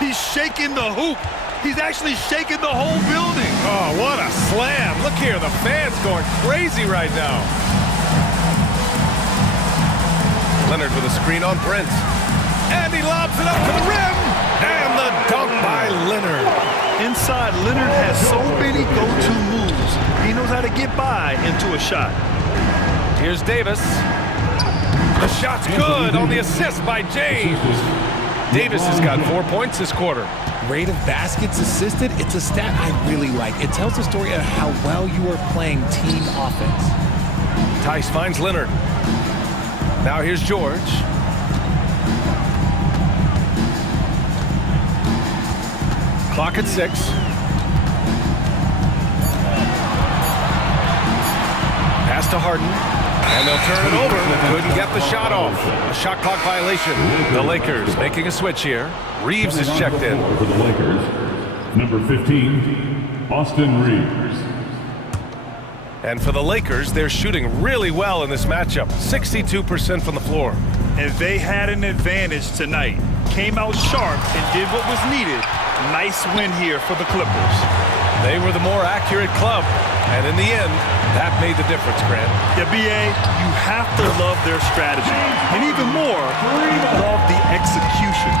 He's shaking the hoop. He's actually shaking the whole building. Oh, what a slam. Look here, the fans going crazy right now. Leonard with a screen on Prince. And he lobs it up to the rim. And the dunk by Leonard. Inside, Leonard has so many go-to moves. He knows how to get by into a shot. Here's Davis. The shot's good on the assist by James. Davis has got 4 points this quarter. Rate of baskets assisted, it's a stat I really like. It tells the story of how well you are playing team offense. Tice finds Leonard. Now here's George. Clock at 6. Pass to Harden. And they'll turn it over. Couldn't get the shot off. A shot clock violation. The Lakers making a switch here. Reeves is checked in. For the Lakers, number 15, Austin Reeves. And for the Lakers, they're shooting really well in this matchup. 62% from the floor. And they had an advantage tonight. Came out sharp and did what was needed. Nice win here for the Clippers. They were the more accurate club. And in the end, that made the difference, Grant. Yeah, B.A., you have to love their strategy. And even more, love the execution.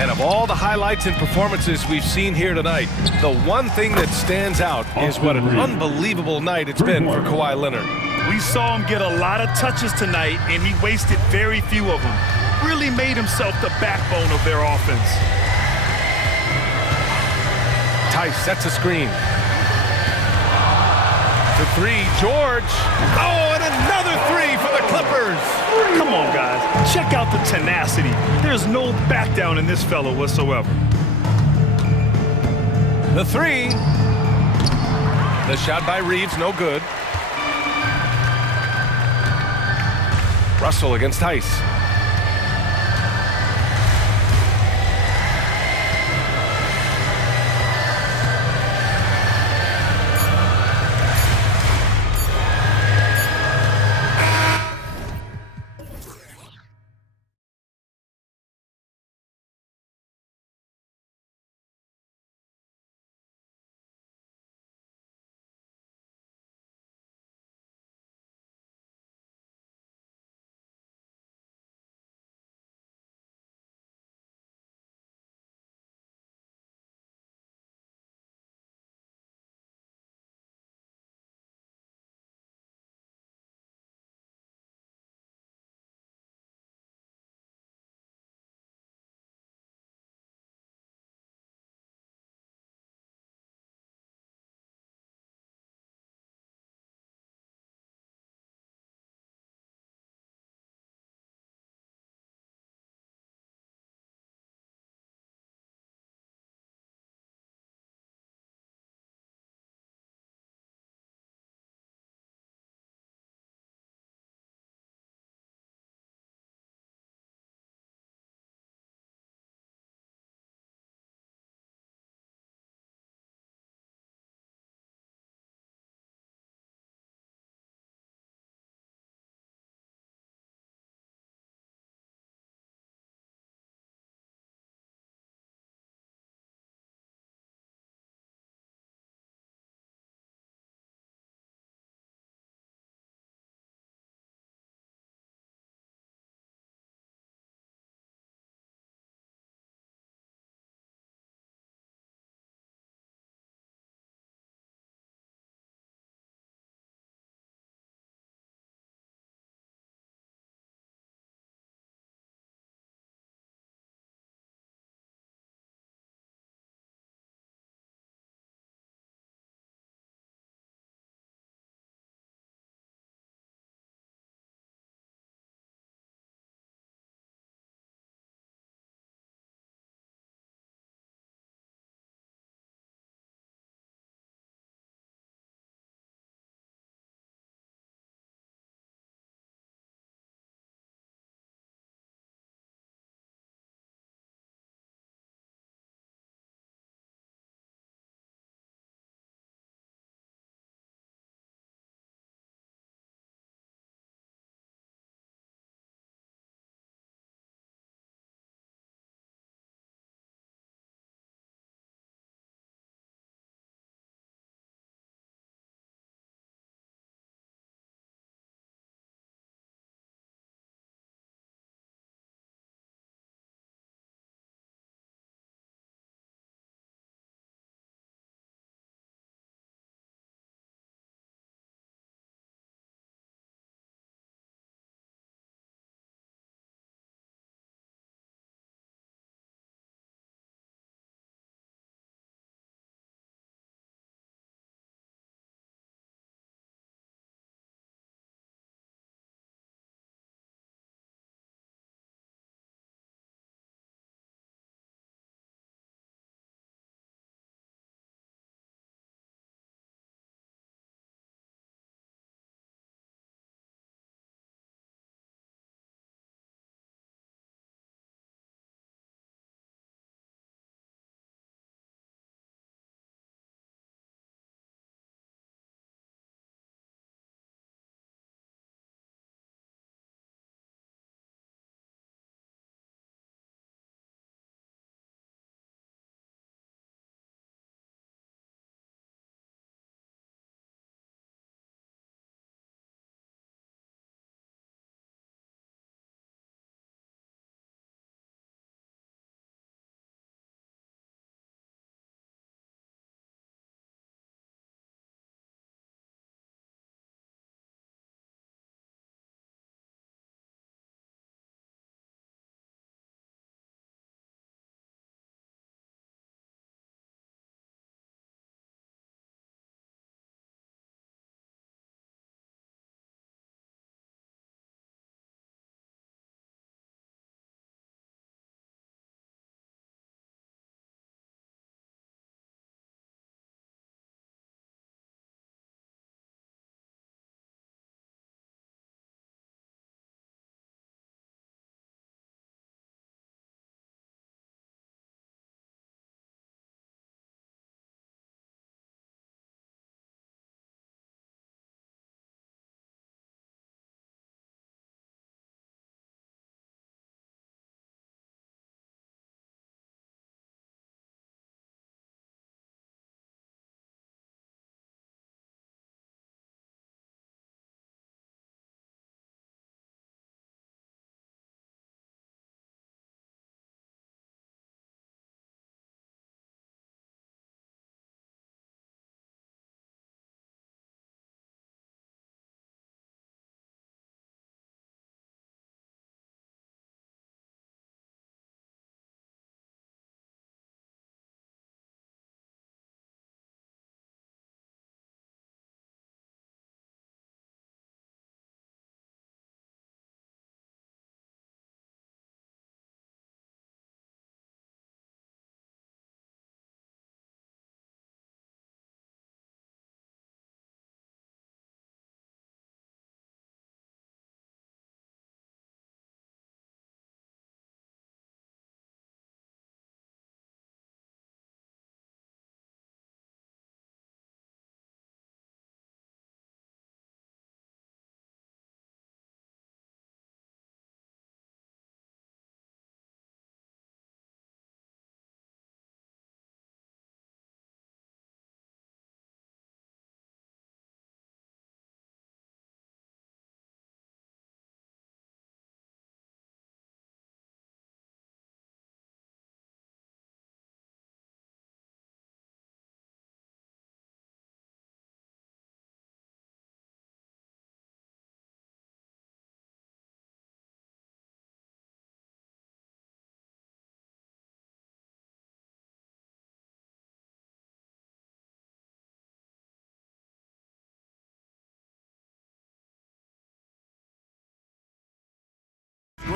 And of all the highlights and performances we've seen here tonight, the one thing that stands out is what an unbelievable night it's been for Kawhi Leonard. We saw him get a lot of touches tonight, and he wasted very few of them. Really made himself the backbone of their offense. Tice sets a screen. For 3, George. Oh, and another 3 for the Clippers. Come on, guys. Check out the tenacity. There's no back down in this fellow whatsoever. The 3. The shot by Reeves, no good. Russell against Tice.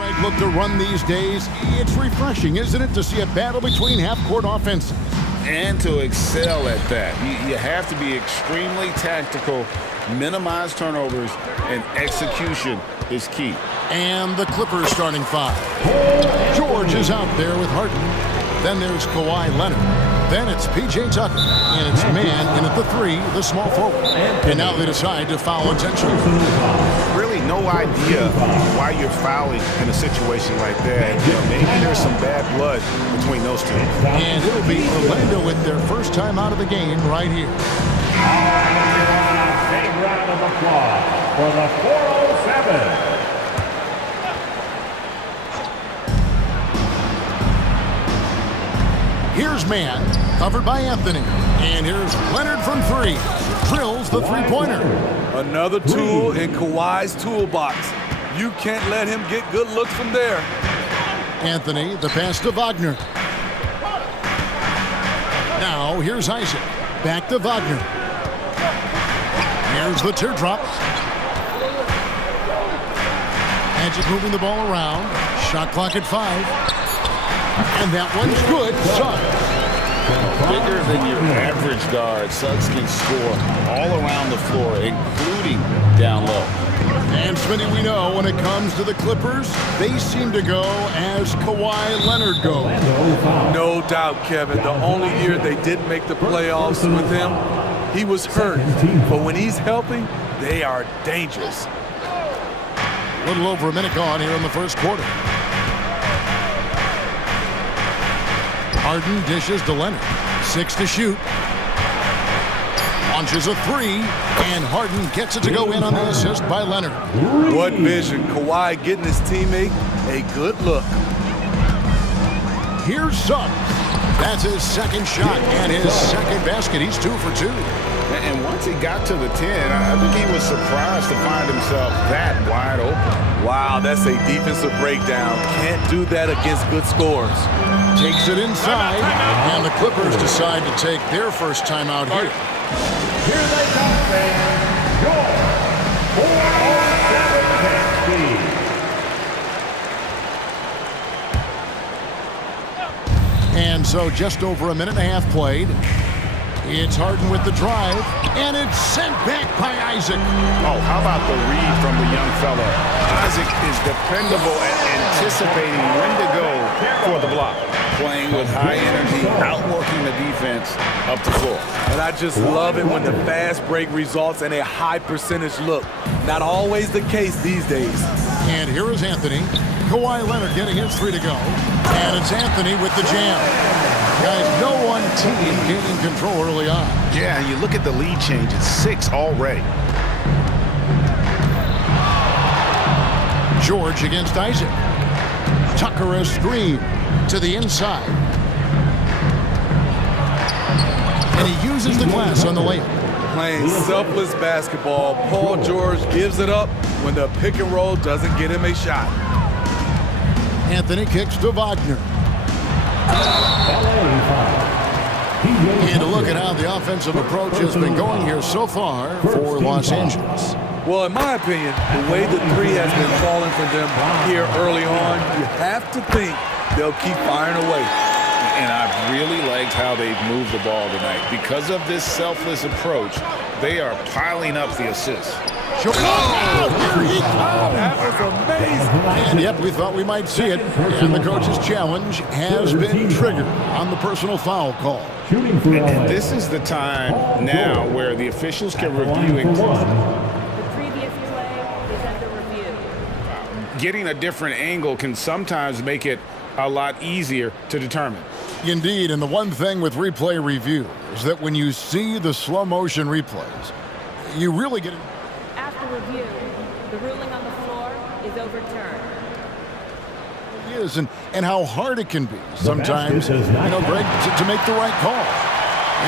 right look to run these days. It's refreshing, isn't it, to see a battle between half-court offenses? And to excel at that. You have to be extremely tactical, minimize turnovers, and execution is key. And the Clippers starting five. George is out there with Harden. Then there's Kawhi Leonard. Then it's P.J. Tucker. And it's man in at the three, the small forward. And now they decide to foul intentionally. Really no idea why you're fouling in a situation like that. You know, maybe there's some bad blood between those two. And it'll be Orlando with their first time out of the game right here. Big round of applause for the 407. Here's man, covered by Anthony. And here's Leonard from three. Drills the three-pointer. Another tool in Kawhi's toolbox. You can't let him get good looks from there. Anthony, the pass to Wagner. Now, here's Isaac. Back to Wagner. Here's the teardrop. Magic moving the ball around. Shot clock at 5. And that one's good. Suggs. Bigger than your average guard, Suggs can score all around the floor, including down low. And Smitty, we know when it comes to the Clippers, they seem to go as Kawhi Leonard goes. No doubt, Kevin. The only year they didn't make the playoffs with him, he was hurt. But when he's healthy, they are dangerous. A little over a minute gone here in the first quarter. Harden dishes to Leonard. 6 to shoot. Launches a three, and Harden gets it to go in on the assist by Leonard. What vision. Kawhi getting his teammate a good look. Here's Suggs. That's his second shot and his second basket. He's 2 for 2. And once he got to the 10, I think he was surprised to find himself that wide open. Wow, that's a defensive breakdown. Can't do that against good scores. Takes it inside, and the Clippers decide to take their first time out here. Here they come, fans. Your 407 Knicks. And so just over a minute and a half played. It's Harden with the drive, and it's sent back by Isaac. Oh, how about the read from the young fella? Isaac is dependable at anticipating when to go for the block. Playing with high energy, outworking the defense up the floor. And I just love it when the fast break results in a high percentage look. Not always the case these days. And here is Anthony. Kawhi Leonard getting his 3 to go. And it's Anthony with the jam. Guys, no one team gaining control early on. Yeah, and you look at the lead change. It's 6 already. George against Isaac. Tucker a screen to the inside. And he uses the glass on the layup. Playing selfless basketball, Paul George gives it up when the pick and roll doesn't get him a shot. Anthony kicks to Wagner. And to look at how the offensive approach has been going here so far for Los Angeles. Well, in my opinion, the way the three has been falling for them here early on, you have to think they'll keep firing away. And I really liked how they've moved the ball tonight. Because of this selfless approach, they are piling up the assists. Oh, here he comes. That was amazing. And yep, we thought we might see it. And the coach's challenge has been triggered on the personal foul call. And this is the time now where the officials can review it. The previous play is under review. Getting a different angle can sometimes make it a lot easier to determine. Indeed, and the one thing with replay review is that when you see the slow motion replays, you really get it. After review, the ruling on the floor is overturned. Is and how hard it can be sometimes, Greg, to make the right call.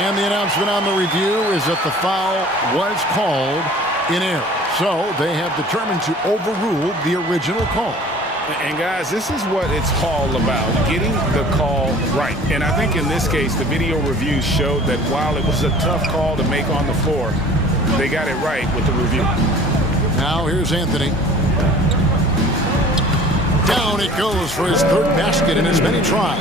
And the announcement on the review is that the foul was called in error. So they have determined to overrule the original call. And guys, this is what it's all about, getting the call right. And I think in this case, the video review showed that while it was a tough call to make on the floor, they got it right with the review. Now here's Anthony. Down it goes for his third basket in as many tries.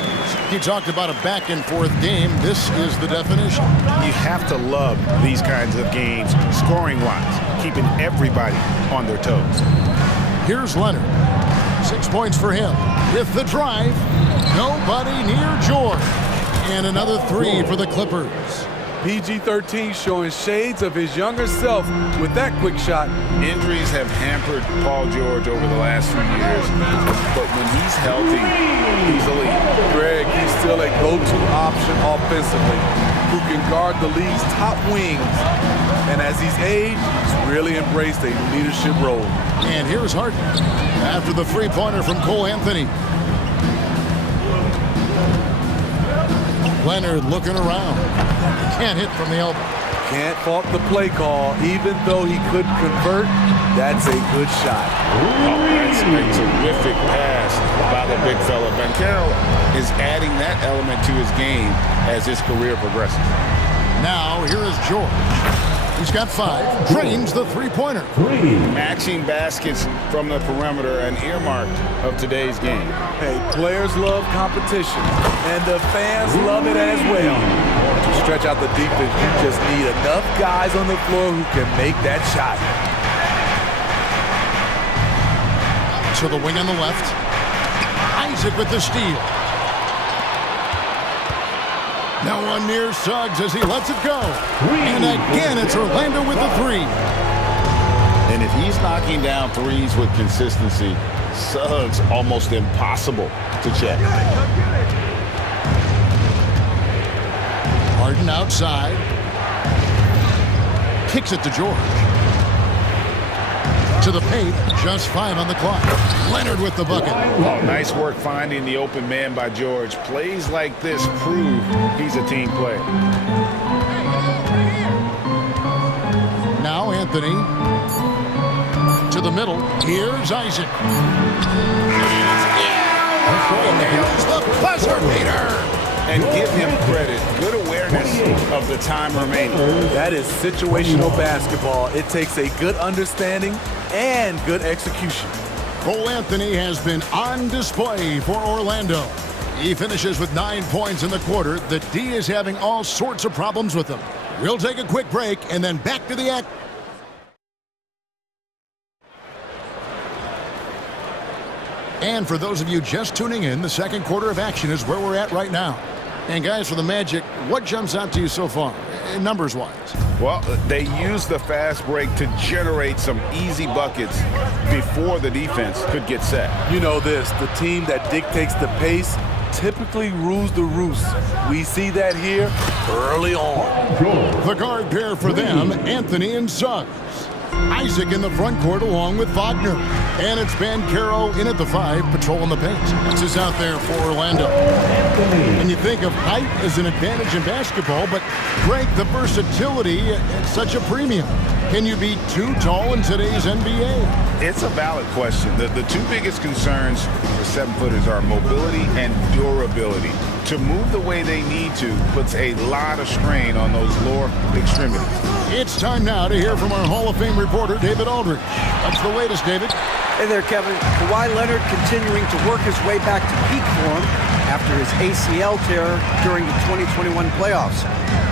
He talked about a back-and-forth game. This is the definition. You have to love these kinds of games, scoring-wise, keeping everybody on their toes. Here's Leonard. 6 points for him. With the drive, nobody near George. And another three for the Clippers. PG-13 showing shades of his younger self with that quick shot. Injuries have hampered Paul George over the last few years, but when he's healthy, he's elite. Greg, he's still a go-to option offensively, who can guard the league's top wings. And as he's aged, he's really embraced a leadership role. And here's Harden after the three-pointer from Cole Anthony. Leonard looking around. Can't hit from the elbow. Can't fault the play call. Even though he couldn't convert, that's a good shot. Oh, that's a terrific pass by the big fella. Banchero is adding that element to his game as his career progresses. Now, here is George. He's got 5. Drains the three-pointer. Matching baskets from the perimeter, an earmark of today's game. Hey, players love competition, and the fans love it as well. To stretch out the defense, you just need enough guys on the floor who can make that shot. To the wing on the left. Isaac with the steal. Now one near Suggs as he lets it go. And again, it's Orlando with the three. And if he's knocking down threes with consistency, Suggs almost impossible to check. Harden outside. Kicks it to George. To the paint, just 5 on the clock. Leonard with the bucket. Oh, nice work finding the open man by George. Plays like this prove he's a team player. Now Anthony. To the middle. Here's Isaac. Here's the buzzer beater. And give him credit. Good awareness of the time remaining. That is situational basketball. It takes a good understanding and good execution. Cole Anthony has been on display for Orlando. He finishes with 9 points in the quarter. The D is having all sorts of problems with him. We'll take a quick break and then back to the act. And for those of you just tuning in, the second quarter of action is where we're at right now. And guys, for the Magic, what jumps out to you so far, numbers-wise? Well, they use the fast break to generate some easy buckets before the defense could get set. You know this, the team that dictates the pace typically rules the roost. We see that here early on. The guard pair for them, Anthony and Suggs. Isaac in the front court along with Wagner. And it's Banchero in at the 5, patrolling the paint. This is out there for Orlando. And you think of height as an advantage in basketball, but Greg, the versatility at such a premium. Can you be too tall in today's NBA? It's a valid question. The two biggest concerns for 7-footers are mobility and durability. To move the way they need to puts a lot of strain on those lower extremities. It's time now to hear from our Hall of Fame reporter, David Aldridge. What's the latest, David? Hey there, Kevin. Kawhi Leonard continuing to work his way back to peak form after his ACL tear during the 2021 playoffs.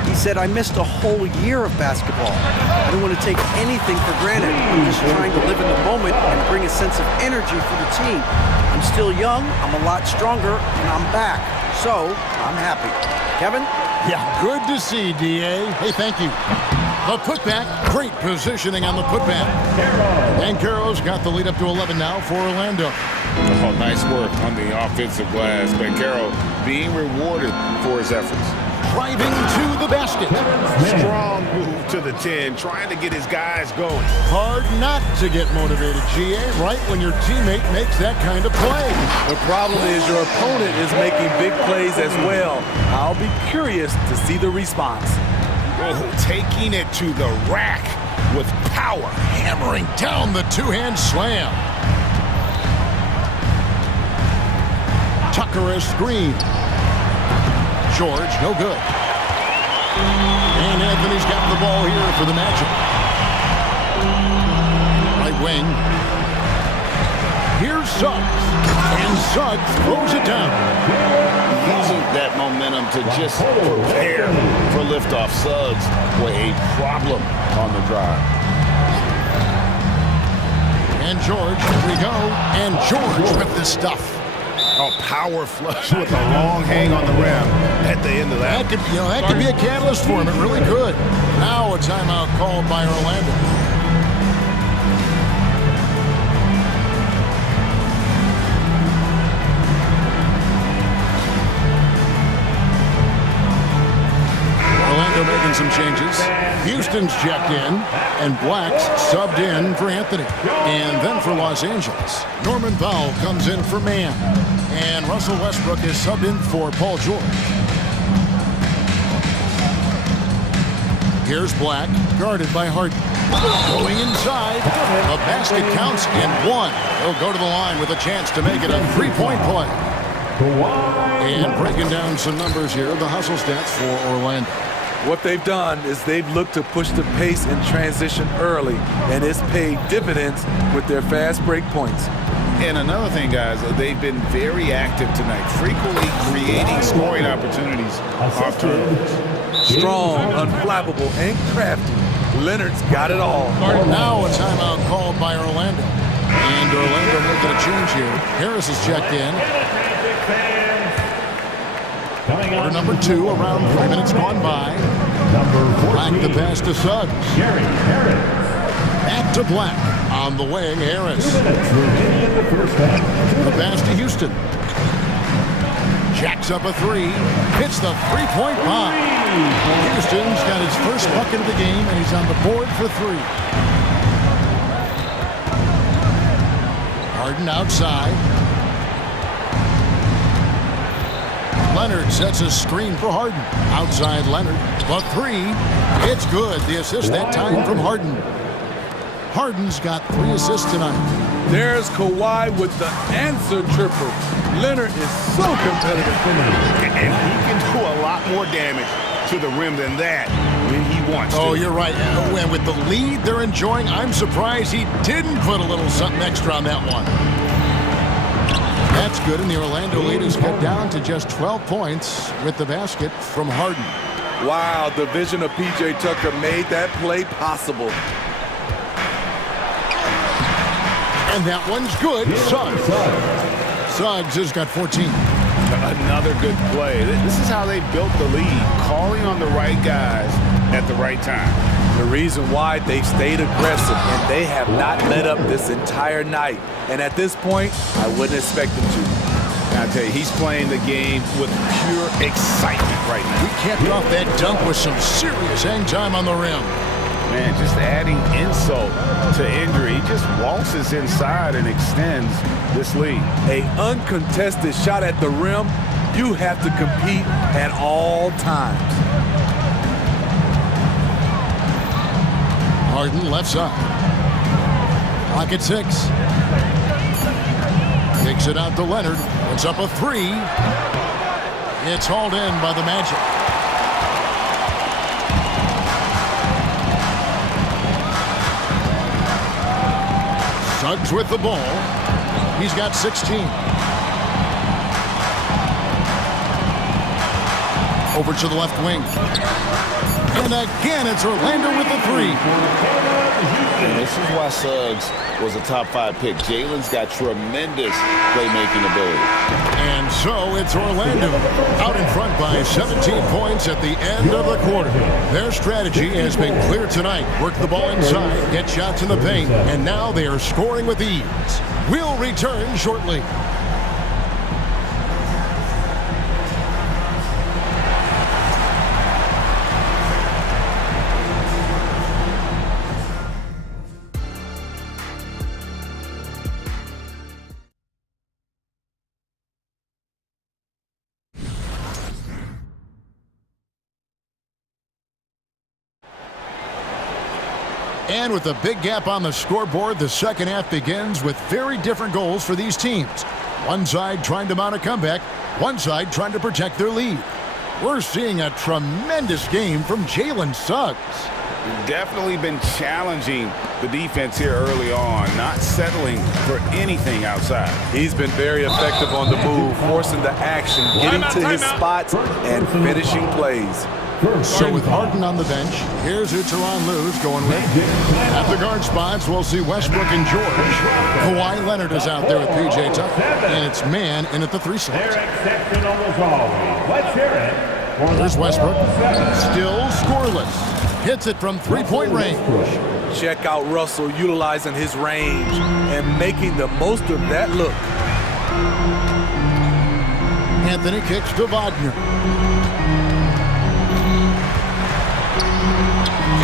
He said, I missed a whole year of basketball. I don't want to take anything for granted. I'm just trying to live in the moment and bring a sense of energy for the team. I'm still young, I'm a lot stronger, and I'm back. So, I'm happy. Kevin? Yeah, good to see, D.A. Hey, thank you. The putback, great positioning on the putback. Banchero's got the lead up to 11 now for Orlando. Oh, nice work on the offensive glass. Banchero being rewarded for his efforts. Driving to the basket. Strong move to the 10, trying to get his guys going. Hard not to get motivated, G.A., right when your teammate makes that kind of play. The problem is your opponent is making big plays as well. I'll be curious to see the response. Oh, taking it to the rack with power. Hammering down the two-hand slam. Tucker a screen. George, no good. And Anthony's got the ball here for the Magic. Right wing. Here's Suggs. and Suggs throws it down. Using that momentum to just prepare for liftoff. Suggs, boy, a problem on the drive. And George, here we go. And George with the stuff. Oh, power flush with a long hang on the rim at the end of that. That could be a catalyst for him. It really could. Now a timeout called by Orlando. Orlando making some changes. Houston's checked in, and Black's subbed in for Anthony. And then for Los Angeles, Norman Powell comes in for Mann. And Russell Westbrook is subbed in for Paul George. Here's Black, guarded by Harden. Going inside, a basket counts and one. He'll go to the line with a chance to make it a three-point play. And breaking down some numbers here, the hustle stats for Orlando. What they've done is they've looked to push the pace in transition early, and it's paid dividends with their fast break points. And another thing, guys, they've been very active tonight, frequently creating scoring opportunities off turnovers. Strong, unflappable, and crafty. Leonard's got it all. Now a timeout called by Orlando. And Orlando making a change here. Harris is checked in. Quarter number 2, around 3 minutes gone by. Black the pass to Suggs. Back to Black. On the wing, Harris. The pass to Houston. Jacks up a 3. Hits the three-point bomb. Houston's got his first bucket of the game, and he's on the board for 3. Harden outside. Leonard sets a screen for Harden. Outside Leonard. The 3. It's good. The assist that time from Harden. Harden's got 3 assists tonight. There's Kawhi with the answer triple. Leonard is so competitive. And he can do a lot more damage to the rim than that when he wants to. Oh, you're right. And with the lead they're enjoying, I'm surprised he didn't put a little something extra on that one. That's good, and the Orlando lead is cut down to just 12 points with the basket from Harden. Wow, the vision of P.J. Tucker made that play possible. And that one's good. Suggs has got 14. Another good play. This is how they built the lead, calling on the right guys at the right time. The reason why they've stayed aggressive, and they have not let up this entire night. And at this point, I wouldn't expect them to. I tell you, he's playing the game with pure excitement right now. He capped off that dunk with some serious hang time on the rim. Man, just adding insult to injury. He just waltzes inside and extends this lead. An uncontested shot at the rim, you have to compete at all times. Harden left side. Clock at 6. Kicks it out to Leonard. It's up a 3. It's hauled in by the Magic. Suggs with the ball. He's got 16. Over to the left wing. And again, it's Orlando with the 3. And this is why Suggs was a top 5 pick. Jalen's got tremendous playmaking ability. And so it's Orlando out in front by 17 points at the end of the quarter. Their strategy has been clear tonight. Work the ball inside, get shots in the paint, and now they are scoring with ease. We'll return shortly. And with a big gap on the scoreboard, the second half begins with very different goals for these teams. One side trying to mount a comeback, one side trying to protect their lead. We're seeing a tremendous game from Jalen Suggs. Definitely been challenging the defense here early on, not settling for anything outside. He's been very effective on the move, forcing the action, getting to his spots, and finishing plays. So with Harden on the bench, here's who Tyronn Lue's going with. At the guard spots, we'll see Westbrook and George. Kawhi Leonard is out there with P.J. Tucker, and it's man in at the 3 slot. Here's Westbrook, still scoreless. Hits it from three-point range. Check out Russell utilizing his range and making the most of that look. Anthony kicks to Wagner.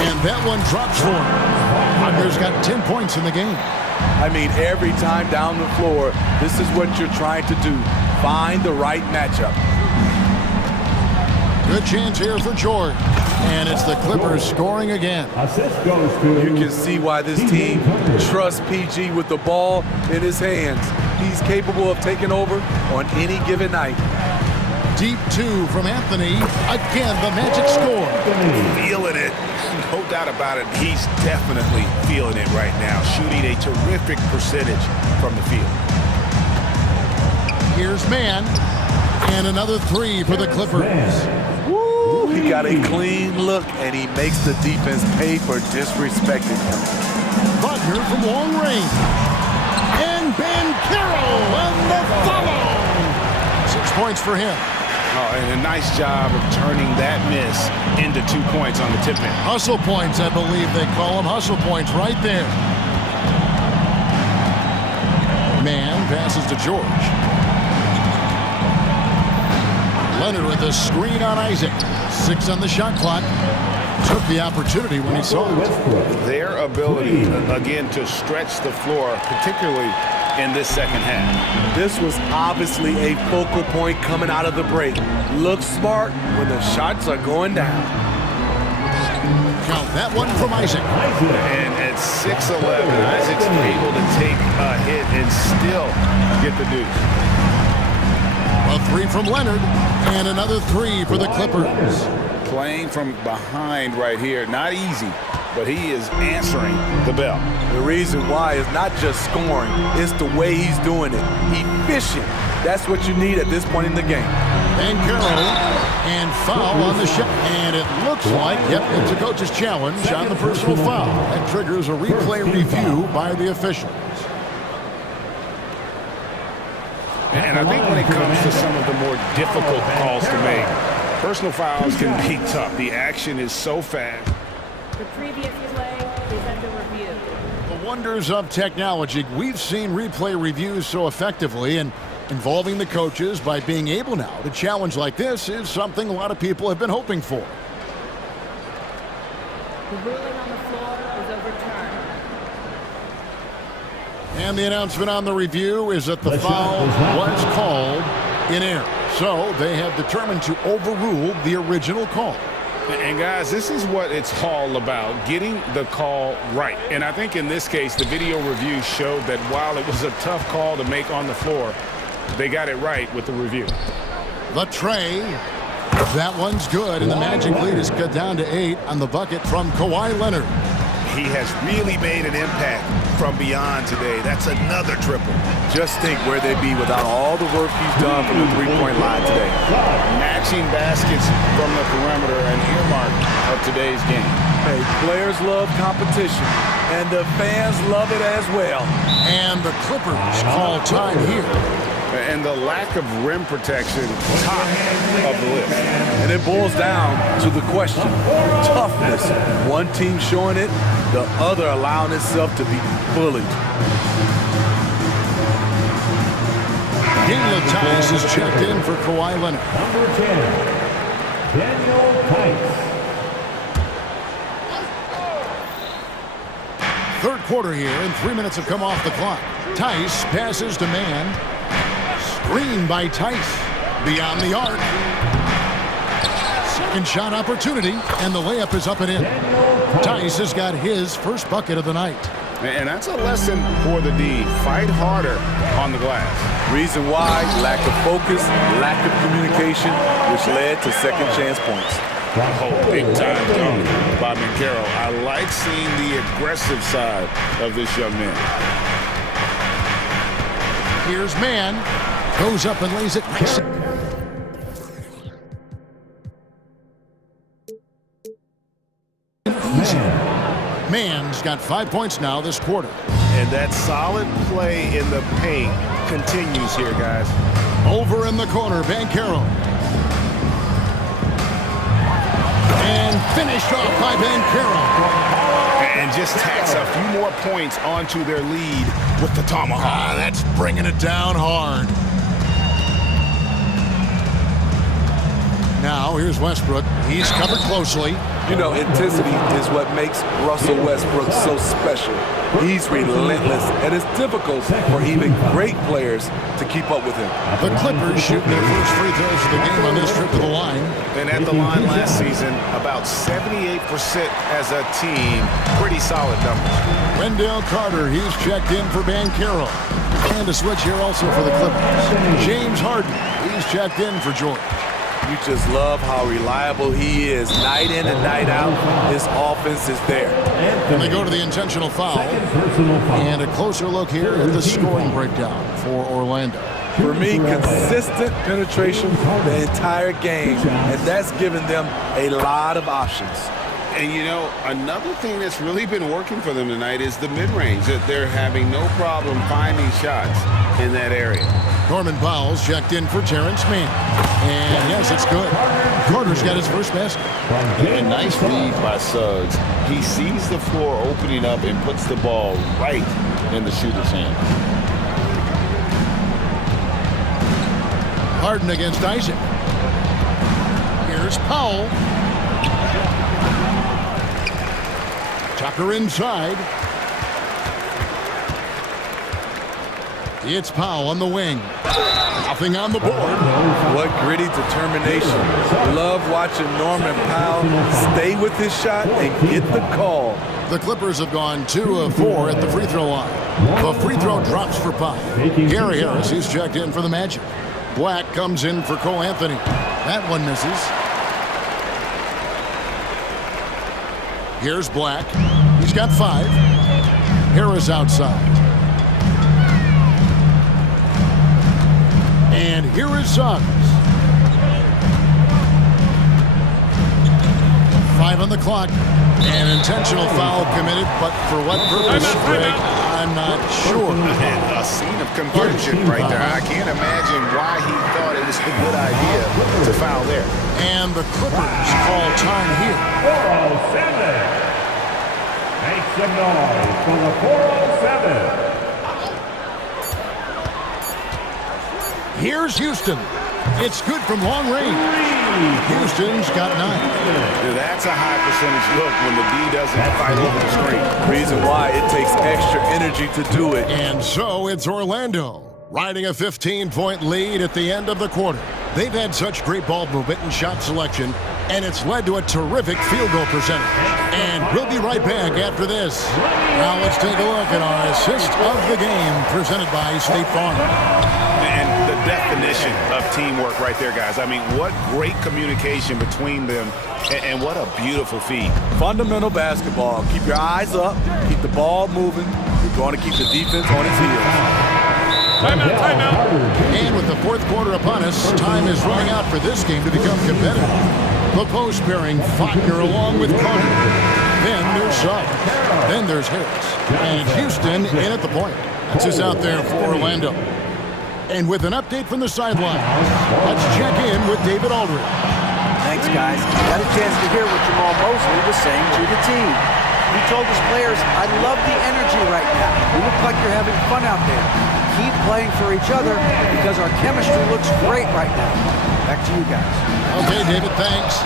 And that one drops for him. Wagner's got 10 points in the game. I mean, every time down the floor, this is what you're trying to do. Find the right matchup. Good chance here for George. And it's the Clippers scoring again. You can see why this team trusts PG with the ball in his hands. He's capable of taking over on any given night. Deep 2 from Anthony. Again, the Magic score. Feeling it. No doubt about it. He's definitely feeling it right now. Shooting a terrific percentage from the field. Here's Mann. And another 3 for the Clippers. He got a clean look, and he makes the defense pay for disrespecting him. Wagner from long range. And Banchero on the follow. 6 points for him. Oh, and a nice job of turning that miss into 2 points on the tip in. Hustle points, I believe they call them. Hustle points right there. Mann passes to George. Leonard with a screen on Isaac. 6 on the shot clock. Took the opportunity when he saw it. Their ability, again, to stretch the floor, particularly in this second half. This was obviously a focal point coming out of the break. Look smart when the shots are going down. Count that one from Isaac. And at 6'11", Isaac's able to take a hit and still get the deuce. A 3 from Leonard, and another 3 for the Clippers. Playing from behind right here, not easy, but he is answering the bell. The reason why is not just scoring, it's the way he's doing it. Efficient. That's what you need at this point in the game. Banchero, and foul on the shot. And it looks like, yep, it's a coach's challenge on the personal foul. That triggers a replay review by the officials. And I think when it comes to some of the more difficult calls to make, personal fouls can be tough. The action is so fast. The previous play is under review. The wonders of technology. We've seen replay reviews so effectively, and involving the coaches by being able now to challenge like this is something a lot of people have been hoping for. The ruling on the floor is overturned. And the announcement on the review is that the foul was called in error. So they have determined to overrule the original call. And guys, this is what it's all about, getting the call right. And I think in this case, the video review showed that while it was a tough call to make on the floor, they got it right with the review. The tray. That one's good, and the Magic lead is cut down to 8 on the bucket from Kawhi Leonard. He has really made an impact from beyond today. That's another triple. Just think where they'd be without all the work he's done from the three-point line today. Matching baskets from the perimeter, an earmark of today's game. Hey, players love competition, and the fans love it as well. And the Clippers call time here. And the lack of rim protection, top of the list. And it boils down to the question, toughness. One team showing it, the other allowing itself to be bullied. Daniel Tice is checked in for Kawhi Leonard. Number 10, Daniel Tice. Third quarter here, and 3 minutes have come off the clock. Tice passes to Mann. Screen by Tice. Beyond the arc. Second shot opportunity, and the layup is up and in. Tice has got his first bucket of the night. And that's a lesson for the D. Fight harder on the glass. Reason why, lack of focus, lack of communication, which led to second chance points. Oh, big time dunk by Minkero. I like seeing the aggressive side of this young man. Here's Mann. Goes up and lays it nice. Mann's got 5 points now this quarter. And that solid play in the paint continues here, guys. Over in the corner, Bankero. And finished off by Bankero. And just tacks a few more points onto their lead with the tomahawk. That's bringing it down hard. Now, here's Westbrook. He's covered closely. You know, intensity is what makes Russell Westbrook so special. He's relentless, and it's difficult for even great players to keep up with him. The Clippers shoot their first free throws of the game on this trip to the line. And at the line last season, about 78% as a team. Pretty solid numbers. Wendell Carter, he's checked in for Bankero. And a switch here also for the Clippers. James Harden, he's checked in for George. You just love how reliable he is. Night in and night out, his offense is there. And they go to the intentional foul. And a closer look here at the scoring breakdown for Orlando. For me, consistent penetration the entire game, and that's given them a lot of options. And, you know, another thing that's really been working for them tonight is the mid-range. That they're having no problem finding shots in that area. Norman Powell's checked in for Terrence Mann. And, yes, it's good. Carter's got his first basket. A nice read by Suggs. He sees the floor opening up and puts the ball right in the shooter's hand. Harden against Isaac. Here's Powell. Tucker inside. It's Powell on the wing. Nothing on the board. What gritty determination. Love watching Norman Powell stay with his shot and get the call. The Clippers have gone 2 of 4 at the free throw line. The free throw drops for Powell. Gary Harris, he's checked in for the Magic. Black comes in for Cole Anthony. That one misses. Here's Black. He's got 5. Harris outside. And here is Suggs. 5 on the clock. An intentional foul committed, but for what purpose, Greg, I'm not sure. And a scene of confusion right there. I can't imagine why he thought it was a good idea to foul there. And the Clippers call time here. 407. Make some noise for the 407. Here's Houston. It's good from long range. Houston's got 9. That's a high percentage look when the D doesn't fight over the screen. Reason why it takes extra energy to do it. And so it's Orlando riding a 15-point lead at the end of the quarter. They've had such great ball movement and shot selection, and it's led to a terrific field goal percentage. And we'll be right back after this. Now let's take a look at our assist of the game presented by State Farm. And the definition of teamwork right there, guys. I mean, what great communication between them, and what a beautiful feed. Fundamental basketball. Keep your eyes up. Keep the ball moving. You're going to keep the defense on its heels. Timeout, timeout. And with the fourth quarter upon us, time is running out for this game to become competitive. The post pairing Faulkner along with Carter. Then there's Suggs. Then there's Harris. And Houston in at the point. This is out there for Orlando. And with an update from the sideline, let's check in with David Aldridge. Thanks, guys. I got a chance to hear what Jamal Mosley was saying to the team. He told his players, I love the energy right now. You look like you're having fun out there. Keep playing for each other because our chemistry looks great right now. Back to you guys. Okay, David, thanks.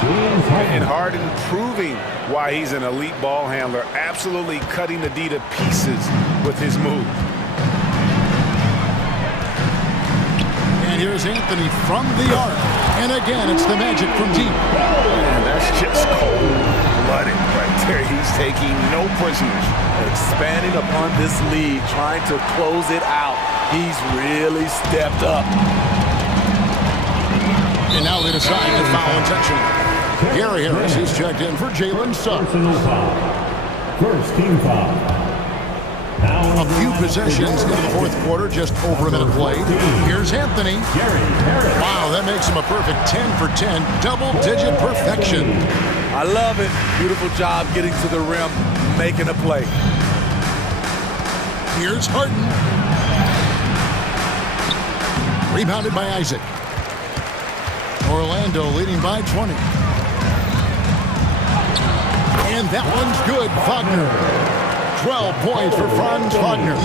And Harden proving why he's an elite ball handler, absolutely cutting the D to pieces with his move. And here's Anthony from the arc. And again, it's the Magic from deep. And that's just cold-blooded right there. He's taking no prisoners. Expanding upon this lead, trying to close it out. He's really stepped up. And now they decide to foul intentionally. Gary Harris is checked in for Jalen Suggs. First team foul. A few possessions into the fourth quarter, just over a minute played. Here's Anthony. Wow, that makes him a perfect 10 for 10, double-digit perfection. I love it. Beautiful job getting to the rim, making a play. Here's Harden. Rebounded by Isaac. Orlando leading by 20. And that one's good. Wagner. 12 points for Franz Wagner.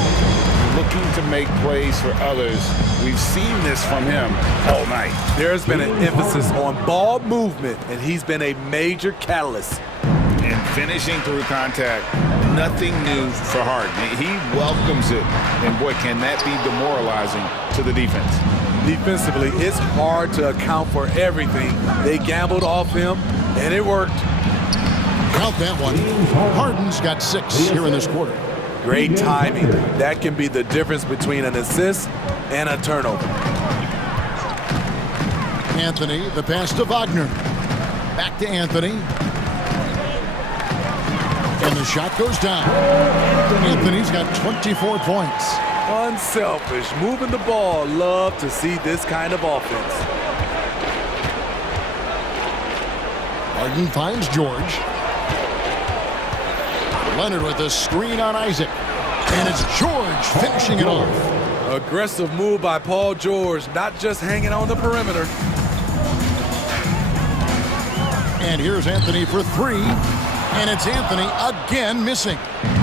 Looking to make plays for others. We've seen this from him all night. There's been an emphasis on ball movement, and he's been a major catalyst. And finishing through contact, nothing new for Harden. He welcomes it, and boy, can that be demoralizing to the defense. Defensively, it's hard to account for everything. They gambled off him, and it worked. Count that one. Harden's got 6 here in this quarter. Great timing. That can be the difference between an assist and a turnover. Anthony, the pass to Wagner. Back to Anthony. And the shot goes down. Anthony's got 24 points. Unselfish, moving the ball. Love to see this kind of offense. Harden finds George. Leonard with a screen on Isaac. And it's George finishing it off. Aggressive move by Paul George, not just hanging on the perimeter. And here's Anthony for 3. And it's Anthony again missing.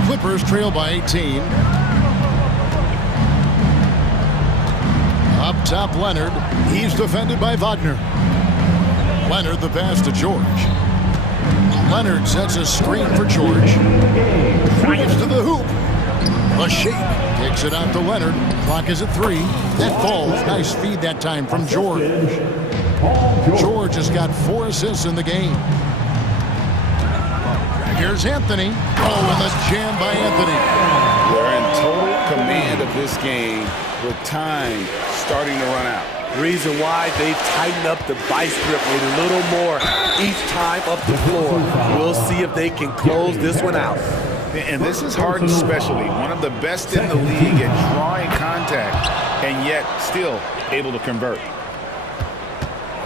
Clippers trail by 18. Up top, Leonard. He's defended by Wagner. Leonard the pass to George. Leonard sets a screen for George. Drives to the hoop. A shake. Takes it out to Leonard. Clock is at 3. That falls. Nice feed that time from George. George has got 4 assists in the game. Here's Anthony. Oh, and the jam by Anthony. They're in total command of this game with time starting to run out. Reason why they tighten up the vice grip a little more each time up the floor. We'll see if they can close this one out. And this is Harden's specialty. One of the best in the league at drawing contact and yet still able to convert.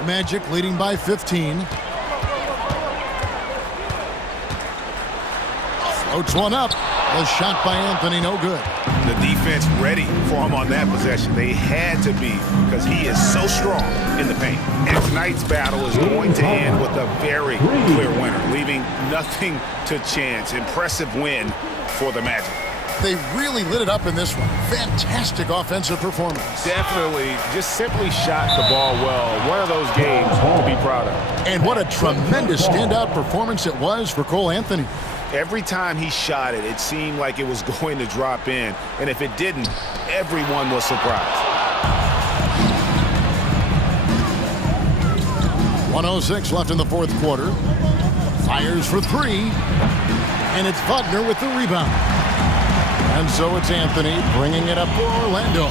Magic leading by 15. Floats one up. The shot by Anthony, no good. The defense ready for him on that possession. They had to be because he is so strong in the paint. And tonight's battle is going to end with a very clear winner, leaving nothing to chance. Impressive win for the Magic. They really lit it up in this one. Fantastic offensive performance. Definitely just simply shot the ball well. One of those games to be proud of. And what a tremendous standout performance it was for Cole Anthony. Every time he shot it, it seemed like it was going to drop in. And if it didn't, everyone was surprised. 1:06 left in the fourth quarter. Fires for 3. And it's Wagner with the rebound. And so it's Anthony bringing it up for Orlando.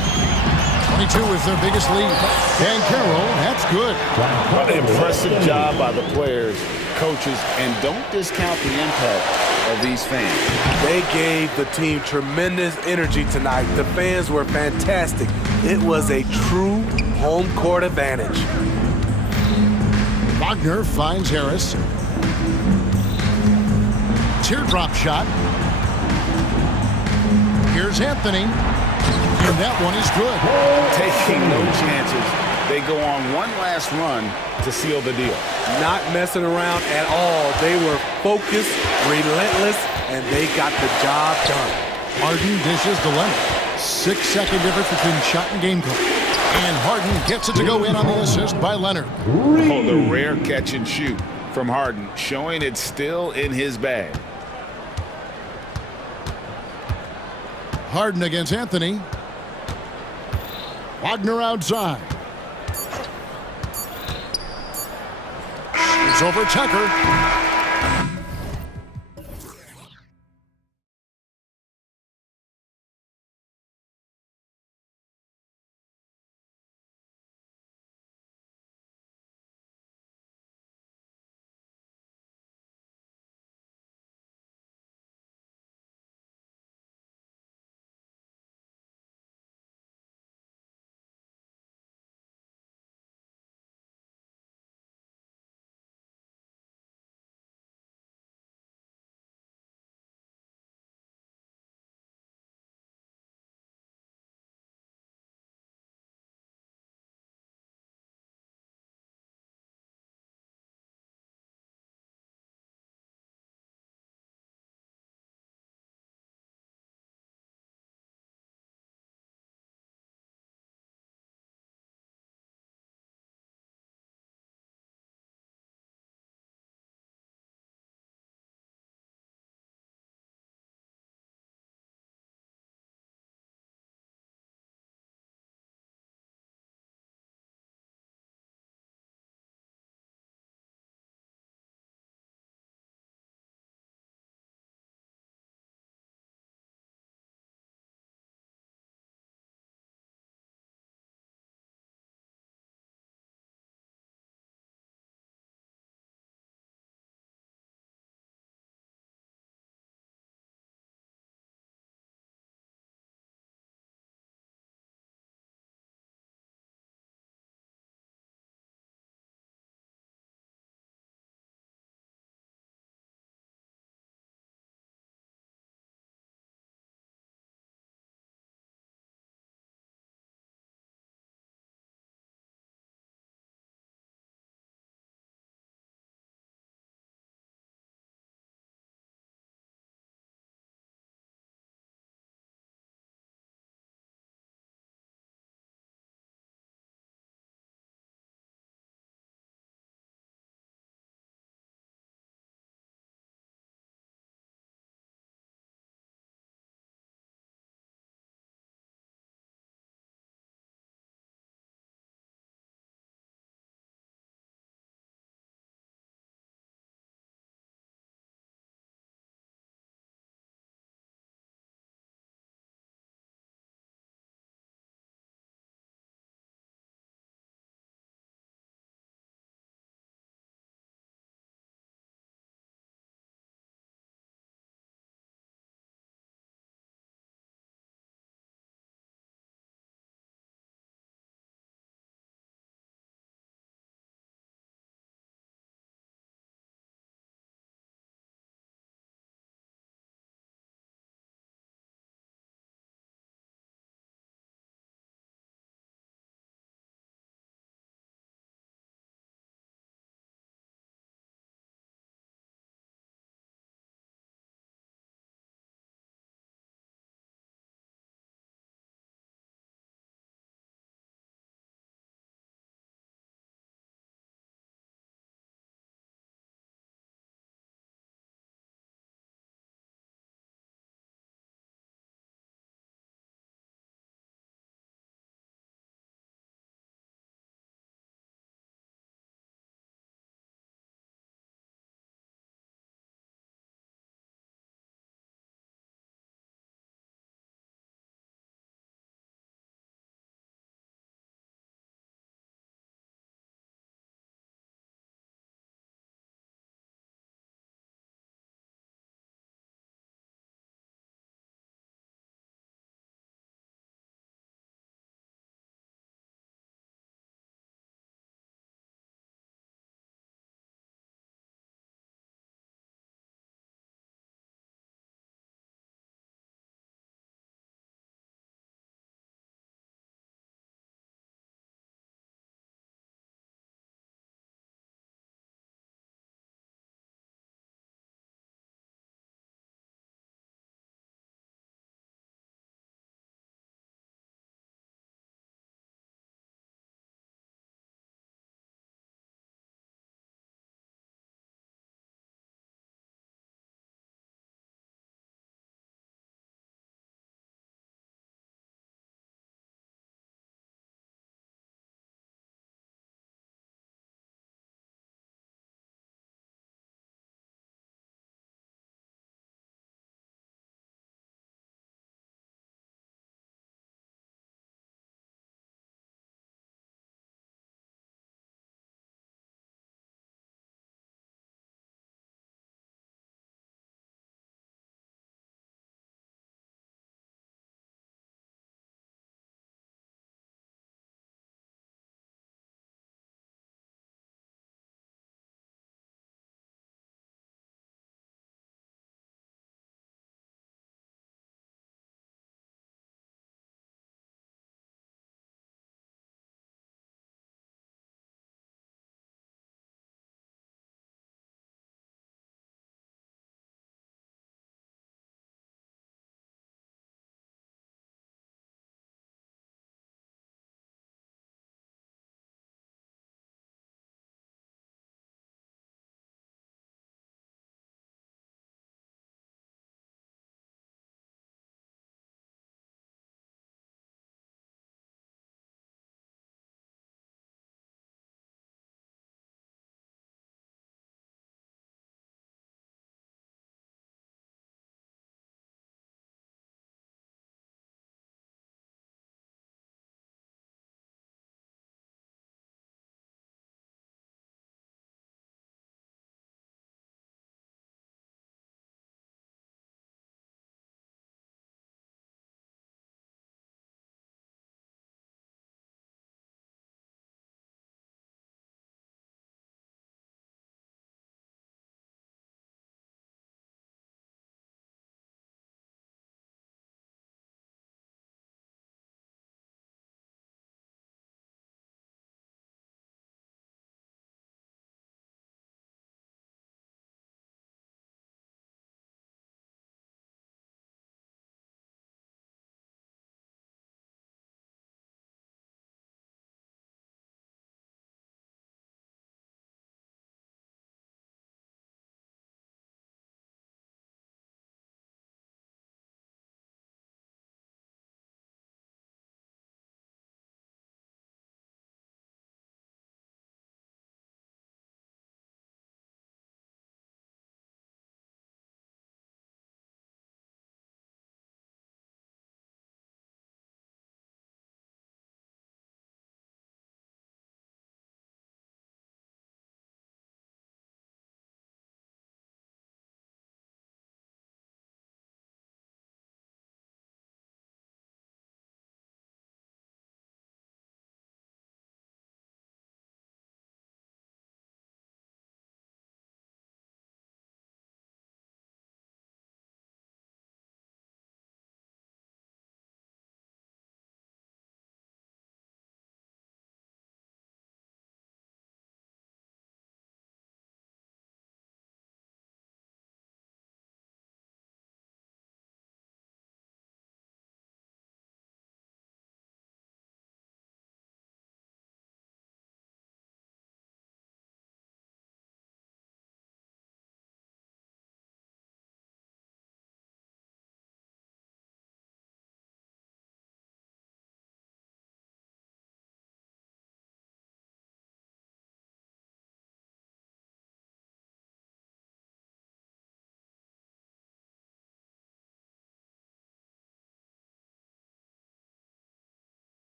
22 is their biggest lead. And Carroll, that's good. What an impressive job by the players, coaches, and don't discount the impact of these fans. They gave the team tremendous energy tonight. The fans were fantastic. It was a true home court advantage. Wagner finds Harris. Teardrop shot. Here's Anthony. And that one is good. Taking no chances. They go on one last run to seal the deal. Not messing around at all. They were focused, relentless, and they got the job done. Harden dishes to Leonard. 6-second difference between shot and game clock. And Harden gets it to go in on the assist by Leonard. Oh, the rare catch and shoot from Harden, showing it's still in his bag. Harden against Anthony. Wagner outside. It's over Tucker.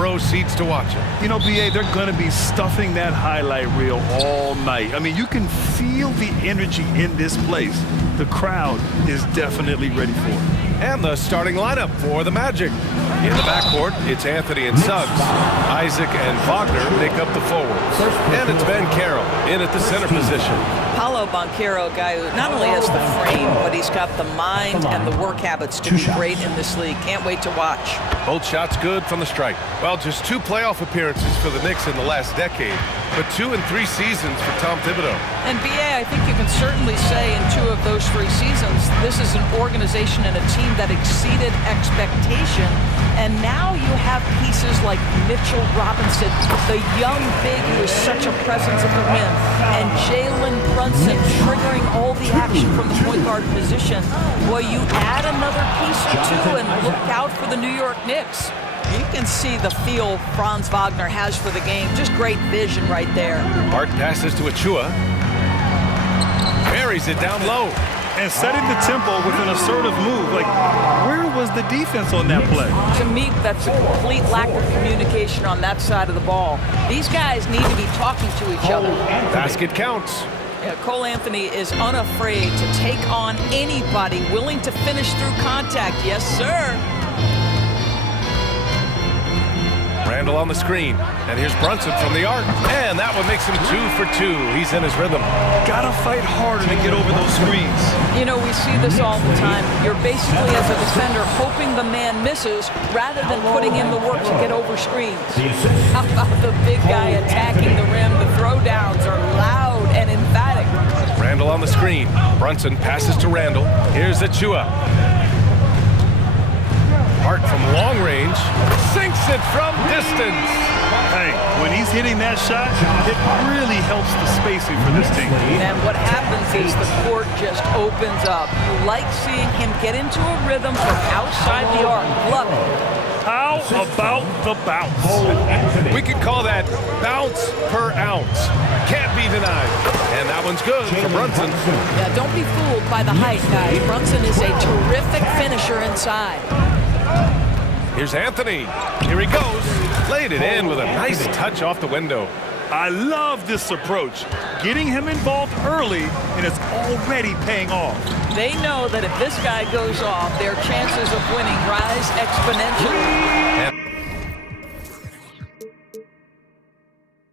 row seats to watch it. You know, BA, they're going to be stuffing that highlight reel all night. I mean, you can feel the energy in this place. The crowd is definitely ready for it. And the starting lineup for the Magic. In the backcourt, it's Anthony and Suggs. Isaac and Wagner make up the forwards. And it's Ben Carroll in at the center position. Paolo Banchero, a guy who not only has the frame, but he's got the mind and the work habits to be great in this league. Can't wait to watch. Both shots good from the stripe. Well, just 2 playoff appearances for the Knicks in the last decade, but 2 in 3 seasons for Tom Thibodeau. And BA, I think you can certainly say in 2 of those 3 seasons, this is an organization and a team that exceeded expectation. And now you have pieces like Mitchell Robinson, the young big who is such a presence at the rim, and Jalen Brunson triggering all the action from the point guard position. Boy, you add another piece or 2 and look out for the New York Knicks. You can see the feel Franz Wagner has for the game. Just great vision right there. Hart passes to Achua. Buries it down low. And setting the tempo with an assertive move. Like, where was the defense on that play? To me, that's a complete lack of communication on that side of the ball. These guys need to be talking to each other. Basket counts. Yeah, Cole Anthony is unafraid to take on anybody willing to finish through contact. Yes, sir. Randall on the screen, and here's Brunson from the arc, and that one makes him 2 for 2. He's in his rhythm. Gotta fight harder to get over those screens. You know, we see this all the time. You're basically, as a defender, hoping the man misses rather than putting in the work to get over screens. How about the big guy attacking the rim? The throwdowns are loud and emphatic. Randall on the screen. Brunson passes to Randall. Here's Achua. Hart from long range, sinks it from distance. Hey, when he's hitting that shot, it really helps the spacing for this team. And what happens is the court just opens up. You like seeing him get into a rhythm from outside the arc. Love it. How about the bounce? We could call that bounce per ounce. Can't be denied. And that one's good for Brunson. Yeah, don't be fooled by the height, guys. Brunson is a terrific finisher inside. Here's Anthony. Here he goes. Played it in with a nice touch off the window. I love this approach. Getting him involved early, and it's already paying off. They know that if this guy goes off, their chances of winning rise exponentially. And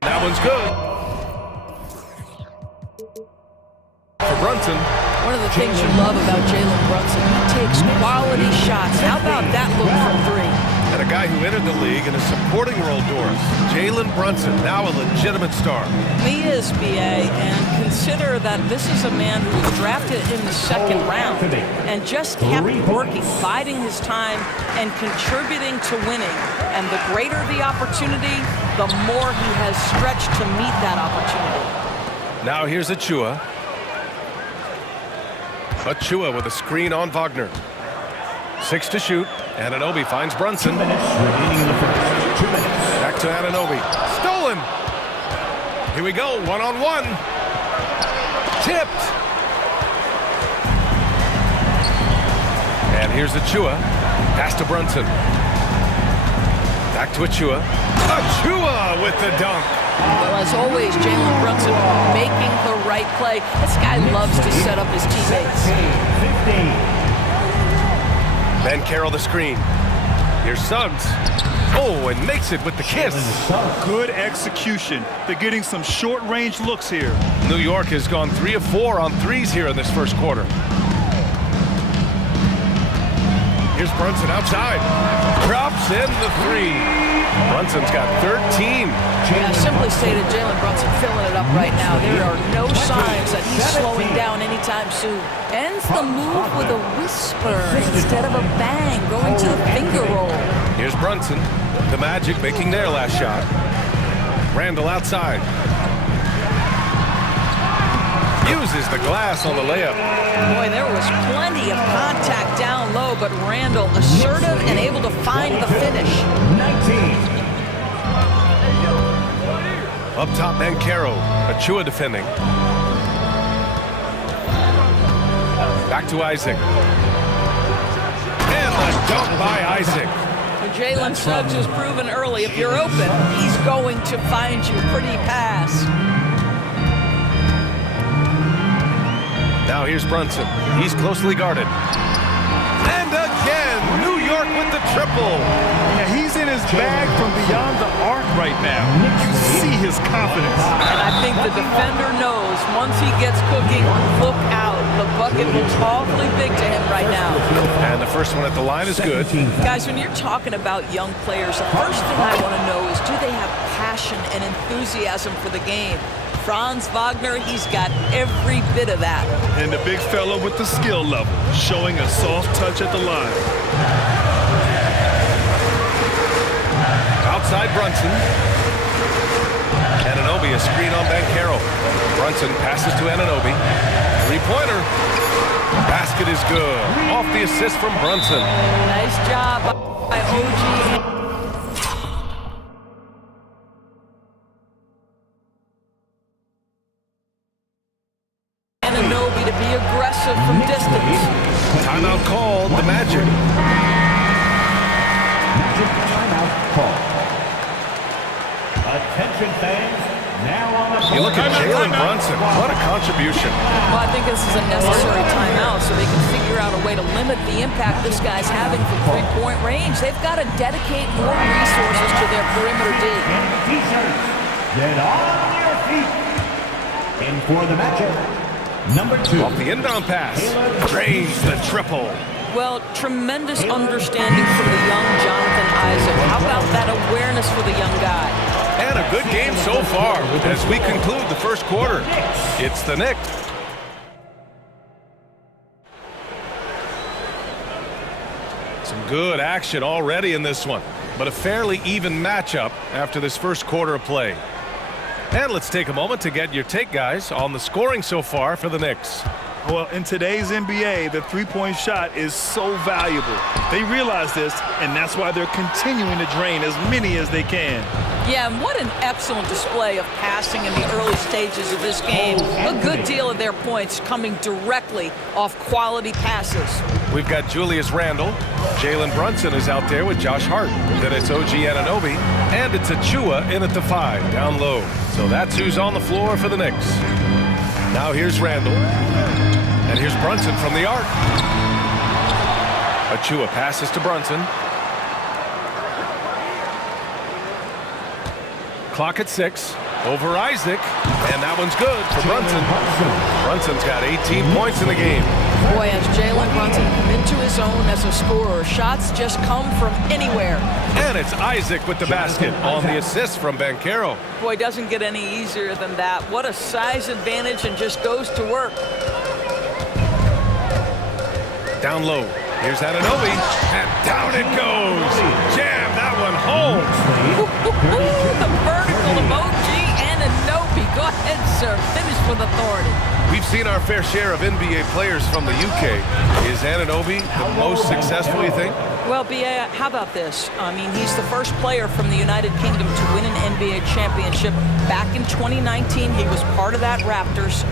that one's good. For Brunson. One of the things you love about Jalen Brunson, he takes quality shots. How about that look from 3? And a guy who entered the league in a supporting role, Doris. Jalen Brunson, now a legitimate star. He is, BA, and consider that this is a man who was drafted in the 2nd round and just kept working, biding his time, and contributing to winning. And the greater the opportunity, the more he has stretched to meet that opportunity. Now here's Achua. Achua with a screen on Wagner. 6 to shoot. Anunoby finds Brunson. Back to Anunoby. Stolen. Here we go. 1-on-1. Tipped. And here's Achua. Pass to Brunson. Back to Achua. Achua with the dunk. Well, as always, Jalen Brunson making the right play. This guy loves to set up his teammates. Ben Carroll the screen. Here's Suggs. Oh, and makes it with the kiss. Good execution. They're getting some short-range looks here. New York has gone 3 of 4 on threes here in this first quarter. Here's Brunson outside. Drops in the 3. Brunson's got 13. I simply say to Jalen Brunson, filling it up right now. There are no signs that he's slowing down anytime soon. Ends the move with a whisper instead of a bang, going to the finger roll. Here's Brunson. The Magic making their last shot. Randall outside. Uses the glass on the layup. Boy, there was plenty of contact down low, but Randall assertive and able to find the finish. 19. Up top, Banchero. Achua defending. Back to Isaac. And the dunk by Isaac. Jalen Suggs has proven early, if you're open, he's going to find you. Pretty pass. Now here's Brunson. He's closely guarded. And again, New York with the triple. Yeah, he's in his bag from beyond the arc right now. You see his confidence. And I think the defender knows once he gets cooking, look out. The bucket looks awfully big to him right now. And the first one at the line is good. Guys, when you're talking about young players, the first thing I want to know is, do they have passion and enthusiasm for the game? Franz Wagner, he's got every bit of that. And the big fella with the skill level, showing a soft touch at the line. Outside Brunson. Anunoby, a screen on Banchero. Brunson passes to Anunoby. Three-pointer. Basket is good. Off the assist from Brunson. Nice job by OG. Anunoby to be aggressive from distance. Timeout called, the Magic. Magic timeout call. Attention fans, now on the You look at Jalen Brunson, what a contribution. Well, I think this is a necessary timeout so they can figure out a way to limit the impact this guy's having from three-point range. They've got to dedicate more resources to their perimeter D. T-shirts, get on your feet. In for the Magic. Number 2. Off the inbound pass. Drains the triple. Well, tremendous understanding from the young Jonathan Isaac. How about that awareness for the young guy? And a good game so far as we conclude the first quarter. It's the Knicks. Some good action already in this one, but a fairly even matchup after this first quarter of play. And let's take a moment to get your take, guys, on the scoring so far for the Knicks. Well, in today's NBA, the three-point shot is so valuable. They realize this, and that's why they're continuing to drain as many as they can. Yeah, and what an excellent display of passing in the early stages of this game. A good deal of their points coming directly off quality passes. We've got Julius Randle. Jalen Brunson is out there with Josh Hart. Then it's OG Anunoby, and it's Achua in at the 5, down low. So that's who's on the floor for the Knicks. Now here's Randle. And here's Brunson from the arc. Achua passes to Brunson. Clock at 6. Over Isaac. And that one's good for Brunson. Brunson's got 18 points in the game. Boy, as Jalen Brunson come into his own as a scorer, shots just come from anywhere. And it's Isaac with the basket on the assist from Banchero. Boy, doesn't get any easier than that. What a size advantage, and just goes to work. Down low. Here's Anunoby. And down it goes. Jam that one home. The vertical of OG Anunoby. Go ahead, sir. Finish with authority. We've seen our fair share of NBA players from the UK. Is Anunoby the most successful, you think? Well, B.A., how about this? I mean, he's the first player from the United Kingdom to win an NBA championship. Back in 2019, he was part of that Raptors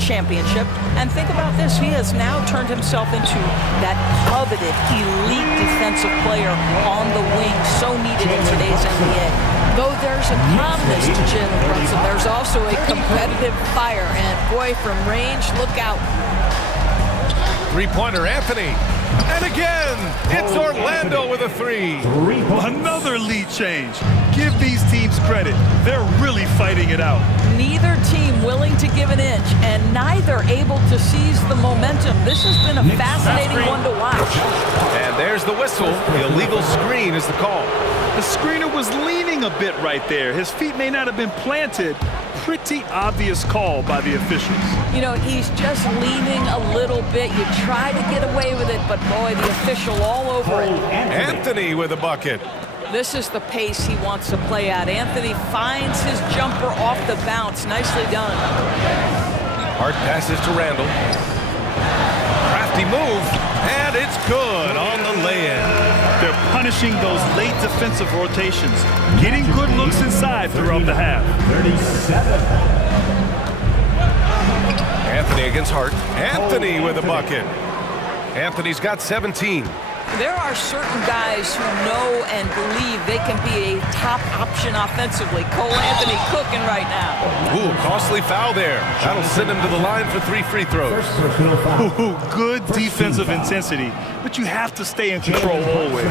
championship. And think about this. He has now turned himself into that coveted, elite defensive player on the wing, so needed in today's NBA. Though there's a calmness to Jalen Brunson, there's also a competitive fire. And boy, from range, look out. Three-pointer, Anthony. And again, it's Orlando with a 3. Another lead change. Give these teams credit. They're really fighting it out. Neither team willing to give an inch, and neither able to seize the momentum. This has been a fascinating one to watch. And there's the whistle. The illegal screen is the call. The screener was leaning a bit right there. His feet may not have been planted. Pretty obvious call by the officials. You know, he's just leaning a little bit. You try to get away with it, but boy, the official all over it. Anthony with a bucket. This is the pace he wants to play at. Anthony finds his jumper off the bounce. Nicely done. Hart passes to Randle. Crafty move, and it's good on the lay-in. They're punishing those late defensive rotations, getting good looks inside throughout the half. 37. Anthony against Hart. Anthony with a bucket. Anthony's got 17. There are certain guys who know and believe they can be a top option offensively. Cole Anthony cooking right now. Ooh, costly foul there. That'll send him to the line for 3 free throws. Ooh, good defensive intensity, but you have to stay in control always.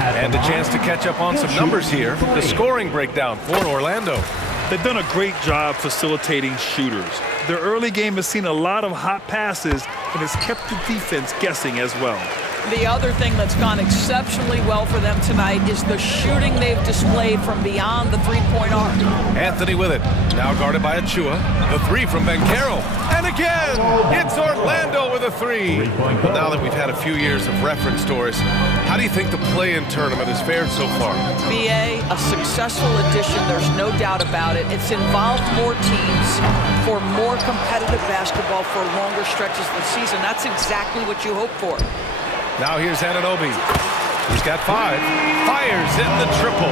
And a chance to catch up on some numbers here. The scoring breakdown for Orlando. They've done a great job facilitating shooters. Their early game has seen a lot of hot passes and has kept the defense guessing as well. The other thing that's gone exceptionally well for them tonight is the shooting they've displayed from beyond the three-point arc. Anthony with it. Now guarded by Achua. The 3 from Banchero. And again, it's Orlando with a 3. Well, now that we've had a few years of reference stories, how do you think the play-in tournament has fared so far? BA, a successful addition, there's no doubt about it. It's involved more teams for more competitive basketball for longer stretches of the season. That's exactly what you hope for. Now here's Anunoby. He's got 5. Fires in the triple.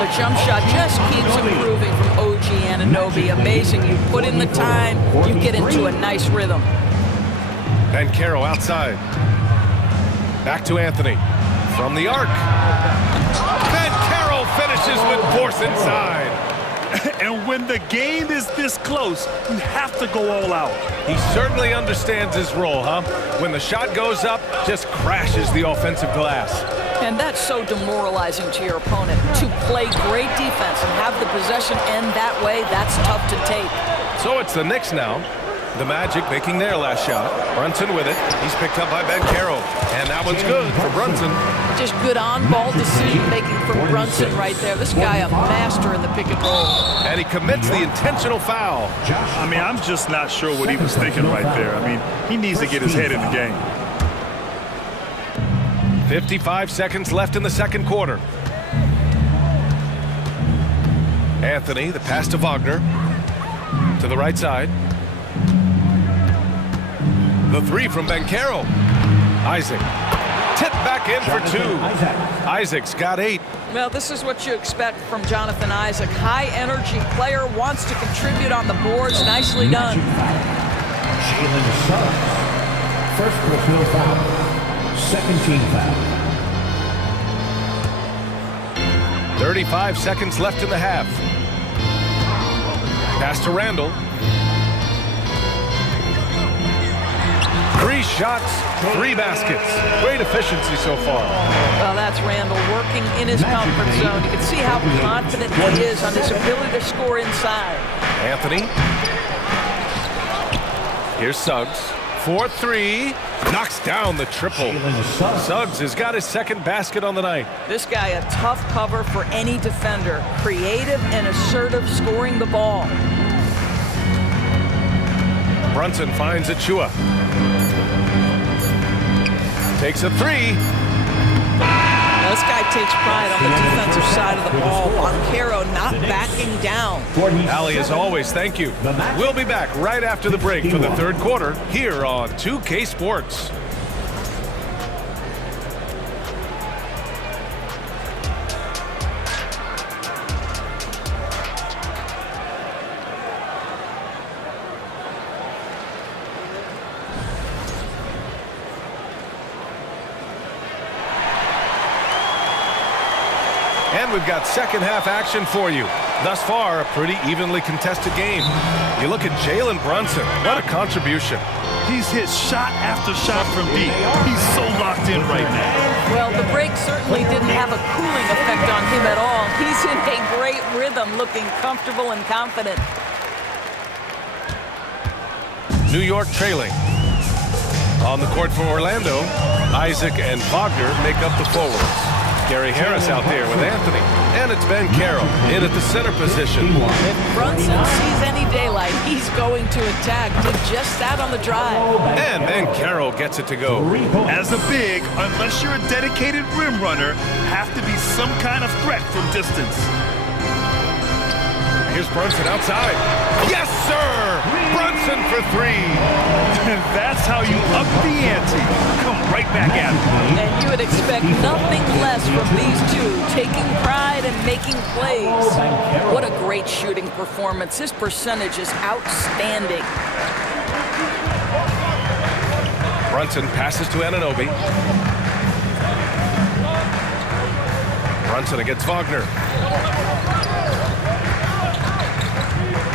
The jump shot just keeps improving from OG Anunoby. Amazing. You put in the time, you get into a nice rhythm. Banchero outside. Back to Anthony. From the arc. Banchero finishes with force inside. And when the game is this close, you have to go all out. He certainly understands his role, huh? When the shot goes up, just crashes the offensive glass. And that's so demoralizing to your opponent. To play great defense and have the possession end that way, that's tough to take. So it's the Knicks now. The Magic making their last shot. Brunson with it. He's picked up by Banchero. And that one's good for Brunson. Just good on-ball decision-making from Brunson right there. This guy a master in the pick and roll. And he commits the intentional foul. I mean, I'm just not sure what he was thinking right there. I mean, he needs to get his head in the game. 55 seconds left in the second quarter. Anthony, the pass to Wagner. To the right side. The 3 from Banchero. Isaac. Tip back in for 2. Isaac's got 8. Well, this is what you expect from Jonathan Isaac. High-energy player, wants to contribute on the boards. Nicely done. First personal foul. Second team foul. 35 seconds left in the half. Pass to Randall. 3 shots, 3 baskets. Great efficiency so far. Well, that's Randall working in his comfort zone. You can see how confident he is on his ability to score inside. Anthony. Here's Suggs. 4-3. Knocks down the triple. Suggs has got his second basket on the night. This guy a tough cover for any defender. Creative and assertive scoring the ball. Brunson finds Achua. Takes a 3. Now, this guy takes pride on the defensive side of the ball. Banchero not backing down. Ali, as always, thank you. We'll be back right after the break for the third quarter here on 2K Sports. And we've got second half action for you. Thus far, a pretty evenly contested game. You look at Jalen Brunson. What a contribution. He's hit shot after shot from deep. He's so locked in right now. Well, the break certainly didn't have a cooling effect on him at all. He's in a great rhythm, looking comfortable and confident. New York trailing. On the court for Orlando, Isaac and Wagner make up the forwards. Gary Harris out there with Anthony. And it's Banchero in at the center position. If Brunson sees any daylight, he's going to attack. Did just that on the drive. And Banchero gets it to go. As a big, unless you're a dedicated rim runner, have to be some kind of threat from distance. Here's Brunson outside. Yes, sir! Brunson for 3. And that's how you up the ante. Come right back at him. And you would expect nothing less from these two, taking pride and making plays. What a great shooting performance. His percentage is outstanding. Brunson passes to Anunoby. Brunson against Wagner.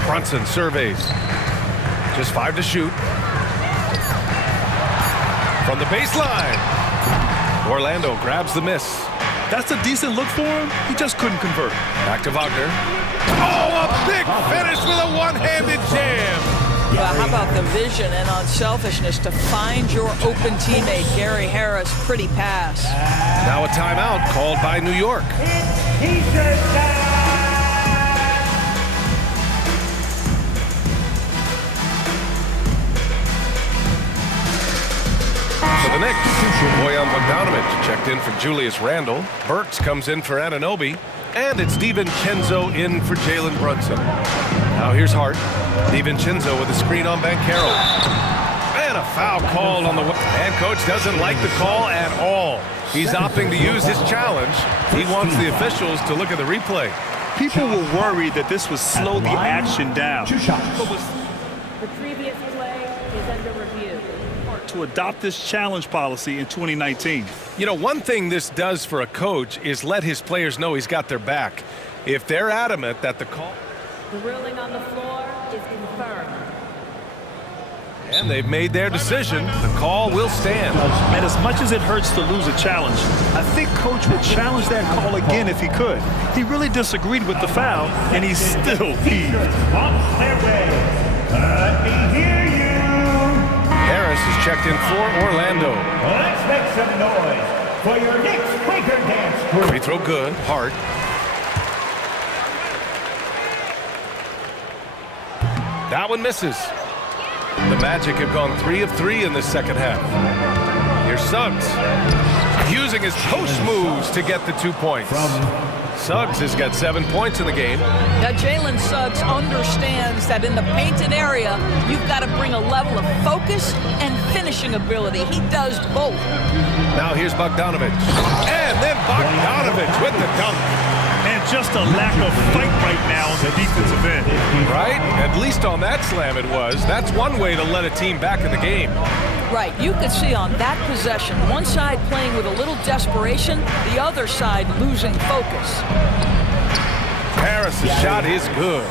Brunson surveys. Just 5 to shoot. From the baseline. Orlando grabs the miss. That's a decent look for him. He just couldn't convert. Back to Wagner. Oh, a big finish with a one-handed jam. Well, how about the vision and unselfishness to find your open teammate, Gary Harris? Pretty pass. Now a timeout called by New York. For the Knicks, Bojan Bogdanovic checked in for Julius Randle. Burks comes in for Anunoby. And it's DiVincenzo in for Jalen Brunson. Now here's Hart. DiVincenzo with a screen on Banchero. And a foul called on the... And coach doesn't like the call at all. He's opting to use his challenge. He wants the officials to look at the replay. People were worried that this would slow the action down. The previous play is under review. To adopt this challenge policy in 2019. You know, one thing this does for a coach is let his players know he's got their back. If they're adamant that the call... The ruling on the floor is confirmed. And they've made their decision. The call will stand. And as much as it hurts to lose a challenge, I think coach would challenge that call again if he could. He really disagreed with the foul, and he's still peeved. Harris is checked in for Orlando. Let's make some noise for your Knicks Quaker Dance crew. Free throw good. Hart. That one misses. The Magic have gone 3 of 3 in the second half. Here's Suggs using his post moves to get the 2 points. Suggs has got 7 points in the game. Now Jalen Suggs understands that in the painted area, you've got to bring a level of focus and finishing ability. He does both. Now here's Bogdanovic. And then Bogdanovic with the dunk. And just a lack of fight right now on the defensive end. Right? At least on that slam it was. That's one way to let a team back in the game. Right, you could see on that possession, one side playing with a little desperation, the other side losing focus. Harris' shot is good.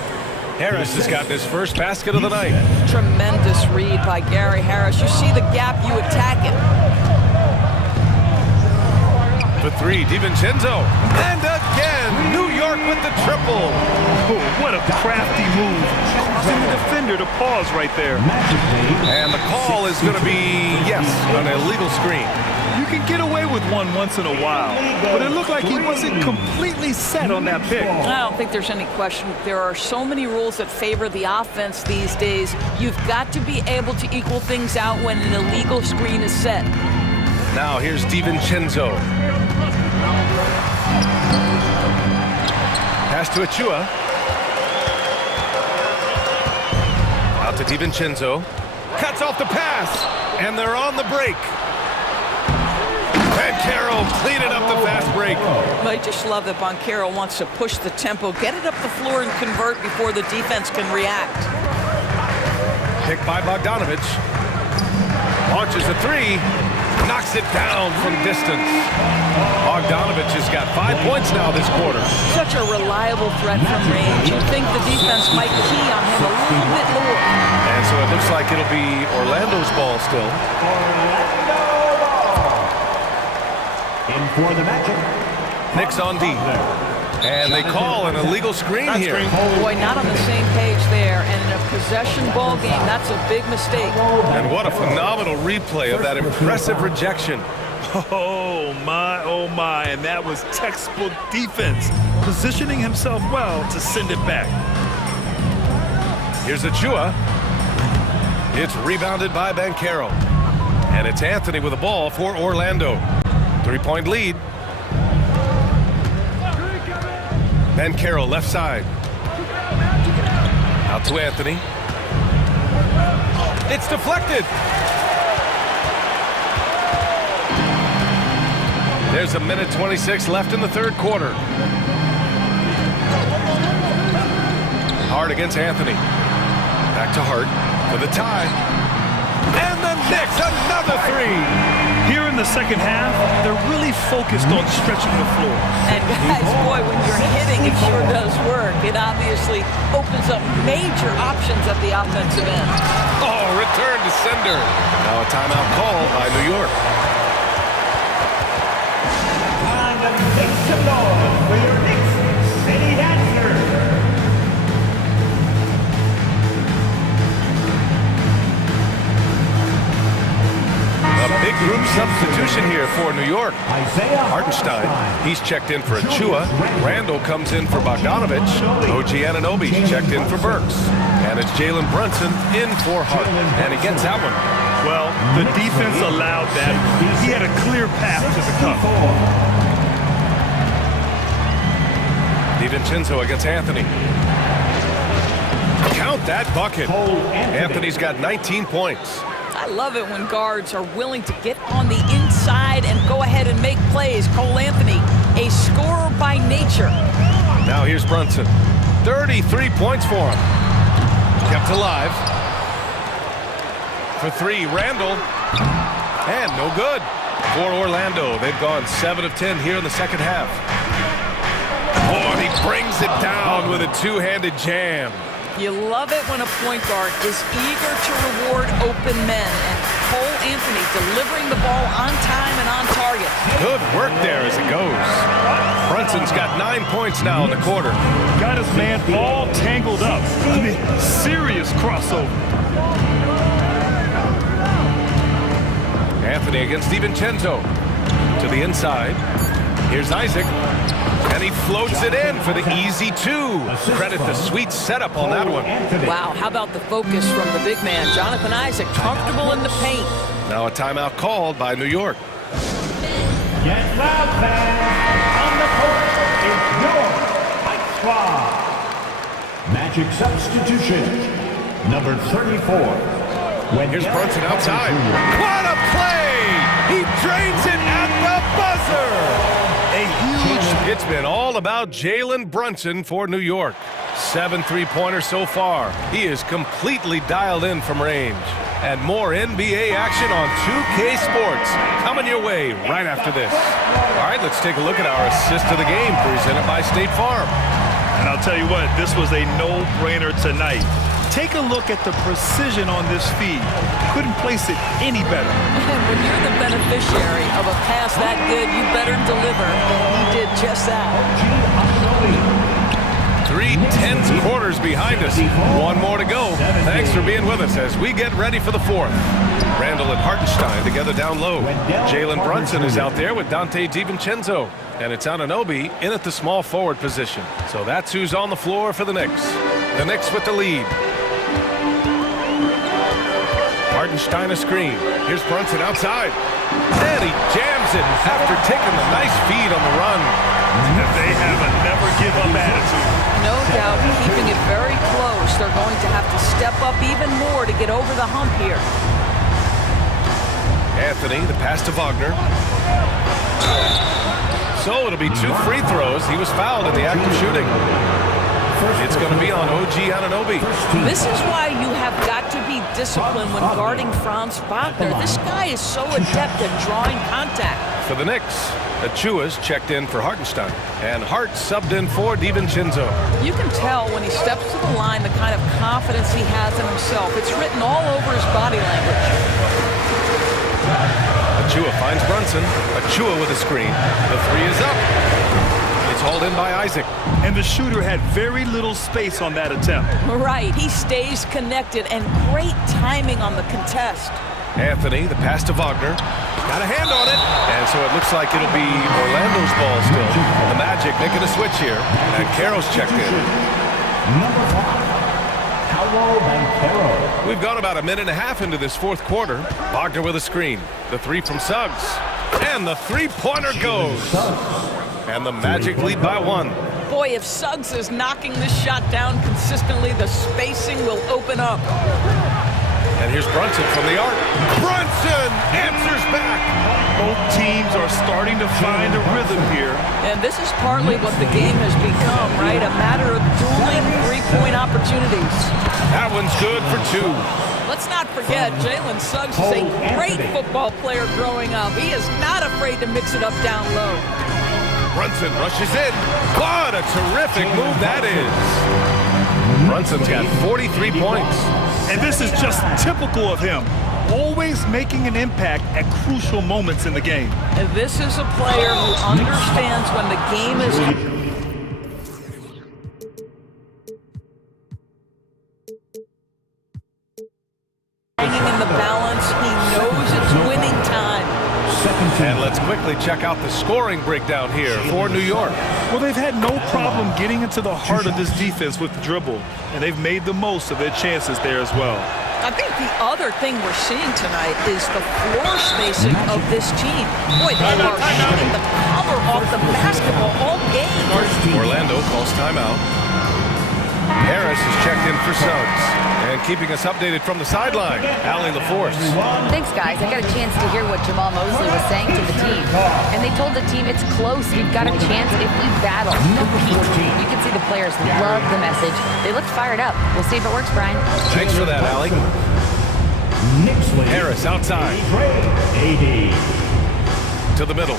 Harris has gotten his first basket of the night. Tremendous read by Gary Harris. You see the gap, you attack it. For 3, DiVincenzo. And again, New York with the triple. Oh, what a crafty move. Causing the defender to pause right there. And the call is going to be, yes, an illegal screen. You can get away with one once in a while, but it looked like he wasn't completely set on that pick. I don't think there's any question. There are so many rules that favor the offense these days. You've got to be able to equal things out when an illegal screen is set. Now here's DiVincenzo. Pass to Achua. Out to DiVincenzo. Cuts off the pass. And they're on the break. Banchero cleaning up the fast break. I just love that Banchero wants to push the tempo, get it up the floor and convert before the defense can react. Picked by Bogdanovic. Launches a 3. Knocks it down from distance. Bogdanovic has got 5 points now this quarter. Such a reliable threat from range. You'd think the defense might key on him a little bit more. And so it looks like it'll be Orlando's ball still. In for the Magic. Knicks on D. And they call an illegal screen here. Boy, not on the same page there. And in a possession ball game, that's a big mistake. And what a phenomenal replay of that impressive rejection. Oh my, and that was textbook defense. Positioning himself well to send it back. Here's Achua. It's rebounded by Banchero. And it's Anthony with the ball for Orlando. 3-point lead. Banchero left side. Out to Anthony. It's deflected. There's 1:26 left in the third quarter. Hart against Anthony. Back to Hart for the tie. And the Knicks, another 3. Here in the second half, they're really focused on stretching the floor. And guys, boy, when you're hitting, it sure does work. It obviously opens up major options at the offensive end. Oh, return to sender. Now a timeout call by New York. And make some noise for your Knicks City Dancers. A big group substitution here for New York. Hartenstein, he's checked in for Achua. Randall comes in for Bogdanovich. OG Anunoby's checked in for Burks. And it's Jalen Brunson in for Hart. And he gets that one. Well, the defense allowed that. He had a clear path to the cup. DiVincenzo against Anthony. Count that bucket. Anthony's got 19 points. I love it when guards are willing to get on the inside and go ahead and make plays. Cole Anthony, a scorer by nature. Now here's Brunson. 33 points for him. Kept alive. For three, Randall. And no good. For Orlando, they've gone 7 of 10 here in the second half. Oh, and he brings it down with a two-handed jam. You love it when a point guard is eager to reward open men. And Cole Anthony delivering the ball on time and on target. Good work there as it goes. Brunson's got 9 points now in the quarter. Got his man all tangled up. I mean, serious crossover. Anthony against DiVincenzo. To the inside. Here's Isaac. And he floats it in for the easy two. Credit the sweet setup on that one. Wow, how about the focus from the big man, Jonathan Isaac, comfortable in the paint. Now a timeout called by New York. Get loud, fans. On the court is your Fight Squad. Magic substitution, number 34. Here's Brunson outside. What a play! He drains it at the buzzer! It's been all about Jalen Brunson for New York. 7 three-pointers so far. He is completely dialed in from range. And more NBA action on 2K Sports coming your way right after this. All right, let's take a look at our assist of the game presented by State Farm. And I'll tell you what, this was a no-brainer tonight. Take a look at the precision on this feed. Couldn't place it any better. When you're the beneficiary of a pass that good, you better deliver. He did just that. 3 tense quarters behind us. One more to go. Thanks for being with us as we get ready for the fourth. Randall and Hartenstein together down low. Jalen Brunson is out there with Dante DiVincenzo. And it's Anunoby in at the small forward position. So that's who's on the floor for the Knicks. The Knicks with the lead. Hartenstein a screen. Here's Brunson outside. And he jams it after taking the nice feed on the run. They have a never-give-up attitude. No doubt, keeping it very close. They're going to have to step up even more to get over the hump here. Anthony, the pass to Wagner. So it'll be 2 free throws. He was fouled in the act of shooting. It's going to be on OG Anunoby. This is why you have got to be disciplined when guarding Franz Wagner. This guy is so adept at drawing contact. For the Knicks, Achua's checked in for Hartenstein. And Hart subbed in for DiVincenzo. You can tell when he steps to the line the kind of confidence he has in himself. It's written all over his body language. Achua finds Brunson. Achua with a screen. The three is up. It's hauled in by Isaac. And the shooter had very little space on that attempt. Right, he stays connected and great timing on the contest. Anthony, the pass to Wagner. Got a hand on it. And so it looks like it'll be Orlando's ball still. The Magic making a switch here. And Caro's checked in. Number 5. We've gone about a minute and a half into this fourth quarter. Wagner with a screen. The three from Suggs. And the three-pointer goes. And the Magic lead by 1. Boy, if Suggs is knocking this shot down consistently, the spacing will open up. And here's Brunson from the arc. Brunson answers back. Both teams are starting to find a rhythm here. And this is partly what the game has become, right? A matter of dueling three-point opportunities. That one's good for 2. Let's not forget, Jalen Suggs is a great football player growing up. He is not afraid to mix it up down low. Brunson rushes in. What a terrific move that is. Brunson's got 43 points. And this is just typical of him. Always making an impact at crucial moments in the game. And this is a player who understands when the game is hanging in the balance. He knows it's winning time. And let's quickly check out the scoring breakdown here for New York. Well, they've had no problem getting into the heart of this defense with the dribble, and they've made the most of their chances there as well. I think the other thing we're seeing tonight is the floor spacing of this team. Boy, they are shooting the cover off the basketball all game. Orlando calls timeout. Harris is checked in for Suggs. And keeping us updated from the sideline, Allie LaForce. Thanks, guys. I got a chance to hear what Jamal Mosley was saying to the team. And they told the team it's close. We've got a chance if we battle, compete. You can see the players love the message. They look fired up. We'll see if it works, Brian. Thanks for that, Allie. Harris outside. To the middle.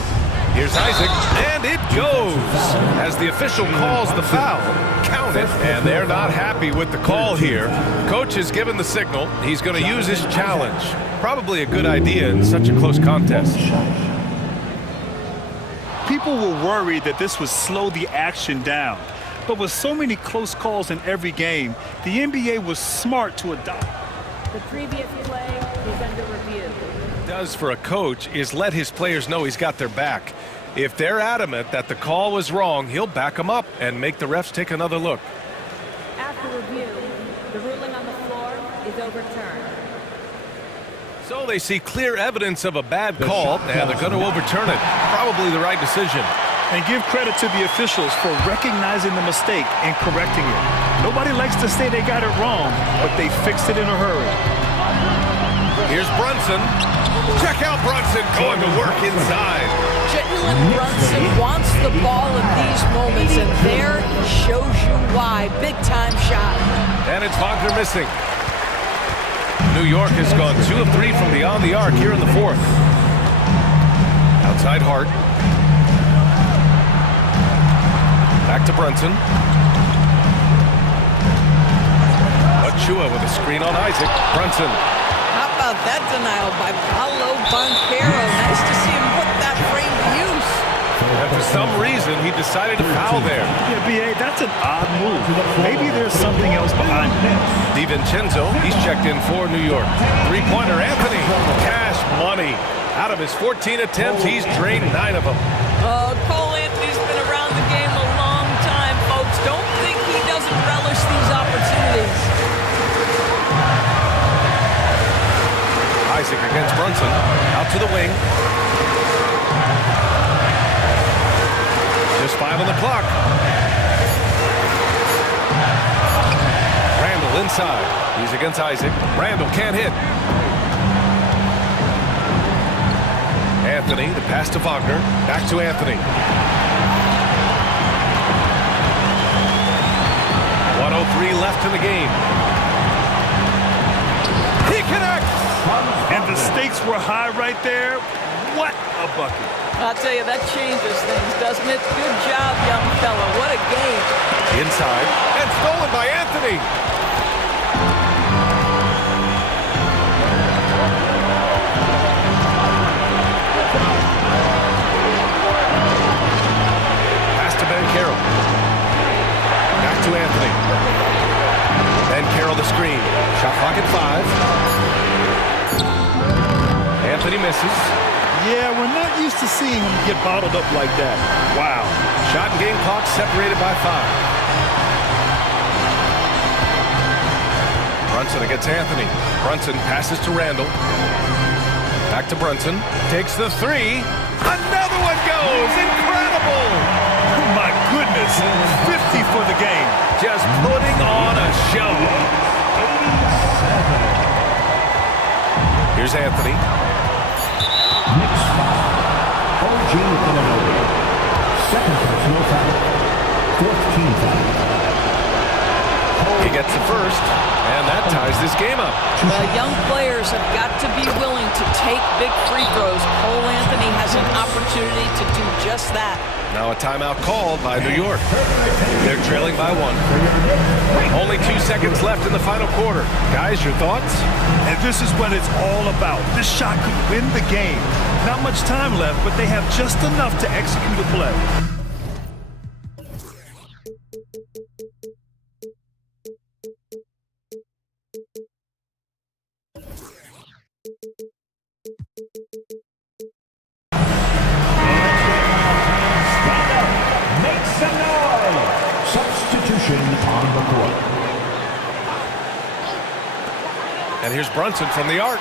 Here's Isaac, and it goes. As the official calls the foul, count it, and they're not happy with the call here. Coach has given the signal. He's going to use his challenge. Probably a good idea in such a close contest. People were worried that this would slow the action down. But with so many close calls in every game, the NBA was smart to adopt. The previous play is under review. Does for a coach is let his players know he's got their back. If they're adamant that the call was wrong, he'll back them up and make the refs take another look. After review, the ruling on the floor is overturned. So they see clear evidence of a bad call, and they're going to overturn it. Probably the right decision. And give credit to the officials for recognizing the mistake and correcting it. Nobody likes to say they got it wrong, but they fixed it in a hurry. Here's Brunson. Check out Brunson going to work inside. Jalen Brunson wants the ball in these moments, and there he shows you why. Big-time shot. And it's Wagner missing. New York has gone 2 of 3 from beyond the arc here in the fourth. Outside Hart. Back to Brunson. Achua with a screen on Isaac. Brunson. How about that denial by Paolo Banchero? Nice to see him put that frame to use. And for some reason, he decided to foul there. Yeah, B.A., that's an odd move. Maybe there's something else behind it. DiVincenzo, he's checked in for New York. Three-pointer, Anthony. Cash money. Out of his 14 attempts, he's drained 9 of them. Cole Anthony's been around the game a long time, folks. Don't think he doesn't relish these opportunities. Isaac against Brunson. Out to the wing. Just 5 on the clock. Randall inside. He's against Isaac. Randall can't hit. Anthony, the pass to Wagner. Back to Anthony. 1:03 left in the game. He connects! And the stakes were high right there. What a bucket. I'll tell you, that changes things, doesn't it? Good job, young fella. What a game. Inside. And stolen by Anthony. Pass to Banchero. Back to Anthony. Banchero the screen. Shot clock at 5. Anthony misses. Yeah, we're not used to seeing him get bottled up like that. Wow. Shot and game clock separated by 5. Brunson against Anthony. Brunson passes to Randall. Back to Brunson. Takes the 3. Another one goes. Incredible. Oh my goodness. 50 for the game. Just putting on a show. Here's Anthony. Knicks foul. OG Illinois. Second personal foul. Fourth team foul. He gets the first, and that ties this game up. Well, young players have got to be willing to take big free throws. Cole Anthony has an opportunity to do just that. Now a timeout called by New York. They're trailing by 1. Only 2 seconds left in the final quarter. Guys, your thoughts? And this is what it's all about. This shot could win the game. Not much time left, but they have just enough to execute a play. And here's Brunson from the arc.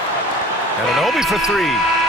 And an Obi for 3.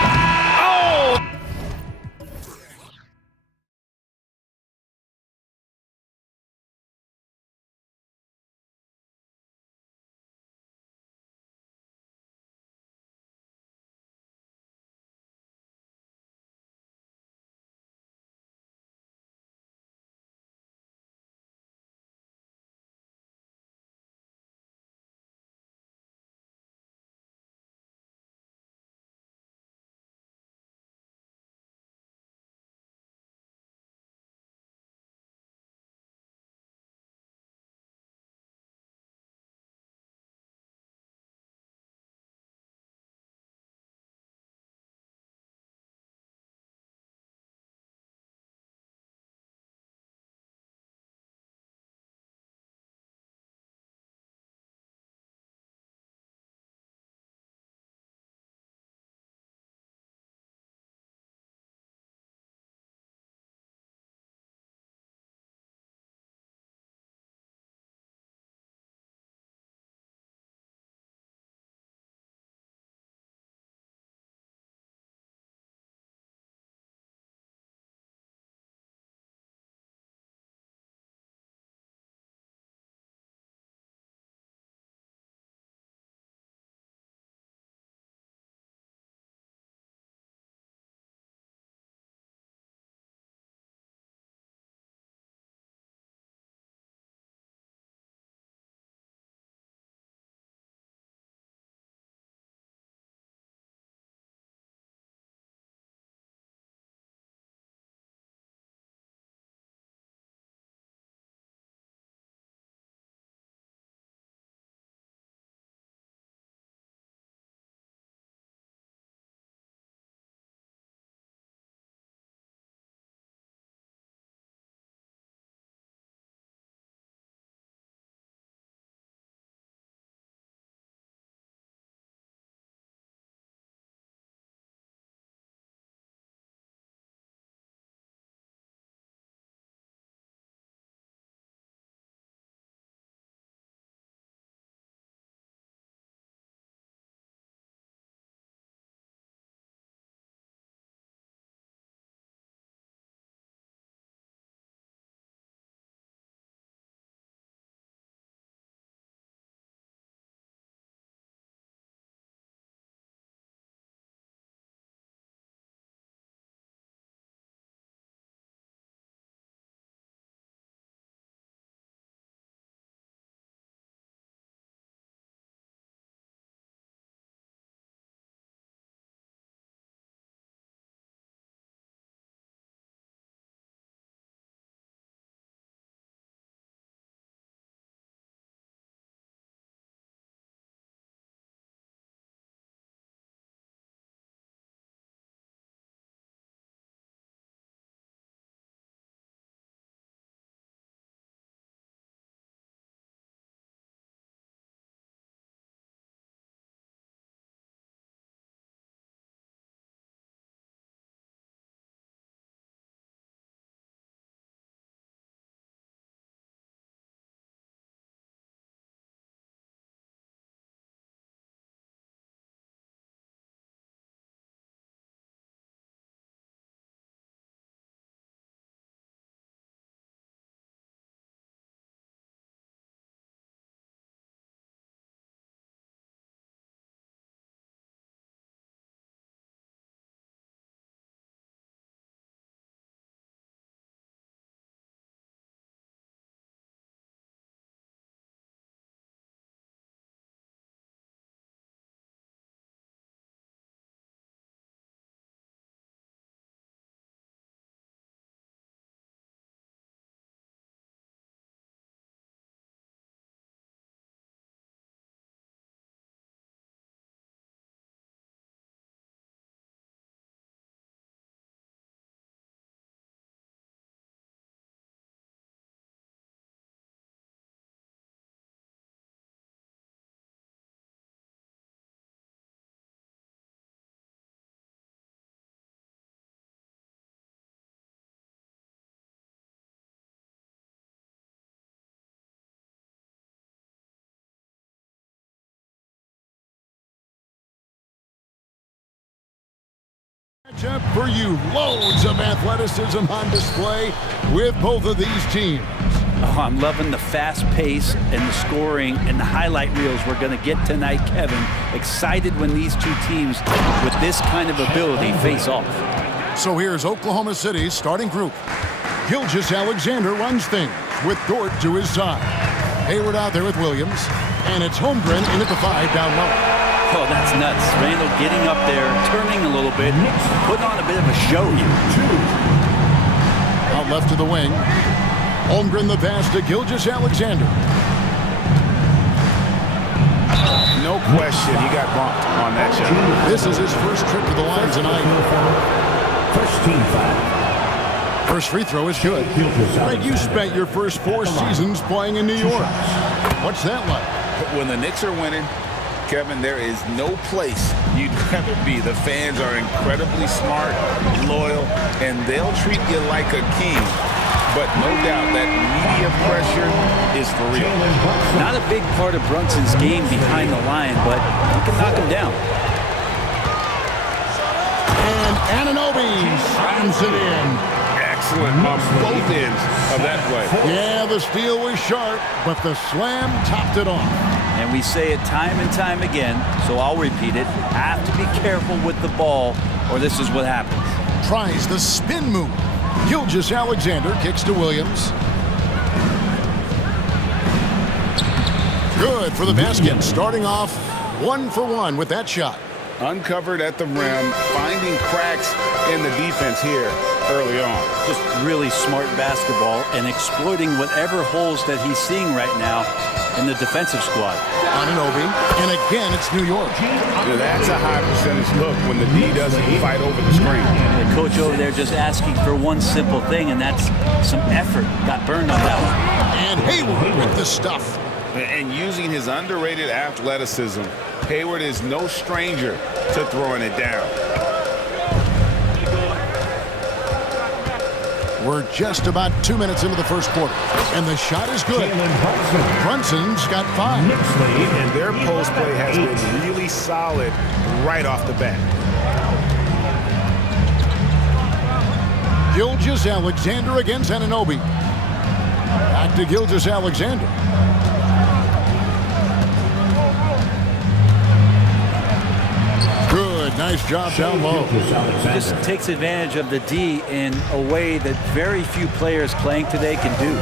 matchup for you. Loads of athleticism on display with both of these teams. Oh, I'm loving the fast pace and the scoring and the highlight reels we're going to get tonight, Kevin. Excited when these two teams with this kind of ability face off. So here's Oklahoma City's starting group. Gilgeous-Alexander runs things with Dort to his side. Hayward out there with Williams. And it's Holmgren in at the 5 down low. Oh, that's nuts. Randall getting up there, turning a little bit, putting on a bit of a show here. Out left to the wing. Holmgren the pass to Gilgeous-Alexander. No question, he got bumped on that shot. This is his first trip to the line tonight. First team foul. First free throw is good. Greg, you spent your first 4 seasons playing in New York. What's that like? When the Knicks are winning, Kevin, there is no place you'd rather be. The fans are incredibly smart, loyal, and they'll treat you like a king. But no doubt that media pressure is for real. Not a big part of Brunson's game behind the line, but he can knock him down. And Anunoby slams it in. Excellent on both ends of that play. Yeah, the steal was sharp, but the slam topped it off. And we say it time and time again, so I'll repeat it. Have to be careful with the ball, or this is what happens. Tries the spin move. Gilgeous-Alexander kicks to Williams. Good for the basket. Starting off 1 for 1 with that shot. Uncovered at the rim, finding cracks in the defense here early on. Just really smart basketball and exploiting whatever holes that he's seeing right now in the defensive squad. Anunoby, and again it's New York. Yeah, that's a high percentage look when the D doesn't fight over the screen. The coach over there just asking for one simple thing, and that's some effort. Got burned on that one. And Hayward with the stuff. And using his underrated athleticism, Hayward is no stranger to throwing it down. We're just about 2 minutes into the first quarter, and the shot is good. Brunson's got 5. And their post play has been really solid right off the bat. Gilgeous-Alexander against Anunoby. Back to Gilgeous-Alexander. Good, nice job down low. Just takes advantage of the D in a way that very few players playing today can do.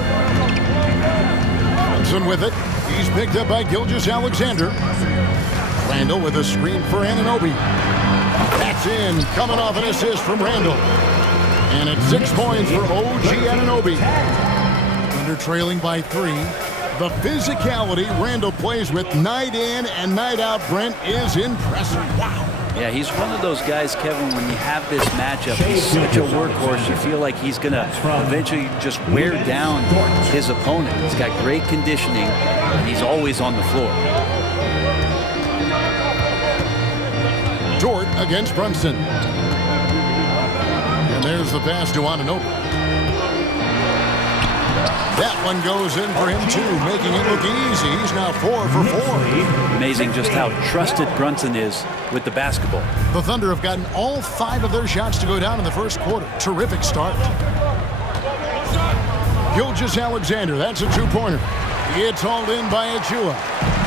Brunson with it. He's picked up by Gilgeous-Alexander. Randall with a screen for Anunoby. That's in, coming off an assist from Randall. And it's 6 points for OG Anunoby. Thunder trailing by 3. The physicality Randall plays with night in and night out, Brent, is impressive. Wow. Yeah, he's one of those guys, Kevin, when you have this matchup, he's such a workhorse, you feel like he's going to eventually just wear down his opponent. He's got great conditioning, and he's always on the floor. Dort against Brunson. And there's the pass to Anunoby. That one goes in for him, too, making it look easy. He's now 4 for 4. Amazing just how trusted Brunson is with the basketball. The Thunder have gotten all 5 of their shots to go down in the first quarter. Terrific start. Gilgeous-Alexander, that's a 2-pointer. It's hauled in by Achua.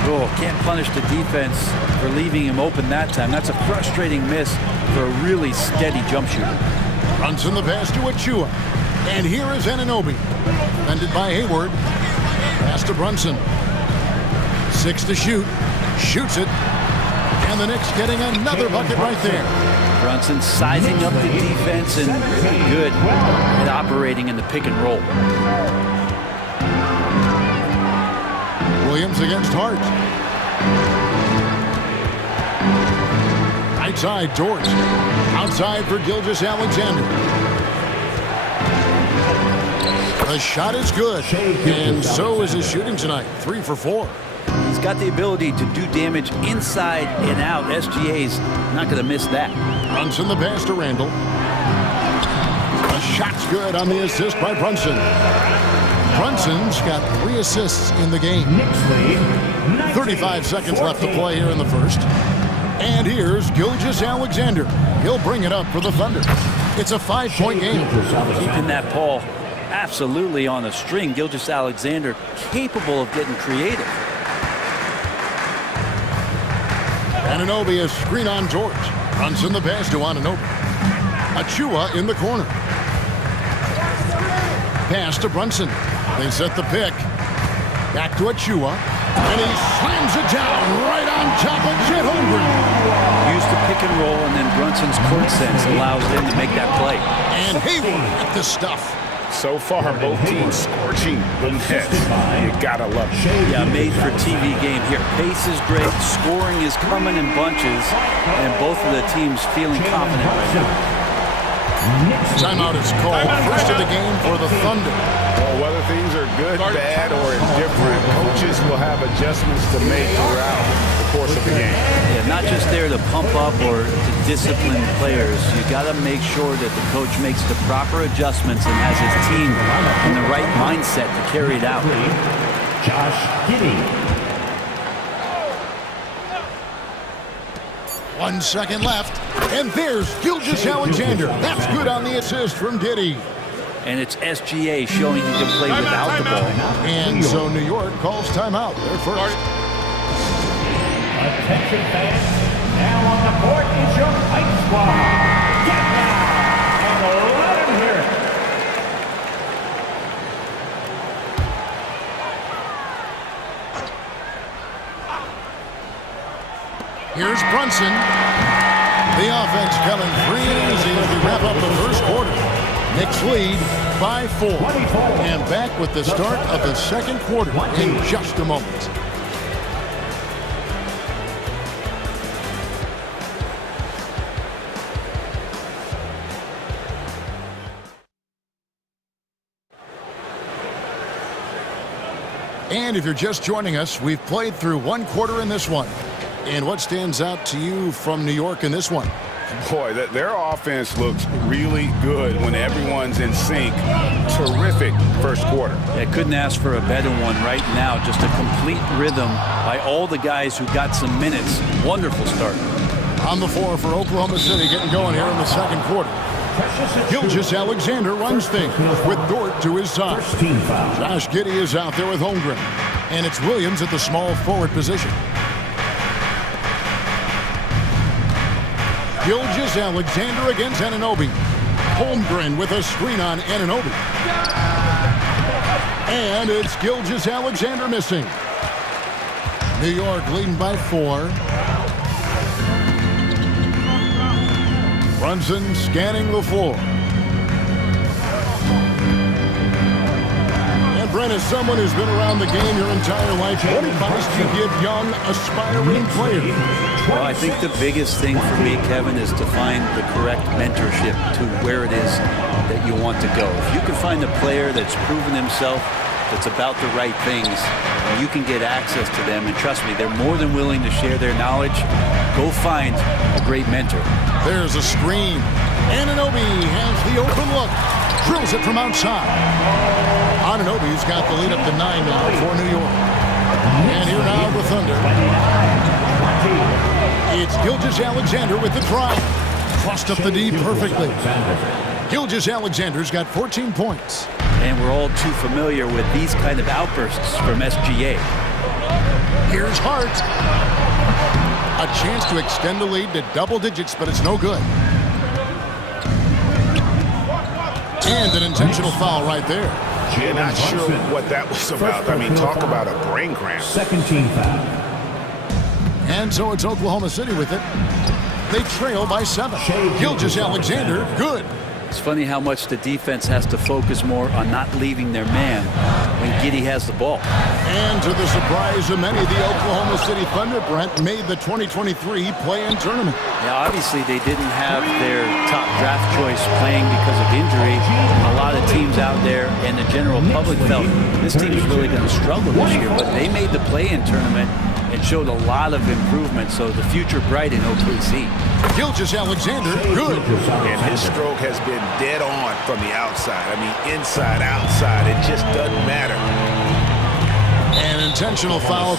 Oh, can't punish the defense for leaving him open that time. That's a frustrating miss for a really steady jump shooter. Brunson the pass to Achua. And here is Anunoby. Defended by Hayward. Pass to Brunson. 6 to shoot. Shoots it. And the Knicks getting another bucket right there. Brunson sizing up the defense and really good at operating in the pick and roll. Williams against Hart. Right side, Dort. Outside for Gilgeous-Alexander. The shot is good, and so is his shooting tonight, 3 for 4. He's got the ability to do damage inside and out. SGA's not going to miss that. Brunson the pass to Randall. The shot's good on the assist by Brunson. Brunson's got 3 assists in the game. 35 seconds left to play here in the first. And here's Gilgeous Alexander. He'll bring it up for the Thunder. It's a 5-point game. Keeping that ball absolutely on a string. Gilgeous Alexander capable of getting creative. Anunoby is screen on George. Runs in the pass to Anunoby. Achua in the corner. Pass to Brunson. They set the pick. Back to Achua. And he slams it down right on top of Chet Holmgren. Use the pick and roll, and then Brunson's court sense allows them to make that play. And Hayward at the stuff. So far, both teams scorching the nets. You gotta love it. Yeah, made for TV game here. Pace is great. Scoring is coming in bunches. And both of the teams feeling confident right now. Timeout is called. First of the game for the Thunder. Well, whether things are good, bad, or indifferent, coaches will have adjustments to make throughout the course of the game. Yeah, not just there to pump up or to discipline players. You got to make sure that the coach makes the proper adjustments and has his team in the right mindset to carry it out. Josh Giddey. 1 second left. And there's Gilgeous Alexander. That's good on the assist from Giddey. And it's SGA showing he can play without the ball. And so New York calls timeout. They're first. Attention fans, now on the court is your fight squad. Get down and let him hear it. Here's Brunson. The offense coming free and easy as we wrap up the first quarter. Knicks lead by 4. And back with the start of the second quarter in just a moment. And if you're just joining us, we've played through one quarter in this one. And what stands out to you from New York in this one? Boy, their offense looks really good when everyone's in sync. Terrific first quarter. I couldn't ask for a better one right now. Just a complete rhythm by all the guys who got some minutes. Wonderful start. On the floor for Oklahoma City, getting going here in the second quarter. Gilgeous Alexander runs things with Dort to his side. Josh Giddey is out there with Holmgren. And it's Williams at the small forward position. Gilgeous Alexander against Anunoby. Holmgren with a screen on Anunoby. And it's Gilgeous Alexander missing. New York leading by 4. Brunson scanning the floor. And Brent, as someone who's been around the game your entire life, what advice do you give young, aspiring players? Well, I think the biggest thing for me, Kevin, is to find the correct mentorship to where it is that you want to go. If you can find a player that's proven himself, that's about the right things, and you can get access to them, and trust me, they're more than willing to share their knowledge. Go find a great mentor. There's a screen. Anunoby has the open look. Drills it from outside. Anunoby's got the lead up to 9 now for New York. And here now the Thunder. It's Gilgeous Alexander with the drive. Crossed up the D perfectly. Gilgeous Alexander's got 14 points. And we're all too familiar with these kind of outbursts from SGA. Here's Hart. A chance to extend the lead to double digits, but it's no good. And an intentional foul right there. Yeah, not sure what that was about. I mean, talk about a brain cramp. Second team foul. And so it's Oklahoma City with it. They trail by 7. Gilgeous Alexander, good. It's funny how much the defense has to focus more on not leaving their man when Giddey has the ball. And to the surprise of many, the Oklahoma City Thunder, Brent, made the 2023 play-in tournament. Yeah, obviously they didn't have their top draft choice playing because of injury. A lot of teams out there and the general public felt this team is really going to struggle this year, but they made the play-in tournament and showed a lot of improvement, so the future bright in OKC. Gilgeous Alexander, good. And his stroke has been dead on from the outside. I mean, inside, outside, it just doesn't matter. An intentional foul.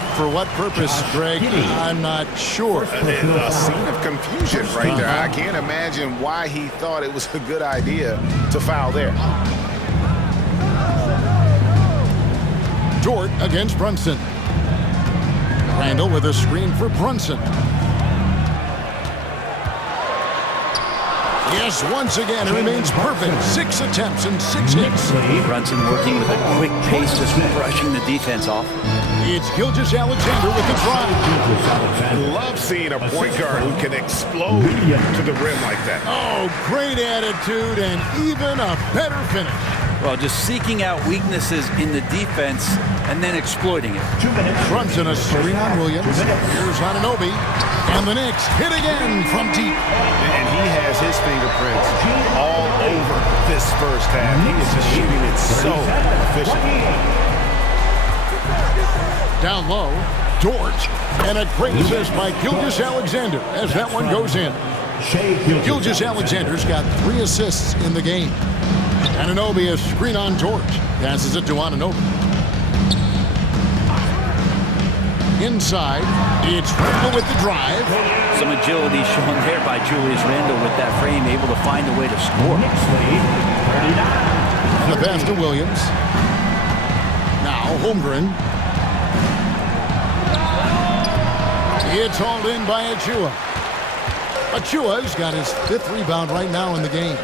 But for what purpose, Greg, I'm not sure. A scene of confusion right there. I can't imagine why he thought it was a good idea to foul there. Dort against Brunson. Randall with a screen for Brunson. Yes, once again, it remains perfect. 6 attempts and 6 hits. Brunson working with a quick pace, just brushing the defense off. It's Gilgeous-Alexander with the drive. I love seeing a point guard who can explode to the rim like that. Oh, great attitude and even a better finish. Well, just seeking out weaknesses in the defense and then exploiting it. 2 minutes. Brunson a screen on Williams. Here's Anunoby. And the Knicks hit again from deep. And he has his fingerprints all over this first half. He is just shooting it so efficiently. Down low, Dort. And a great assist by Gilgeous-Alexander as that one goes in. Gilgeous-Alexander's got 3 assists in the game. Anunoby a screen on Dort. Passes it to Anunoby. Inside, it's Randall with the drive. Some agility shown there by Julius Randle with that frame, able to find a way to score. The pass to Williams. Now Holmgren. It's hauled in by Achua. Achua's got his 5th rebound right now in the game.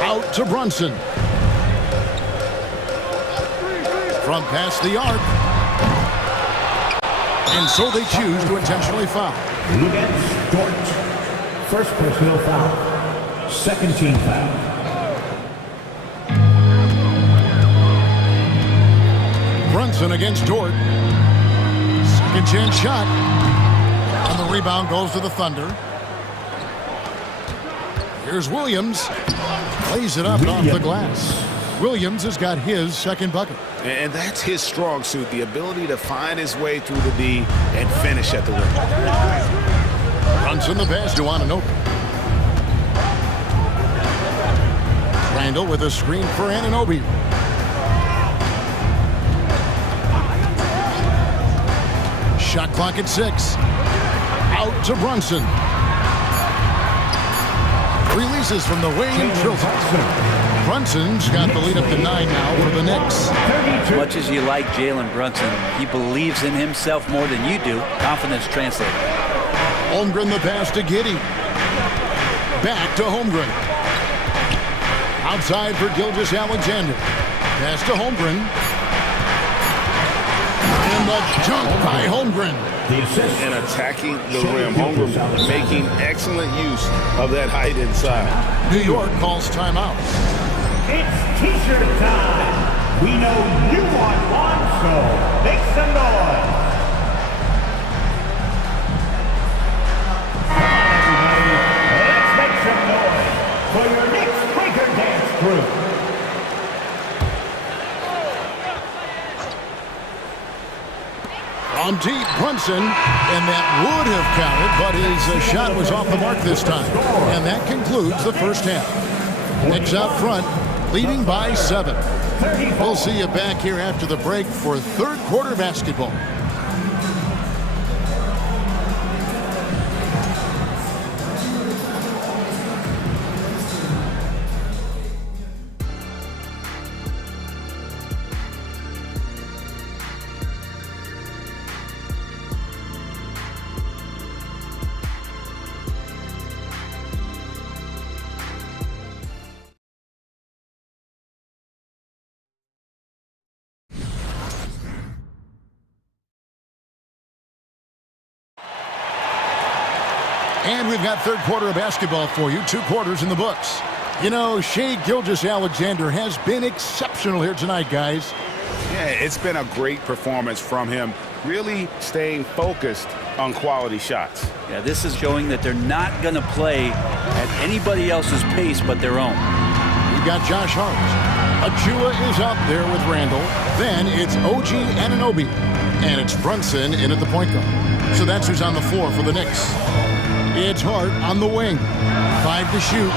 Out to Brunson. From past the arc. And so they choose to intentionally foul. Against Dort. First personal foul. Second team foul. Brunson against Dort. Second chance shot. And the rebound goes to the Thunder. Here's Williams. Lays it up and off the glass. Williams has got his 2nd bucket. And that's his strong suit, the ability to find his way through the D and finish at the rim. Brunson the pass to Anunoby. Randall with a screen for Anunoby. Shot clock at 6. Out to Brunson. Releases from the wing and drills it. Brunson's got the lead up to 9 now for the Knicks. As much as you like Jalen Brunson, he believes in himself more than you do. Confidence translated. Holmgren the pass to Giddey. Back to Holmgren. Outside for Gilgeous-Alexander. Pass to Holmgren. And the jump by Holmgren. And attacking the rim. Holmgren making excellent use of that height inside. New York calls timeout. It's T-shirt time. We know you want one, so make some noise. Come on, everybody. Let's make some noise for your Knicks Quaker Dance crew. On deep, Brunson, and that would have counted, but his shot was off the mark this time. And that concludes the first half. Knicks out front, leading by 7. We'll see you back here after the break for 3rd quarter basketball. And we've got 3rd quarter of basketball for you. 2 quarters in the books. You know, Shai Gilgeous-Alexander has been exceptional here tonight, guys. Yeah, it's been a great performance from him. Really staying focused on quality shots. Yeah, this is showing that they're not going to play at anybody else's pace but their own. We've got Josh Hart. Achua is out there with Randall. Then it's OG Anunoby. And it's Brunson in at the point guard. So that's who's on the floor for the Knicks. It's Hart on the wing. 5 to shoot.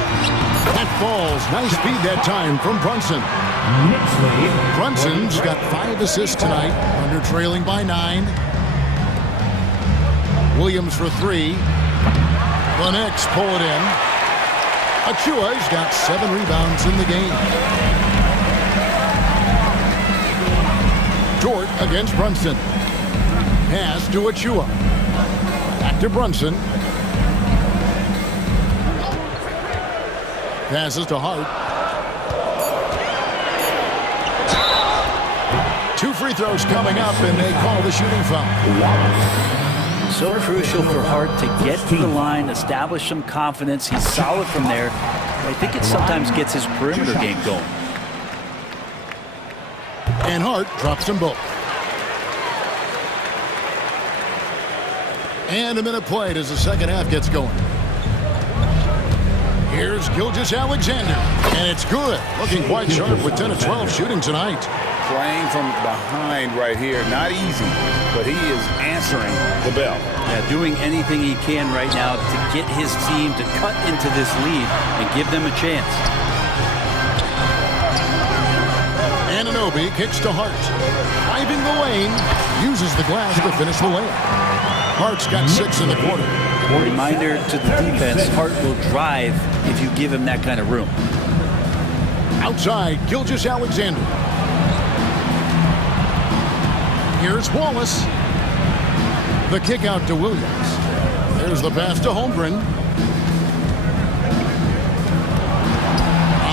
That falls. Nice speed that time from Brunson. Brunson's got 5 assists tonight, under trailing by 9. Williams for 3. The Knicks pull it in. Achua's got 7 rebounds in the game. Dort against Brunson. Pass to Achua. Back to Brunson. Passes to Hart. 2 free throws coming up, and they call the shooting foul. So crucial for Hart to get to the line, establish some confidence. He's solid from there. I think it sometimes gets his perimeter game going. And Hart drops them both. And a minute played as the second half gets going. Here's Gilgeous-Alexander, and it's good. Looking quite sharp with 10 of 12 shooting tonight. Playing from behind right here, not easy, but he is answering the bell. Yeah, doing anything he can right now to get his team to cut into this lead and give them a chance. Anunoby kicks to Hart. Driving the lane, uses the glass to finish the layup. Hart's got 6 in the quarter. Reminder to the defense, Hart will drive if you give him that kind of room. Outside, Gilgeous-Alexander. Here's Wallace. The kick out to Williams. There's the pass to Holmgren.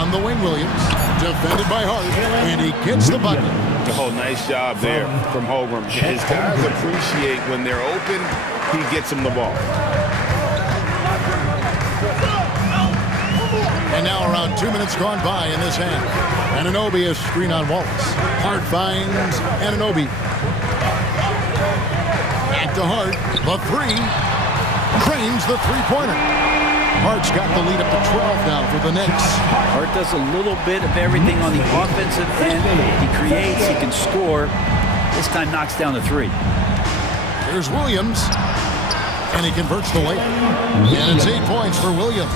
On the wing, Williams. Defended by Hart, and he gets the bucket. Oh, nice job there from Holmgren. His guys appreciate when they're open, he gets them the ball. And now around 2 minutes gone by in this half. Anunoby is screen on Wallace. Hart finds Anunoby. Back to Hart. The 3. Cranes the three-pointer. Hart's got the lead up to 12 now for the Knicks. Hart does a little bit of everything on the offensive end. He creates, he can score. This time knocks down the 3. Here's Williams. And he converts the layup. And it's 8 points for Williams.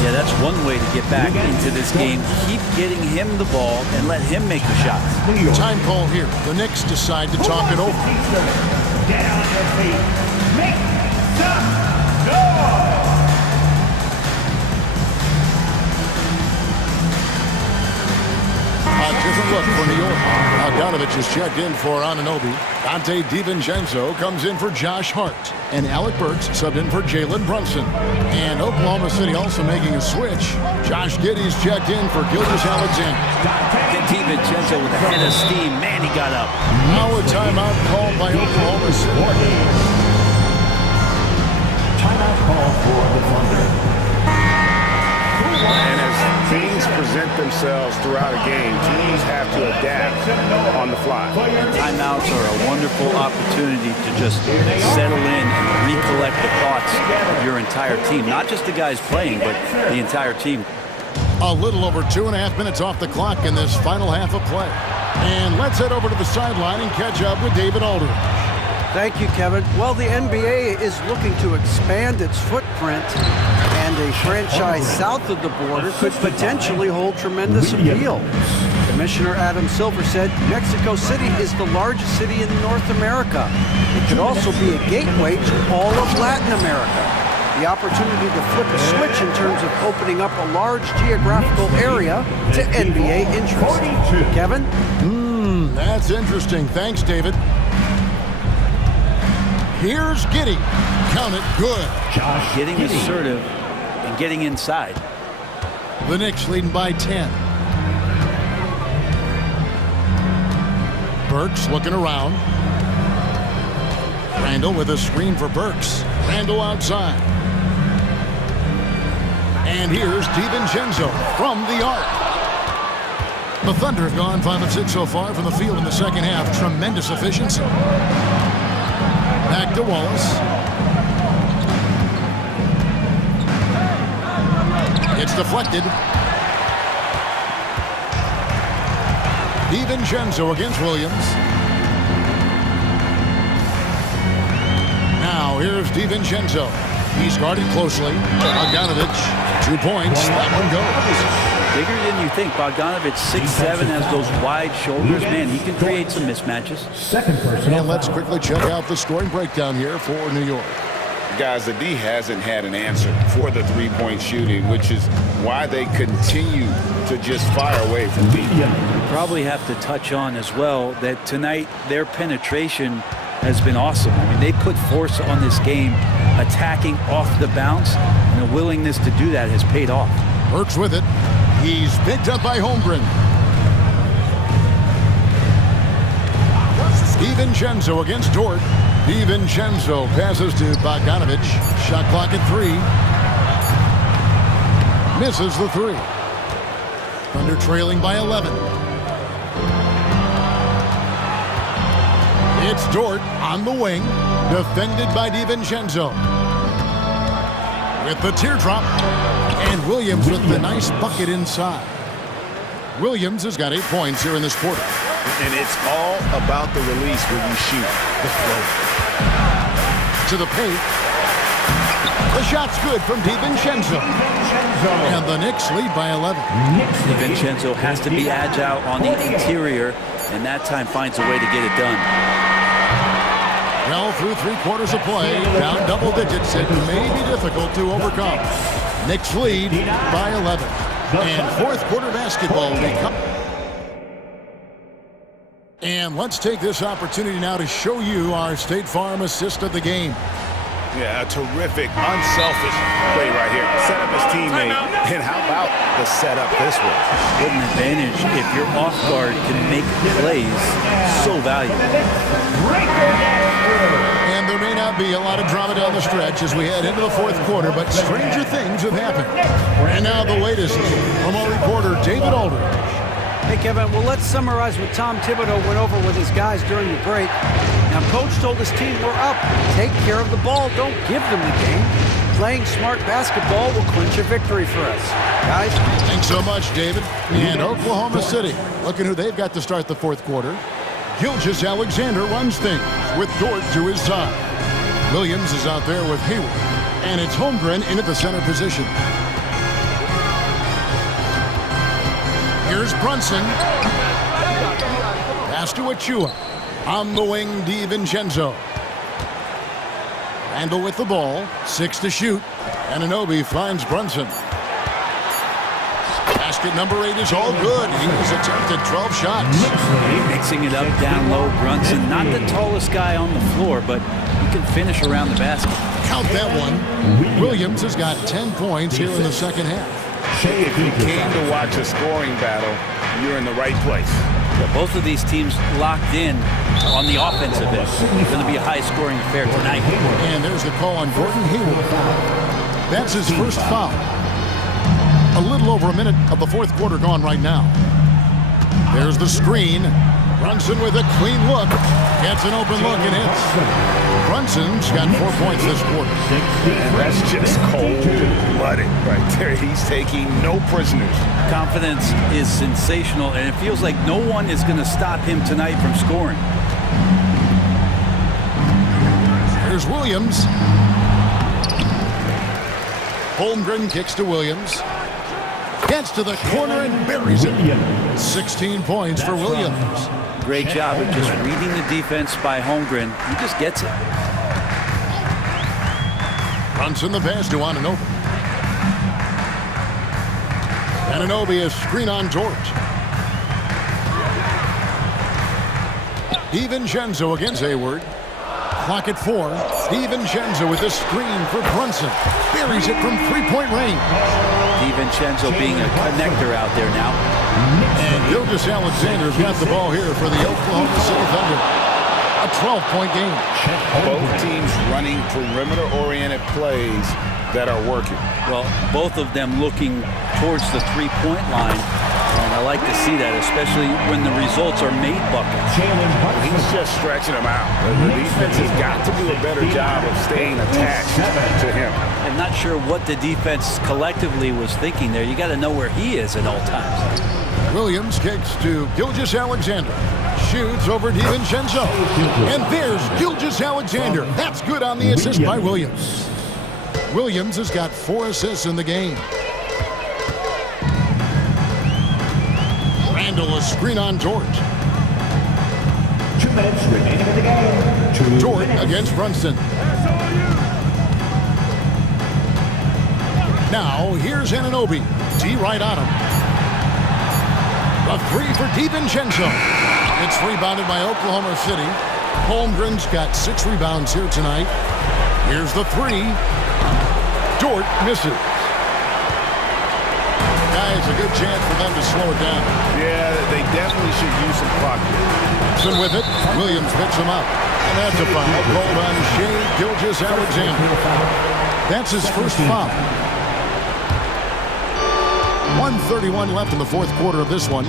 Yeah, that's one way to get back into this game. Keep getting him the ball and let him make the shots. Time call here. The Knicks decide to talk it over. Down your feet. Make some noise. A different look for New York. Bogdanovich is checked in for Anunoby. Dante DiVincenzo comes in for Josh Hart. And Alec Burks subbed in for Jalen Brunson. And Oklahoma City also making a switch. Josh Giddey's checked in for Gilgeous-Alexander. DiVincenzo with a head of steam. Man, he got up. Now a timeout called by Oklahoma City. Timeout call for the Thunder. And as things present themselves throughout a game, teams have to adapt on the fly. Timeouts are a wonderful opportunity to just settle in and recollect the thoughts of your entire team. Not just the guys playing, but the entire team. A little over 2.5 minutes off the clock in this final half of play. And let's head over to the sideline and catch up with David Aldridge. Thank you, Kevin. Well, the NBA is looking to expand its footprint, and a franchise south of the border could potentially hold tremendous appeal. Commissioner Adam Silver said Mexico City is the largest city in North America. It could also be a gateway to all of Latin America. The opportunity to flip a switch in terms of opening up a large geographical area to NBA interest. Kevin? That's interesting. Thanks, David. Here's Giddey. Count it good. Getting assertive and getting inside. The Knicks leading by 10. Burks looking around. Randall with a screen for Burks. Randall outside. And here's DiVincenzo from the arc. The Thunder have gone 5 of 6 so far from the field in the second half. Tremendous efficiency. Back to Wallace. It's deflected. DiVincenzo against Williams. Now here's DiVincenzo. He's guarded closely. Bogdanovich, 2 points. That one goes. bigger than you think. Bogdanovic, 6'7", has those wide shoulders. Man, he can create some mismatches. And let's quickly check out the scoring breakdown here for New York. Guys, the D hasn't had an answer for the three-point shooting, which is why they continue to just fire away from deep. You probably have to touch on as well that tonight their penetration has been awesome. I mean, they put force on this game, attacking off the bounce, and the willingness to do that has paid off. Works with it. He's picked up by Holmgren. DiVincenzo against Dort. DiVincenzo passes to Bogdanovic. Shot clock at 3. Misses the 3. Thunder trailing by 11. It's Dort on the wing, defended by DiVincenzo. With the teardrop, and Williams with the nice bucket inside. Williams has got 8 points here in this quarter. And it's all about the release when you shoot the flow. To the paint. The shot's good from DiVincenzo. And the Knicks lead by 11. DiVincenzo has to be agile on the interior, and that time finds a way to get it done. Well, through 3 quarters of play, down double digits, it may be difficult to overcome. Knicks lead by 11. And fourth quarter basketball will be coming. And let's take this opportunity now to show you our State Farm assist of the game. Yeah, a terrific, unselfish play right here. Set up his teammate, and how about the setup this way? What an advantage if your off guard can make plays so valuable. And there may not be a lot of drama down the stretch as we head into the fourth quarter, but stranger things have happened. And now the latest from our reporter, David Aldridge. Hey, Kevin, well, let's summarize what Tom Thibodeau went over with his guys during the break. Now, Coach told his team, we're up. Take care of the ball. Don't give them the game. Playing smart basketball will clinch a victory for us. Guys? Thanks so much, David. And Oklahoma City, looking who they've got to start the fourth quarter. Gilgeous-Alexander runs things with Dort to his side. Williams is out there with Hayward. And it's Holmgren in at the center position. Here's Brunson. Pass to Achua. On the wing, DiVincenzo. Randall with the ball. 6 to shoot. Anunoby finds Brunson. Basket number 8 is all good. He's attempted 12 shots. Mixing it up down low. Brunson, not the tallest guy on the floor, but he can finish around the basket. Count that one. Williams has got 10 points here in the second half. If you came to watch a scoring battle, you're in the right place. Yeah, both of these teams locked in on the offensive end. It's going to be a high-scoring affair tonight. And there's the call on Gordon Hayward. That's his first foul. A little over a minute of the fourth quarter gone right now. There's the screen. Brunson with a clean look. Gets an open look and hits. Brunson's got 4 points this quarter. And that's just cold-blooded right there. He's taking no prisoners. Confidence is sensational, and it feels like no one is going to stop him tonight from scoring. Here's Williams. Holmgren kicks to Williams. Gets to the corner and buries it. 16 points for Williams. Great job of just reading the defense by Holmgren. He just gets it. Brunson the pass to Anunoby. Anunoby a screen on George. DiVincenzo against Hayward. Clock at 4. DiVincenzo with the screen for Brunson. Buries it from 3-point range. DiVincenzo being a connector out there now. And Gilgeous-Alexander's got the ball here for the Oklahoma City Thunder. A 12-point game. Both teams running perimeter-oriented plays that are working. Well, both of them looking towards the three-point line. And I like to see that, especially when the results are made buckets. He's just stretching them out. The defense has got to do a better job of staying attached to him. I'm not sure what the defense collectively was thinking there. You got to know where he is at all times. Williams kicks to Gilgeous-Alexander. Shoots over DiVincenzo. And there's Gilgeous-Alexander. That's good on the assist by Williams. Williams has got 4 assists in the game. handle a screen on Dort. 2 minutes remaining in the game. Dort against Brunson. Now, here's Anunoby. D right on him. A three for DiVincenzo. It's rebounded by Oklahoma City. Holmgren's got 6 rebounds here tonight. Here's the three. Dort misses. Guys, a good chance for them to slow it down. Yeah, they definitely should use some clock. Williamson with it. Williams picks him up. And that's a foul called on Shai Gilgeous-Alexander. That's his first foul. 1:31 left in the fourth quarter of this one.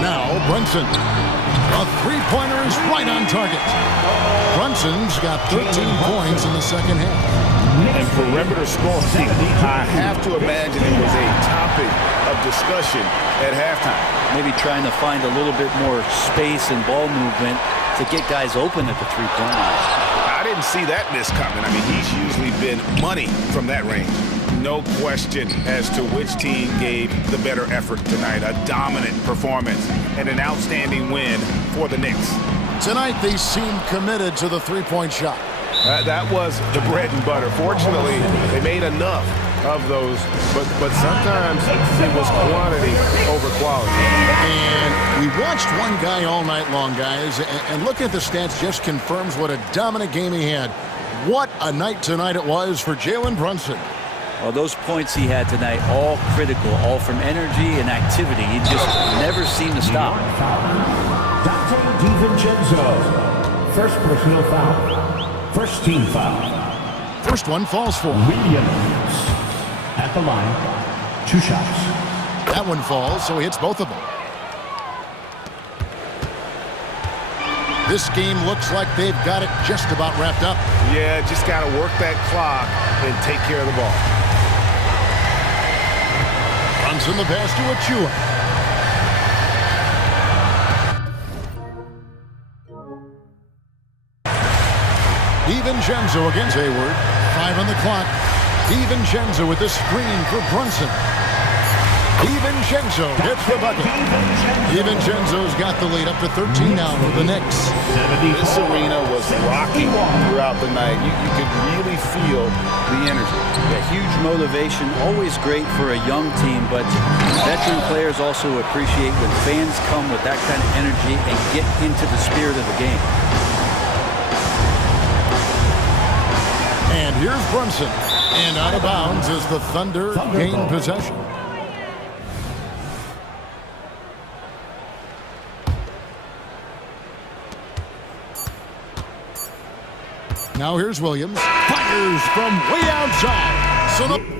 Now, Brunson. A three-pointer is right on target. Brunson's got 13 points in the second half. And perimeter scoring, I have to imagine it was a topic of discussion at halftime. Maybe trying to find a little bit more space and ball movement to get guys open at the three-point line. I didn't see that miss coming. I mean, he's usually been money from that range. No question as to which team gave the better effort tonight. A dominant performance and an outstanding win for the Knicks. Tonight, they seem committed to the three-point shot. That was the bread and butter. Fortunately, they made enough of those, but sometimes it was quantity over quality. And we watched one guy all night long, guys, and looking at the stats just confirms what a dominant game he had. What a night tonight it was for Jalen Brunson. Well, those points he had tonight, all critical, all from energy and activity. He just never seemed to stop. DiVincenzo. First personal foul. First team foul. First one falls for Williams. At the line, 2 shots. That one falls, so he hits both of them. This game looks like they've got it just about wrapped up. Yeah, just got to work that clock and take care of the ball. Brunson the pass to Achua. DiVincenzo against Hayward. 5 on the clock. DiVincenzo with the screen for Brunson. DiVincenzo gets the bucket. DiVincenzo's got the lead up to 13 now for the Knicks. This arena was rocking throughout the night. You could really feel the energy. A huge motivation, always great for a young team, but veteran players also appreciate when fans come with that kind of energy and get into the spirit of the game. And here's Brunson. And out of bounds as the Thunder gain possession. Now here's Williams. Fires from way outside. So the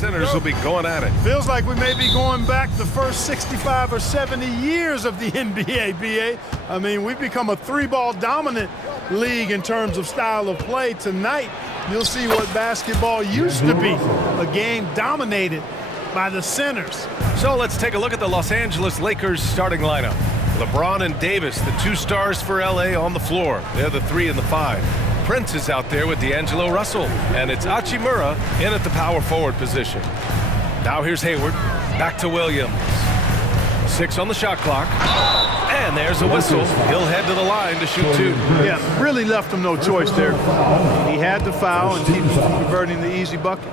centers will be going at it. Feels like we may be going back the first 65 or 70 years of the NBA, BA. I mean, we've become a three-ball dominant league in terms of style of play. Tonight, you'll see what basketball used to be, a game dominated by the centers. So let's take a look at the Los Angeles Lakers starting lineup. LeBron and Davis, the two stars for LA on the floor. They're the 3 and the 5. Prince is out there with D'Angelo Russell, and it's Hachimura in at the power forward position. Now here's Hayward, back to Williams. 6 on the shot clock, and there's a whistle. He'll head to the line to shoot 2. Yeah, really left him no choice there. He had to foul and keep converting the easy bucket.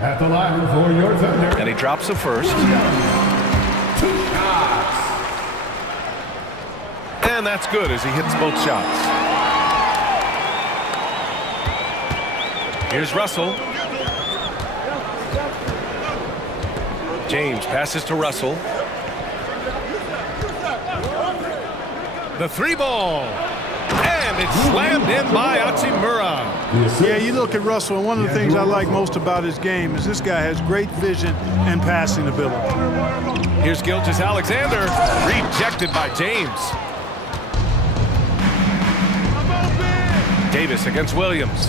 At the line for your thunder. And he drops the first. And that's good as he hits both shots. Here's Russell. James passes to Russell. The 3 ball. And it's slammed in by Hachimura. Yeah, you look at Russell, and one of the things I like most about his game is this guy has great vision and passing ability. Here's Gilgeous-Alexander. Rejected by James. Davis against Williams.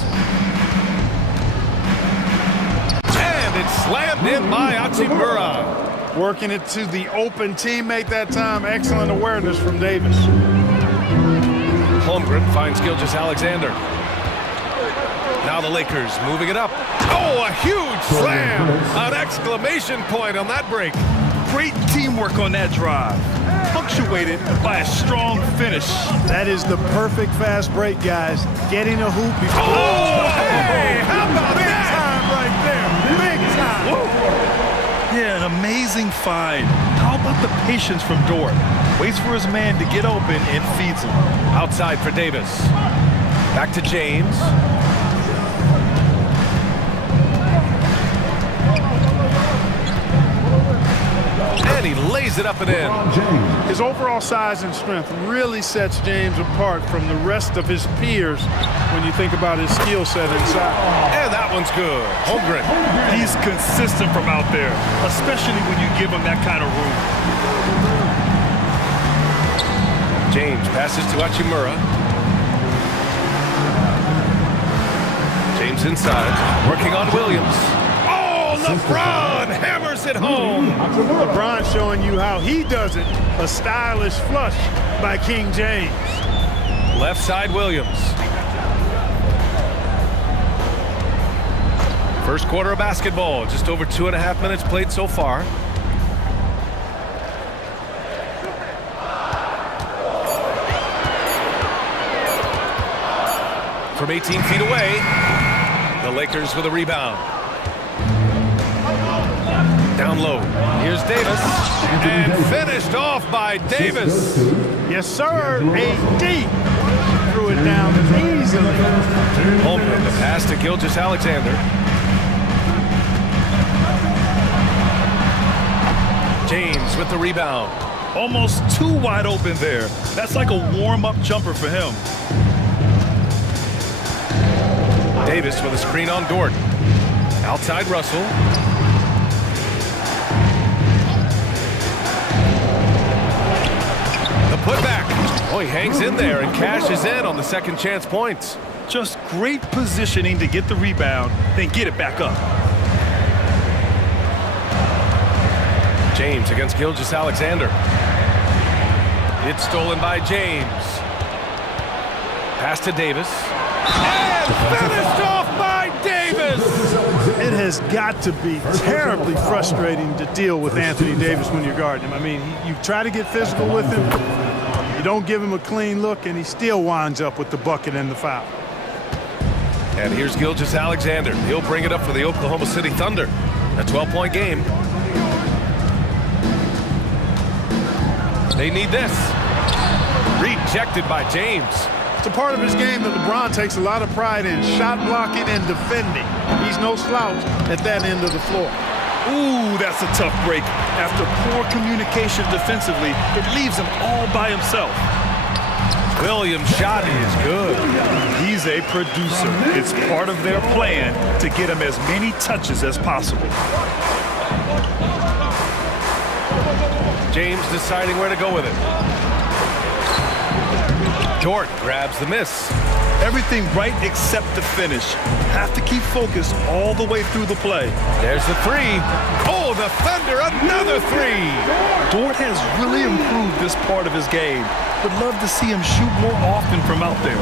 It's slammed in by Hachimura. Working it to the open teammate that time. Excellent awareness from Davis. Holmgren finds Gilgeous-Alexander. Now the Lakers moving it up. Oh, a huge slam! An exclamation point on that break. Great teamwork on that drive, punctuated by a strong finish. That is the perfect fast break, guys. Getting a hoop before. Oh, hey, how about that? Time right there. Big time. Yeah, an amazing find. How about the patience from Dort? Waits for his man to get open and feeds him. Outside for Davis. Back to James. And he lays it up and in. His overall size and strength really sets James apart from the rest of his peers when you think about his skill set inside. And that one's good. Holmgren. He's consistent from out there, especially when you give him that kind of room. James passes to Hachimura. James inside, working on Williams. LeBron hammers it home. LeBron showing you how he does it. A stylish flush by King James. Left side Williams. First quarter of basketball. Just over 2.5 minutes played so far. From 18 feet away, the Lakers with a rebound. Down low. Here's Davis. And finished off by Davis. Yes, sir. AD threw it down easily. Holmgren, the pass to Gilgeous-Alexander. James with the rebound. Almost too wide open there. That's like a warm-up jumper for him. Davis with a screen on Dort. Outside Russell. Putback. Oh, he hangs in there and cashes in on the second chance points. Just great positioning to get the rebound, then get it back up. James against Gilgeous-Alexander. It's stolen by James. Pass to Davis. And finished off by Davis! It has got to be terribly frustrating to deal with Anthony Davis when you're guarding him. I mean, you try to get physical with him, you don't give him a clean look, and he still winds up with the bucket and the foul. And here's Gilgeous-Alexander. He'll bring it up for the Oklahoma City Thunder. A 12-point game. They need this. Rejected by James. It's a part of his game that LeBron takes a lot of pride in, shot blocking and defending. He's no slouch at that end of the floor. Ooh, that's a tough break. After poor communication defensively, it leaves him all by himself. Williams' shot is good. He's a producer. It's part of their plan to get him as many touches as possible. James deciding where to go with it. Dort grabs the miss. Everything right except the finish. Have to keep focused all the way through the play. There's the three. Oh, the Thunder, another three. Dort has really improved this part of his game. Would love to see him shoot more often from out there.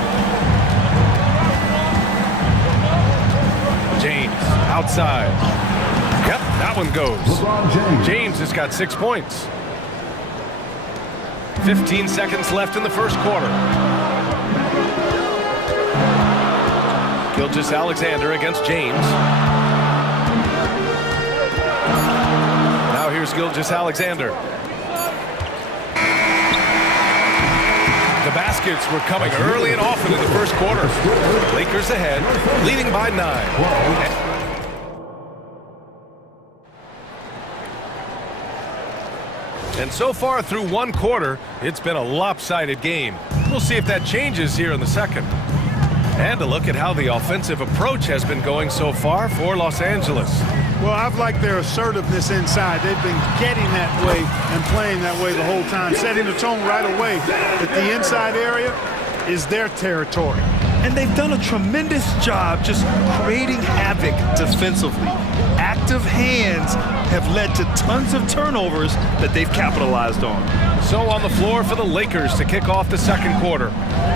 James outside. Yep, that one goes. James has got 6 points. 15 seconds left in the first quarter. Gilgeous-Alexander against James. Now here's Gilgeous-Alexander. The baskets were coming early and often in the first quarter. Lakers ahead, leading by 9. And so far through one quarter, it's been a lopsided game. We'll see if that changes here in the second. And a look at how the offensive approach has been going so far for Los Angeles. Well, I've liked their assertiveness inside. They've been getting that way and playing that way the whole time, setting the tone right away that the inside area is their territory. And they've done a tremendous job just creating havoc defensively. Active hands have led to tons of turnovers that they've capitalized on. So on the floor for the Lakers to kick off the second quarter.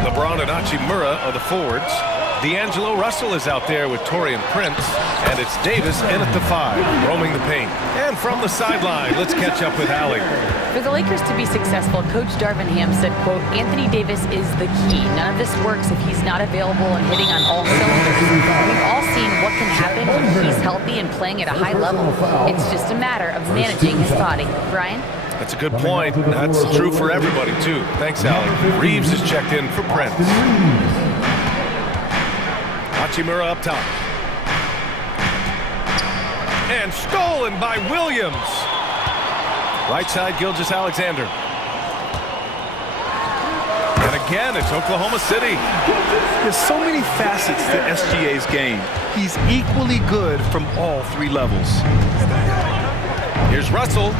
LeBron and Hachimura are the forwards. D'Angelo Russell is out there with Taurean Prince, and it's Davis in at the 5, roaming the paint. And from the sideline, let's catch up with Allie. For the Lakers to be successful, Coach Darvin Ham said, quote, Anthony Davis is the key. None of this works if he's not available and hitting on all cylinders. We've all seen what can happen when he's healthy and playing at a high level. It's just a matter of managing his body. Brian? That's a good point. That's true for everybody, too. Thanks, Allie. Reeves is checked in for Prince. Hachimura up top. And stolen by Williams. Right side, Gilgeous-Alexander. And again, it's Oklahoma City. There's so many facets to SGA's game. He's equally good from all 3 levels. Here's Russell.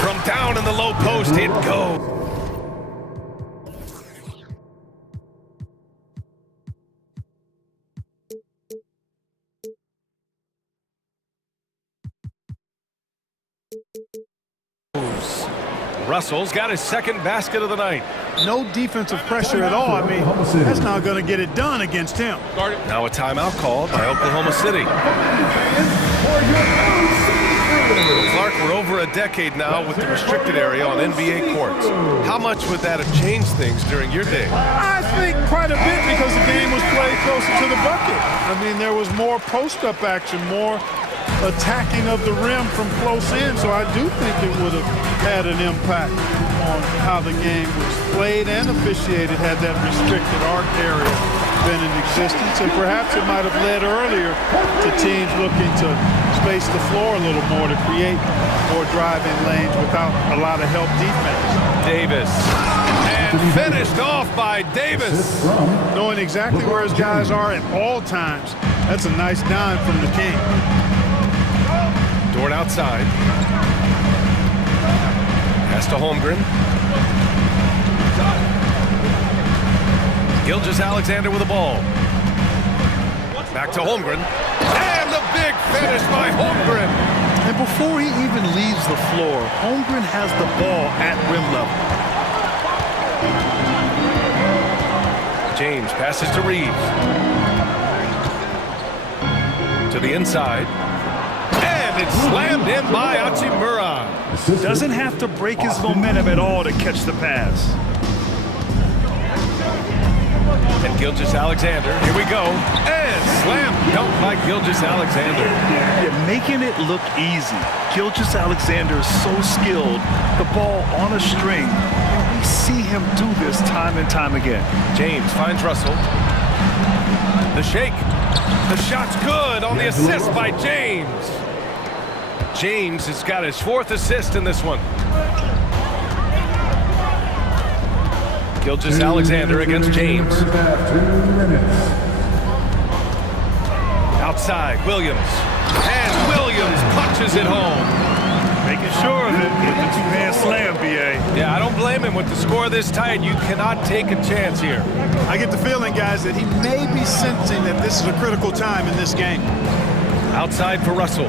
From down in the low post, it goes. Russell's got his second basket of the night. No defensive pressure at all. I mean, that's not going to get it done against him. Now a timeout called by Oklahoma City. Clark, we're over a decade now with the restricted area on NBA courts. How much would that have changed things during your day? I think quite a bit because the game was played closer to the bucket. I mean, there was more post-up action, more attacking of the rim from close in, so I do think it would have had an impact on how the game was played and officiated had that restricted arc area been in existence, and perhaps it might have led earlier to teams looking to space the floor a little more to create more driving lanes without a lot of help defense. Davis, and finished off by Davis. Knowing exactly where his guys are at all times, that's a nice dime from the King. Dort outside. Pass to Holmgren. Gilgeous-Alexander with the ball. Back to Holmgren. And the big finish by Holmgren. And before he even leaves the floor, Holmgren has the ball at rim level. James passes to Reeves. To the inside. And it's slammed in by Hachimura. Doesn't have to break his momentum at all to catch the pass. And Gilgeous-Alexander, here we go. And slam dunk by Gilgeous-Alexander. You're making it look easy. Gilgeous-Alexander is so skilled. The ball on a string. And we see him do this time and time again. James finds Russell. The shake. The shot's good on the assist by James. James has got his 4th assist in this one. Gilgeous Alexander against James. Outside, Williams. And Williams punches it home. Making sure of it with the two-hand slam, B.A. Yeah, I don't blame him. With the score this tight, you cannot take a chance here. I get the feeling, guys, that he may be sensing that this is a critical time in this game. Outside for Russell.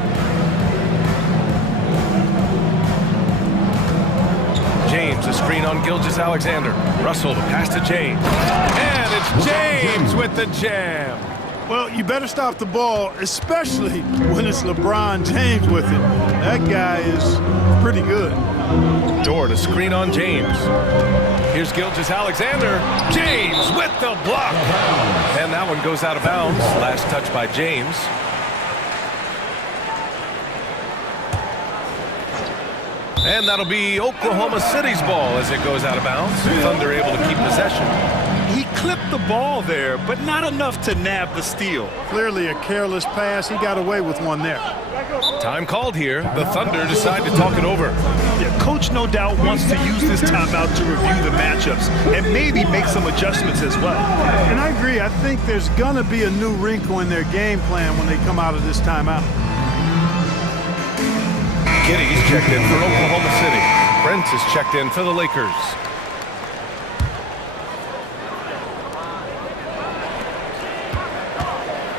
James, a screen on Gilgeous Alexander. Russell, the pass to James. And it's James with the jam. Well, you better stop the ball, especially when it's LeBron James with it. That guy is pretty good. Dort, a screen on James. Here's Gilgeous Alexander. James with the block. And that one goes out of bounds. Last touch by James. And that'll be Oklahoma City's ball as it goes out of bounds. Thunder able to keep possession. He clipped the ball there, but not enough to nab the steal. Clearly a careless pass. He got away with one there. Time called here. The Thunder decide to talk it over. Yeah, coach no doubt wants to use this timeout to review the matchups and maybe make some adjustments as well. And I agree. I think there's going to be a new wrinkle in their game plan when they come out of this timeout. Kitty's checked in for Oklahoma City. Brent is checked in for the Lakers.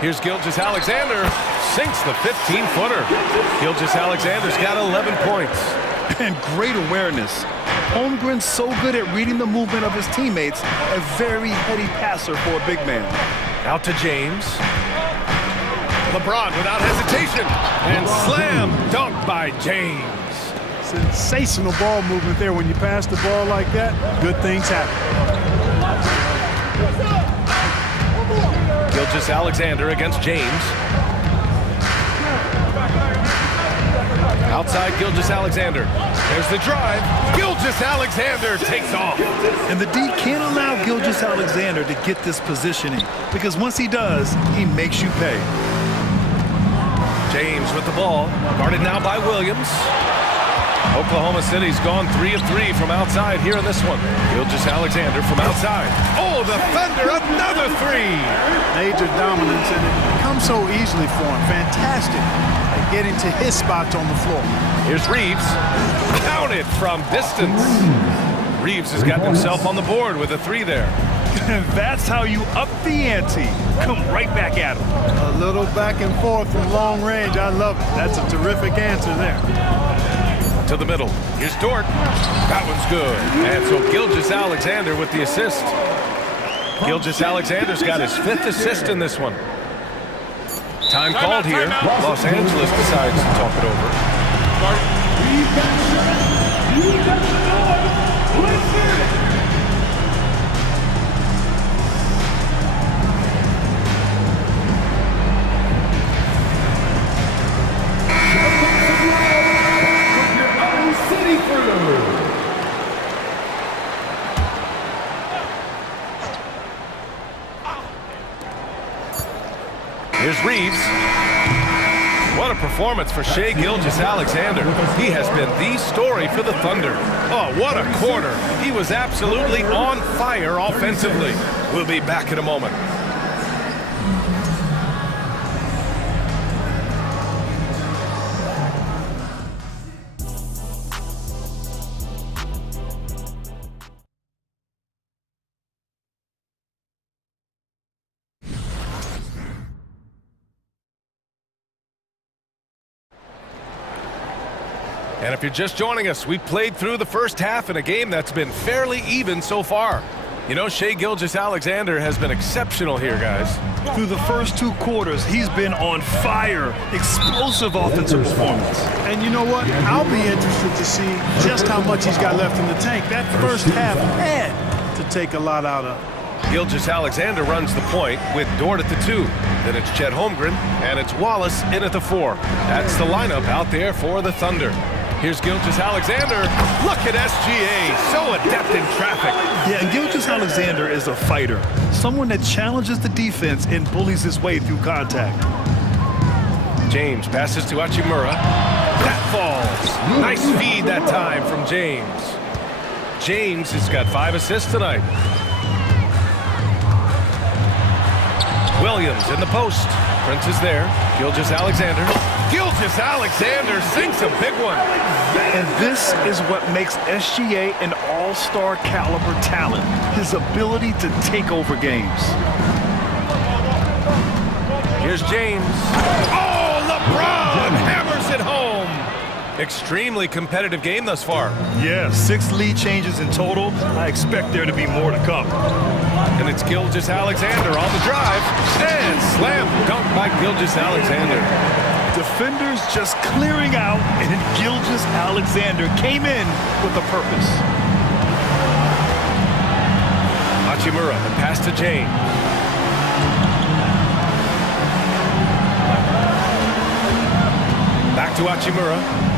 Here's Gilgeous Alexander. Sinks the 15-footer. Gilgeous Alexander's got 11 points. And great awareness. Holmgren's so good at reading the movement of his teammates. A very heady passer for a big man. Out to James. LeBron without hesitation. And slam dunk by James. Sensational ball movement there. When you pass the ball like that, good things happen. Gilgeous Alexander against James. Outside Gilgeous Alexander. There's the drive. Gilgeous Alexander takes off. And the D can't allow Gilgeous Alexander to get this positioning because once he does, he makes you pay. James with the ball. Guarded now by Williams. Oklahoma City's gone 3 of 3 from outside here in this one. Gilgeous Alexander from outside. Oh, the Thunder, another 3. Major dominance, and it comes so easily for him. Fantastic at getting to his spots on the floor. Here's Reeves. Counted from distance. Reeves has got himself on the board with a 3 there. And that's how you up the ante. Come right back at him. A little back and forth from long range. I love it. That's a terrific answer there. To the middle. Here's Dort. That one's good. And so Gilgeous Alexander with the assist. Gilgeous Alexander's got his 5th assist in this one. Time called here. Los Angeles decides to talk it over. Here's Reeves. What a performance for Shai Gilgeous-Alexander. He has been the story for the Thunder. Oh, what a quarter. He was absolutely on fire offensively. We'll be back in a moment. And if you're just joining us, we played through the first half in a game that's been fairly even so far. You know, Shai Gilgeous-Alexander has been exceptional here, guys. Through the first 2 quarters, he's been on fire. Explosive offensive performance. And you know what? I'll be interested to see just how much he's got left in the tank. That first half had to take a lot out of. Gilgeous-Alexander runs the point with Dort at the 2. Then it's Chet Holmgren, and it's Wallace in at the 4. That's the lineup out there for the Thunder. Here's Gilgeous-Alexander. Look at SGA, so adept in traffic. Yeah, and Gilgeous-Alexander is a fighter. Someone that challenges the defense and bullies his way through contact. James passes to Hachimura. That falls. Nice feed that time from James. James has got 5 assists tonight. Williams in the post. Prince is there. Gilgeous-Alexander. Gilgeous-Alexander sinks a big one. And this is what makes SGA an all-star caliber talent. His ability to take over games. Here's James. Oh, LeBron hammers it home. Extremely competitive game thus far. Yeah, 6 lead changes in total. I expect there to be more to come. And it's Gilgeous-Alexander on the drive. And slam dunk by Gilgeous-Alexander. Defenders just clearing out, and Gilgeous-Alexander came in with a purpose. Hachimura, the pass to James. Back to Hachimura.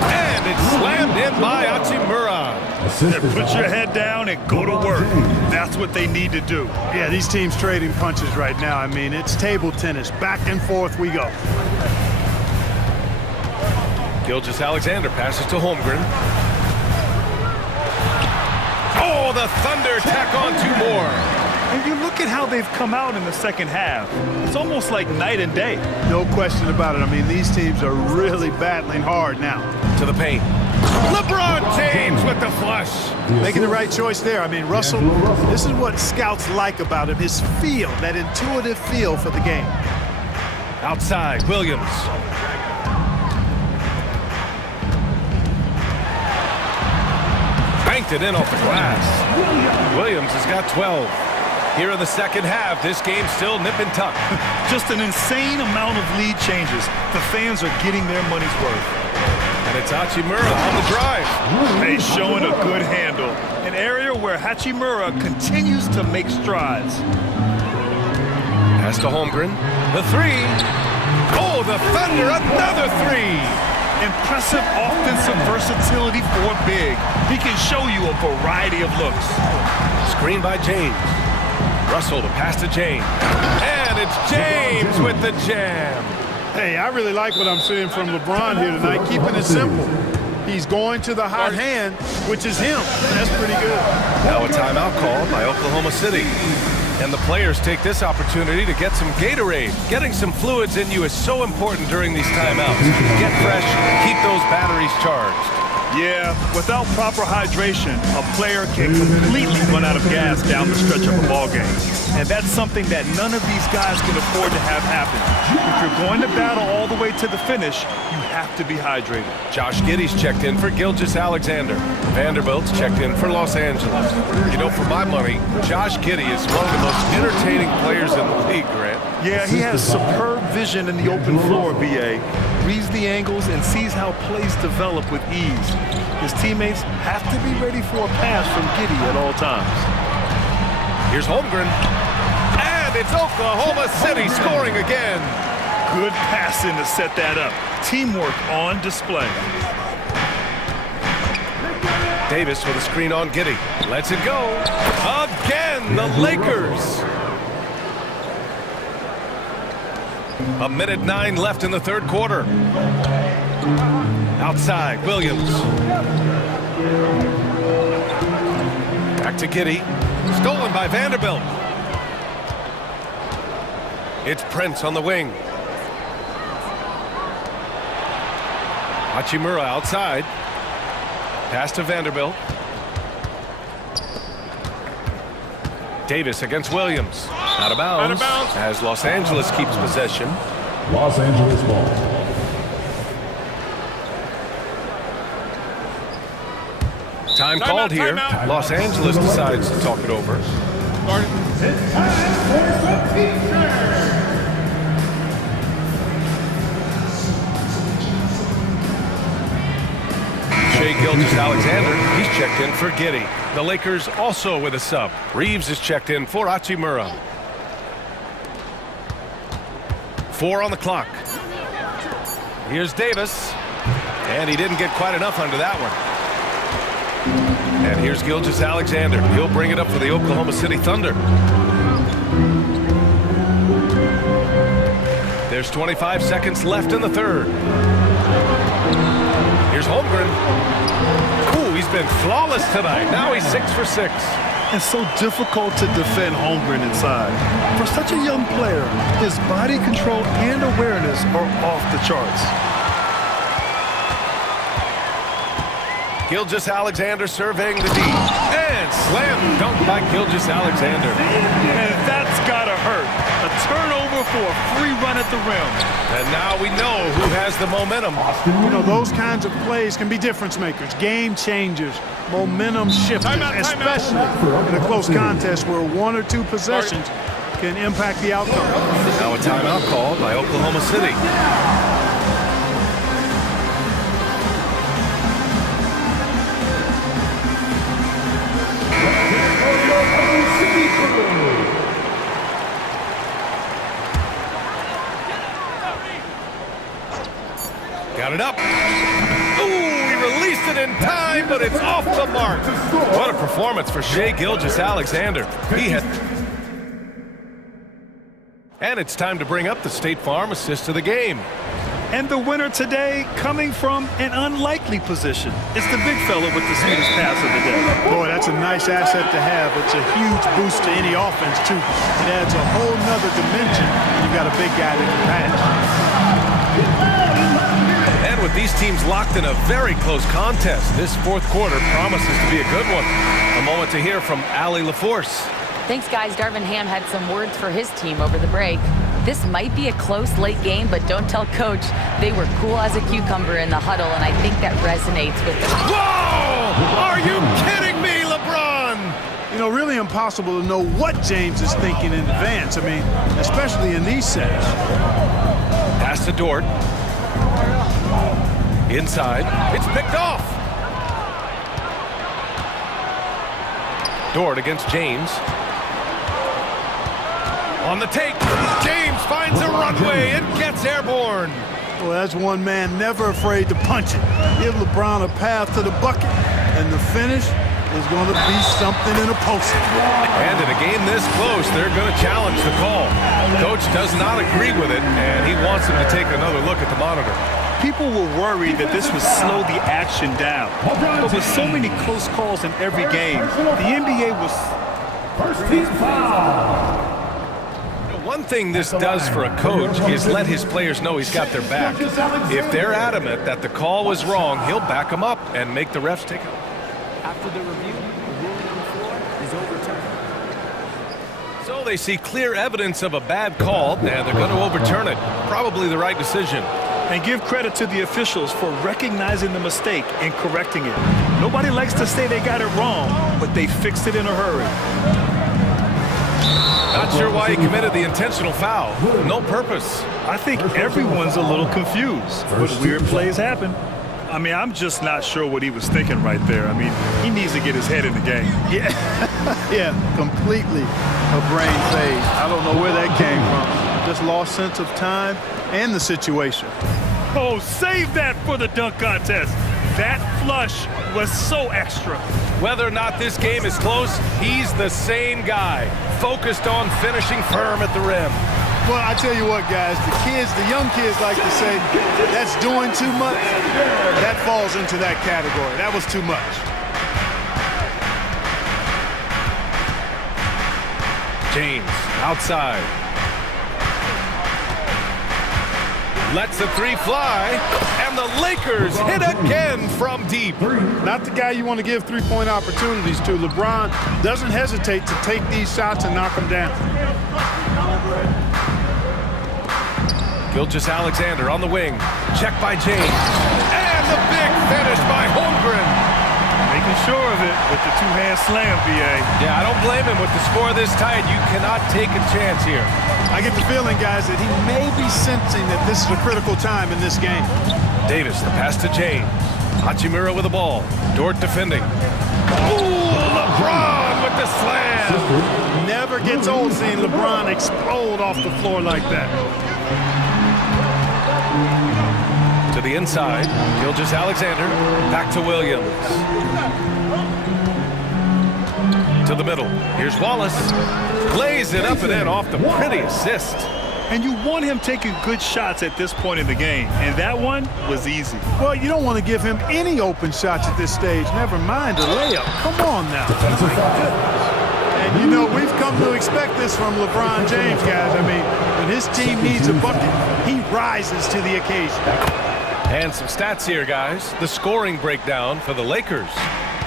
And it's slammed in by Hachimura. Put your head down and go to work. That's what they need to do. Yeah, these teams trading punches right now. I mean, it's table tennis. Back and forth we go. Gilgeous-Alexander passes to Holmgren. Oh, the Thunder tack on 2 more. And you look at how they've come out in the second half. It's almost like night and day. No question about it. I mean, these teams are really battling hard now. To the paint. LeBron James with the flush. Making the right choice there. I mean, Russell, this is what scouts like about him. His feel, that intuitive feel for the game. Outside, Williams. Banked it in off the glass. Williams has got 12. Here in the second half, this game's still nip and tuck. Just an insane amount of lead changes. The fans are getting their money's worth. And it's Hachimura on the drive. He's showing a good handle. An area where Hachimura continues to make strides. Pass to Holmgren. The 3. Oh, the Thunder, another 3. Impressive offensive versatility for big. He can show you a variety of looks. Screen by James. Russell, the pass to James. And it's James with the jam. Hey, I really like what I'm seeing from LeBron here tonight, keeping it simple. He's going to the hot hand, which is him. That's pretty good. Now a timeout called by Oklahoma City. And the players take this opportunity to get some Gatorade. Getting some fluids in you is so important during these timeouts. Get fresh, keep those batteries charged. Yeah, without proper hydration, a player can completely run out of gas down the stretch of a ball game. And that's something that none of these guys can afford to have happen. If you're going to battle all the way to the finish, you have to be hydrated. Josh Giddey's checked in for Gilgeous-Alexander. Vanderbilt's checked in for Los Angeles. You know, for my money, Josh Giddey is one of the most entertaining players in the league, Grant. Yeah, he has superb vision in the open floor, BA. Reads the angles and sees how plays develop with ease. His teammates have to be ready for a pass from Giddey at all times. Here's Holmgren. And it's Oklahoma City scoring again. Good passing to set that up. Teamwork on display. Davis with a screen on Giddey. Lets it go. Again, the Lakers. 1:09 left in the third quarter. Outside, Williams. Back to Giddey. Stolen by Vanderbilt. It's Prince on the wing. Hachimura outside. Pass to Vanderbilt. Davis against Williams. Out of bounds. Out of bounds. As Los Angeles keeps possession. Los Angeles ball. Time called here. Los Angeles decides to talk it over. Shai Gilgeous-Alexander, he's checked in for Giddey. The Lakers also with a sub. Reeves is checked in for Hachimura. 4 on the clock. Here's Davis. And he didn't get quite enough under that one. And here's Gilgeous-Alexander. He'll bring it up for the Oklahoma City Thunder. There's 25 seconds left in the third. Here's Holmgren. Ooh, he's been flawless tonight. Now he's 6 for 6. It's so difficult to defend Holmgren inside. For such a young player, his body control and awareness are off the charts. Gilgeous-Alexander surveying the D. And slam dunk by Gilgeous-Alexander. And that's gotta hurt. A turnover for a free run at the rim. And now we know who has the momentum. You know, those kinds of plays can be difference makers, game changers, momentum shifters, especially in a close contest where 1 or 2 possessions can impact the outcome. Now a timeout called by Oklahoma City. Got it up. Ooh, he released it in time, but it's off the mark. What a performance for Shai Gilgeous-Alexander. He had... And it's time to bring up the State Farm assist of the game. And the winner today coming from an unlikely position. It's the big fella with the sweetest pass of the day. Boy, that's a nice asset to have. It's a huge boost to any offense, too. It adds a whole nother dimension. You've got a big guy that can pass. And with these teams locked in a very close contest, this fourth quarter promises to be a good one. A moment to hear from Allie LaForce. Thanks, guys. Darvin Ham had some words for his team over the break. This might be a close late game, but don't tell Coach. They were cool as a cucumber in the huddle, and I think that resonates with them. Whoa! Are you kidding me, LeBron? You know, really impossible to know what James is thinking in advance. I mean, especially in these sets. Pass to Dort. Inside. It's picked off. Dort against James. On the take. James finds a runway and gets airborne. Well, that's one man never afraid to punch it. Give LeBron a path to the bucket, and the finish is going to be something in a post. And in a game this close, they're going to challenge the call. Coach does not agree with it, and he wants him to take another look at the monitor. People were worried that this would slow the action down. But with so many close calls in every game, the NBA was... First team foul. One thing this does for a coach is let his players know he's got their back. If they're adamant that the call was wrong, he'll back them up and make the refs take it. After the review, the ruling on the floor is overturned. So they see clear evidence of a bad call, and they're going to overturn it. Probably the right decision. And give credit to the officials for recognizing the mistake and correcting it. Nobody likes to say they got it wrong, but they fixed it in a hurry. Not sure why he committed the intentional foul. No purpose. I think everyone's a little confused, but weird plays happen. I mean, I'm just not sure what he was thinking right there. I mean, he needs to get his head in the game. Yeah, yeah, completely a brain phase. I don't know where that came from. Just lost sense of time and the situation. Oh, save that for the dunk contest. That flush was so extra. Whether or not this game is close, he's the same guy, focused on finishing firm at the rim. Well, I tell you what, guys, the young kids like to say, that's doing too much. That falls into that category. That was too much. James, outside. Lets the three fly, and the Lakers hit again from deep. Not the guy you want to give three-point opportunities to. LeBron doesn't hesitate to take these shots and knock them down. Gilgeous-Alexander on the wing. Check by James. And the big finish by Holmgren. Making sure of it with the two-hand slam, BA. Yeah, I don't blame him with the score this tight. You cannot take a chance here. I get the feeling, guys, that he may be sensing that this is a critical time in this game. Davis, the pass to James. Hachimura with the ball. Dort defending. Ooh, LeBron with the slam. Never gets old seeing LeBron explode off the floor like that. To the inside, Gilgeous-Alexander, back to Williams. To the middle, here's Wallace. Lays it up and in off the pretty assist. And you want him taking good shots at this point in the game. And that one was easy. Well, you don't want to give him any open shots at this stage. Never mind a layup. Come on now. And, you know, we've come to expect this from LeBron James, guys. I mean, when his team needs a bucket, he rises to the occasion. And some stats here, guys. The scoring breakdown for the Lakers.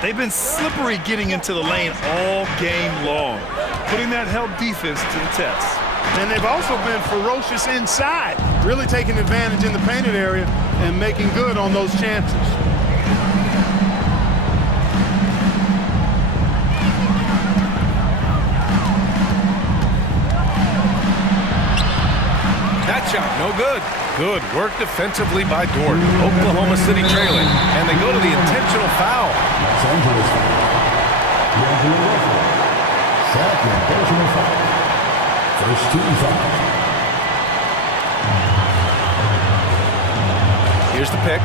They've been slippery getting into the lane all game long, putting that help defense to the test. And they've also been ferocious inside, really taking advantage in the painted area and making good on those chances. That shot, no good. Good work defensively by Dort. Oklahoma City trailing, and they go to the intentional foul. Second personal foul. First team foul. Here's the pick.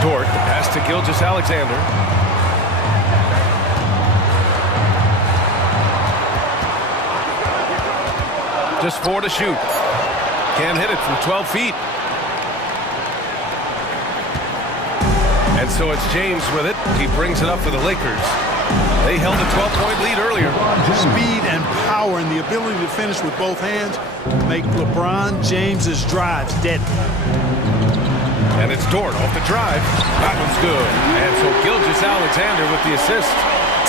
Dort, the pass to Gilgeous-Alexander. Just 4 to shoot. Can't hit it from 12 feet. And so it's James with it. He brings it up for the Lakers. They held a 12-point lead earlier. Speed and power and the ability to finish with both hands make LeBron James's drives deadly. And it's Dort off the drive. That one's good. And so Gilgeous-Alexander with the assist.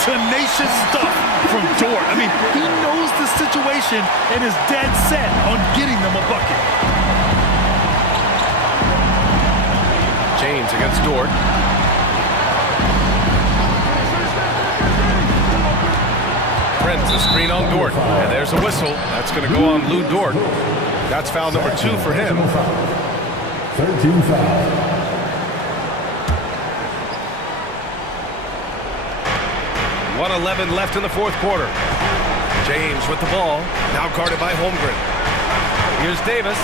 Tenacious stuff from Dort. I mean, he knows the situation and is dead set on getting them a bucket. James against Dort. Prince, a screen on Dort. And there's a whistle. That's going to go on Lou Dort. That's foul number 2 for him. 13 foul. 1:11 left in the fourth quarter. James with the ball, now guarded by Holmgren. Here's Davis,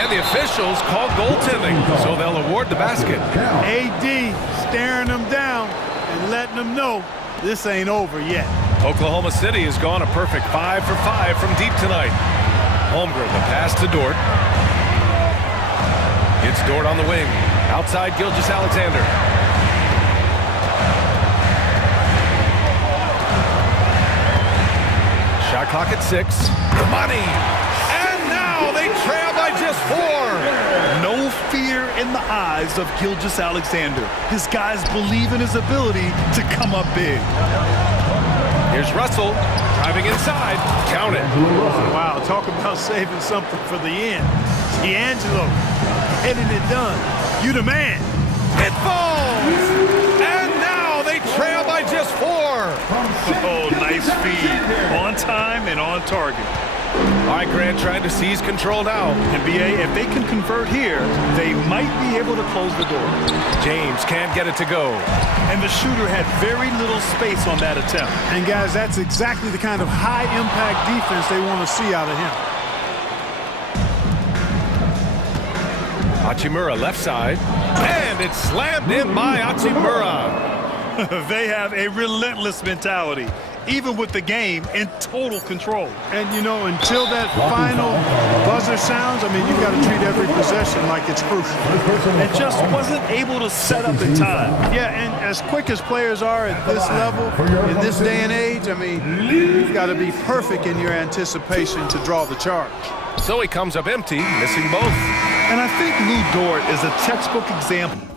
and the officials call goaltending, so they'll award the basket. AD staring them down and letting them know this ain't over yet. Oklahoma City has gone a perfect 5 for 5 from deep tonight. Holmgren, the pass to Dort. It's Dort on the wing, outside Gilgeous-Alexander. Shot clock at 6. The money. And now they trail by just 4. No fear in the eyes of Gilgeous-Alexander. His guys believe in his ability to come up big. Here's Russell driving inside. Count it. Wow, talk about saving something for the end. D'Angelo getting it done. You the man. It falls. And now they trail by just 4. Oh, nice feed. On time and on target. All right, Grant trying to seize control now. NBA, if they can convert here, they might be able to close the door. James can't get it to go. And the shooter had very little space on that attempt. And guys, that's exactly the kind of high-impact defense they want to see out of him. Hachimura left side. And it's slammed in by Hachimura. They have a relentless mentality, even with the game in total control. And, you know, until that final buzzer sounds, I mean, you've got to treat every possession like it's crucial. And just wasn't able to set up in time. Yeah, and as quick as players are at this level, in this day and age, I mean, you've got to be perfect in your anticipation to draw the charge. So he comes up empty, missing both. And I think Lou Dort is a textbook example